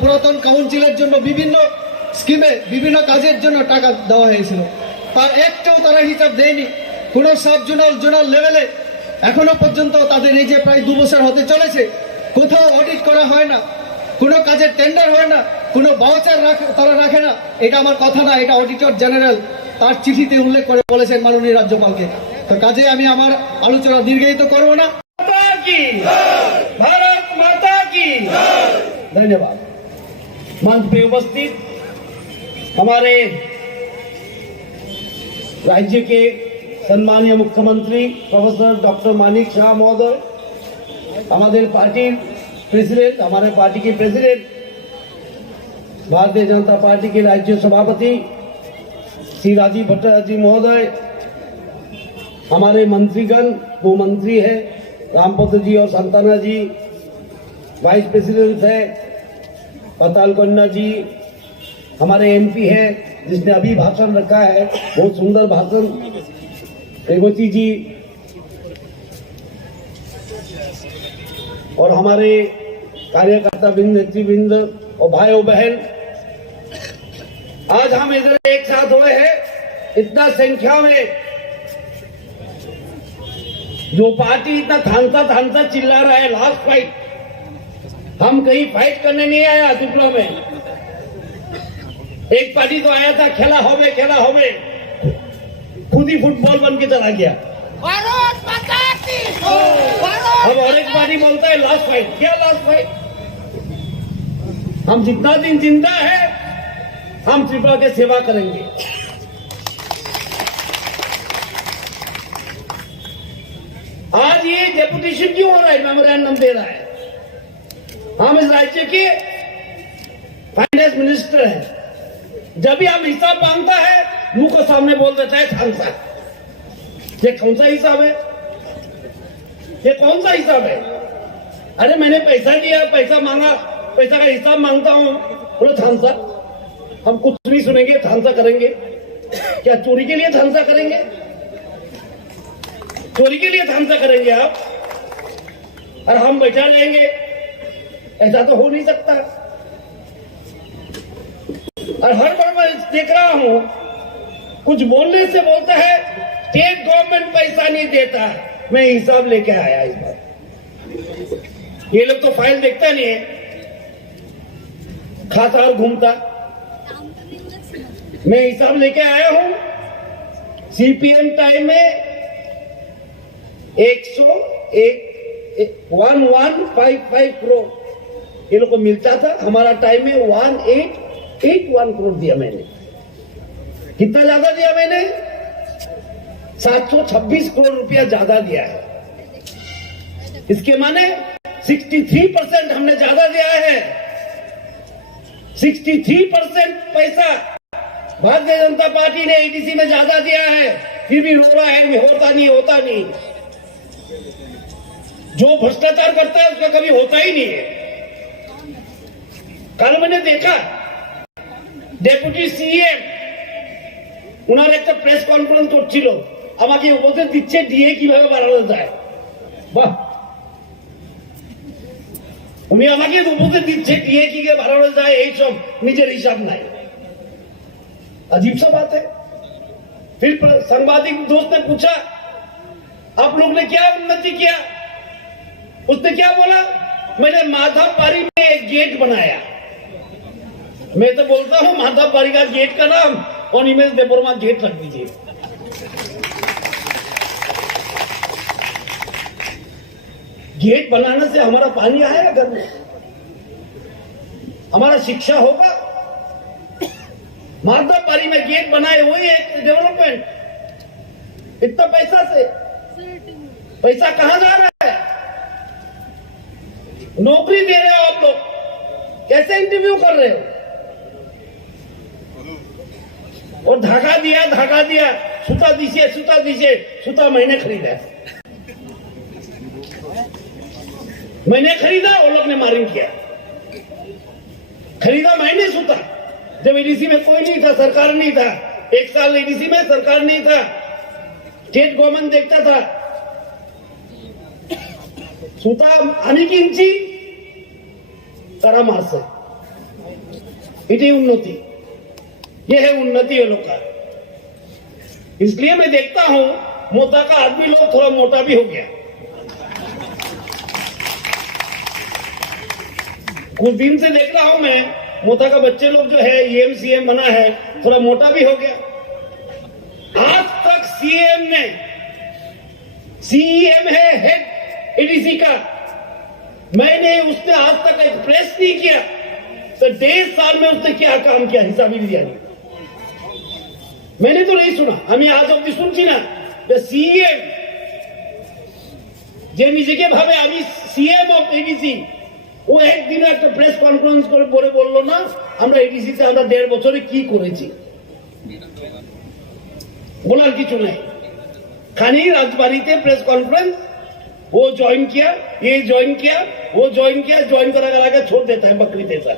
পুরাতন কাউন্সিলের জন্য, বিভিন্ন স্কিমে বিভিন্ন কাজের জন্য টাকা দেওয়া হয়েছিল। তার একটাও তারা হিসাব দেয়নি। কোনো সাব জোনাল লেভেলে এখনো পর্যন্ত তাদের এই যে প্রায় 2 বছর হতে চলেছে কোথাও অডিট করা হয় না, কোনো কাজের টেন্ডার হয় না, কোনো ভাউচার তারা রাখে না। এটা আমার কথা না, এটা অডিটর জেনারেল তার চিঠিতে উল্লেখ করে বলেছেন মাননীয় রাজ্যপালকে। তো কাজে আমি আমার আলোচনা দীর্ঘায়িত করব না। भारत माता की धन्यवाद। मंच पे उपस्थित हमारे राज्य के सम्मानीय मुख्यमंत्री प्रोफेसर डॉक्टर मानिक शाह महोदय, हमारे पार्टी प्रेसिडेंट, हमारे पार्टी के प्रेसिडेंट, भारतीय जनता पार्टी के राज्य सभापति श्री राजीव भट्टाचार्य जी महोदय, हमारे मंत्रीगण, 2 मंत्री है रामपत्र जी और संताना जी, वाइस प्रेसिडेंट है पताल कन्या जी, हमारे एमपी है जिसने अभी भाषण रखा है, बहुत सुंदर भाषण, रेवती जी, और हमारे कार्यकर्ता बिंद, नेतृवृंद और भाई और बहन, आज हम इधर एक साथ हुए हैं। इतना संख्या में जो पार्टी इतना थानसा चिल्ला रहा है, लास्ट फाइट, हम कहीं फाइट करने नहीं आया त्रिपुरा में। एक पार्टी तो आया था खेला होवे, खुद ही फुटबॉल बन के चला गया। अब और एक पार्टी बोलता है लास्ट फाइट। क्या लास्ट फाइट? हम जितना दिन जिंदा है हम त्रिपुरा की सेवा करेंगे। आज ये डेपुटेशन क्यों हो रहा है, मेमोरेंडम दे रहा है? हम इस राज्य के फाइनेंस मिनिस्टर हैं, जब भी हम हिसाब मांगता है मुंह को सामने बोल देता है थानसा। ये कौन सा हिसाब है? ये कौन सा हिसाब है? अरे मैंने पैसा दिया, पैसा मांगा, पैसा का हिसाब मांगता हूं, बोलो थानसा। हम कुछ नहीं सुनेंगे, थानसा करेंगे। क्या चोरी के लिए थानसा करेंगे? चोरी के लिए थानसा करेंगे आप? और हम बैठा रहेंगे? ऐसा तो हो नहीं सकता। और हर बार मैं देख रहा हूं कुछ बोलने से बोलता है स्टेट गवर्नमेंट पैसा नहीं देता। मैं हिसाब लेके आया इस बार। ये लोग तो फाइल देखता नहीं है, खाता और घूमता। मैं हिसाब लेके आया हूं। सीपीएम टाइम में 1155 करोड़ ये लोग को मिलता था। हमारा टाइम में 1881 करोड़ दिया मैंने। कितना ज्यादा दिया मैंने? 726 करोड़ रुपया ज्यादा दिया है। इसके माने 63% हमने ज्यादा दिया है। 63% पैसा भारतीय जनता पार्टी ने एडीसी में ज्यादा दिया है, फिर भी रो रहा है होता नहीं। जो भ्रष्टाचार करता है उसका कभी होता ही नहीं है। कल मैंने देखा डेप्यूटी सीएम उन्होंने एक प्रेस कॉन्फ्रेंस করছিল, আমাকে উপদেশ দিচ্ছে ডিএ কিভাবে বাড়ানো যায়। বাহ, উনি আমাকে উপদেশ দিচ্ছে ডিএ কিভাবে বাড়ানো যায়, এই সব নিজের হিসাব নাই। अजीब सा बात है। फिर सांबादिक दोस्त ने पूछा आप लोग ने क्या उन्नति किया? उसने क्या बोला, मैंने माधवबाड़ी में एक गेट बनाया। मैं तो बोलता हूं माधवबाड़ी का गेट का नाम और इमेज देववर्मा गेट रख दीजिए। गेट बनाने से हमारा पानी आएगा घर में, हमारा शिक्षा होगा। माधवबाड़ी में गेट बनाए, वही एक डेवलपमेंट। इतना पैसा से पैसा कहां जा रहा है? नौकरी दे रहे हो आप लोग, कैसे इंटरव्यू कर रहे हो? और धागा दिया, सूता दीजिए, सूता मैंने खरीदा, वो लोग ने मारिंग किया। खरीदा मैंने सूता, जब एडीसी में कोई नहीं था, सरकार नहीं था। 1 साल एडीसी में सरकार नहीं था, स्टेट गवर्नमेंट देखता था। सूता आने की इंची करा मारसे, इतनी उन्नति, ये है उन्नति ये लोग का। इसलिए मैं देखता हूं मोटा का आदमी लोग थोड़ा मोटा भी हो गया। कुछ दिन से देख रहा हूं मैं, मोटा का बच्चे लोग जो है EM CM बना है, थोड़ा मोटा भी हो गया। आज तक CM ने, CEM है हेड एडीसी का, मैंने उसने आज तक एक्सप्रेस नहीं किया तो 1.5 साल में उसने क्या काम किया हिसाबी दिया नहीं। मैंने तो नहीं सुना, हमें आज अब्दी सुनছি না CEM যে নিজেকে ভাবে আমি CM অফ এডিসি, ও একদিন একটা প্রেস কনফারেন্স করে বললো না আমরা এডিসি তে আমরা 1.5 বছরে কি করেছি, বলার কিছু নাই। খালি রাজবাড়িতে প্রেস কনফারেंस, वो ज्वाइन किया, ये ज्वाइन किया, वो ज्वाइन किया, ज्वाइन करा के छोड़ देता है बकरी जैसा।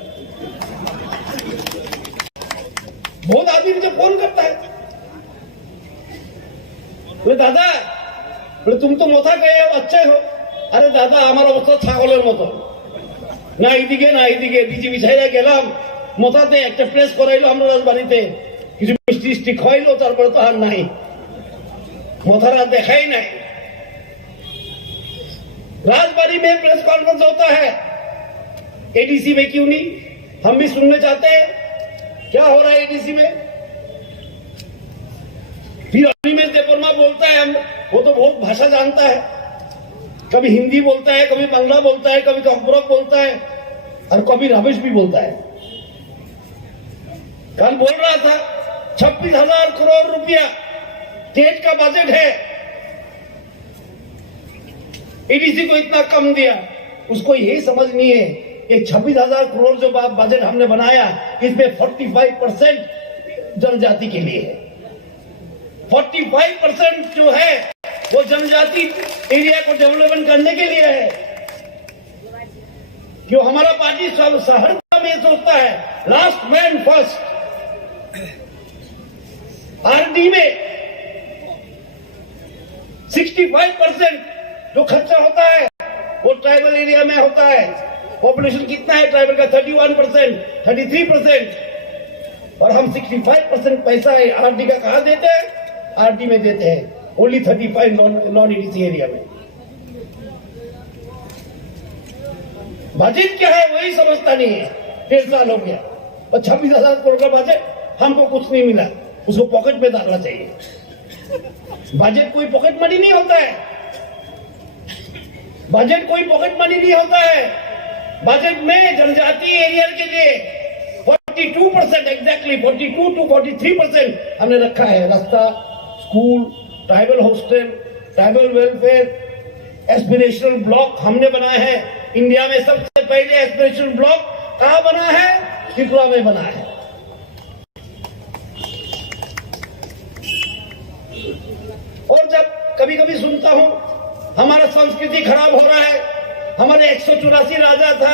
बहुत आदमी मुझे फोन करता है, बोले दादा, बोले तुम तो मोथा गए हो, अच्छे हो। अरे दादा हमारा अवस्था ছাগলের মতো, না এইদিকে না এইদিকে, বিজেপি ছাইরা গেলাম মোথাতে, একটা প্রেস করাইলো আমরা রাজবাড়িতে, কিছু মিষ্টি খাইলো, তারপরে তো আর নাই, মোথারা দেখাই নাই। राजबाड़ी में प्रेस कॉन्फ्रेंस होता है, एडीसी में क्यों नहीं? हम भी सुनने चाहते हैं क्या हो रहा है एडीसी में। फिर अनिमेश देववर्मा बोलता है, हम वो तो बहुत भाषा जानता है, कभी हिंदी बोलता है, कभी बांग्ला बोलता है, कभी कॉकबरक बोलता है और कभी रमेश भी बोलता है। कल बोल रहा था 26,000 करोड़ रुपया स्टेट का बजट है, एडीसी को इतना कम दिया। उसको यही समझ नहीं है कि 26,000 करोड़ जो बजट हमने बनाया, इसमें 45% जनजाति के लिए है। 45% जो है वो जनजाति एरिया को डेवलपमेंट करने के लिए है। जो हमारा पार्टी सब सहरसा में सोचता है लास्ट मैन फर्स्ट। आरडी में 65% जो खर्चा होता है वो ट्राइबल एरिया में होता है। पॉपुलेशन कितना है ट्राइबल का? 31%, 33%, और हम 65% पैसा है आरडी का कहा देते हैं? आरडी में देते हैं, ओनली 35 नॉन एडीसी एरिया में। बजट क्या है वही समझता नहीं है। 1.5 साल हो गया और 26,000 करोड़ का बजट, हमको कुछ नहीं मिला, उसको पॉकेट में डालना चाहिए। बजट कोई पॉकेट मनी नहीं होता है, बजट कोई पॉकेट मनी नहीं होता है। बजट में जनजाति एरिया के लिए 42%, एग्जैक्टली 42 to 43% हमने रखा है। रास्ता, school, tribal hostel, tribal welfare, aspirational block हमने बनाए हैं। इंडिया में सबसे पहले एस्पिरेशनल ब्लॉक कहाँ बना है? त्रिपुरा में बना है। और जब कभी कभी सुनता हूं हमारा संस्कृति खराब हो रहा है, हमारे 184 राजा था,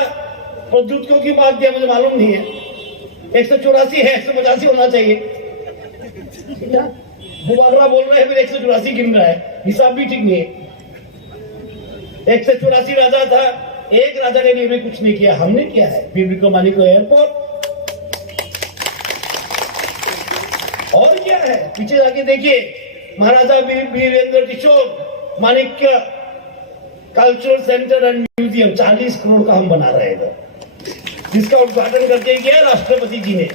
और दूतों की बात दिया मुझे मालूम नहीं है, 184 है, 185 होना चाहिए। बुबागरा बोल रहे हैं, फिर 184 गिन रहा है, हिसाब भी ठीक नहीं है। 184 राजा था, एक राजा ने भी कुछ नहीं किया, हमने किया है। बीबी को मालिक को एयरपोर्ट, और क्या है? पीछे जाके देखिए, Maharaja Virendra Kishore Manikya cultural centre and museum 40 crore का हम बना रहे हैं इधर, जिसका उद्घाटन करके गया राष्ट्रपति जी ने।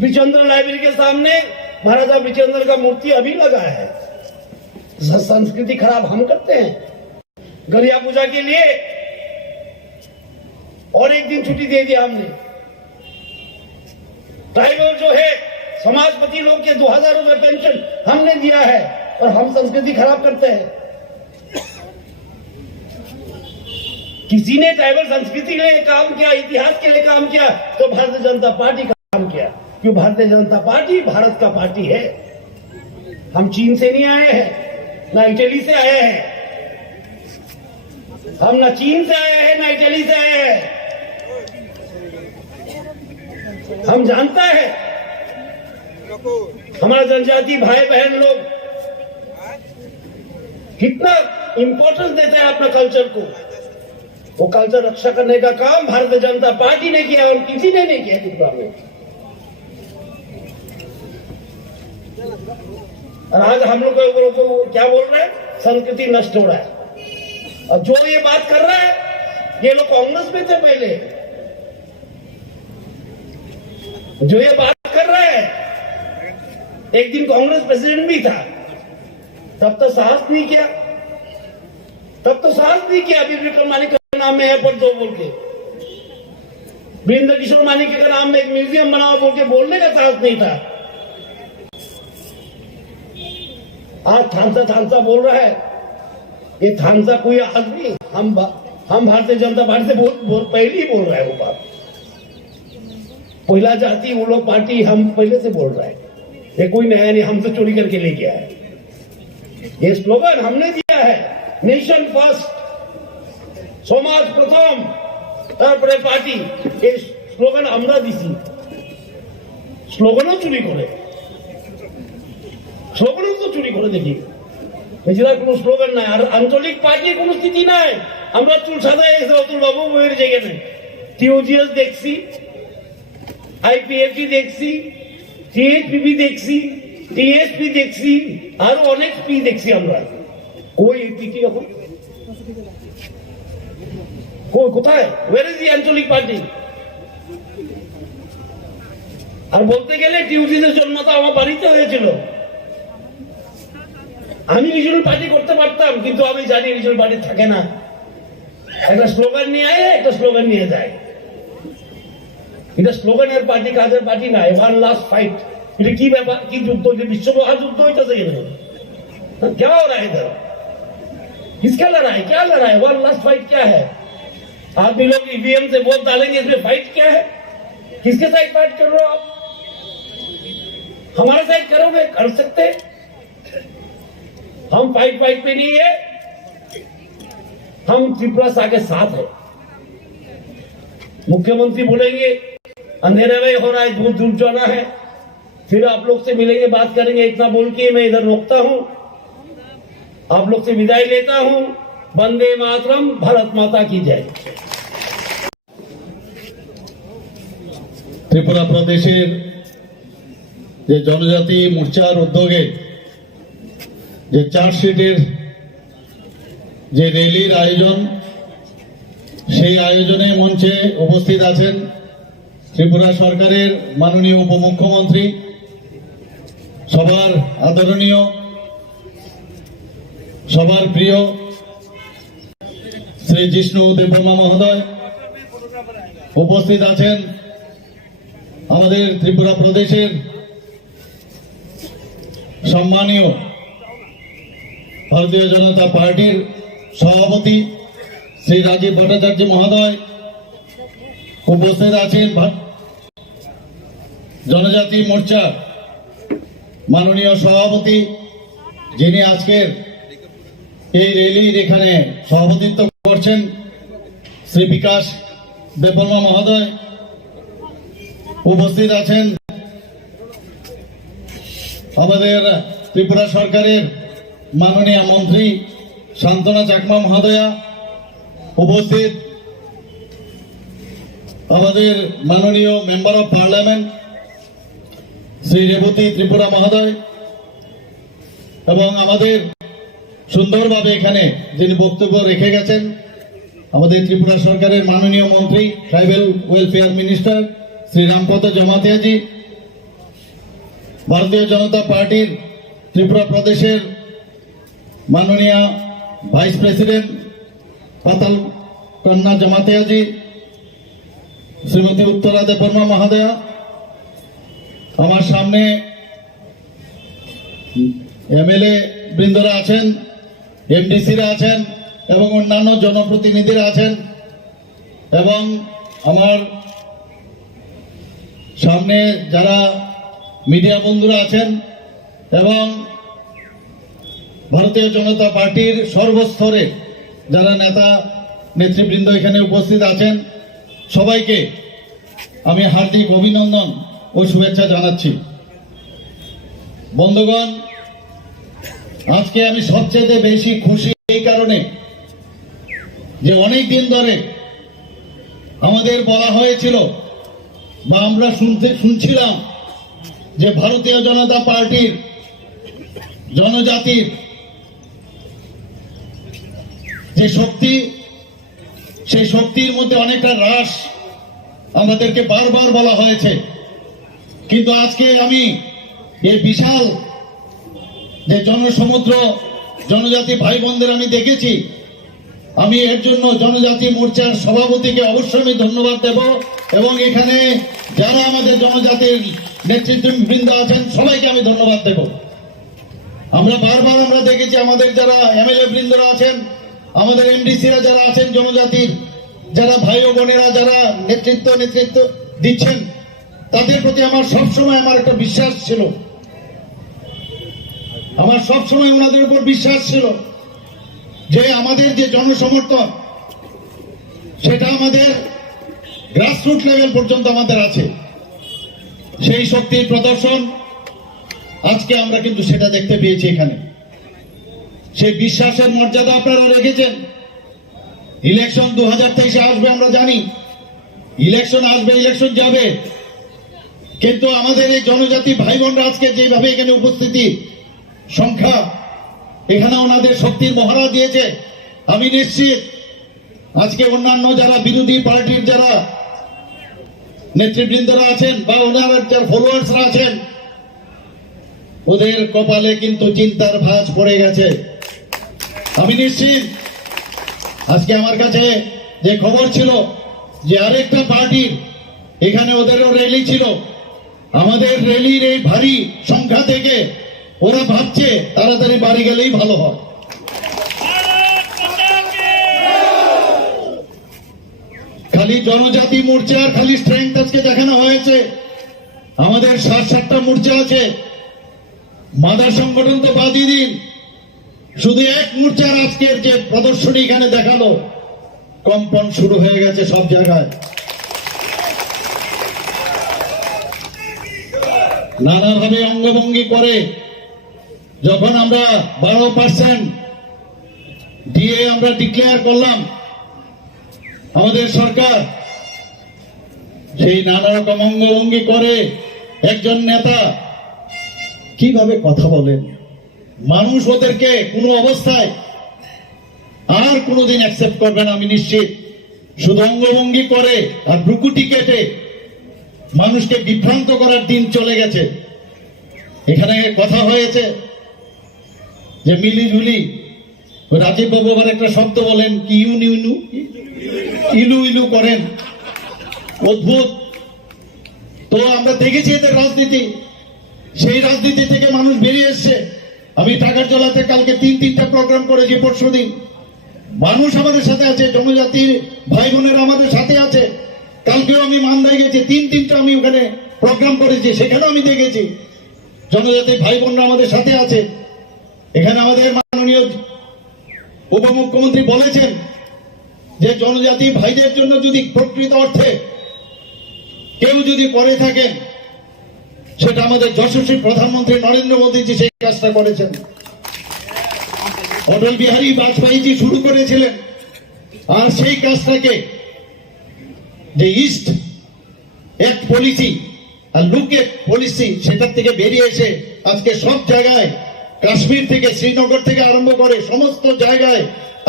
विचंद्र लाइब्रेरी के सामने महाराजा विचंद्र का मूर्ति अभी लगा है। संस्कृति खराब हम करते हैं। गरिया पूजा के लिए और एक दिन छुट्टी दे दिया हमने। ट्राइबल जो है समाजपति लोग के 2000 रुपए पेंशन हमने दिया है, और हम संस्कृति खराब करते हैं। किसी ने ट्राइबल संस्कृति के लिए काम किया, इतिहास के लिए काम किया, तो भारतीय जनता पार्टी का काम किया। क्यों? भारतीय जनता पार्टी भारत का पार्टी है। हम चीन से नहीं आए हैं, ना इटली से आए हैं। हम ना चीन से आए हैं, ना इटली से आए हैं। हम जानता है हमारा जनजाति भाई बहन लोग कितना इंपॉर्टेंस देते हैं अपना कल्चर को। वो कल्चर रक्षा करने का काम भारतीय जनता पार्टी ने किया और किसी ने नहीं किया त्रिपुरा में। और आज हम लोग को क्या बोल रहे हैं? संस्कृति नष्ट हो रहा है। और जो ये बात कर रहा है, ये लोग कांग्रेस में थे पहले। जो ये बात कर रहा है, एक दिन कांग्रेस प्रेसिडेंट भी था, तब तो साहस नहीं किया। अभी विक्रम मानिक के नाम में एयरपोर्ट दो बोल के, वीरेंद्र किशोर मानिक के नाम में एक म्यूजियम बनाओ बोल के बोलने का साहस नहीं था। आज थानसा बोल रहा है। ये थानसा कोई आदमी, हम भारतीय जनता पार्टी से बहुत पहले ही बोल रहा है वो बात। पहला जाति वो लोग पार्टी, हम पहले से बोल रहे हैं। ये कोई नया नहीं, हमसे चोरी करके ले गया है। ये स्लोगन हमने दिया है, नेशन फर्स्ट, समाज प्रथम, তারপরে পার্টি। এই স্লোগান আমরা দিছি। স্লোগানও চুরি করে, দেখি নিজেরা কোনো স্লোগান নাই। আর আঞ্চলিক পার্টির কোনো স্থিতি নাই। আমরা চুল সাদা এসে অতুল বাবু বইয়ের জায়গা নেই। টিওজিএস দেখছি, আইপিএফটি দেখছি, টিএসপিপি দেখছি, টিএসপি দেখছি, আরো অনেক পি দেখছি আমরা। কই পিটি এখন কোথায়? ওয়ার ইজ দি আঞ্চলিক পার্টি? আর বলতে গেলে টিউজিসের জন্ম তো আমার বাড়িতে হয়েছিল। আমি রিজনাল পার্টি করতে পারতাম, কিন্তু আমি জানি রিজনাল পার্টি থাকে না। একটা স্লোগান নিয়ে আয়, একটা স্লোগান নিয়ে যায়। এটা স্লোগানের পার্টি, কাজের পার্টি না। One last fight. এটা কি ব্যাপার? কি যুদ্ধ? যে বিশ্ব মহাযুদ্ধ হইতেছে এখানে। क्या हो रहा है इधर? किसका लड़ाई? क्या लड़ाई? वन लास्ट फाइट क्या है? आदमी लोग ईवीएम से वोट डालेंगे, इसमें फाइट क्या है? किसके साइड फाइट कर रहे हो आप? हमारे साइड करोगे? कर सकते। हम फाइट पे नहीं है, हम त्रिपुरा के साथ है। मुख्यमंत्री बोलेंगे अंधेरे में हो रहा है, दूर दूर जाना है, फिर आप लोग से मिलेंगे, बात करेंगे। इतना बोल के मैं इधर रोकता हूं, आप लोग से विदाई लेता हूं। वंदे मातरम, भारत माता की जय। ত্রিপুরা প্রদেশের যে জনজাতি মোর্চার উদ্যোগে যে চার্জশিটের যে র্যালির আয়োজন, সেই আয়োজনে মঞ্চে উপস্থিত আছেন ত্রিপুরা সরকারের মাননীয় উপমুখ্যমন্ত্রী, সবার আদরণীয়, সবার প্রিয় শ্রী জিষ্ণু দেববর্মা মহোদয়। উপস্থিত আছেন আমাদের ত্রিপুরা প্রদেশের সম্মানীয় ভারতীয় জনতা পার্টির সভাপতি শ্রী রাজীব ভট্টাচার্য মহোদয়। উপস্থিত আছেন জনজাতি মোর্চার মাননীয় সভাপতি, যিনি আজকের এই র্যালির এখানে সভাপতিত্ব করছেন, শ্রী বিকাশ দেববর্মা মহোদয়। উপস্থিত আছেন আমাদের ত্রিপুরা সরকারের মাননীয় মন্ত্রী শান্তনা চাকমা মহোদয়া। উপস্থিত আমাদের মাননীয় member of parliament Shri Rebati Tripura মহোদয়, এবং আমাদের সুন্দরভাবে এখানে যিনি বক্তব্য রেখে গেছেন আমাদের ত্রিপুরা সরকারের মাননীয় মন্ত্রী tribal welfare minister Shri Rampada Jamatiaji, Bharatiya Janata পার্টির ত্রিপুরা প্রদেশের মাননীয় ভাইস প্রেসিডেন্ট পাতাল কন্যা জমাতিয়াজি, শ্রীমতী উত্তরা দেববর্মা মহাদয়া, আমার সামনে এমএলএ বৃন্দরা আছেন, এমডিসিরা আছেন এবং অন্যান্য জনপ্রতিনিধিরা আছেন, এবং আমার সামনে যারা মিডিয়া বন্ধুরা আছেন এবং ভারতীয় জনতা পার্টির সর্বস্তরে যারা নেতা নেতৃবৃন্দ এখানে উপস্থিত আছেন, সবাইকে আমি হার্দিক অভিনন্দন ও শুভেচ্ছা জানাচ্ছি। বন্ধুগণ, আজকে আমি সবচেয়ে বেশি খুশি এই কারণে যে অনেক দিন ধরে আমাদের বলা হয়েছিল বা আমরা শুনছিলাম যে ভারতীয় জনতা পার্টির জনজাতির যে শক্তি, সেই শক্তির মধ্যে অনেকটা হ্রাস আমাদেরকে বারবার বলা হয়েছে। কিন্তু আজকে আমি এই বিশাল যে জনসমুদ্র জনজাতি ভাই বোনদের আমি দেখেছি, আমি এর জন্য জনজাতি মোর্চার সভাপতিকে অবশ্যই আমি ধন্যবাদ দেব এবং এখানে যারা আমাদের জনজাতির নেতৃত্ববৃন্দ আছেন সবাইকে আমি ধন্যবাদ দেব। আমরা বারবার আমরা দেখেছি আমাদের যারা এমএলএ বৃন্দরা আছেন, আমাদের এমডিসিরা যারা আছেন, জনজাতির যারা ভাই ও বোনেরা যারা নেতৃত্ব দিচ্ছেন, তাদের প্রতি আমার সবসময় আমার একটা বিশ্বাস ছিল, আমার সবসময় ওনাদের উপর বিশ্বাস ছিল যে আমাদের যে জনসমর্থন সেটা আমাদের গ্রাসরুট লেভেল পর্যন্ত আমাদের আছে। সেই শক্তির প্রদর্শন আজকে আমরা কিন্তু সেটা দেখতে পেয়েছি এখানে। সেই বিশ্বাসের মর্যাদা আপনারা রেখেছেন। ইলেকশন 2023-এ আসবে, আমরা জানি ইলেকশন আসবে, ইলেকশন যাবে, কিন্তু আমাদের এই জনজাতি ভাই বোনরা আজকে যেভাবে এখানে উপস্থিতি সংখ্যা, এখানে ওনাদের শক্তির মহড়া দিয়েছে। আমি নিশ্চিত আজকে অন্যান্য যারা বিরোধী পার্টির যারা নেতৃবৃন্দরা আছেন বা ওনারা যারা ফলোয়ার্সরা আছেন, ওদের কপালে কিন্তু চিন্তার ভাঁজ পড়ে গেছে। আমি নিশ্চিত আজকে আমার কাছে যে খবর ছিল যে আরেকটা পার্টির এখানে ওদেরও র্যালি ছিল, আমাদের র্যালির এই ভারী সংখ্যা থেকে ওরা ভাবছে তাড়াতাড়ি বাড়ি গেলেই ভালো হয়। খালি জনজাতি মোর্চার খালি স্ট্রেংথ আজকে দেখানো হয়েছে, আমাদের 7-8টা মোর্চা আছে। মাদার সংগঠন তো বাদই দিন, শুধু এক মোর্চার আজকের যে প্রদর্শনী এখানে দেখালো, কম্পন শুরু হয়ে গেছে সব জায়গায়। নানাভাবে অঙ্গভঙ্গি করে যখন আমরা 12% দিয়ে আমরা ডিক্লেয়ার করলাম আমাদের সরকার, সেই নানা রকম অঙ্গভঙ্গি করে একজন নেতা কিভাবে কথা বলেন, মানুষ ওদেরকে কোনো অবস্থায় আর কোনোদিন অ্যাকসেপ্ট করবে না আমি নিশ্চিত। শুধু অঙ্গভঙ্গি করে আর ভ্রুকুটি কেটে মানুষকে বিভ্রান্ত করার দিন চলে গেছে। এখানে কথা হয়েছে যে মিলিঝুলি, রাজীব বাবু আবার একটা শব্দ বলেন কি ইলু ইলু করেন, অদ্ভুত। তো আমরা দেখেছি এদের রাজনীতি, সেই রাজনীতি থেকে মানুষ বেরিয়ে এসছে। আমি টাকার জলাতে কালকে 3-3টা প্রোগ্রাম করেছি, পরশুদিন মানুষ আমাদের সাথে আছে, জনজাতির ভাই বোনেরা আমাদের সাথে আছে। কালকেও আমি মান্দায় গেছি, 3-3টা আমি ওখানে প্রোগ্রাম করেছি, সেখানেও আমি দেখেছি জনজাতির ভাই বোনরা আমাদের সাথে আছে। এখানে আমাদের মাননীয় উপমুখ্যমন্ত্রী বলেছেন যে জনজাতি ভাইদের জন্য যদি প্রকৃত অর্থে কেউ যদি করে থাকেন, সেটা আমাদের যশস্বী প্রধানমন্ত্রী নরেন্দ্র মোদীজি সেই কাজটা করেছেন। অটল বিহারী বাজপেয়ীজি শুরু করেছিলেন, আর সেই কাজটাকে যে ইস্ট অ্যাক্ট পলিসি আর লুক অ্যাক্ট পলিসি, সেটার থেকে বেরিয়ে এসে আজকে সব জায়গায় কাশ্মীর থেকে শ্রীনগর থেকে আরম্ভ করে সমস্ত জায়গায়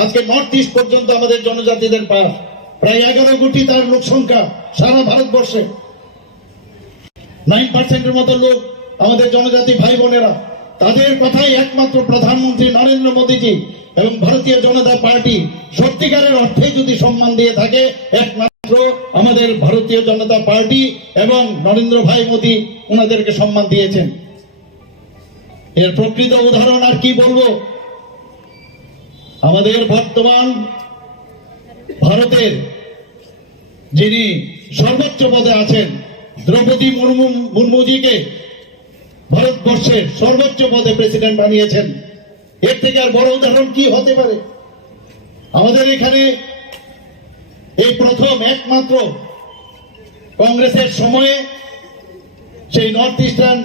আজকে নর্থ ইস্ট পর্যন্ত আমাদের জনজাতিদের পাস, প্রায় 11 কোটি তার লোক সংখ্যা সারা ভারতবর্ষে। 9% মতো লোক আমাদের জনজাতি ভাই বোনেরা, তাদের কথাই একমাত্র প্রধানমন্ত্রী নরেন্দ্র মোদীজি এবং ভারতীয় জনতা পার্টি সত্যিকারের অর্থে যদি সম্মান দিয়ে থাকে, একমাত্র আমাদের ভারতীয় জনতা পার্টি এবং নরেন্দ্র ভাই মোদী ওনাদেরকে সম্মান দিয়েছেন। এর প্রকৃত উদাহরণ আর কি বলবো, আমাদের বর্তমান ভারতের যিনি সর্বোচ্চ পদে আছেন দ্রৌপদী মুর্মুজিকে ভারতবর্ষের সর্বোচ্চ পদে প্রেসিডেন্ট বানিয়েছেন। এর থেকে আর বড় উদাহরণ কি হতে পারে? আমাদের এখানে এই প্রথম একমাত্র কংগ্রেসের সময়ে সেই নর্থ ইস্টার্ন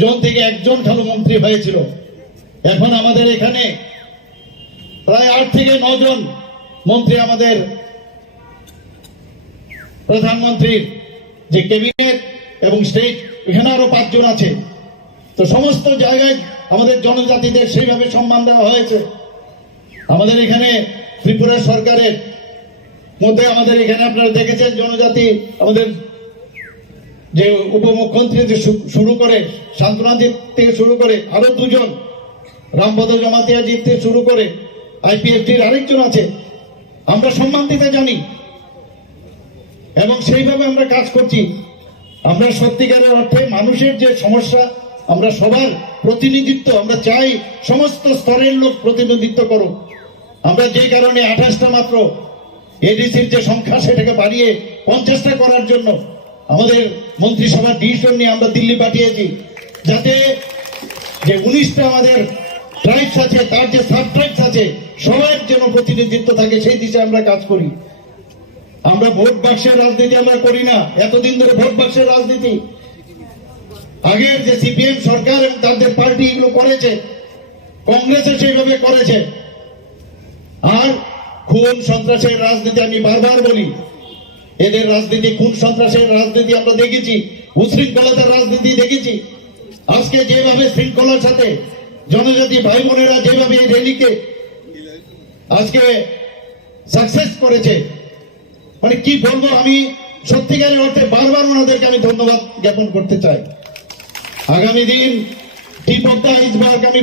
জোন থেকে একজন খালি মন্ত্রী হয়েছিল। এখন আমাদের এখানে প্রায় 8 থেকে 9 জন মন্ত্রী আমাদের প্রধানমন্ত্রীর যে ক্যাবিনেট এবং স্টেট, এখানে আরো 5 জন আছে। তো সমস্ত জায়গায় আমাদের জনজাতিদের সেইভাবে সম্মান দেওয়া হয়েছে। আমাদের এখানে ত্রিপুরা সরকারের মধ্যে আমাদের এখানে আপনারা দেখেছেন জনজাতি আমাদের যে উপমুখ্যমন্ত্রী থেকে শুরু করে শান্তনাজি থেকে শুরু করে আরো 2 জন, রামপদ জমাতিয়াজি থেকে শুরু করে আইপিএফটির আরেকজন আছে। আমরা সম্মান দিতে জানি এবং সেইভাবে আমরা কাজ করছি। আমরা সত্যিকারের অর্থে মানুষের যে সমস্যা, আমরা সবার প্রতিনিধিত্ব আমরা চাই, সমস্ত স্তরের লোক প্রতিনিধিত্ব করুক। আমরা যে কারণে 28টা মাত্র এডিসির যে সংখ্যা সেটাকে বাড়িয়ে 50টা করার জন্য আমাদের মন্ত্রিসভার ডিসিশন নিয়ে আমরা দিল্লি পাঠিয়েছি, যাতে যে 19টা আমাদের ট্রাইবস আছে তার যে সাব ট্রাইবস আছে সবার যেন প্রতিনিধিত্ব থাকে, সেই দিশে আমরা কাজ করি। আমরা ভোট বাক্সের রাজনীতি আমরা করি না। এতদিন ধরে ভোট বাক্সের রাজনীতি আগের যে সিপিএম সরকার এবং তাদের পার্টি এগুলো করেছে, কংগ্রেসও সেইভাবে করেছে। আর খুন সন্ত্রাসের রাজনীতি আমি বারবার বলি, এদের রাজনীতি খুন সন্ত্রাসের রাজনীতি আমরা দেখেছি, উশৃঙ্খলতার রাজনীতি দেখেছি। আজকে যেভাবে শৃঙ্খলার সাথে জনজাতি ভাই বোনেরা যেভাবে এই র্যালিকে আজকে সাকসেস করেছে, মানে কি বলবো, আমি সত্যিকারের অর্থে বারবার ওনাদেরকে আমি ধন্যবাদ জ্ঞাপন করতে চাই। আগামী দিন টিপ অফ দ্য আইসবার্গ, আমি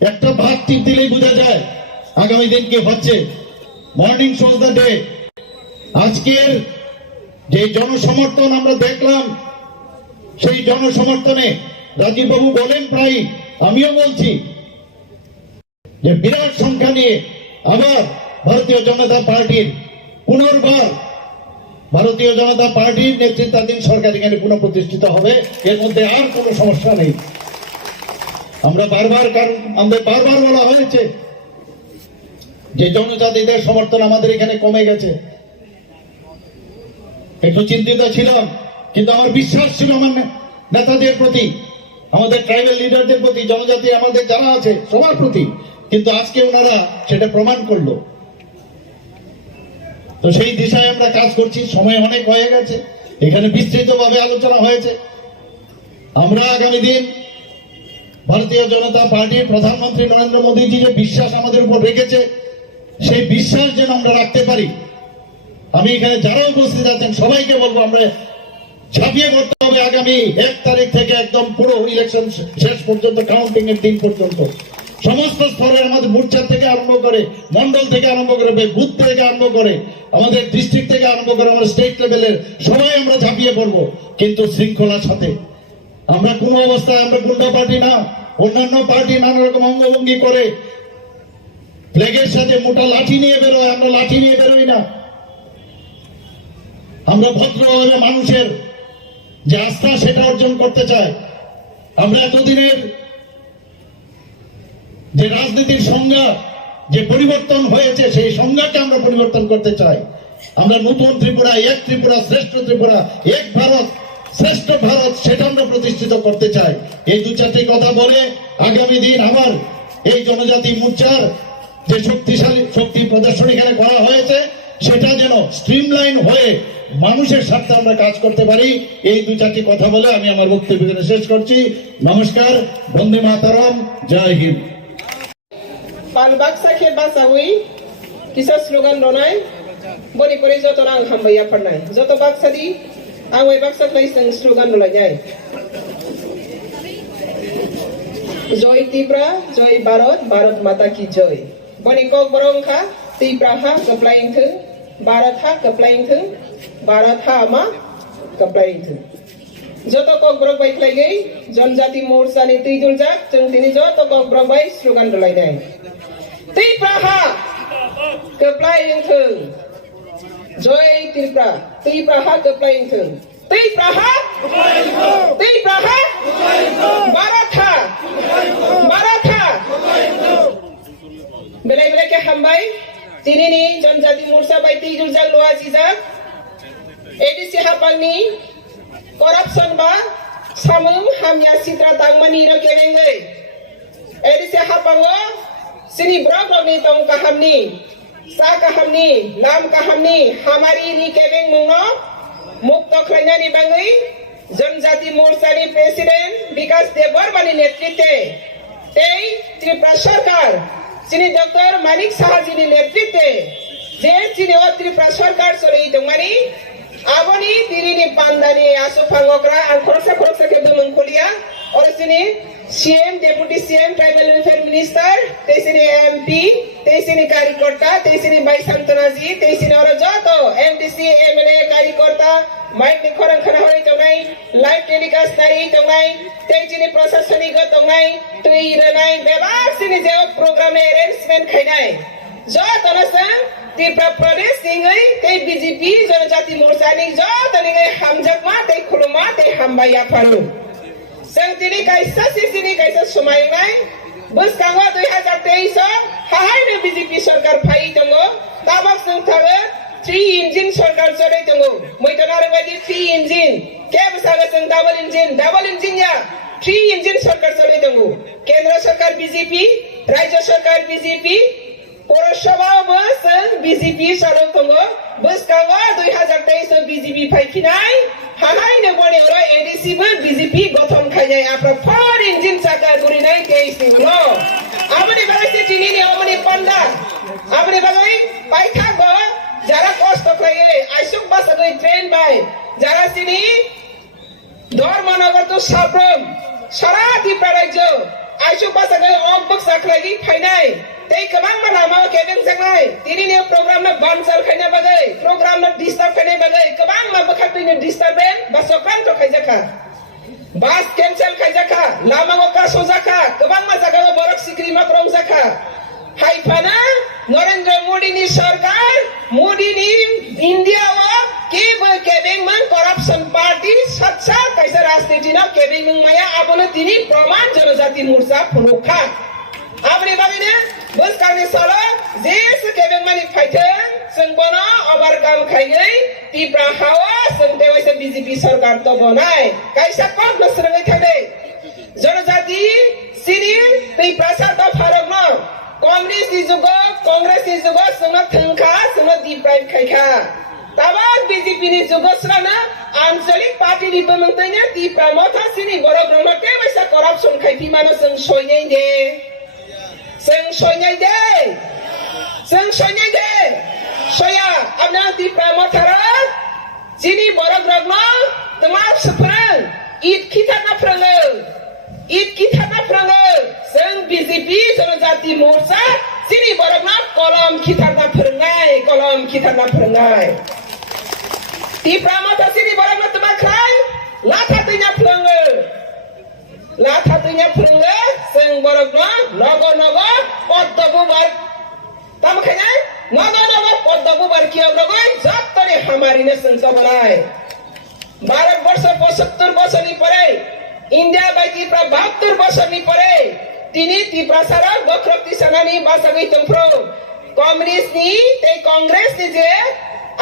একটা ভাগ টিপ দিলেই বোঝা যায় আগামী দিন কি হচ্ছে। Morning shows the day. আজকের যে জনসমর্থন আমরা দেখলাম, সেই জনসমর্থনে রাজীব বাবু বলেন প্রায়, আমিও বলছি যে বিরাট সংখ্যা নিয়ে আবার ভারতীয় জনতা পার্টির পুনর্বার ভারতীয় জনতা পার্টির নেতৃত্বাধীন সরকার এখানে পুনঃপ্রতিষ্ঠিত হবে। এর মধ্যে আর কোনো সমস্যা নেই। আমরা আমাদের বারবার বলা হয়েছে যে জনজাতিদের সমর্থন আমাদের এখানে কমে গেছে। একটু চিন্তিত ছিলাম, কিন্তু আমার বিশ্বাস ছিল আমার নেতাদের প্রতি, আমাদের ট্রাইবাল লিডারদের প্রতি, জনজাতি আমাদের যারা আছে সবার প্রতি। কিন্তু আজকে ওনারা সেটা প্রমাণ করলো। তো সেই দিশায় আমরা কাজ করছি। সময় অনেক হয়ে গেছে, এখানে বিস্তৃতভাবে আলোচনা হয়েছে। আমরা আগামী দিন ভারতীয় জনতা পার্টির প্রধানমন্ত্রী নরেন্দ্র মোদীজি যে বিশ্বাস আমাদের উপর রেখেছে, সেই বিশ্বাস যেন আমরা রাখতে পারি। আমি এখানে যারা উপস্থিত আছেন সবাইকে বলবো, আমরা ঝাঁপিয়ে পড়তে হবে আগামী 1 তারিখ থেকে একদম পুরো ইলেকশন শেষ পর্যন্ত, কাউন্টিং এর দিন পর্যন্ত। সমস্ত স্তরে আমাদের মোর্চা থেকে আরম্ভ করে, মন্ডল থেকে আরম্ভ করে, বুথ থেকে আরম্ভ করে, আমাদের ডিস্ট্রিক্ট থেকে আরম্ভ করে, আমাদের স্টেট লেভেলের সবাই আমরা ঝাঁপিয়ে পড়বো, কিন্তু শৃঙ্খলার সাথে। আমরা কোনো অবস্থায় আমরা গুন্ডা পার্টি না। অন্যান্য পার্টি নানা রকম অঙ্গভঙ্গি করে ফ্ল্যাগের সাথে মোটা লাঠি নিয়ে বেরোয়, আমরা লাঠি নিয়ে বেরোই না। আমরা ভদ্রভাবে মানুষের যে আস্থা সেটা অর্জন করতে চাই। আমরা এতদিনের যে রাজনীতির সংজ্ঞা যে পরিবর্তন হয়েছে, সেই সংজ্ঞাকে আমরা পরিবর্তন করতে চাই। আমরা নতুন ত্রিপুরা, এক ত্রিপুরা, শ্রেষ্ঠ ত্রিপুরা, এক ভারত, শ্রেষ্ঠ ভারত, সেটা আমরা প্রতিষ্ঠিত করতে চাই। এই 2-4টি কথা বলে আগামী দিন আবার এই জনজাতি মোর্চার যে শক্তি প্রদর্শন এখানে করা হয়েছে, সেটা যেন স্ট্রিমলাইন হয়ে মানুষের স্বার্থে আমরা কাজ করতে পারি। এই দু চারটি কথা বলে আমি আমার বক্তব্য এখানে শেষ করছি। নমস্কার, বন্দে মাতরম, জয় Hind. Pan baksa ke basawi kisa slogan donai boni pore joto rang hambaya pannai joto baksa di awai baksa klai sang slogan dolai jai joy Tripura joy Bharat Bharat mata ki joy boni kok borong kha Tripura ha kaplaing thu Bharat ha kaplaing thu Bharat ha ama kaplaing thu joto kok borok bai klai gai जनजाति मोर्चा ni tijul jak jeng tini joto kok borok bai slogan dolai jai Tripura ha kaplaing thu joy Tripura Tripura ha kaplaing thu Tripura ha Tripura ha Bharat ha belai belai ke hambai tini ni जनजाति मोर्चा bai tijul jak loa jijak ADC hapang ni corruption ba samung hamya sitra tangmani ro kelengai ADC hapang wo sini brok ni tong kahamni sa kahamni lam kahamni hamari ni kebeng mungno mukto khlaina ni bangai जनजाति मोर्चा ni president Vikas Debarma ni netritwe tei Tripura sarkar sini Dr. Manik Sahaji ni netritwe je sini o Tripura sarkar solei tongmani aboni tirini pandani asu phangokra ang khoroksa ke dumungkulia or sini CM Deputy CM Tribal Welfare Minister tesini MP tesini कार्यकर्ता tesini Bhai Santanaji tesini ora joto MDC MLA कार्यकर्ता mic नि खरन खना Hari tongai live telecast nai tongai tesini प्रशासनिक tongai tui ranai bebar sini jeo program arrangement khainai joto nasang Tripura Pradesh singai tei BJP जनजाति मोर्चा ni joto ni hamjakma tei khuluma tei hambaya pharu Sang tini kaisa sini kaisa sumaingai bus kangwa 2023 hahai ne BJP sarkar phai tongo tabak sang thaga 3 engine sarkar chole tongo moitonare badi 3 engine ke busaga sang double engine ya 3 engine sarkar chole tongo kendra sarkar BJP rajya sarkar BJP পৌরসভা bus BJP sarok tongo bus kangwa 2023 BJP phai kinai hahai ne bone ora ADC bu BJP গঠন খাইনাই আপনার 4 engine চাকা গুরি নাই 23 লো আপনি বাগাইতে চিনি নি আপনি পান্ডা আপনি বাগাই পাইখা গো যারা কষ্ট খাইলে আইসুক বাসাগই ট্রেন বাই যারা চিনি ধর্মনগর তো সাব্রম সারা ত্রিপুরা রাজ্য আইসুক বাসাগই অবক সাকলাগি ফাইনাই tei kabang malama kebeng sangai tini ne program na bansal khaina bagai program na disturb khaina bagai kabang ma bakhat ni disturben basokran to khaijaka bas cancel khaijaka lama ngo ka sojaka kabang ma jaga borok sikri ma prong jaka haifana Narendra Modi ni sarkar Modi ni India wa kebeng man corruption party satsa kaisa rajniti na kebeng maya abona tini praman janajati morcha phulukha আপনি বাগিনে বস কানে সালা JS কেবেং মানি ফাইথেন जों बना अबारगाम खाइनै टिप्रा हावा जों देवाइसे BJP सरकार तो बनाय काइसा कम नसरङै थाङै जनजाति सिरि दै प्रसाद दा फारक न कांग्रेस नि जुग जोंना थंखा जोंना दिप्राइ खाइखा ताबा बीजेपी नि जुग स्राना आंचलिक पार्टी नि बमंतैने टिप्रा मथा सिरि बर ग्रमटे बैसा करप्शन खाइफि मानो जों सयनै दे जों सयनै दे Soya, abna di pramotara, sini borok rogno, temap seperang, it kita na prangal, seng BJP Janajati Morcha, sini borok na kolom kita na perangai. Di pramotara sini borok na temak krai, latha tunya prangal, seng borok na nogo, potobu bar, tamakanya. नगनग पद्मको बर्किया गई जत्तरी हमारी ने संसद बनाए भारत वर्ष 75 वर्ष नि परे India बाइकी 72 वर्ष नि परे तिनी टिप्रा सारा गखरक्ति सनानी बासगै तंफ्रो कम्युनिस्ट नि ते कांग्रेस नि जे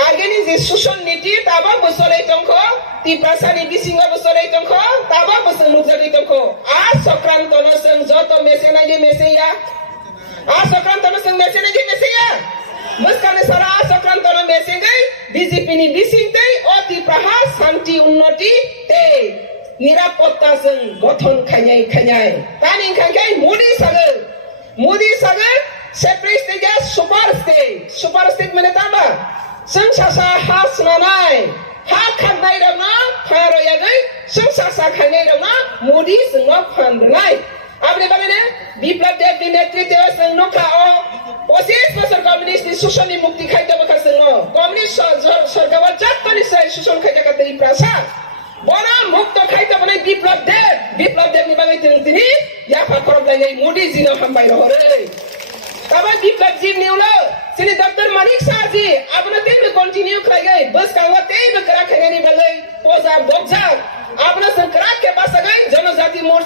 आगे नि जे शोषण नीति ताबा बसलै तंखो टिप्रा सानि बिसिंग बसलै तंखो ताबा बसन नुजगै तंखो आ संक्रांत न सं जत मेसेनाइ मेसेया आ संक्रांत न सं मेसेनाइ मेसेया Muskane sara sakran tono mesengai BJP ni bisingtai o praha santi unnati te নিরাপত্তা जों গঠন খাইনাय খাইনাय তানি খাইখাय Modi sagar separate stage super state মানে তাবা जों सासा हा सुनानाय हा खानाय दंना फारयागै जों सासा खायनाय दंना Modi जोंना फाननाय आपने बागैने बिप्लब देव नि नेतृत्व जों नखाओ 25 বছর কমিউনিস্ট শোষণী মুক্তি খাইতে বকাছেন কমিউনিস্ট সরকার জাতনি সাই শোষণ খাইতে কাতে প্রাসা বড় মুক্ত খাইতে বনে বিপ্লব দেব নি বাগৈ তিনি ইয়াফা করব নাই মোদি জি না হামবাই রহরে তবে বিপ্লব জি নিউলো সিনি ডক্টর মানিক সাজি আপনা তেই কন্টিনিউ খাইগৈ বস কাওয়া তেই করা খাইনি বাগৈ পোজা বকজা আপনা सरकार के पास गई जनजाति मोर्चा